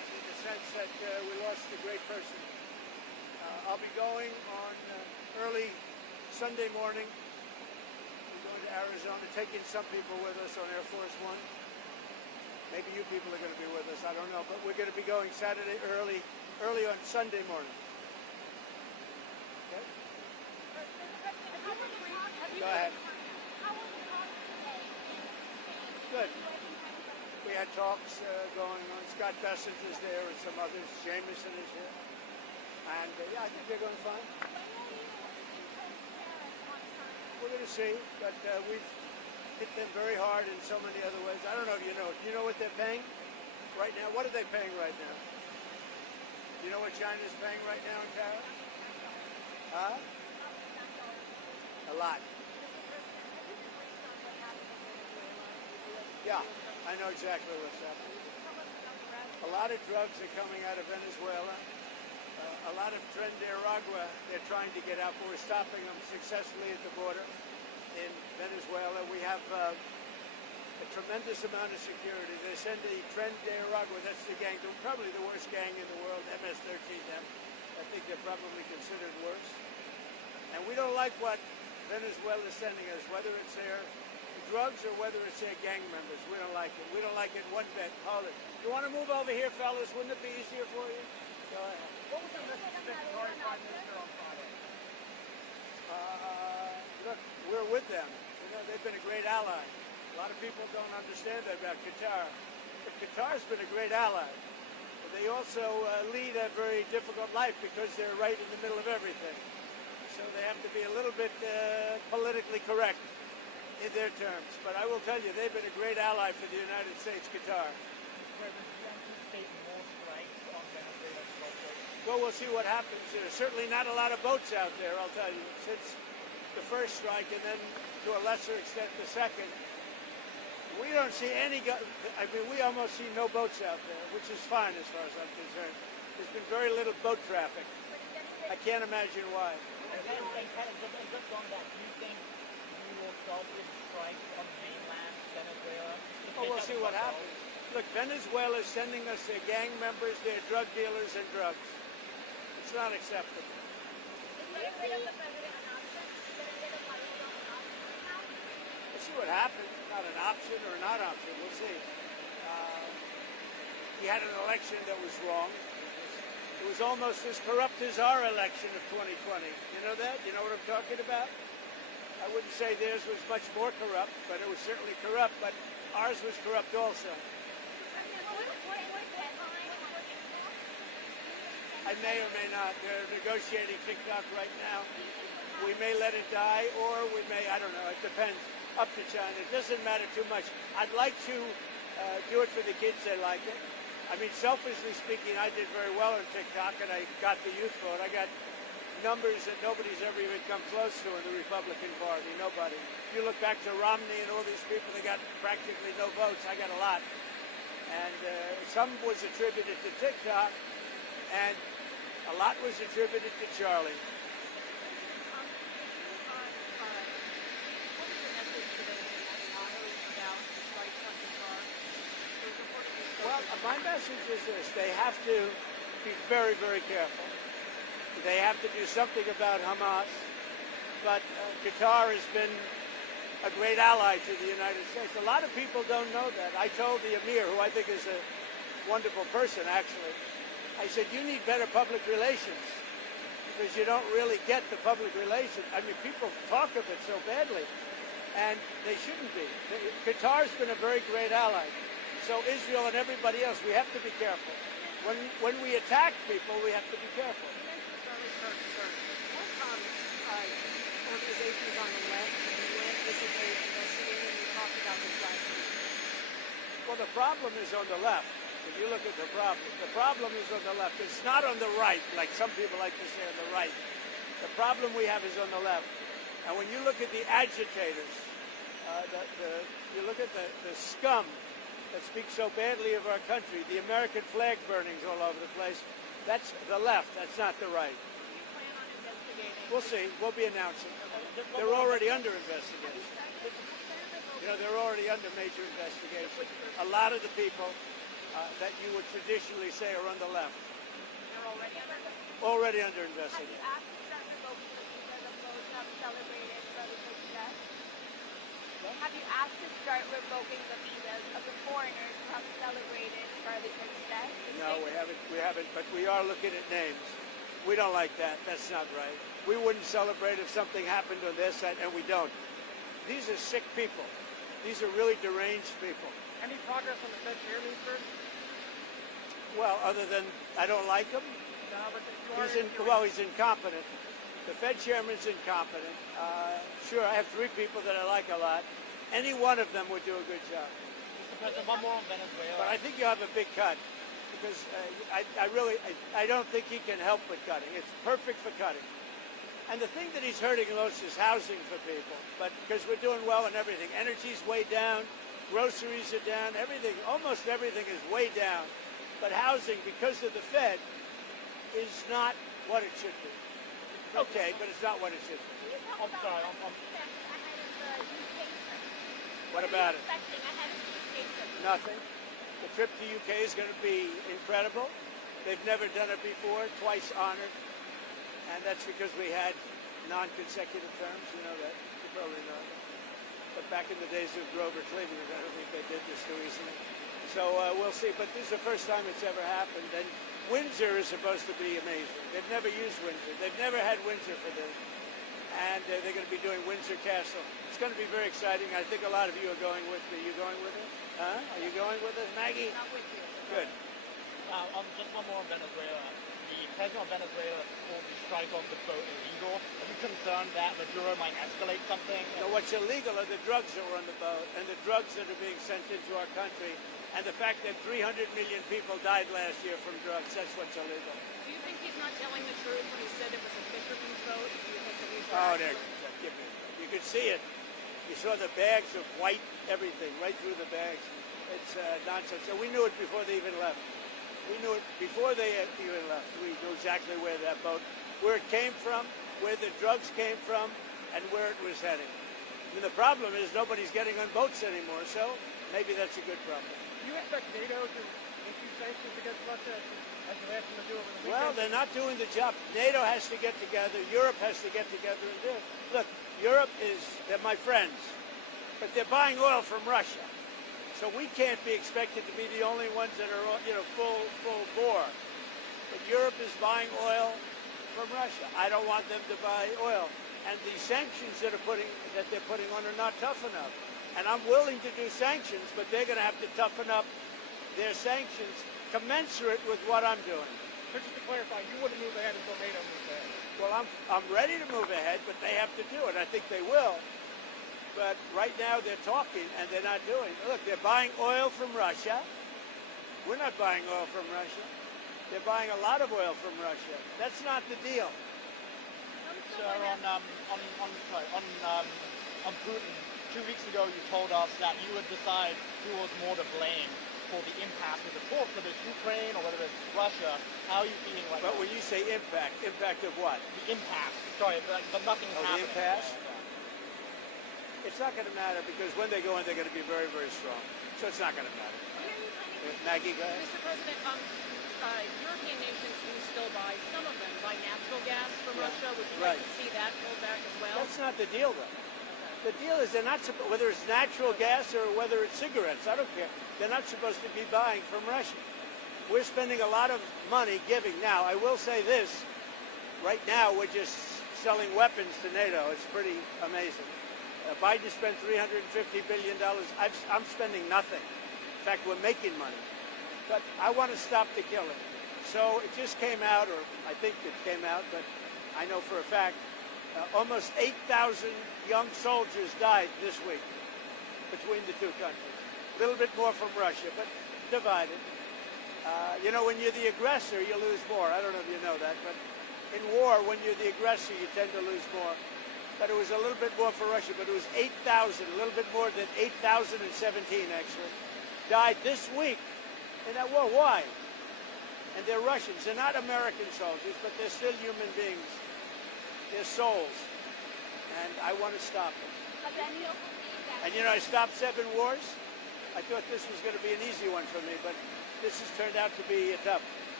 a great person. I'll be going on early Sunday morning. We're going to Arizona, taking some people with us on Air Force One. Maybe you people are going to be with us, I don't know, but we're going to be going Saturday early on Sunday morning. Okay? Go ahead. Good. We had talks going on. Scott Bessent is there and some others. Jameson is here. And yeah, I think they're going fine. We're going to see, but we've hit them very hard in so many other ways. I don't know if you know. Do you know what they're paying right now? What are they paying right now? Do you know what China's paying right now in tariffs? Huh? A lot. Yeah, I know exactly what's happening. A lot of drugs are coming out of Venezuela. A lot of Tren de Aragua they're trying to get out, but we're stopping them successfully at the border in Venezuela. We have a tremendous amount of security. They send the Tren de Aragua, that's the gang, probably the worst gang in the world, MS-13M. I think they're probably considered worse. And we don't like what Venezuela is sending us, whether it's their drugs or whether it's their gang members. We don't like it. We don't like it one bit. Hold it. You want to move over here, fellas? Wouldn't it be easier for you? Go ahead. What was the message to the Qatari Prime Minister on Friday? Look, we're with them. You know, they've been a great ally. A lot of people don't understand that about Qatar. But Qatar's been a great ally. But they also lead a very difficult life because they're right in the middle of everything. So they have to be a little bit politically correct in their terms. But I will tell you, they've been a great ally for the United States, Qatar. Well, we'll see what happens. There's certainly not a lot of boats out there, I'll tell you, since the first strike and then to a lesser extent the second. We don't see any, I mean, we almost see no boats out there, which is fine as far as I'm concerned. There's been very little boat traffic. I can't imagine why. And just on that, do you think you will stop this strike on mainland Venezuela? Oh, we'll see what happens. Look, Venezuela is sending us their gang members, their drug dealers, and drugs. It's not acceptable. We'll see what happens. Not an option or a not option. We'll see. We had an election that was wrong. It was almost as corrupt as our election of 2020. You know that? You know what I'm talking about? I wouldn't say theirs was much more corrupt, but it was certainly corrupt. But ours was corrupt also. I may or may not. They're negotiating TikTok right now. We may let it die, or we may, I don't know, it depends. Up to China. It doesn't matter too much. I'd like to do it for the kids. They like it. I mean, selfishly speaking, I did very well on TikTok, and I got the youth vote. I got numbers that nobody's ever even come close to in the Republican Party. Nobody. If you look back to Romney and all these people, they got practically no votes. I got a lot. And some was attributed to TikTok, and a lot was attributed to Charlie. Well, my message is this. They have to be very, very careful. They have to do something about Hamas. But Qatar has been a great ally to the United States. A lot of people don't know that. I told the Emir, who I think is a wonderful person, actually, I said, you need better public relations because you don't really get the public relations. I mean, people talk of it so badly, and they shouldn't be. Qatar's been a very great ally. So Israel and everybody else, we have to be careful. When we attack people, we have to be careful. What organizations on the left went visiting, investigating, and talked about this last week? Well, the problem is on the left. If you look at the problem is on the left. It's not on the right, like some people like to say on the right. The problem we have is on the left. And when you look at the agitators, you look at the scum that speaks so badly of our country, the American flag burnings all over the place, that's the left, that's not the right. We'll see. We'll be announcing. They're already under investigation. You know, they're already under major investigation. A lot of the people that you would traditionally say are on the left. are already under investigation? Already under Have you investigation. asked to start revoking the visas of those who have celebrated Brother Cook's death? Have you asked to start revoking the visas of the foreigners who have celebrated Brother Cook's death? No, we haven't, but we are looking at names. We don't like that. That's not right. We wouldn't celebrate if something happened on their side, and we don't. These are sick people. These are really deranged people. Any progress on the Fed chairman, sir? Well, other than I don't like him, No, but you are he's incompetent. The Fed chairman's incompetent. Sure, I have three people that I like a lot. Any one of them would do a good job. Mr. President, one more on Venezuela. But I think you have a big cut because I don't think he can help with cutting. It's perfect for cutting. And the thing that he's hurting most is housing for people. But because we're doing well in everything, energy's way down, groceries are down, everything, almost everything is way down. But housing, because of the Fed, is not what it should be. Okay, but it's not what it should be. Can you talk I'm about sorry, what to expect ahead of the UK trip? What are about you it? expecting ahead of the UK trip? Nothing. The trip to UK is going to be incredible. They've never done it before, twice honored. And that's because we had non-consecutive terms, you know that. You probably know that. But back in the days of Grover Cleveland, I don't think they did this too easily. So we'll see. But this is the first time it's ever happened. And Windsor is supposed to be amazing. They've never used Windsor. They've never had Windsor for this. And they're going to be doing Windsor Castle. It's going to be very exciting. I think a lot of you are going with me. Are you going with us? Huh? Are you going with us, Maggie? Not with you. Good. Just one more on Venezuela. The president of Venezuela called the strike on the boat illegal. Are you concerned that Maduro might escalate something? No, what's illegal are the drugs that were on the boat and the drugs that are being sent into our country and the fact that 300 million people died last year from drugs. That's what's illegal. Do you think he's not telling the truth when he said it was a fisherman's boat? Do you think that he's Oh, there. Give me. You could see it. You saw the bags of white everything right through the bags. It's nonsense. So we knew it before they even left. We knew it before they even left. We knew exactly where that boat, where it came from, where the drugs came from, and where it was heading. I mean, the problem is nobody's getting on boats anymore, so maybe that's a good problem. Do you expect NATO to issue sanctions against Russia as you asked them to do over the weekend? Well, they're not doing the job. NATO has to get together. Europe has to get together and do it. Look, Europe they're my friends, but they're buying oil from Russia. So we can't be expected to be the only ones that are, full bore. But Europe is buying oil from Russia. I don't want them to buy oil. And the sanctions that they're putting on are not tough enough. And I'm willing to do sanctions, but they're going to have to toughen up their sanctions commensurate with what I'm doing. So just to clarify, you wouldn't move ahead until NATO moves ahead. Well, I'm ready to move ahead, but they have to do it. I think they will. But right now they're talking and they're not doing it. Look, they're buying oil from Russia. We're not buying oil from Russia. They're buying a lot of oil from Russia. That's not the deal. Sir, on Putin, 2 weeks ago you told us that you would decide who was more to blame for the impasse with the talks, whether it's Ukraine or whether it's Russia. How are you feeling right But now? when you say impact of what? The impasse. Sorry, but nothing is Oh, the happening. impasse? Yeah. It's not going to matter because when they go in, they're going to be very, very strong. So it's not going to matter. Maggie, go ahead. Mr. President, European nations do still buy, some of them buy natural gas from Yeah. Russia. Would you Right. like to see that pulled back as well? That's not the deal, though. The deal is they're not whether it's natural gas or whether it's cigarettes. I don't care. They're not supposed to be buying from Russia. We're spending a lot of money giving. Now, I will say this. Right now, we're just selling weapons to NATO. It's pretty amazing. Biden spent $350 billion. I'm spending nothing. In fact, we're making money. But I want to stop the killing. So it just came out, or I think it came out, but I know for a fact, almost 8,000 young soldiers died this week between the two countries. A little bit more from Russia, but divided. When you're the aggressor, you lose more. I don't know if you know that, but in war, when you're the aggressor, you tend to lose more. But it was a little bit more for Russia, but it was 8,000, a little bit more than 8,017 actually, died this week in that war. Why? And they're Russians. They're not American soldiers, but they're still human beings. They're souls. And I want to stop them. But then you'll believe that. And I stopped 7 wars. I thought this was going to be an easy one for me, but this has turned out to be tough.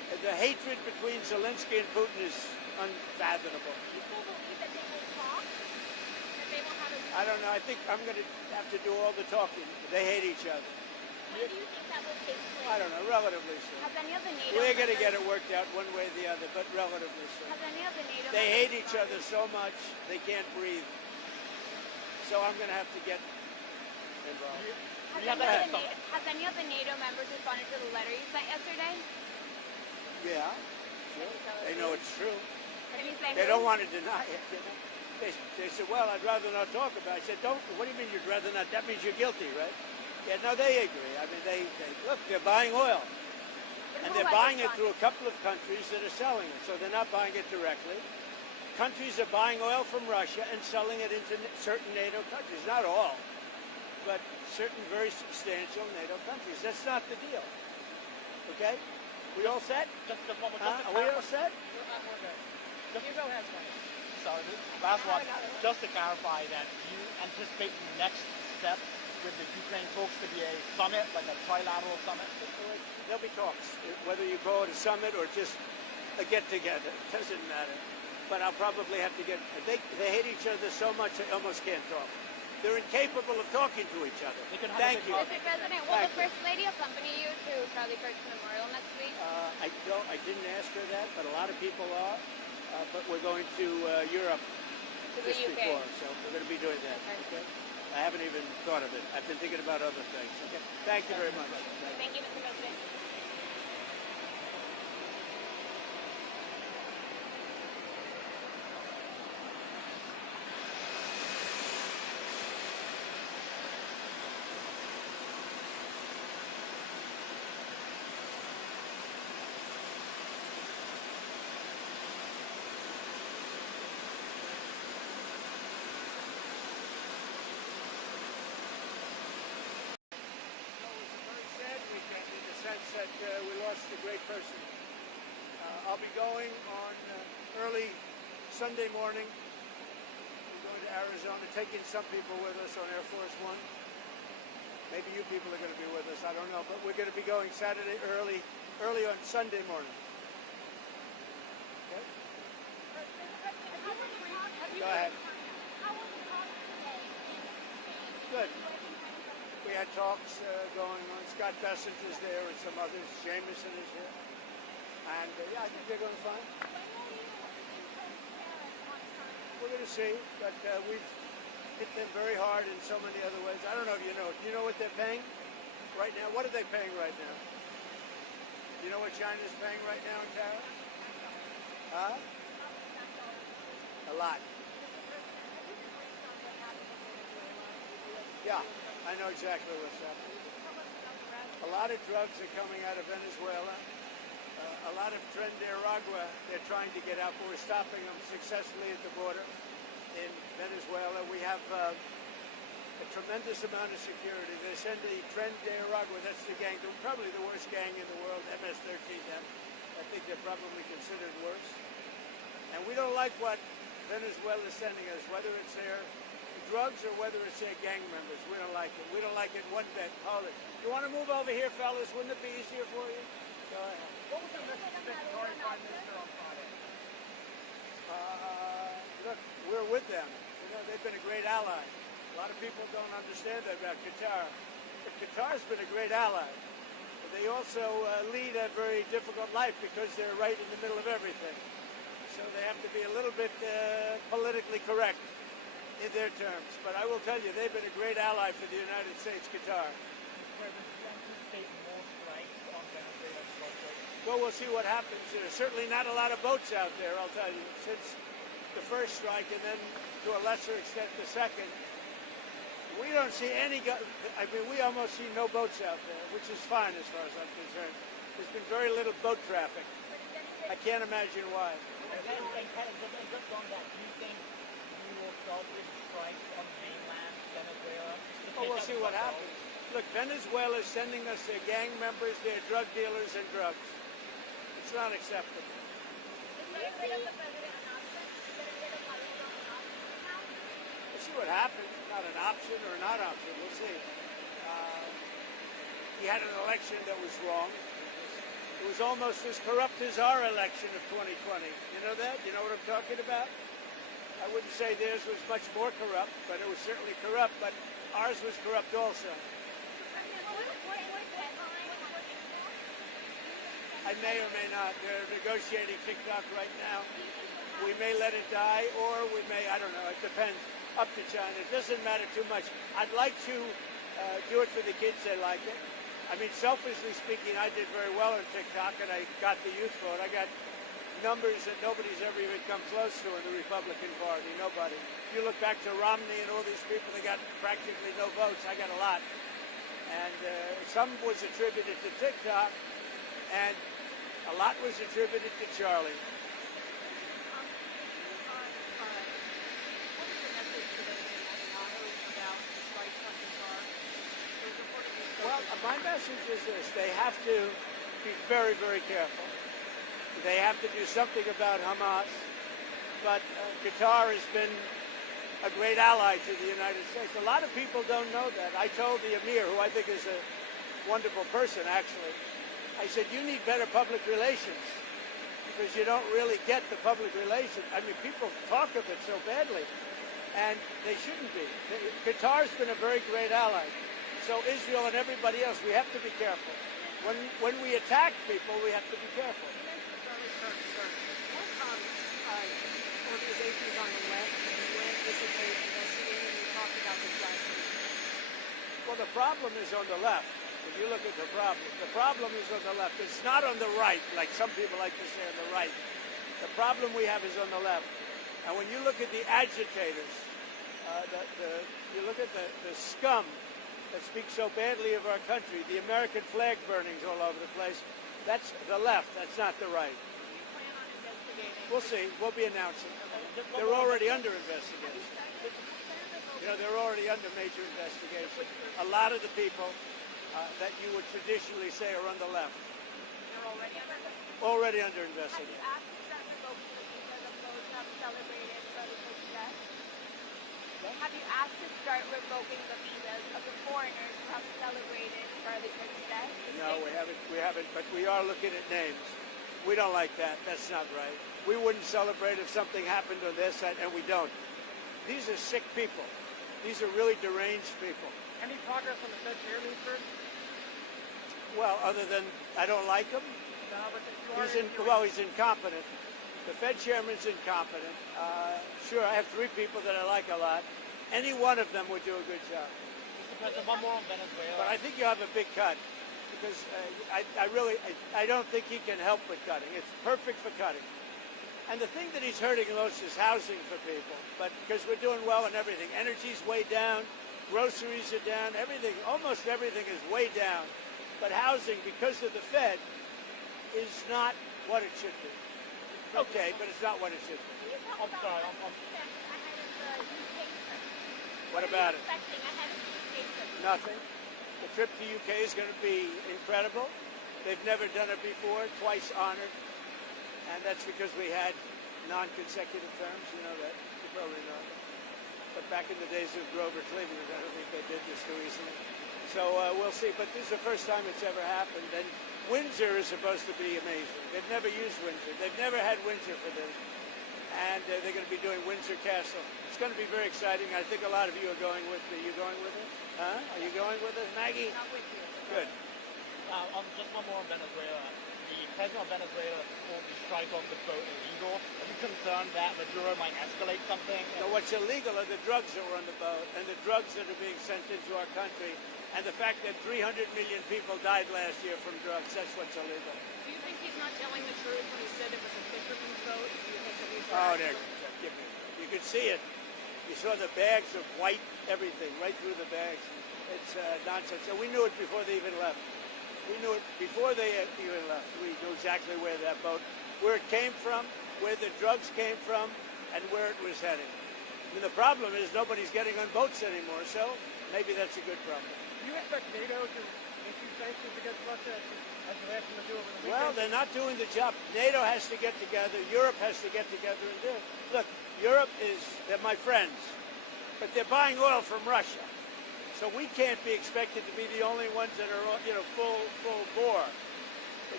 The hatred between Zelensky and Putin is unfathomable. Do you still believe that they will talk? That they will have a... I don't know. I think I'm going to have to do all the talking. They hate each other. When do you think that will take place? I don't know. Relatively soon. Has any of the NATO We're going to get members- it worked out one way or the other, but relatively soon. Has any of the NATO They members hate each other so much they can't breathe. So I'm going to have to get involved. We have that at some- Has any of the NATO members responded to the letter you sent yesterday? Yeah, they know it's true. Can you say They who? don't want to deny it. You know? They said, well, I'd rather not talk about it. I said, don't. What do you mean you'd rather not? That means you're guilty, right? Yeah, no, they agree. I mean, they look, they're buying oil. And they're buying it through a couple of countries that are selling it. So they're not buying it directly. Countries are buying oil from Russia and selling it into certain NATO countries. Not all, but certain very substantial NATO countries. That's not the deal. Okay? We all set? Just one more. Are we all set? We're good. Hugo has one. Sorry, last one. Just to clarify that you anticipate the next step with the Ukraine talks to be a summit, like a trilateral summit? There'll be talks, whether you call it a summit or just a get-together. It doesn't matter. But I'll probably have to get... They hate each other so much they almost can't talk. They're incapable of talking to each other. Thank you. Mr. President, will Thank the First Lady accompany you to Charlie Kirk's memorial next week? I didn't ask her that, but a lot of people are. But we're going to Europe To the just UK. before, so we're going to be doing that. Okay? I haven't even thought of it. I've been thinking about other things. Okay. Thank you very much. Thank you, Mr. President. Sense that we lost a great person. I'll be going on early Sunday morning. We're going to Arizona, taking some people with us on Air Force One. Maybe you people are going to be with us, I don't know, but we're going to be going Saturday early on Sunday morning. Okay? Go ahead. Good. We had talks going on. Scott Bessent is there and some others. Jameson is here. And yeah, I think they're going fine. We're going to see, but we've hit them very hard in so many other ways. I don't know if you know. Do you know what they're paying right now? What are they paying right now? Do you know what China's paying right now in tariffs? Huh? A lot. Yeah, I know exactly what's happening. A lot of drugs are coming out of Venezuela. A lot of Tren de Aragua they're trying to get out, but we're stopping them successfully at the border in Venezuela. We have a tremendous amount of security. They send the Tren de Aragua, that's the gang, probably the worst gang in the world, MS-13 then. I think they're probably considered worse. And we don't like what Venezuela is sending us, whether it's their drugs or whether it's their gang members. We don't like it. We don't like it one bit. Hold it. You want to move over here, fellas? Wouldn't it be easier for you? Go ahead. What was the message to Victoria Prime Minister on Friday? Look, we're with them. You know, they've been a great ally. A lot of people don't understand that about Qatar. But Qatar's been a great ally. But they also lead a very difficult life because they're right in the middle of everything. So they have to be a little bit politically correct in their terms. But I will tell you, they've been a great ally for the United States, Qatar. Well, we'll see what happens. There's certainly not a lot of boats out there, I'll tell you, since the first strike and then to a lesser extent the second. We don't see any, I mean, we almost see no boats out there, which is fine as far as I'm concerned. There's been very little boat traffic. I can't imagine why. And just on that, do you think we will start with strikes on mainland Venezuela? Oh, we'll see what happens. Look, Venezuela is sending us their gang members, their drug dealers, and drugs. It's not acceptable. We'll see what happens. Not an option or not option. We'll see. He had an election that was wrong. It was almost as corrupt as our election of 2020. You know that? You know what I'm talking about? I wouldn't say theirs was much more corrupt, but it was certainly corrupt, but ours was corrupt also. I may or may not. They're negotiating TikTok right now. We may let it die, or we may, I don't know, it depends. Up to China. It doesn't matter too much. I'd like to do it for the kids. They like it. I mean, selfishly speaking, I did very well on TikTok, and I got the youth vote. I got numbers that nobody's ever even come close to in the Republican Party. Nobody. If you look back to Romney and all these people, they got practically no votes. I got a lot. And some was attributed to TikTok, and a lot was attributed to Charlie. What is the message today from NATO about the strikes on Qatar? There's reportedly Well, my message is this. They have to be very, very careful. They have to do something about Hamas. But Qatar has been a great ally to the United States. A lot of people don't know that. I told the Emir, who I think is a wonderful person, actually, I said, you need better public relations because you don't really get the public relations. I mean, people talk of it so badly, and they shouldn't be. Qatar's been a very great ally. So Israel and everybody else, we have to be careful. When we attack people, we have to be careful. What organizations on the left went visited investigating? We talked about this last week. Well, the problem is on the left. If you look at the problem is on the left. It's not on the right, like some people like to say on the right. The problem we have is on the left. And when you look at the agitators, you look at the scum that speaks so badly of our country, the American flag burnings all over the place, that's the left, that's not the right. Do you plan on investigating? We'll see. We'll be announcing. They're already under investigation. You know, they're already under major investigation. A lot of the people that you would traditionally say are on the left. They're already under the... Already under Have investigation. you asked to start revoking the visas of those who have celebrated Brother President? Have you asked to start revoking the visas of the foreigners who have celebrated Brother President? No, we haven't, but we are looking at names. We don't like that. That's not right. We wouldn't celebrate if something happened on their side, and we don't. These are sick people. These are really deranged people. Any progress on the Fed chairman, sir? Well, other than I don't like him. No, but you He's incompetent. The Fed chairman's incompetent. Sure, I have three people that I like a lot. Any one of them would do a good job. Mr. President, one more on Venezuela. But I think you have a big cut because I don't think he can help with cutting. It's perfect for cutting. And the thing that he's hurting most is housing for people. But because we're doing well in everything, energy's way down, groceries are down, everything, almost everything is way down. But housing, because of the Fed, is not what it should be. Okay, but it's not what it should be. I'm sorry. What about it? Expecting ahead of the UK trip. Nothing. The trip to UK is going to be incredible. They've never done it before, twice honored. And that's because we had non-consecutive terms. You know that. You probably know that. But back in the days of Grover Cleveland, I don't think they did this too easily. So we'll see. But this is the first time it's ever happened. And Windsor is supposed to be amazing. They've never used Windsor. They've never had Windsor for this. And they're going to be doing Windsor Castle. It's going to be very exciting. I think a lot of you are going with me. Are you going with us? Huh? Are you going with us, Maggie? Not with you. Good. Just one more on Venezuela. The president of Venezuela called the strike on the boat illegal. Are you concerned that Maduro might escalate something? So what's illegal are the drugs that were on the boat and the drugs that are being sent into our country and the fact that 300 million people died last year from drugs. That's what's illegal. Do you think he's not telling the truth when he said it was a fisherman's boat? Do you think that he's Oh, there. You could see it. You saw the bags of white everything right through the bags. It's nonsense. So we knew it before they even left. We knew it before they even left. We knew exactly where that boat, where it came from, where the drugs came from, and where it was heading. I mean, the problem is nobody's getting on boats anymore, so maybe that's a good problem. Do you expect NATO to issue sanctions against Russia as they asked them to do over the weekend? Well, they're not doing the job. NATO has to get together. Europe has to get together and do it. Look, Europe they're my friends, but they're buying oil from Russia. So we can't be expected to be the only ones that are, full bore.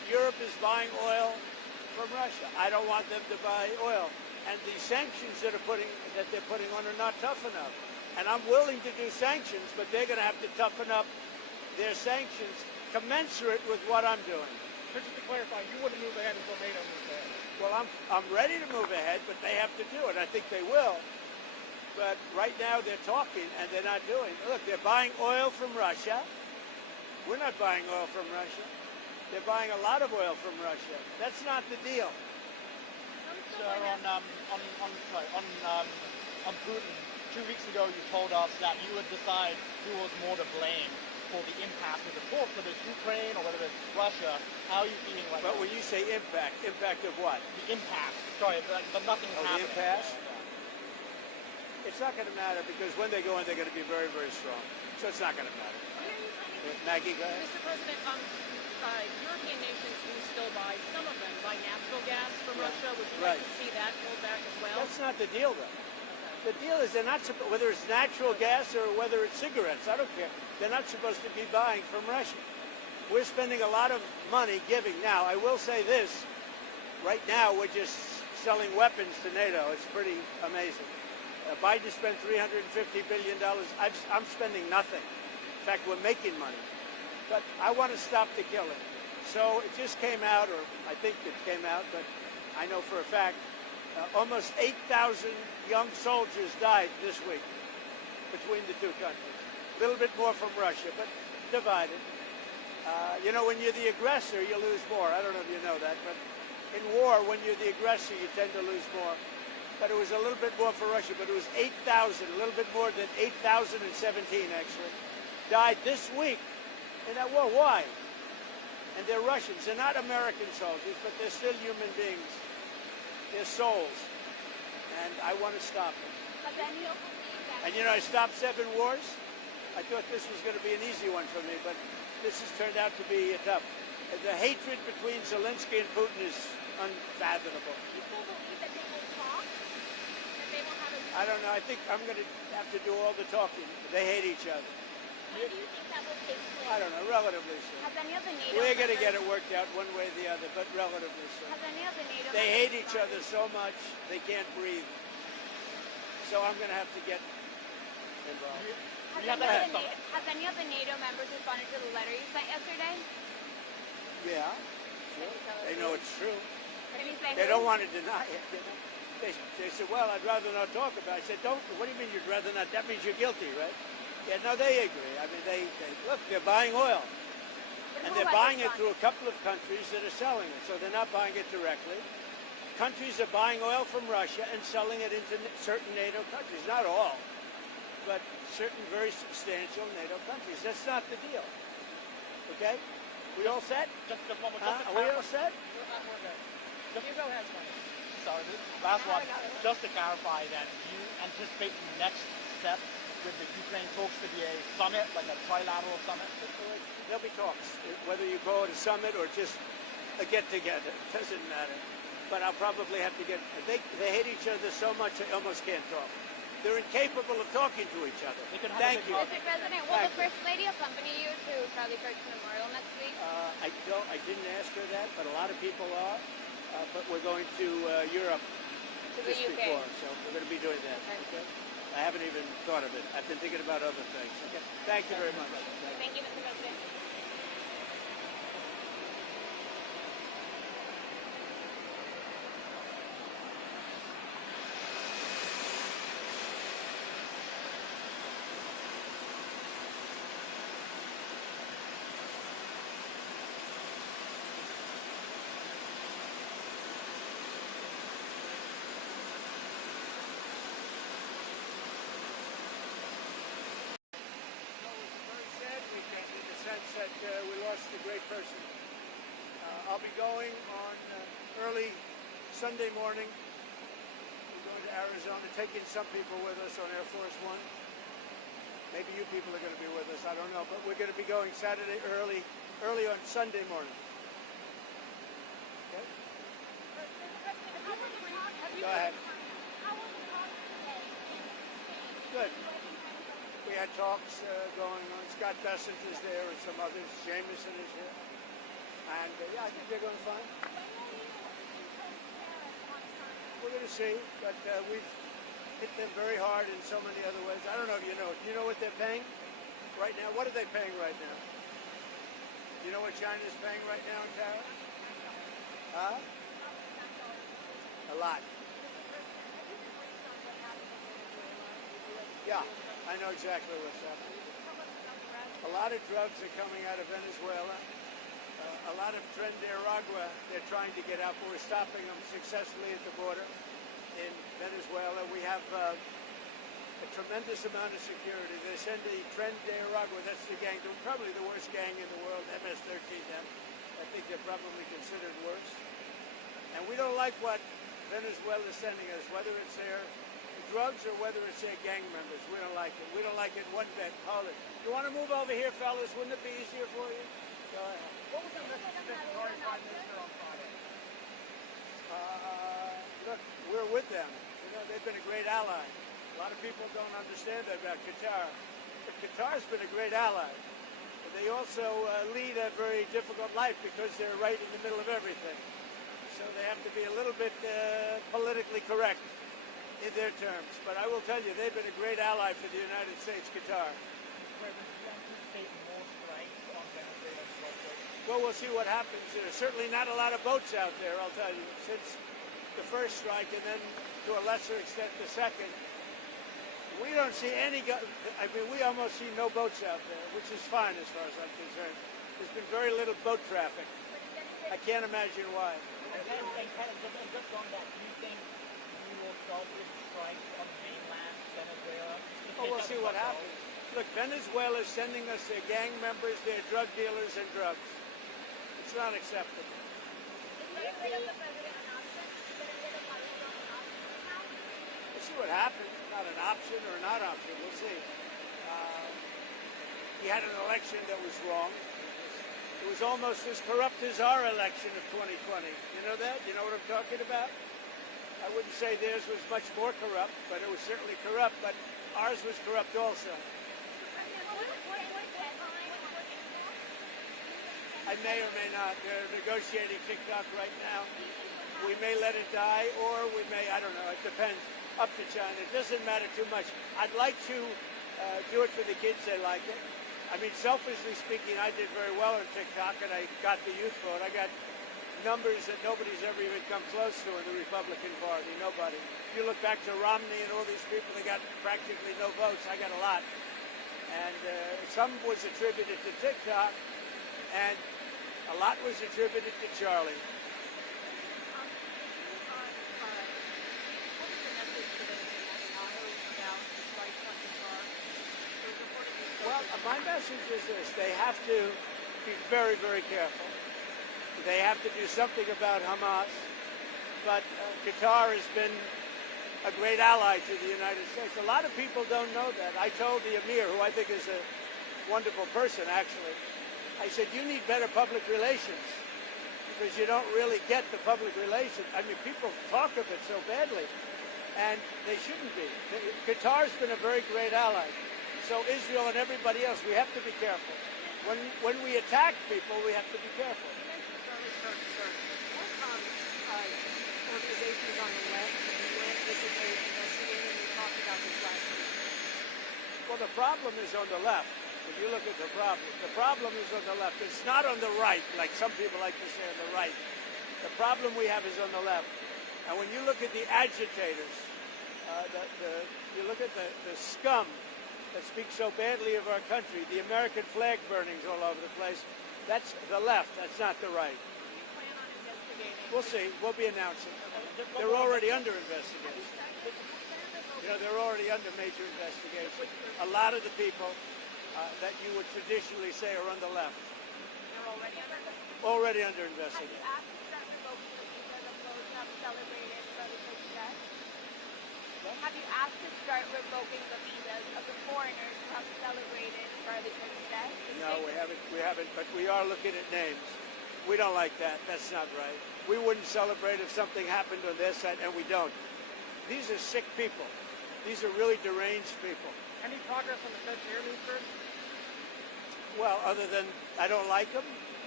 Europe is buying oil from Russia. I don't want them to buy oil. And the sanctions that they're putting on are not tough enough. And I'm willing to do sanctions, but they're going to have to toughen up their sanctions commensurate with what I'm doing. But just to clarify, you wouldn't move ahead until NATO moves ahead. Well, I'm ready to move ahead, but they have to do it. I think they will. But right now they're talking and they're not doing it. Look, they're buying oil from Russia. We're not buying oil from Russia. They're buying a lot of oil from Russia. That's not the deal. Sir, on Putin, 2 weeks ago you told us that you would decide who was more to blame for the impact of the talks, whether it's Ukraine or whether it's Russia. How are you feeling right But now? when you say impact of what? The impact. Sorry, but nothing is Oh, the happening. impasse? Yeah. It's not going to matter because when they go in, they're going to be very, very strong. So it's not going to matter. Maggie, go ahead. Mr. President, European nations do still buy, some of them buy natural gas from Russia. Would you like to see that pulled back as well? That's not the deal, though. The deal is they're not supposed, whether it's natural gas or whether it's cigarettes, I don't care. They're not supposed to be buying from Russia. We're spending a lot of money giving. Now, I will say this. Right now, we're just selling weapons to NATO. It's pretty amazing. Biden spent $350 billion. I'm spending nothing. In fact, we're making money. But I want to stop the killing. So it just came out, or I think it came out, but I know for a fact, almost 8,000 young soldiers died this week between the two countries. A little bit more from Russia, but divided. You know, when you're the aggressor, you lose more. I don't know if you know that, but in war, when you're the aggressor, you tend to lose more. But it was a little bit more for Russia, but it was 8,000, a little bit more than 8,017 actually, died this week in that war. Why? And they're Russians. They're not American soldiers, but they're still human beings. They're souls. And I want to stop them. But then you'll believe that. And you know, I stopped 7 wars. I thought this was going to be an easy one for me, but this has turned out to be tough. The hatred between Zelensky and Putin is unfathomable. People believe that they will talk, that they will have a... I don't know. I think I'm going to have to do all the talking. They hate each other. When do you think that will take place? I don't know, relatively soon. Has any of the NATO We're going to get members- it worked out one way or the other, but relatively soon. Has any of the NATO They members hate each responded? other so much, they can't breathe. So I'm going to have to get involved. We have that at summit. Has any of the NATO members responded to the letter you sent yesterday? Yeah, Can you tell us they who? know it's true. Can you say They who? don't want to deny it. You know? They said, well, I'd rather not talk about it. I said, don't. What do you mean you'd rather not? That means you're guilty, right? Yeah, no, they agree. I mean, they look, they're buying oil. But And who they're has buying it responded? through a couple of countries that are selling it. So they're not buying it directly. Countries are buying oil from Russia and selling it into certain NATO countries. Not all, but certain very substantial NATO countries. That's not the deal. Okay? We all set? Just one more. Are we all set? We're good. Hugo has one. Sorry, this last one. Just to clarify that, do you anticipate the next step with the Ukraine talks to be a summit, like a trilateral summit? There'll be talks, whether you call it a summit or just a get-together. It doesn't matter. But I'll probably have to get... They hate each other so much they almost can't talk. They're incapable of talking to each other. They could have Thank a big you. Mr. President, will the Thank you. First Lady accompany you to Charlie Kirk's memorial next week? I didn't ask her that, but a lot of people are. But we're going to Europe To the just UK. before, so we're going to be doing that. Okay. I haven't even thought of it. I've been thinking about other things. Okay. Thank you very much. Thank you, Mr. President. Very sad weekend in the sense that we lost a great person. I'll be going on early Sunday morning. We're going to Arizona, taking some people with us on Air Force One. Maybe you people are going to be with us, I don't know, but we're going to be going Saturday early on Sunday morning. Okay? Go ahead. Good. We had talks going on. Scott Bessent is there and some others. Jameson is here. And yeah, I think they're going fine. When will you impose tariffs on China? We're going to see, but we've hit them very hard in so many other ways. I don't know if you know. Do you know what they're paying right now? What are they paying right now? Do you know what China's paying right now in tariffs? Huh? A lot. Yeah, I know exactly what's happening. A lot of drugs are coming out of Venezuela. A lot of Nicaragua they're trying to get out, but we're stopping them successfully at the border in Venezuela. We have a tremendous amount of security. They send the Nicaragua, that's the gang, probably the worst gang in the world, MS-13 them. I think they're probably considered worse. And we don't like what Venezuela is sending us, whether it's their drugs or whether it's their gang members. We don't like it. We don't like it one bit. Hold it. You want to move over here, fellas? Wouldn't it be easier for you? Go ahead. What was the message to the Qatari Prime Minister on Friday? Look, we're with them. You know, they've been a great ally. A lot of people don't understand that about Qatar. But Qatar's been a great ally. But they also lead a very difficult life because they're right in the middle of everything. So they have to be a little bit politically correct in their terms. But I will tell you, they've been a great ally for the United States, Qatar. Well, we'll see what happens. There's certainly not a lot of boats out there, I'll tell you, since the first strike and then to a lesser extent the second. We don't see any, we almost see no boats out there, which is fine as far as I'm concerned. There's been very little boat traffic. I can't imagine why. And just on that, do you think you will start with strikes on mainland Venezuela? Oh, we'll see what happens. Look, Venezuela is sending us their gang members, their drug dealers, and drugs. It's not acceptable. Getting rid of the president an option? Getting rid of Maduro an option now? We'll see what happens. Not an option or not option. We'll see. He had an election that was wrong. It was almost as corrupt as our election of 2020. You know that? You know what I'm talking about? I wouldn't say theirs was much more corrupt, but it was certainly corrupt. But ours was corrupt also. I may or may not. They're negotiating TikTok right now. We may let it die, or we may, I don't know, it depends. Up to China. It doesn't matter too much. I'd like to do it for the kids. They like it. I mean, selfishly speaking, I did very well on TikTok, and I got the youth vote. I got numbers that nobody's ever even come close to in the Republican Party. Nobody. If you look back to Romney and all these people, they got practically no votes. I got a lot. And some was attributed to TikTok, and a lot was attributed to Charlie. Well, my message is this. They have to be very, very careful. They have to do something about Hamas. But Qatar has been a great ally to the United States. A lot of people don't know that. I told the Emir, who I think is a wonderful person, actually, I said, you need better public relations because you don't really get the public relations. I mean, people talk of it so badly, and they shouldn't be. Qatar's been a very great ally. So Israel and everybody else, we have to be careful. When we attack people, we have to be careful. What organizations on the left went visiting, investigating, and we talked about this last week? Well, the problem is on the left. If you look at the problem is on the left. It's not on the right, like some people like to say on the right. The problem we have is on the left. And when you look at the agitators, you look at the scum that speaks so badly of our country, the American flag burnings all over the place, that's the left, that's not the right. Do you plan on investigating? We'll see. We'll be announcing. They're already under investigation. You know, they're already under major investigation. A lot of the people that you would traditionally say are on the left. They're already under investigation. Already under Have investigation. you asked to start revoking the visas of those who have celebrated Brother President? Have you asked to start revoking the visas of the foreigners who have celebrated Brother President? No, we haven't, but we are looking at names. We don't like that. That's not right. We wouldn't celebrate if something happened on their side, and we don't. These are sick people. These are really deranged people. Any progress on the Fed's air leave, sir? Well, other than I don't like them,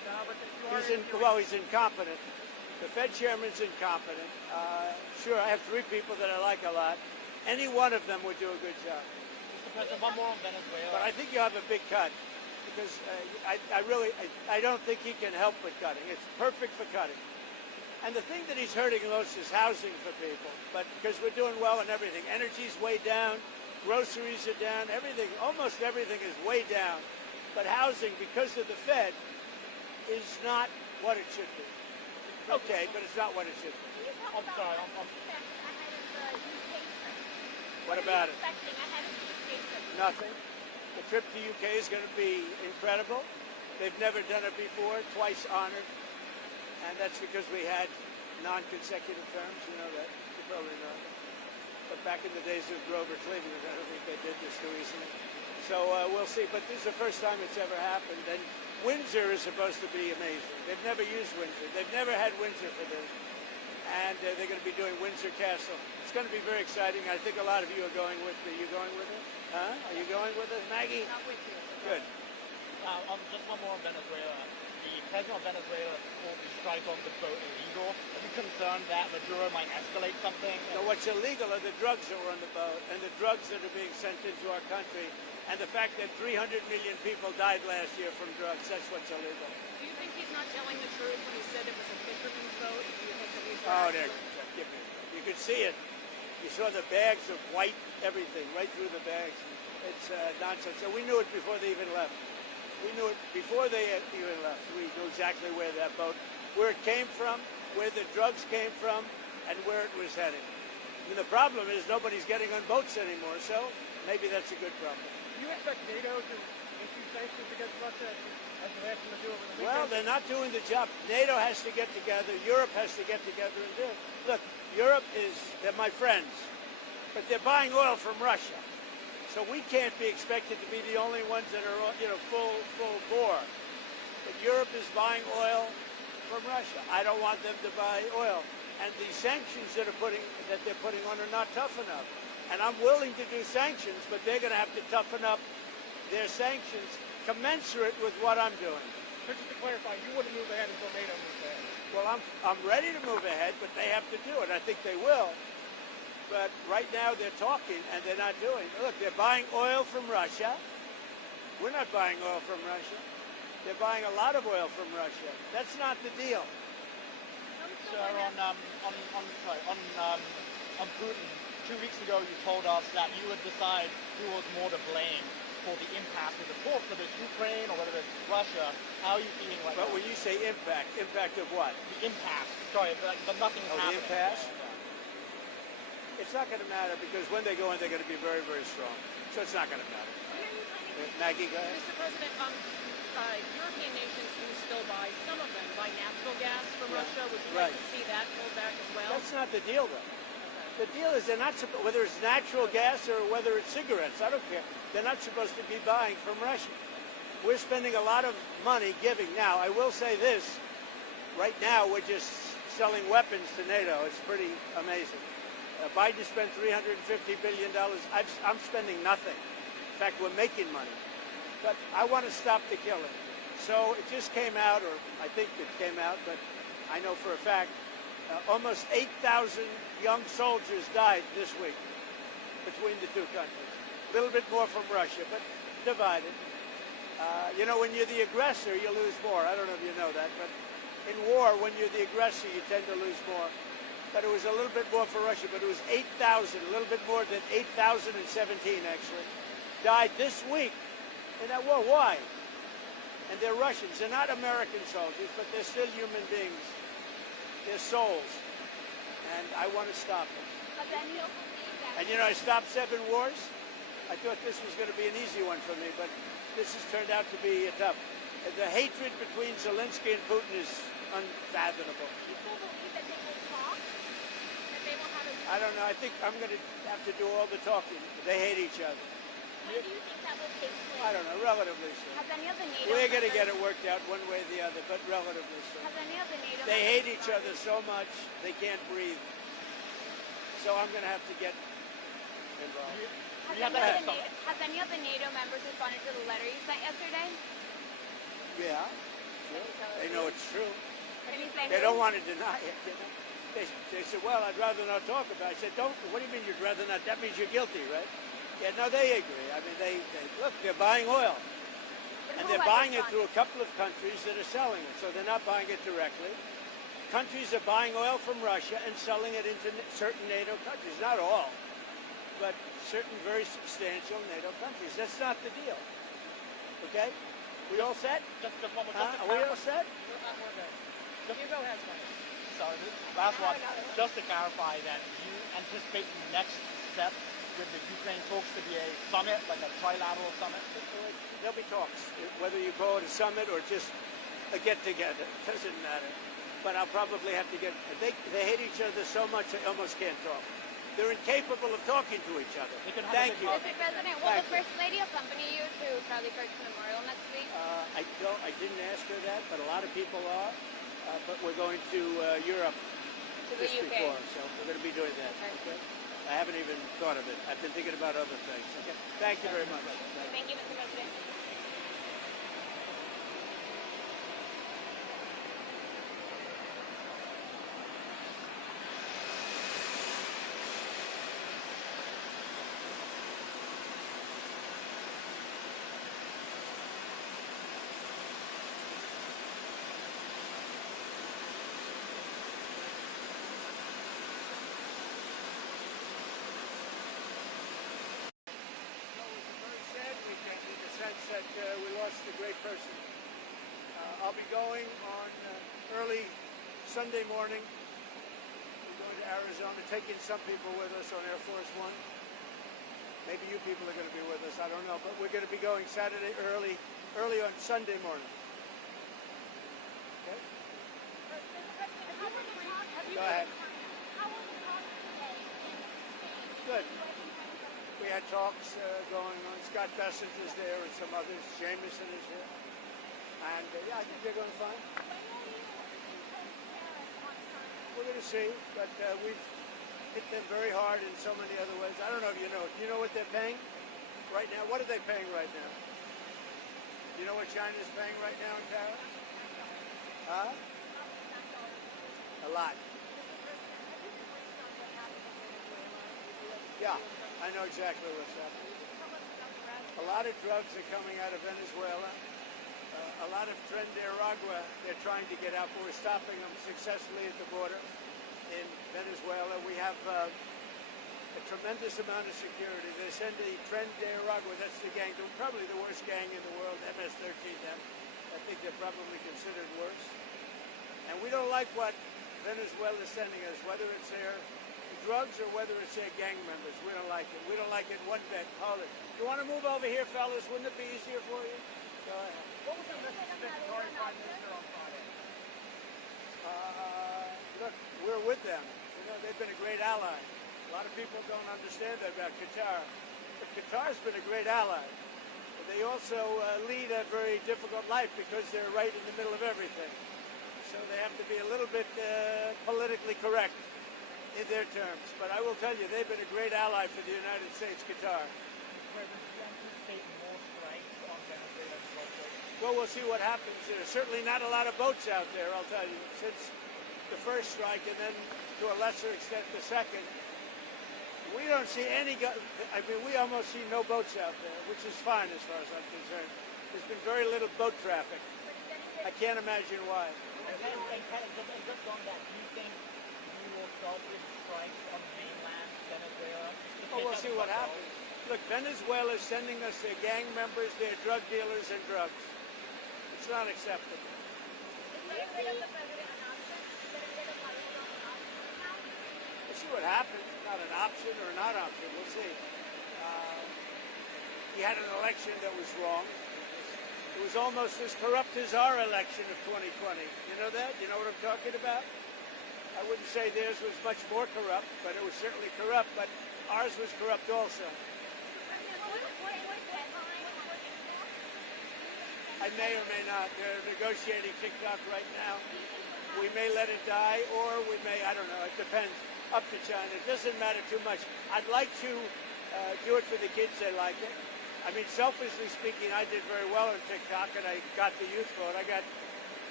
No, but you are He's he's incompetent. The Fed chairman's incompetent. Sure, I have three people that I like a lot. Any one of them would do a good job. Mr. President, one more on Venezuela. But I think you have a big cut because I don't think he can help with cutting. It's perfect for cutting. And the thing that he's hurting most is housing for people. But because we're doing well in everything, energy's way down, groceries are down, everything, almost everything is way down. But housing, because of the Fed, is not what it should be. Okay, but it's not what it should be. I'm sorry. What about it? Expecting ahead of the UK trip? Nothing. The trip to UK is going to be incredible. They've never done it before, twice honored. And that's because we had non-consecutive terms, you know that. You probably know that. But back in the days of Grover Cleveland, I don't think they did this too easily. So we'll see. But this is the first time it's ever happened. And Windsor is supposed to be amazing. They've never used Windsor. They've never had Windsor for this. And they're going to be doing Windsor Castle. It's going to be very exciting. I think a lot of you are going with me. Are you going with us? Huh? Are you going with us, Maggie? Not with you. Good. Just one more on Venezuela. The president of Venezuela called the strike on the boat illegal. Are you concerned that Maduro might escalate something? So what's illegal are the drugs that were on the boat and the drugs that are being sent into our country and the fact that 300 million people died last year from drugs. That's what's illegal. Do you think he's not telling the truth when he said it was a fisherman's boat? Do you think that he's Oh, there. Give me. You could see it. You saw the bags of white everything right through the bags. It's nonsense. So we knew it before they even left. We knew it before they even left. We knew exactly where that boat, where it came from, where the drugs came from, and where it was heading. And the problem is nobody's getting on boats anymore, so maybe that's a good problem. Do you expect NATO to issue sanctions against Russia as they asked them to do over the weekend? Well, they're not doing the job. NATO has to get together. Europe has to get together and do it. Look, Europe they're my friends, but they're buying oil from Russia. So we can't be expected to be the only ones that are, full bore. But Europe is buying oil from Russia. I don't want them to buy oil. And the sanctions that they're putting on are not tough enough. And I'm willing to do sanctions, but they're going to have to toughen up their sanctions commensurate with what I'm doing. But just to clarify, you wouldn't move ahead until NATO moves ahead. Well, I'm ready to move ahead, but they have to do it. I think they will. But right now they're talking and they're not doing. Look, they're buying oil from Russia. We're not buying oil from Russia. They're buying a lot of oil from Russia. That's not the deal. Sir, on Putin, 2 weeks ago you told us that you would decide who was more to blame for the impasse with the talks, whether it's Ukraine or whether it's Russia. How are you feeling right now? But when you say impact of what? The impasse. Sorry, but nothing is happening. The impasse? It's not going to matter because when they go in, they're going to be very, very strong. So it's not going to matter. Maggie, go ahead. Mr. President, European nations do still buy, some of them buy natural gas from Russia. Would you like to see that pulled back as well? That's not the deal, though. The deal is they're not supposed, whether it's natural gas or whether it's cigarettes, I don't care. They're not supposed to be buying from Russia. We're spending a lot of money giving. Now, I will say this. Right now, we're just selling weapons to NATO. It's pretty amazing. Biden spent $350 billion. I'm spending nothing. In fact, we're making money. But I want to stop the killing. So it just came out, or I think it came out, but I know for a fact, almost 8,000 young soldiers died this week between the two countries. A little bit more from Russia, but divided. When you're the aggressor, you lose more. I don't know if you know that, but in war, when you're the aggressor, you tend to lose more. But it was a little bit more for Russia, but it was 8,000, a little bit more than 8,017 actually, died this week in that war. Why? And they're Russians. They're not American soldiers, but they're still human beings. They're souls. And I want to stop them. And I stopped 7 wars. I thought this was going to be an easy one for me, but this has turned out to be tough. The hatred between Zelensky and Putin is unfathomable. I don't know. I think I'm going to have to do all the talking. They hate each other. When do you think that will take place? I don't know. Relatively soon. Has any of the NATO We're going to get it worked out one way or the other, but relatively soon. Has any of the NATO They hate each other so much they can't breathe. So I'm going to have to get involved. Has any of the NATO members responded to the letter you sent yesterday? Yeah. Can you tell us? They know it's true. Can you say They who? don't want to deny it. You know? They said, well, I'd rather not talk about it. I said, don't. What do you mean you'd rather not? That means you're guilty, right? Yeah, no, they agree. I mean, they look, they're buying oil. But And who they're has buying it it done? through a couple of countries that are selling it. So they're not buying it directly. Countries are buying oil from Russia and selling it into certain NATO countries. Not all, but certain very substantial NATO countries. That's not the deal. Okay? We all set? Just one more. Huh? Are we all set? Hugo has one. Sorry, last one. Just to clarify that, you anticipate the next step with the Ukraine talks to be a summit, like a trilateral summit? There'll be talks, whether you call it a summit or just a get-together. It doesn't matter. But I'll probably have to get... They hate each other so much they almost can't talk. They're incapable of talking to each other. They can have Thank a big you. Mr. President, will Thank the First Lady accompany you to Charlie Kirk's memorial next week? I didn't ask her that, but a lot of people are. But we're going to Europe To the just UK. before, so we're going to be doing that. Okay. I haven't even thought of it. I've been thinking about other things. Okay. Thank you very much. Thank you, Mr. President. Very sad weekend in the sense that we lost a great person. I'll be going on early Sunday morning. We're going to Arizona, taking some people with us on Air Force One. Maybe you people are going to be with us, I don't know. But we're going to be going Saturday early on Sunday morning. Okay? Go ahead. Good. We had talks going on. Scott Bessent is there and some others. Jameson is here. And yeah, I think they're going fine. We're going to see, but we've hit them very hard in so many other ways. I don't know if you know. Do you know what they're paying right now? What are they paying right now? Do you know what China's paying right now in tariffs? Huh? A lot. Yeah, I know exactly what's happening. A lot of drugs are coming out of Venezuela. A lot of Tren de Aragua they're trying to get out, but we're stopping them successfully at the border in Venezuela. We have a tremendous amount of security. They send the Tren de Aragua, that's the gang, probably the worst gang in the world, MS-13M. I think they're probably considered worse. And we don't like what Venezuela is sending us, whether it's their drugs or whether it's their gang members. We don't like it. We don't like it one bit. Hold it. You want to move over here, fellas? Wouldn't it be easier for you? Go ahead. What was the message to the Victorian Prime Minister on Friday? Look, we're with them. You know, they've been a great ally. A lot of people don't understand that about Qatar. But Qatar's been a great ally. But they also lead a very difficult life because they're right in the middle of everything. So they have to be a little bit politically correct in their terms. But I will tell you, they've been a great ally for the United States, Qatar. Well, we'll see what happens. There's certainly not a lot of boats out there, I'll tell you, since the first strike and then to a lesser extent the second. We don't see any, I mean, we almost see no boats out there, which is fine as far as I'm concerned. There's been very little boat traffic. I can't imagine why. And just on that, do you think you will start with strikes on mainland Venezuela? Oh, we'll see what happens. Look, Venezuela is sending us their gang members, their drug dealers, and drugs. It's not acceptable. We'll see what happens. Not an option or not option. We'll see. He had an election that was wrong. It was almost as corrupt as our election of 2020. You know that? You know what I'm talking about? I wouldn't say theirs was much more corrupt, but it was certainly corrupt. But ours was corrupt also. I may or may not. They're negotiating TikTok right now. We may let it die, or we may, I don't know, it depends. Up to China. It doesn't matter too much. I'd like to do it for the kids. They like it. I mean, selfishly speaking, I did very well on TikTok, and I got the youth vote. I got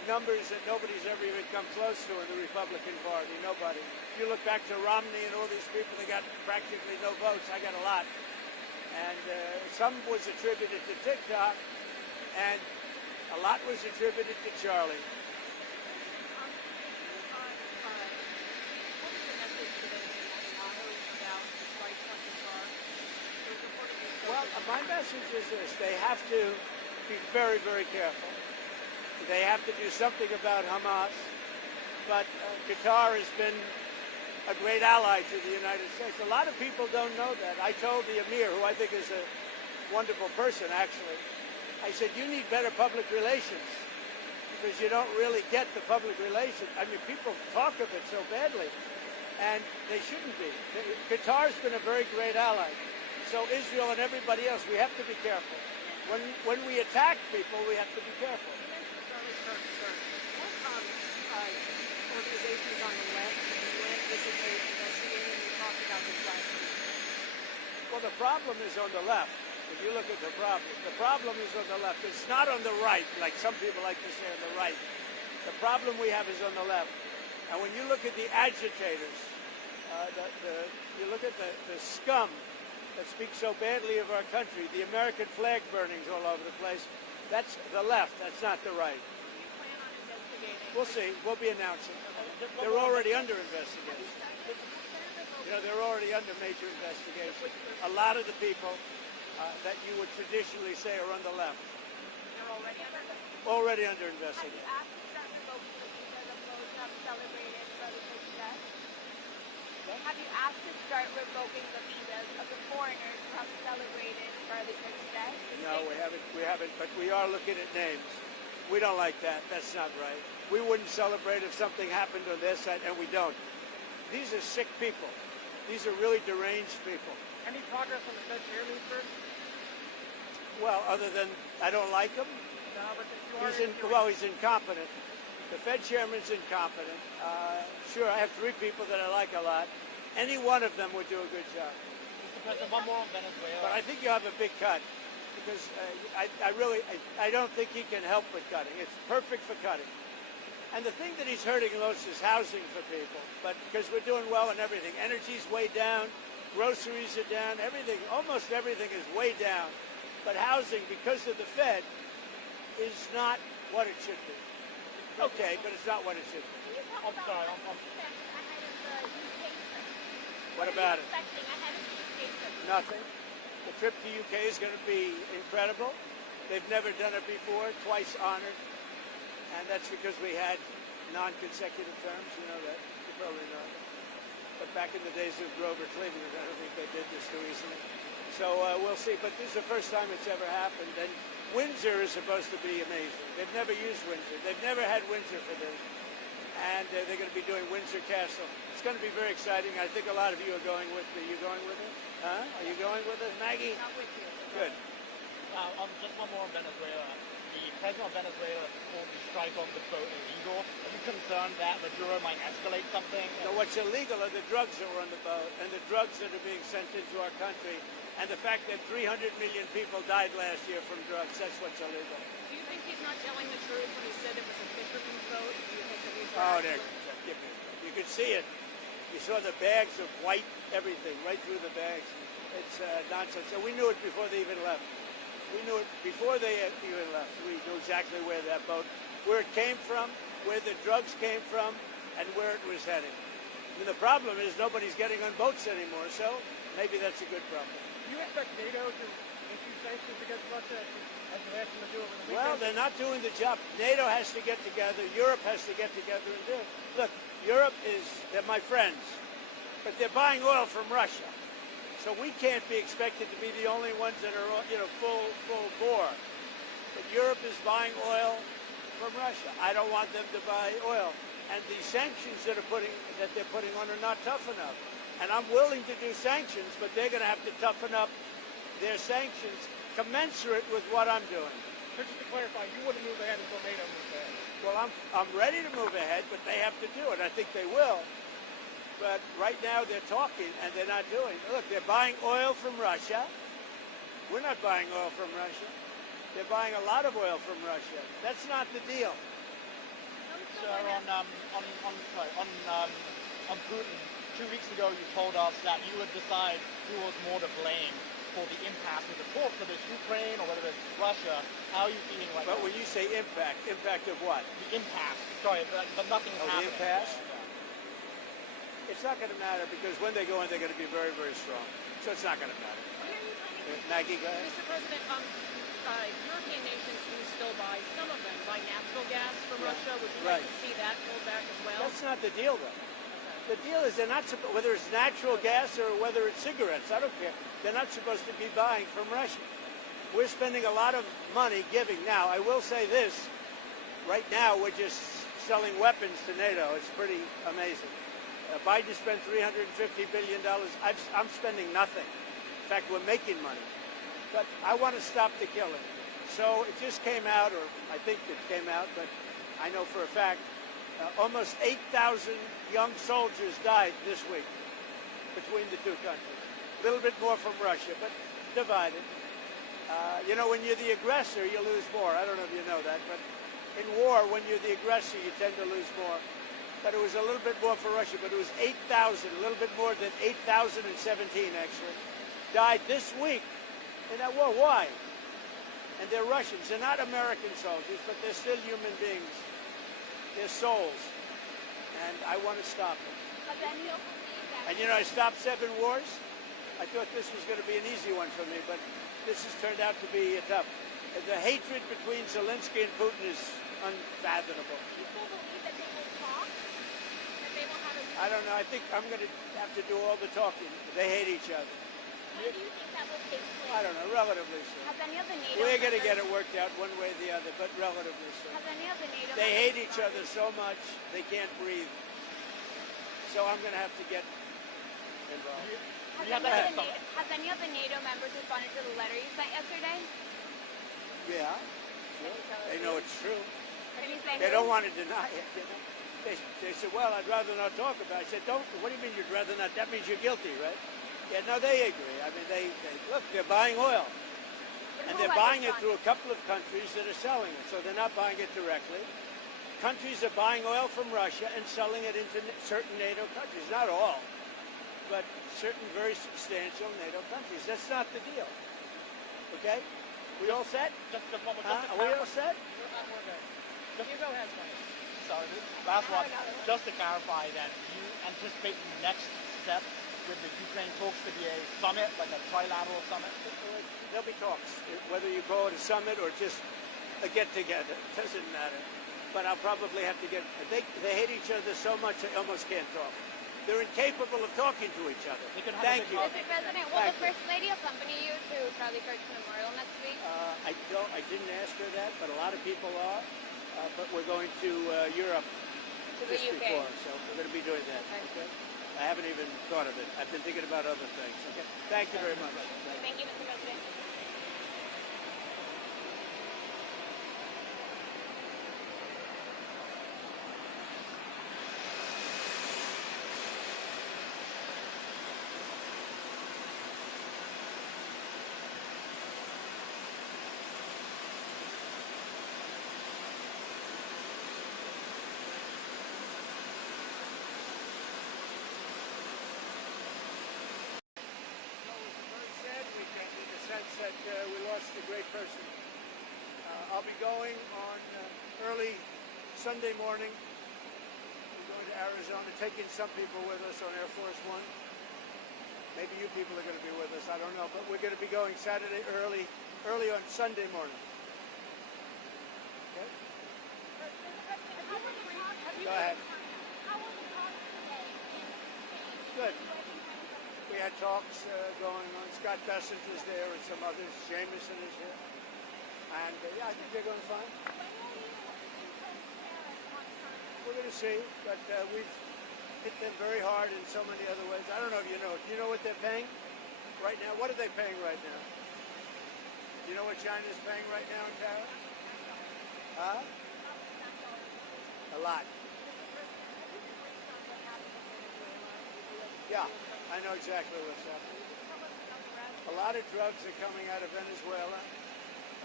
numbers that nobody's ever even come close to in the Republican Party. Nobody. If you look back to Romney and all these people, they got practically no votes. I got a lot. And some was attributed to TikTok, and a lot was attributed to Charlie. What is the message today to mothers about the strikes on Qatar? There's reportedly Well, my message is this. They have to be very, very careful. They have to do something about Hamas. But Qatar has been a great ally to the United States. A lot of people don't know that. I told the Emir, who I think is a wonderful person, actually, I said, you need better public relations because you don't really get the public relations. I mean, people talk of it so badly, and they shouldn't be. Qatar's been a very great ally. So Israel and everybody else, we have to be careful. When we attack people, we have to be careful. What organizations on the left went visited, investigated, and we talked about this last week? Well, the problem is on the left. If you look at the problem is on the left. It's not on the right, like some people like to say on the right. The problem we have is on the left. And when you look at the agitators, you look at the scum that speaks so badly of our country, the American flag burnings all over the place, that's the left, that's not the right. Do you plan on investigating? We'll see. We'll be announcing. They're already under investigation. You know, they're already under major investigation. A lot of the people that you would traditionally say are on the left. They're already under investigation. Already under Have you investigation. asked to start revoking the visas of those who have celebrated Brother Cook's death? Have you asked to start revoking the visas of the foreigners who have celebrated Brother Cook's death? No, we haven't, but we are looking at names. We don't like that. That's not right. We wouldn't celebrate if something happened on their side, and we don't. These are sick people. These are really deranged people. Any progress on the Fed chairman, sir? Well, other than I don't like him, No, but you are. he's incompetent. The Fed chairman's incompetent. Sure, I have three people that I like a lot. Any one of them would do a good job. Mr. President, one more on Venezuela. But I think you have a big cut because I don't think he can help with cutting. It's perfect for cutting. And the thing that he's hurting most is housing for people. But because we're doing well in everything, energy's way down, groceries are down, everything, almost everything is way down. But housing, because of the Fed, is not what it should be. Okay, but it's not what it should be. Can you talk I'm about sorry, what I'm- you expect ahead of the UK trip? What are about you it? expecting ahead of the UK trip? Nothing. The trip to UK is going to be incredible. They've never done it before, twice honored. And that's because we had non-consecutive terms. You know that. You probably know that. But back in the days of Grover Cleveland, I don't think they did this too easily. So we'll see. But this is the first time it's ever happened. And Windsor is supposed to be amazing. They've never used Windsor. They've never had Windsor for this. And they're going to be doing Windsor Castle. It's going to be very exciting. I think a lot of you are going with me. Are you going with us? Huh? Are you going with us, Maggie? Not with you. Good. Just one more on Venezuela. The president of Venezuela called the strike on the boat illegal. Are you concerned that Maduro might escalate something? So what's illegal are the drugs that were on the boat and the drugs that are being sent into our country and the fact that 300 million people died last year from drugs. That's what's illegal. Do you think he's not telling the truth when he said it was a fisherman's boat? Do you think that he's Oh, there. You could see it. You saw the bags of white everything right through the bags. It's nonsense. So we knew it before they even left. We knew it before they even left. We knew exactly where that boat, where it came from, where the drugs came from, and where it was heading. And the problem is nobody's getting on boats anymore, so maybe that's a good problem. Do you expect NATO to issue sanctions against Russia as they asked them to do over the weekend? Well, they're not doing the job. NATO has to get together. Europe has to get together and do it. Look, they're my friends, but they're buying oil from Russia. So we can't be expected to be the only ones that are, full bore. But Europe is buying oil from Russia. I don't want them to buy oil. And the sanctions that they're putting on are not tough enough. And I'm willing to do sanctions, but they're going to have to toughen up their sanctions commensurate with what I'm doing. So just to clarify, you wouldn't move ahead until NATO moves ahead. Well, I'm ready to move ahead, but they have to do it. I think they will. But right now they're talking and they're not doing it. Look, they're buying oil from Russia. We're not buying oil from Russia. They're buying a lot of oil from Russia. That's not the deal. Sir, on Putin, 2 weeks ago you told us that you would decide who was more to blame for the impasse with the talks, whether it's Ukraine or whether it's Russia. How are you feeling right But now? when you say impact of what? The impasse. Sorry, but nothing Oh, happened. the impasse? Yeah. It's not going to matter because when they go in, they're going to be very, very strong. So it's not going to matter. Maggie, go ahead. Mr. President, European nations do still buy, some of them buy natural gas from Yeah. Russia. Would you Right. like to see that pulled back as well? That's not the deal, though. The deal is they're not supposed, whether it's natural gas or whether it's cigarettes, I don't care. They're not supposed to be buying from Russia. We're spending a lot of money giving. Now, I will say this. Right now, we're just selling weapons to NATO. It's pretty amazing. Biden spent $350 billion. I'm spending nothing. In fact, we're making money. But I want to stop the killing. So it just came out, or I think it came out, but I know for a fact, almost 8,000 young soldiers died this week between the two countries. A little bit more from Russia, but divided. When you're the aggressor, you lose more. I don't know if you know that, but in war, when you're the aggressor, you tend to lose more. But it was a little bit more for Russia, but it was 8,000, a little bit more than 8,017 actually, died this week in that war. Why? And they're Russians. They're not American soldiers, but they're still human beings. They're souls. And I want to stop them. And I stopped 7 wars. I thought this was going to be an easy one for me, but this has turned out to be tough. The hatred between Zelensky and Putin is unfathomable. Do you still believe that they will talk? That they will have a... I don't know. I think I'm going to have to do all the talking. They hate each other. When do you think that will take place? I don't know. Relatively soon. Has any of the NATO We're going to get members- it worked out one way or the other, but relatively soon. Has any of the NATO They members hate each other so much they can't breathe. So I'm going to have to get involved. You have that some. Has any of the NATO members responded to the letter you sent yesterday? Yeah. Can you tell us They who? know it's true. Can you say They who? don't want to deny it. They said, well, I'd rather not talk about it. I said, don't. What do you mean you'd rather not? That means you're guilty, right? Yeah, no, they agree. I mean, they look, they're buying oil. And Who they're has buying it responded? through a couple of countries that are selling it. So they're not buying it directly. Countries are buying oil from Russia and selling it into certain NATO countries. Not all, but certain very substantial NATO countries. That's not the deal. Okay? We all set? Just one more. Are we all set? Hugo has one. Sorry, last one. Just to clarify that you anticipate the next step with the Ukraine talks to be a summit, like a trilateral summit? There'll be talks, whether you call it a summit or just a get-together. It doesn't matter. But I'll probably have to get... They hate each other so much they almost can't talk. They're incapable of talking to each other. They could have Thank a you. big Mr. President, will Thank the First Lady accompany you to Charlie Kirk's memorial next week? I didn't ask her that, but a lot of people are. But we're going to Europe To the just UK. before, so we're going to be doing that. Okay. Okay? I haven't even thought of it. I've been thinking about other things. Okay. Thank you very much. Thank you, Mr. President. Very sad weekend in the sense that we lost a great person. I'll be going on early Sunday morning. We're going to Arizona, taking some people with us on Air Force One. Maybe you people are going to be with us. I don't know, but we're going to be going Saturday early on Sunday morning. Okay? Go ahead. Good. We had talks going on. Scott Bessent is there and some others. Jameson is here. And yeah, I think they're going fine. We're going to see, but we've hit them very hard in so many other ways. I don't know if you know. Do you know what they're paying right now? What are they paying right now? Do you know what China's paying right now in tariffs? Huh? A lot. Yeah, I know exactly what's happening. A lot of drugs are coming out of Venezuela.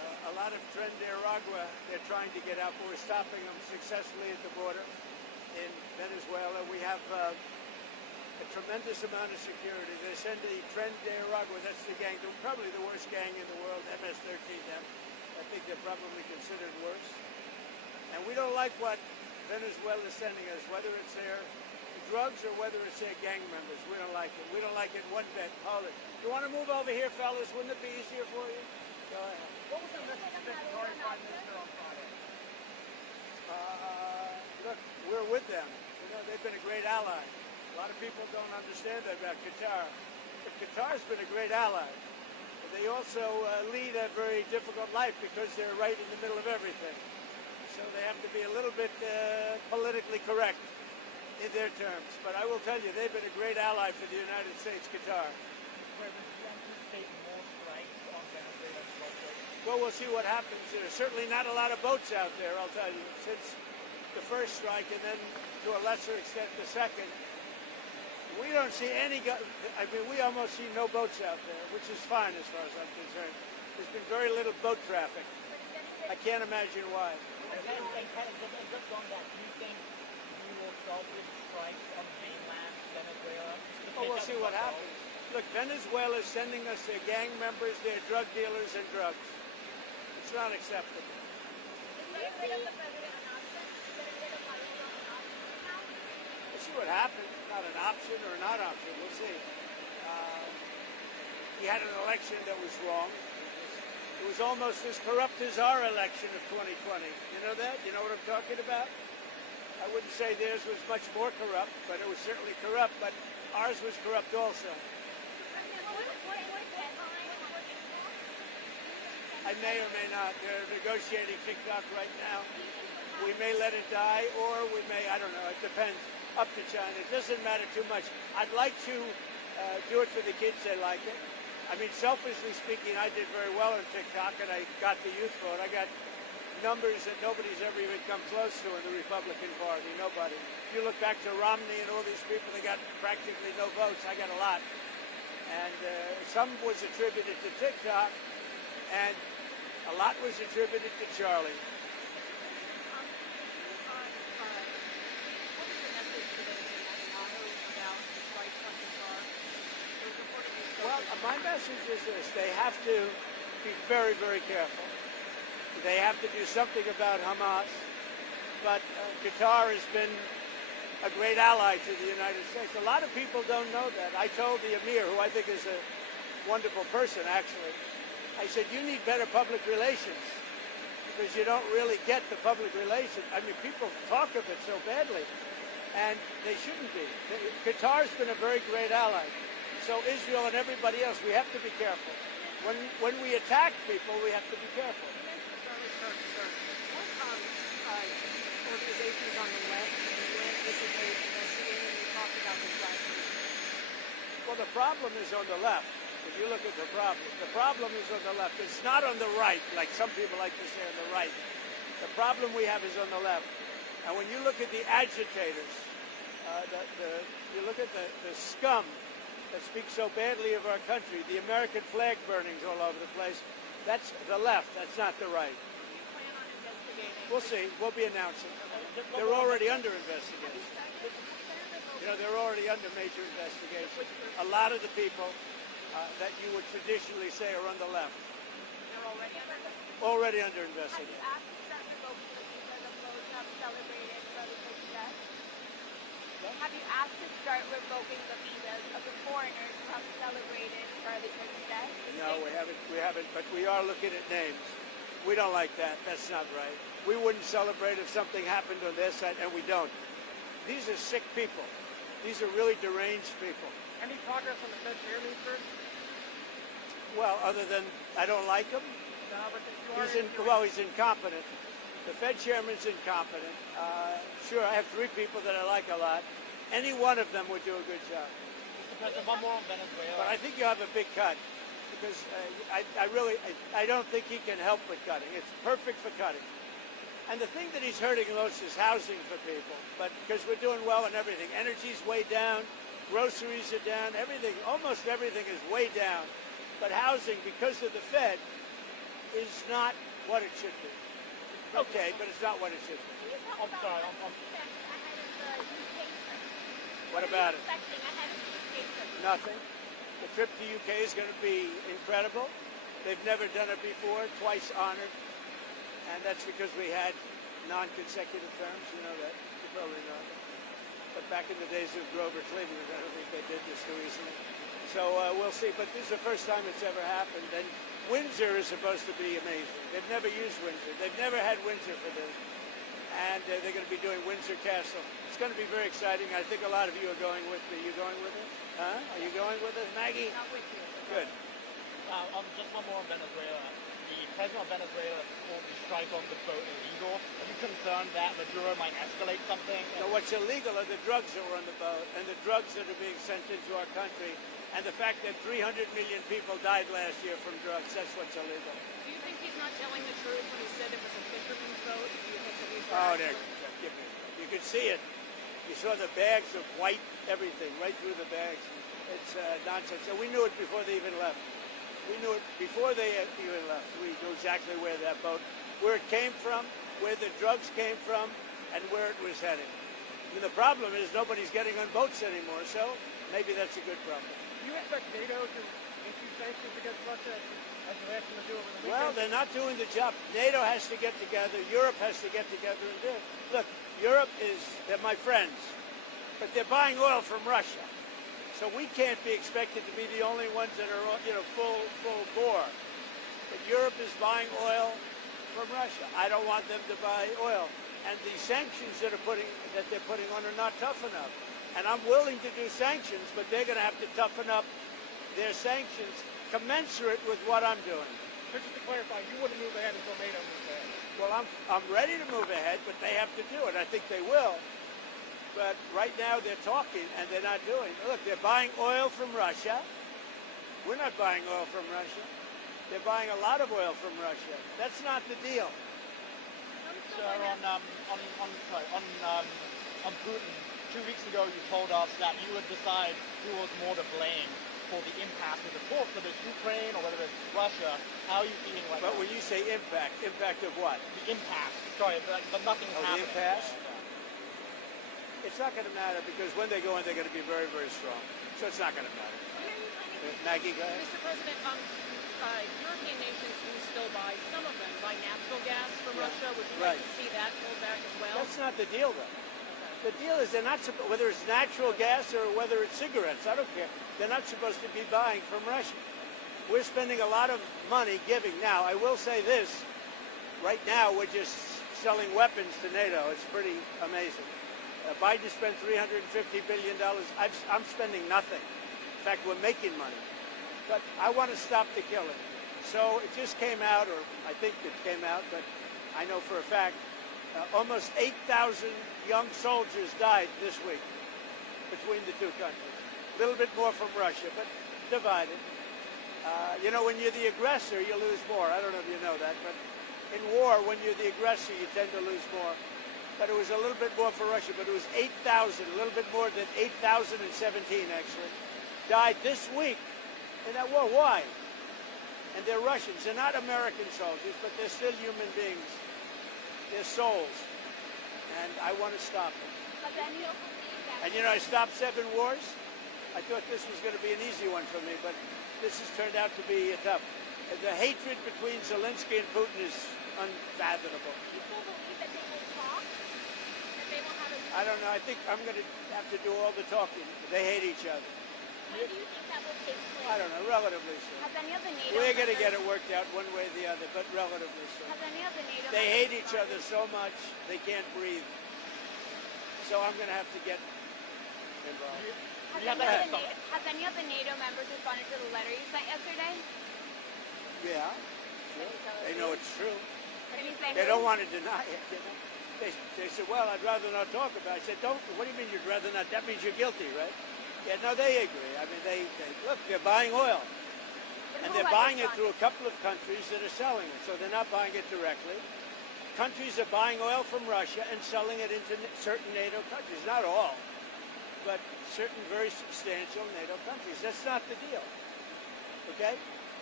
A lot of Tren de Aragua, they're trying to get out, but we're stopping them successfully at the border in Venezuela. We have a tremendous amount of security. They send the Tren de Aragua, that's the gang, probably the worst gang in the world, MS-13M. I think they're probably considered worse. And we don't like what Venezuela is sending us, whether it's their drugs or whether it's their gang members. We don't like it. We don't like it one bit. Hold it. You want to move over here, fellas? Wouldn't it be easier for you? Go ahead. What was the message to the Qatari Prime Minister on Friday? Look, we're with them. You know, they've been a great ally. A lot of people don't understand that about Qatar. But Qatar's been a great ally. But they also lead a very difficult life because they're right in the middle of everything. So they have to be a little bit politically correct in their terms. But I will tell you, they've been a great ally for the United States, Qatar. Well, we'll see what happens. There's certainly not a lot of boats out there, I'll tell you, since the first strike and then to a lesser extent the second. We don't see any, I mean, we almost see no boats out there, which is fine as far as I'm concerned. There's been very little boat traffic. I can't imagine why. And just on that, do you think you will start with strikes on mainland Venezuela? Oh, we'll see what happens. Look, Venezuela is sending us their gang members, their drug dealers, and drugs. It's not acceptable. We'll see what happens. Not an option or a not option. We'll see. He had an election that was wrong. It was almost as corrupt as our election of 2020. You know that? You know what I'm talking about? I wouldn't say theirs was much more corrupt, but it was certainly corrupt. But ours was corrupt also. I may or may not. They're negotiating TikTok right now. We may let it die, or we may, I don't know, it depends. Up to China. It doesn't matter too much. I'd like to do it for the kids. They like it. I mean, selfishly speaking, I did very well on TikTok, and I got the youth vote. I got numbers that nobody's ever even come close to in the Republican Party. Nobody. If you look back to Romney and all these people, they got practically no votes. I got a lot. And some was attributed to TikTok, and a lot was attributed to Charlie. Well, my message is this. They have to be very, very careful. They have to do something about Hamas. But Qatar has been a great ally to the United States. A lot of people don't know that. I told the Emir, who I think is a wonderful person, actually, I said, you need better public relations because you don't really get the public relations. I mean, people talk of it so badly, and they shouldn't be. Qatar's been a very great ally. So Israel and everybody else, we have to be careful. When we attack people, we have to be careful. What organizations on the left anticipate investigating? We talked about this last week. Well, the problem is on the left. If you look at the problem is on the left. It's not on the right, like some people like to say on the right. The problem we have is on the left. And when you look at the agitators, you look at the scum that speaks so badly of our country, the American flag burnings all over the place, that's the left, that's not the right. We'll see. We'll be announcing. They're already under investigation. You know, they're already under major investigation. A lot of the people that you would traditionally say are on the left. They're already under investigation. Have you asked to start revoking the visas of those who have celebrated Brother Cook's death? Have you asked to start revoking the visas of the foreigners who have celebrated Brother Cook's death? No, we haven't, but we are looking at names. We don't like that. That's not right. We wouldn't celebrate if something happened on their side, and we don't. These are sick people. These are really deranged people. Any progress on the Fed chairman, sir? Well, other than I don't like him. No, but you are He's incompetent. The Fed chairman's incompetent. Sure, I have three people that I like a lot. Any one of them would do a good job. Mr. President, one more on Venezuela. But I think you have a big cut because I don't think he can help with cutting. It's perfect for cutting. And the thing that he's hurting most is housing for people. But because we're doing well in everything, energy's way down, groceries are down, everything, almost everything is way down. But housing, because of the Fed, is not what it should be. Okay, but it's not what it should be. Can you talk I'm about sorry, what I'm- you expect ahead of the UK trip? What are about you it? expecting ahead of the UK trip? Nothing. The trip to UK is going to be incredible. They've never done it before, twice honored. And that's because we had non-consecutive terms, you know that. You probably know that. But back in the days of Grover Cleveland, I don't think they did this too easily. So we'll see. But this is the first time it's ever happened. And Windsor is supposed to be amazing. They've never used Windsor. They've never had Windsor for this. And they're going to be doing Windsor Castle. It's going to be very exciting. I think a lot of you are going with me. You going with us? Huh? Are you going with us, Maggie? Not with you. Good. Just one more on Venezuela. The president of Venezuela called the strike on the boat illegal. Are you concerned that Maduro might escalate something? So what's illegal are the drugs that were on the boat and the drugs that are being sent into our country and the fact that 300 million people died last year from drugs. That's what's illegal. Do you think he's not telling the truth when he said it was a fisherman's boat? Do you think that he's Oh, there. You could see it. You saw the bags of white everything right through the bags. It's nonsense. So we knew it before they even left. We knew it before they even left. We knew exactly where that boat, where it came from, where the drugs came from, and where it was headed. I mean, the problem is nobody's getting on boats anymore, so maybe that's a good problem. Do you expect NATO to issue sanctions against Russia as they're asking to do over the weekend? Well, they're not doing the job. NATO has to get together. Europe has to get together and do it. Look, Europe they're my friends, but they're buying oil from Russia. So we can't be expected to be the only ones that are, full bore. But Europe is buying oil from Russia. I don't want them to buy oil. And the sanctions that they're putting on are not tough enough. And I'm willing to do sanctions, but they're going to have to toughen up their sanctions commensurate with what I'm doing. But just to clarify, you wouldn't move ahead until NATO moves ahead. Well, I'm ready to move ahead, but they have to do it. I think they will. But right now they're talking and they're not doing. Look, they're buying oil from Russia. We're not buying oil from Russia. They're buying a lot of oil from Russia. That's not the deal. Sir, on Putin, 2 weeks ago you told us that you would decide who was more to blame for the impasse of the talks, whether it's Ukraine or whether it's Russia. How are you feeling right But now? when you say impact of what? The impasse. Sorry, but nothing Oh, the happened. impasse? It's not going to matter because when they go in, they're going to be very, very strong. So it's not going to matter. Maggie, go ahead. Mr. President, European nations do still buy, some of them buy natural gas from Yeah. Russia. Would you Right. like to see that pulled back as well? That's not the deal, though. The deal is they're not supposed, whether it's natural gas or whether it's cigarettes, I don't care. They're not supposed to be buying from Russia. We're spending a lot of money giving. Now, I will say this. Right now, we're just selling weapons to NATO. It's pretty amazing. Biden spent $350 billion. I'm spending nothing. In fact, we're making money. But I want to stop the killing. So it just came out, or I think it came out, but I know for a fact, almost 8,000 young soldiers died this week between the two countries. A little bit more from Russia, but divided. When you're the aggressor, you lose more. I don't know if you know that, but in war, when you're the aggressor, you tend to lose more. But it was a little bit more for Russia, but it was 8,000, a little bit more than 8,017 actually, died this week in that war. Why? And they're Russians. They're not American soldiers, but they're still human beings. They're souls. And I want to stop them. But then you'll believe that. And I stopped 7 wars. I thought this was going to be an easy one for me, but this has turned out to be tough. The hatred between Zelensky and Putin is unfathomable. People believe that they will talk, that they will have a... I don't know. I think I'm going to have to do all the talking. They hate each other. When do you think that will take place? I don't know. Relatively soon. Has any of the NATO We're going to get members- it worked out one way or the other, but relatively soon. Has any of the NATO They members hate each other started- so much they can't breathe. So I'm going to have to get involved. You have to have some. Has any of the NATO members responded to the letter you sent yesterday? Yeah. They know it's true. Did you say They who? don't want to deny it. They said, well, I'd rather not talk about it. I said, what do you mean you'd rather not? That means you're guilty, right? Yeah, no, they agree. I mean, they look, they're buying oil. But And who they're has buying it responded? through a couple of countries that are selling it. So they're not buying it directly. Countries are buying oil from Russia and selling it into certain NATO countries. Not all, but certain very substantial NATO countries. That's not the deal. Okay?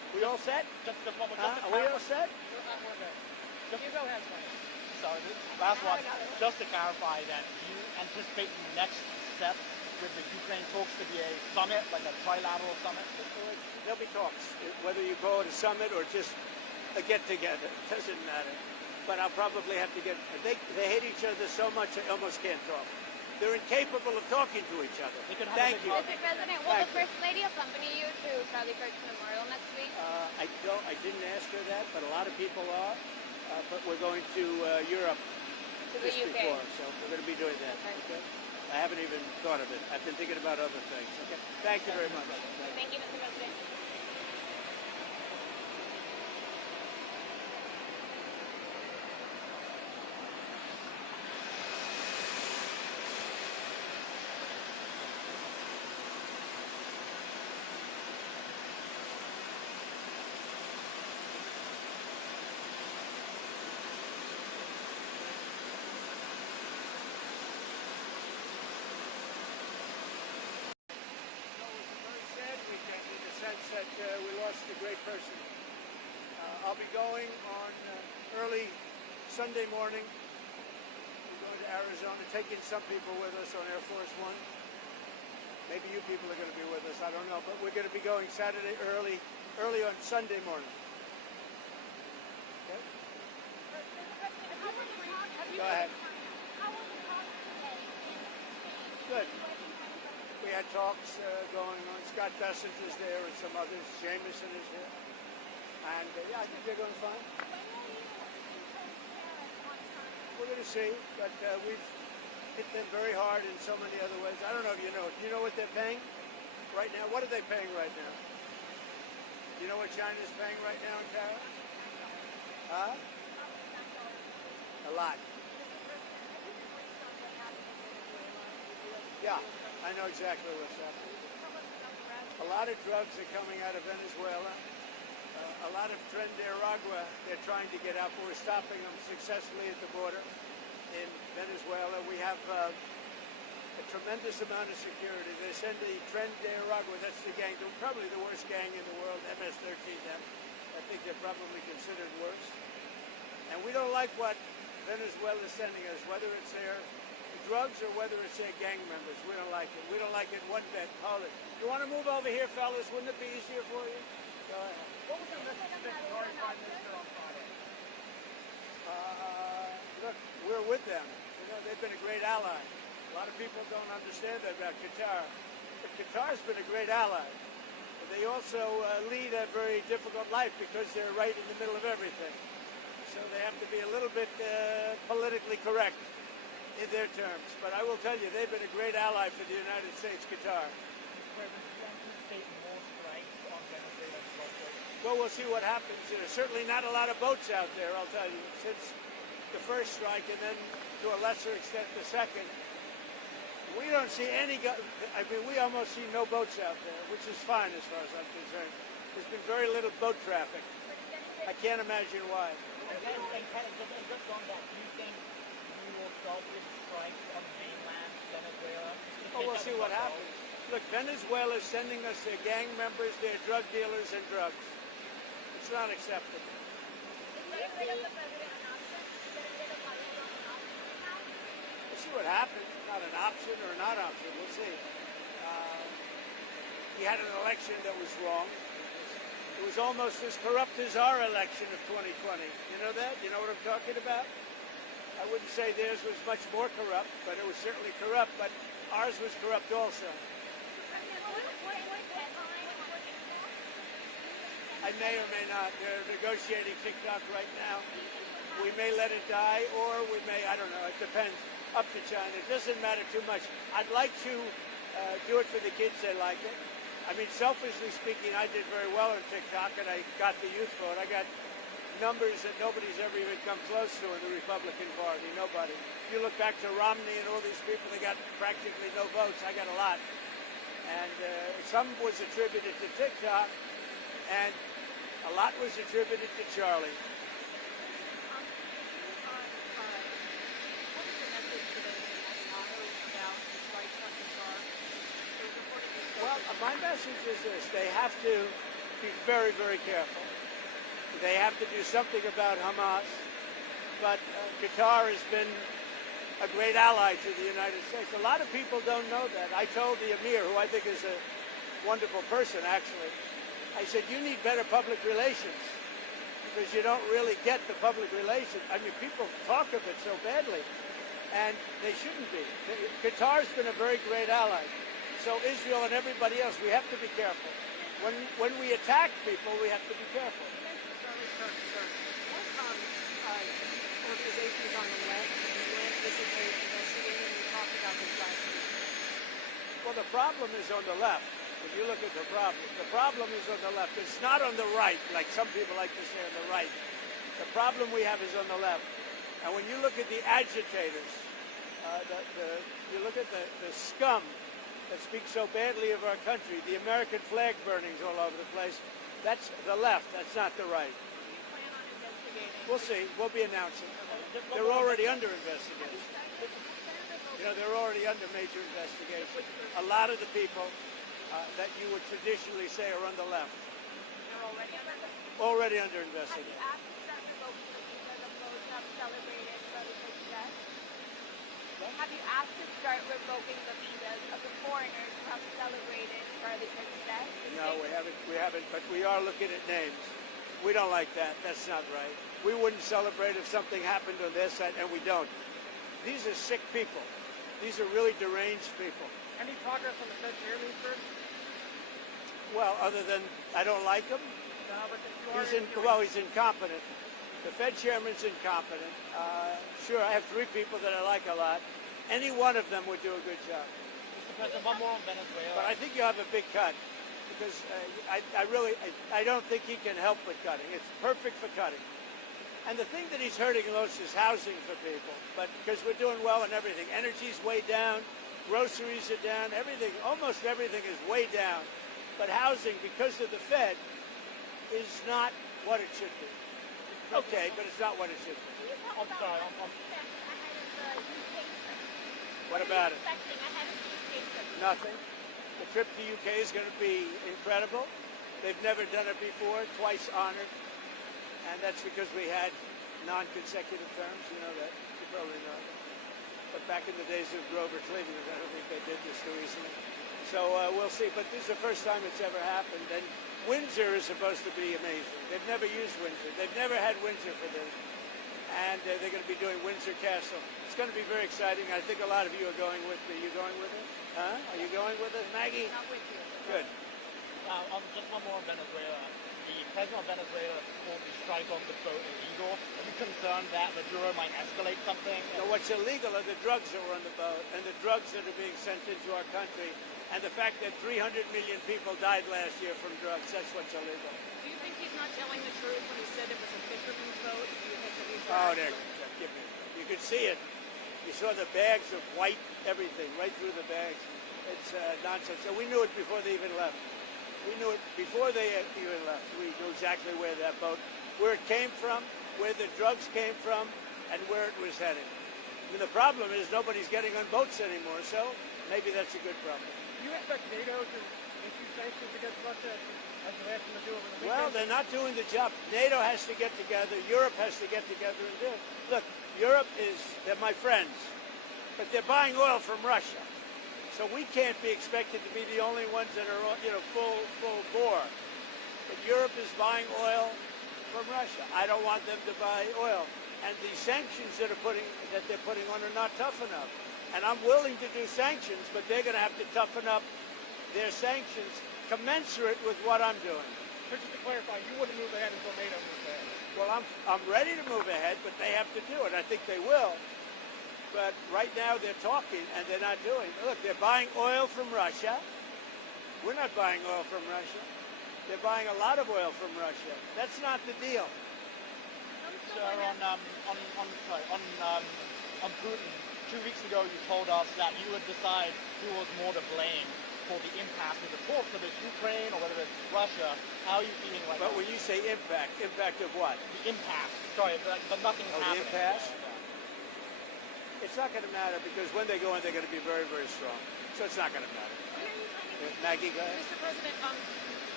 We all set? Just one more. Are we all set? Hugo has one. Sorry, last one. Just to clarify that you anticipate the next step with the Ukraine talks to be a summit, like a trilateral summit? There'll be talks, whether you call it a summit or just a get-together. It doesn't matter. But I'll probably have to get... They hate each other so much they almost can't talk. They're incapable of talking to each other. Thank you. Mr. President, will the First Lady accompany you to Charlie Kirk's memorial next week? I didn't ask her that, but a lot of people are. But we're going to Europe To the just UK. before, so we're going to be doing that. Okay. I haven't even thought of it. I've been thinking about other things. Okay. Thank you very much. Thank you, Mr. President. Sense that we lost a great person. I'll be going on early Sunday morning. We're going to Arizona, taking some people with us on Air Force One. Maybe you people are going to be with us, I don't know, but we're going to be going Saturday early on Sunday morning. Okay? Go ahead. Good. We had talks going on. Scott Bessenger's there and some others. Jameson is here. And yeah, I think they're going fine. We're going to see, but we've hit them very hard in so many other ways. I don't know if you know. Do you know what they're paying right now? What are they paying right now? Do you know what China's paying right now in tariffs? Huh? A lot. Yeah, I know exactly what's happening. A lot of drugs are coming out of Venezuela. A lot of Tren de Aragua they're trying to get out, but we're stopping them successfully at the border in Venezuela. We have a tremendous amount of security. They send the Tren de Aragua, that's the gang, they're probably the worst gang in the world, MS-13M. I think they're probably considered worse. And we don't like what Venezuela is sending us, whether it's their drugs or whether it's their gang members. We don't like it. We don't like it one bit. Hold it. You want to move over here, fellas? Wouldn't it be easier for you? Go ahead. What was your message to Victoria Prime Minister on Friday? Look, we're with them. You know, they've been a great ally. A lot of people don't understand that about Qatar. But Qatar's been a great ally. But they also lead a very difficult life because they're right in the middle of everything. So they have to be a little bit politically correct in their terms. But I will tell you, they've been a great ally for the United States, Qatar. Well, we'll see what happens. There's certainly not a lot of boats out there, I'll tell you, since the first strike and then to a lesser extent the second. We don't see any, I mean, we almost see no boats out there, which is fine as far as I'm concerned. There's been very little boat traffic. I can't imagine why. And just on that, do you think you will start with strikes on mainland Venezuela? Oh, we'll see what happens. Look, Venezuela is sending us their gang members, their drug dealers, and drugs. It's not acceptable. We'll see what happens. Not an option or not option. We'll see. We had an election that was wrong. It was almost as corrupt as our election of 2020. You know that? You know what I'm talking about? I wouldn't say theirs was much more corrupt, but it was certainly corrupt. But ours was corrupt also. I may or may not. They're negotiating TikTok right now. We may let it die, or we may, I don't know, it depends. Up to China. It doesn't matter too much. I'd like to do it for the kids. They like it. I mean, selfishly speaking, I did very well on TikTok, and I got the youth vote. I got numbers that nobody's ever even come close to in the Republican Party. Nobody. If you look back to Romney and all these people, they got practically no votes. I got a lot. And some was attributed to TikTok, and a lot was attributed to Charlie. Well, my message is this. They have to be very, very careful. They have to do something about Hamas, but Qatar has been a great ally to the United States. A lot of people don't know that. I told the Emir, who I think is a wonderful person, actually, I said, you need better public relations because you don't really get the public relations. I mean, people talk of it so badly, and they shouldn't be. Qatar's been a very great ally. So Israel and everybody else, we have to be careful. When we attack people, we have to be careful. What organizations on the left went visiting, investigating, and we talked about this last week? Well, the problem is on the left. If you look at the problem is on the left. It's not on the right, like some people like to say on the right. The problem we have is on the left. And when you look at the agitators, you look at the scum that speaks so badly of our country, the American flag burnings all over the place, that's the left, that's not the right. Do you plan on investigating? We'll see. We'll be announcing. They're already under investigation. You know, they're already under major investigation. A lot of the people that you would traditionally say are on the left. They're already under investigation? Already under Have you investigation. asked to start revoking the visas of those who have celebrated Brother Success? Have you asked to start revoking the visas of the foreigners who have celebrated Brother Success? No, we haven't, but we are looking at names. We don't like that. That's not right. We wouldn't celebrate if something happened on their side, and we don't. These are sick people. These are really deranged people. Any progress on the Fed chairman, sir? Well, other than I don't like him, No, but you he's incompetent. The Fed chairman's incompetent. Sure, I have three people that I like a lot. Any one of them would do a good job. Mr. President, one more on Venezuela. But I think you have a big cut because I don't think he can help with cutting. It's perfect for cutting. And the thing that he's hurting most is housing for people. But because we're doing well in everything, energy's way down, groceries are down, everything, almost everything is way down. But housing, because of the Fed, is not what it should be. Okay, but it's not what it should be. I'm sorry. What about it? Expecting ahead of the UK trip? Nothing. The trip to UK is going to be incredible. They've never done it before, twice honored. And that's because we had non-consecutive terms, you know that. You probably know that. But back in the days of Grover Cleveland, I don't think they did this too easily. So we'll see. But this is the first time it's ever happened. And Windsor is supposed to be amazing. They've never used Windsor. They've never had Windsor for this. And they're going to be doing Windsor Castle. It's going to be very exciting. I think a lot of you are going with me. Are you going with us? Huh? Are you going with us, Maggie? Not with you. Good. Just one more on Venezuela. The president of Venezuela called the strike on the boat illegal. Are you concerned that Maduro might escalate something? So what's illegal are the drugs that were on the boat and the drugs that are being sent into our country and the fact that 300 million people died last year from drugs. That's what's illegal. Do you think he's not telling the truth when he said it was a fisherman's boat? Do you think that he's Oh, there. You could see it. You saw the bags of white everything right through the bags. It's nonsense. So we knew it before they even left. We knew it before they even left. We knew exactly where that boat, where it came from, where the drugs came from, and where it was heading. I mean, the problem is nobody's getting on boats anymore, so maybe that's a good problem. Do you expect NATO to issue sanctions against Russia as they asked them to do over the weekend? Well, they're not doing the job. NATO has to get together. Europe has to get together and do it. Look, Europe they're my friends, but they're buying oil from Russia. So we can't be expected to be the only ones that are, full bore. But Europe is buying oil from Russia. I don't want them to buy oil. And the sanctions that they're putting on are not tough enough. And I'm willing to do sanctions, but they're going to have to toughen up their sanctions commensurate with what I'm doing. So just to clarify, you wouldn't move ahead until NATO moves ahead. Well, I'm ready to move ahead, but they have to do it. I think they will. But right now they're talking and they're not doing. Look, they're buying oil from Russia. We're not buying oil from Russia. They're buying a lot of oil from Russia. That's not the deal. Sir, on Putin, 2 weeks ago you told us that you would decide who was more to blame for the impact of the talks, whether it's Ukraine or whether it's Russia. How are you feeling right now? But when you say impact of what? The impasse. Sorry, but nothing is Oh, the happening. impasse? It's not going to matter because when they go in, they're going to be very, very strong. So it's not going to matter. Maggie, go ahead. Mr. President,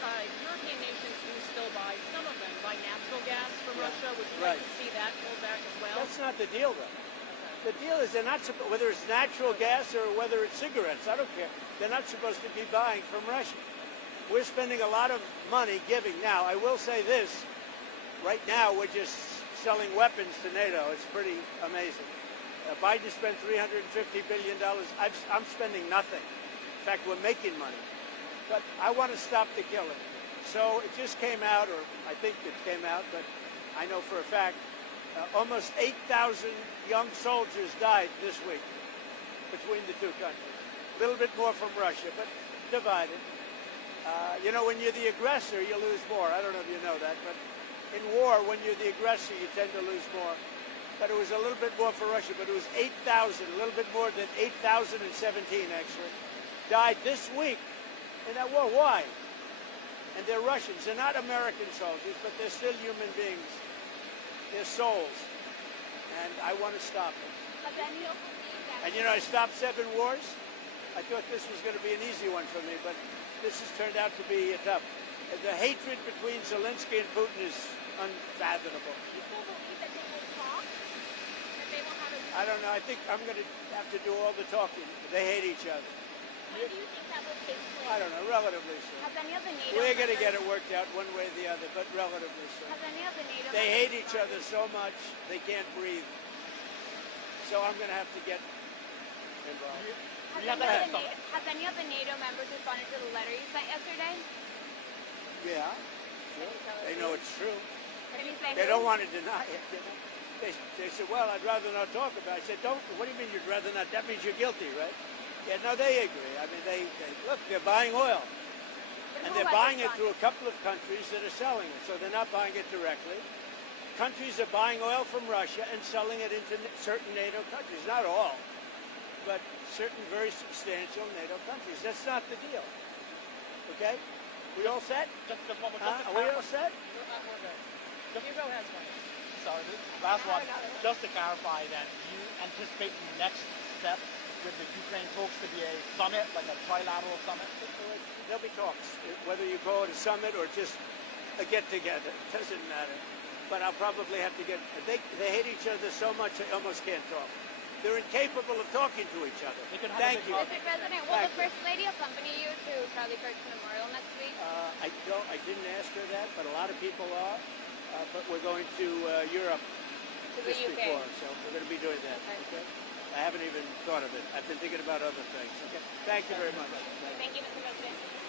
aside, European nations do still buy, some of them buy natural gas from Yeah. Russia. Would you Right. like to see that pulled back as well? That's not the deal, though. The deal is they're not supposed, whether it's natural gas or whether it's cigarettes, I don't care. They're not supposed to be buying from Russia. We're spending a lot of money giving. Now, I will say this. Right now, we're just selling weapons to NATO. It's pretty amazing. Biden spent $350 billion. I'm spending nothing. In fact, we're making money. But I want to stop the killing. So it just came out, or I think it came out, but I know for a fact, almost 8,000 young soldiers died this week between the two countries. A little bit more from Russia, but divided. When you're the aggressor, you lose more. I don't know if you know that, but in war, when you're the aggressor, you tend to lose more. But it was a little bit more for Russia, but it was 8,000, a little bit more than 8,017 actually, died this week in that war. Why? And they're Russians. They're not American soldiers, but they're still human beings. They're souls. And I want to stop them. And I stopped 7 wars. I thought this was going to be an easy one for me, but this has turned out to be tough. The hatred between Zelensky and Putin is unfathomable. People believe that they will talk, that they will have a... I don't know. I think I'm going to have to do all the talking. They hate each other. When do you think that will take place? I don't know. Relatively soon. Has any of the NATO We're going to get members- it worked out one way or the other, but relatively soon. Has any of the NATO They members hate each started- other so much they can't breathe. So I'm going to have to get involved. Has any of the NATO members responded to the letter you sent yesterday? Yeah. Can you tell us They who? know it's true. Can you say They who? don't want to deny it. They said, well, I'd rather not talk about it. I said, don't. What do you mean you'd rather not? That means you're guilty, right? Yeah, no, they agree. I mean, they look, they're buying oil. But And who they're has buying it responded? through a couple of countries that are selling it. So they're not buying it directly. Countries are buying oil from Russia and selling it into certain NATO countries. Not all, but certain very substantial NATO countries. That's not the deal. Okay? We all set? Just one more. Are we all set? Hugo has one. Sorry, this last one. Just to clarify then, you anticipate the next step with the Ukraine talks to be a summit, like a trilateral summit? There'll be talks, whether you call it a summit or just a get-together. It doesn't matter. But I'll probably have to get... They hate each other so much they almost can't talk. They're incapable of talking to each other. They could have Thank a big you. hug. Mr. President, will Thank the First Lady accompany you to Charlie Kirk's memorial next week? I didn't ask her that, but a lot of people are. But we're going to Europe To the just UK. before, so we're going to be doing that. Okay. Okay? I haven't even thought of it. I've been thinking about other things. Okay. Thank you very much. Thank you, Mr. President.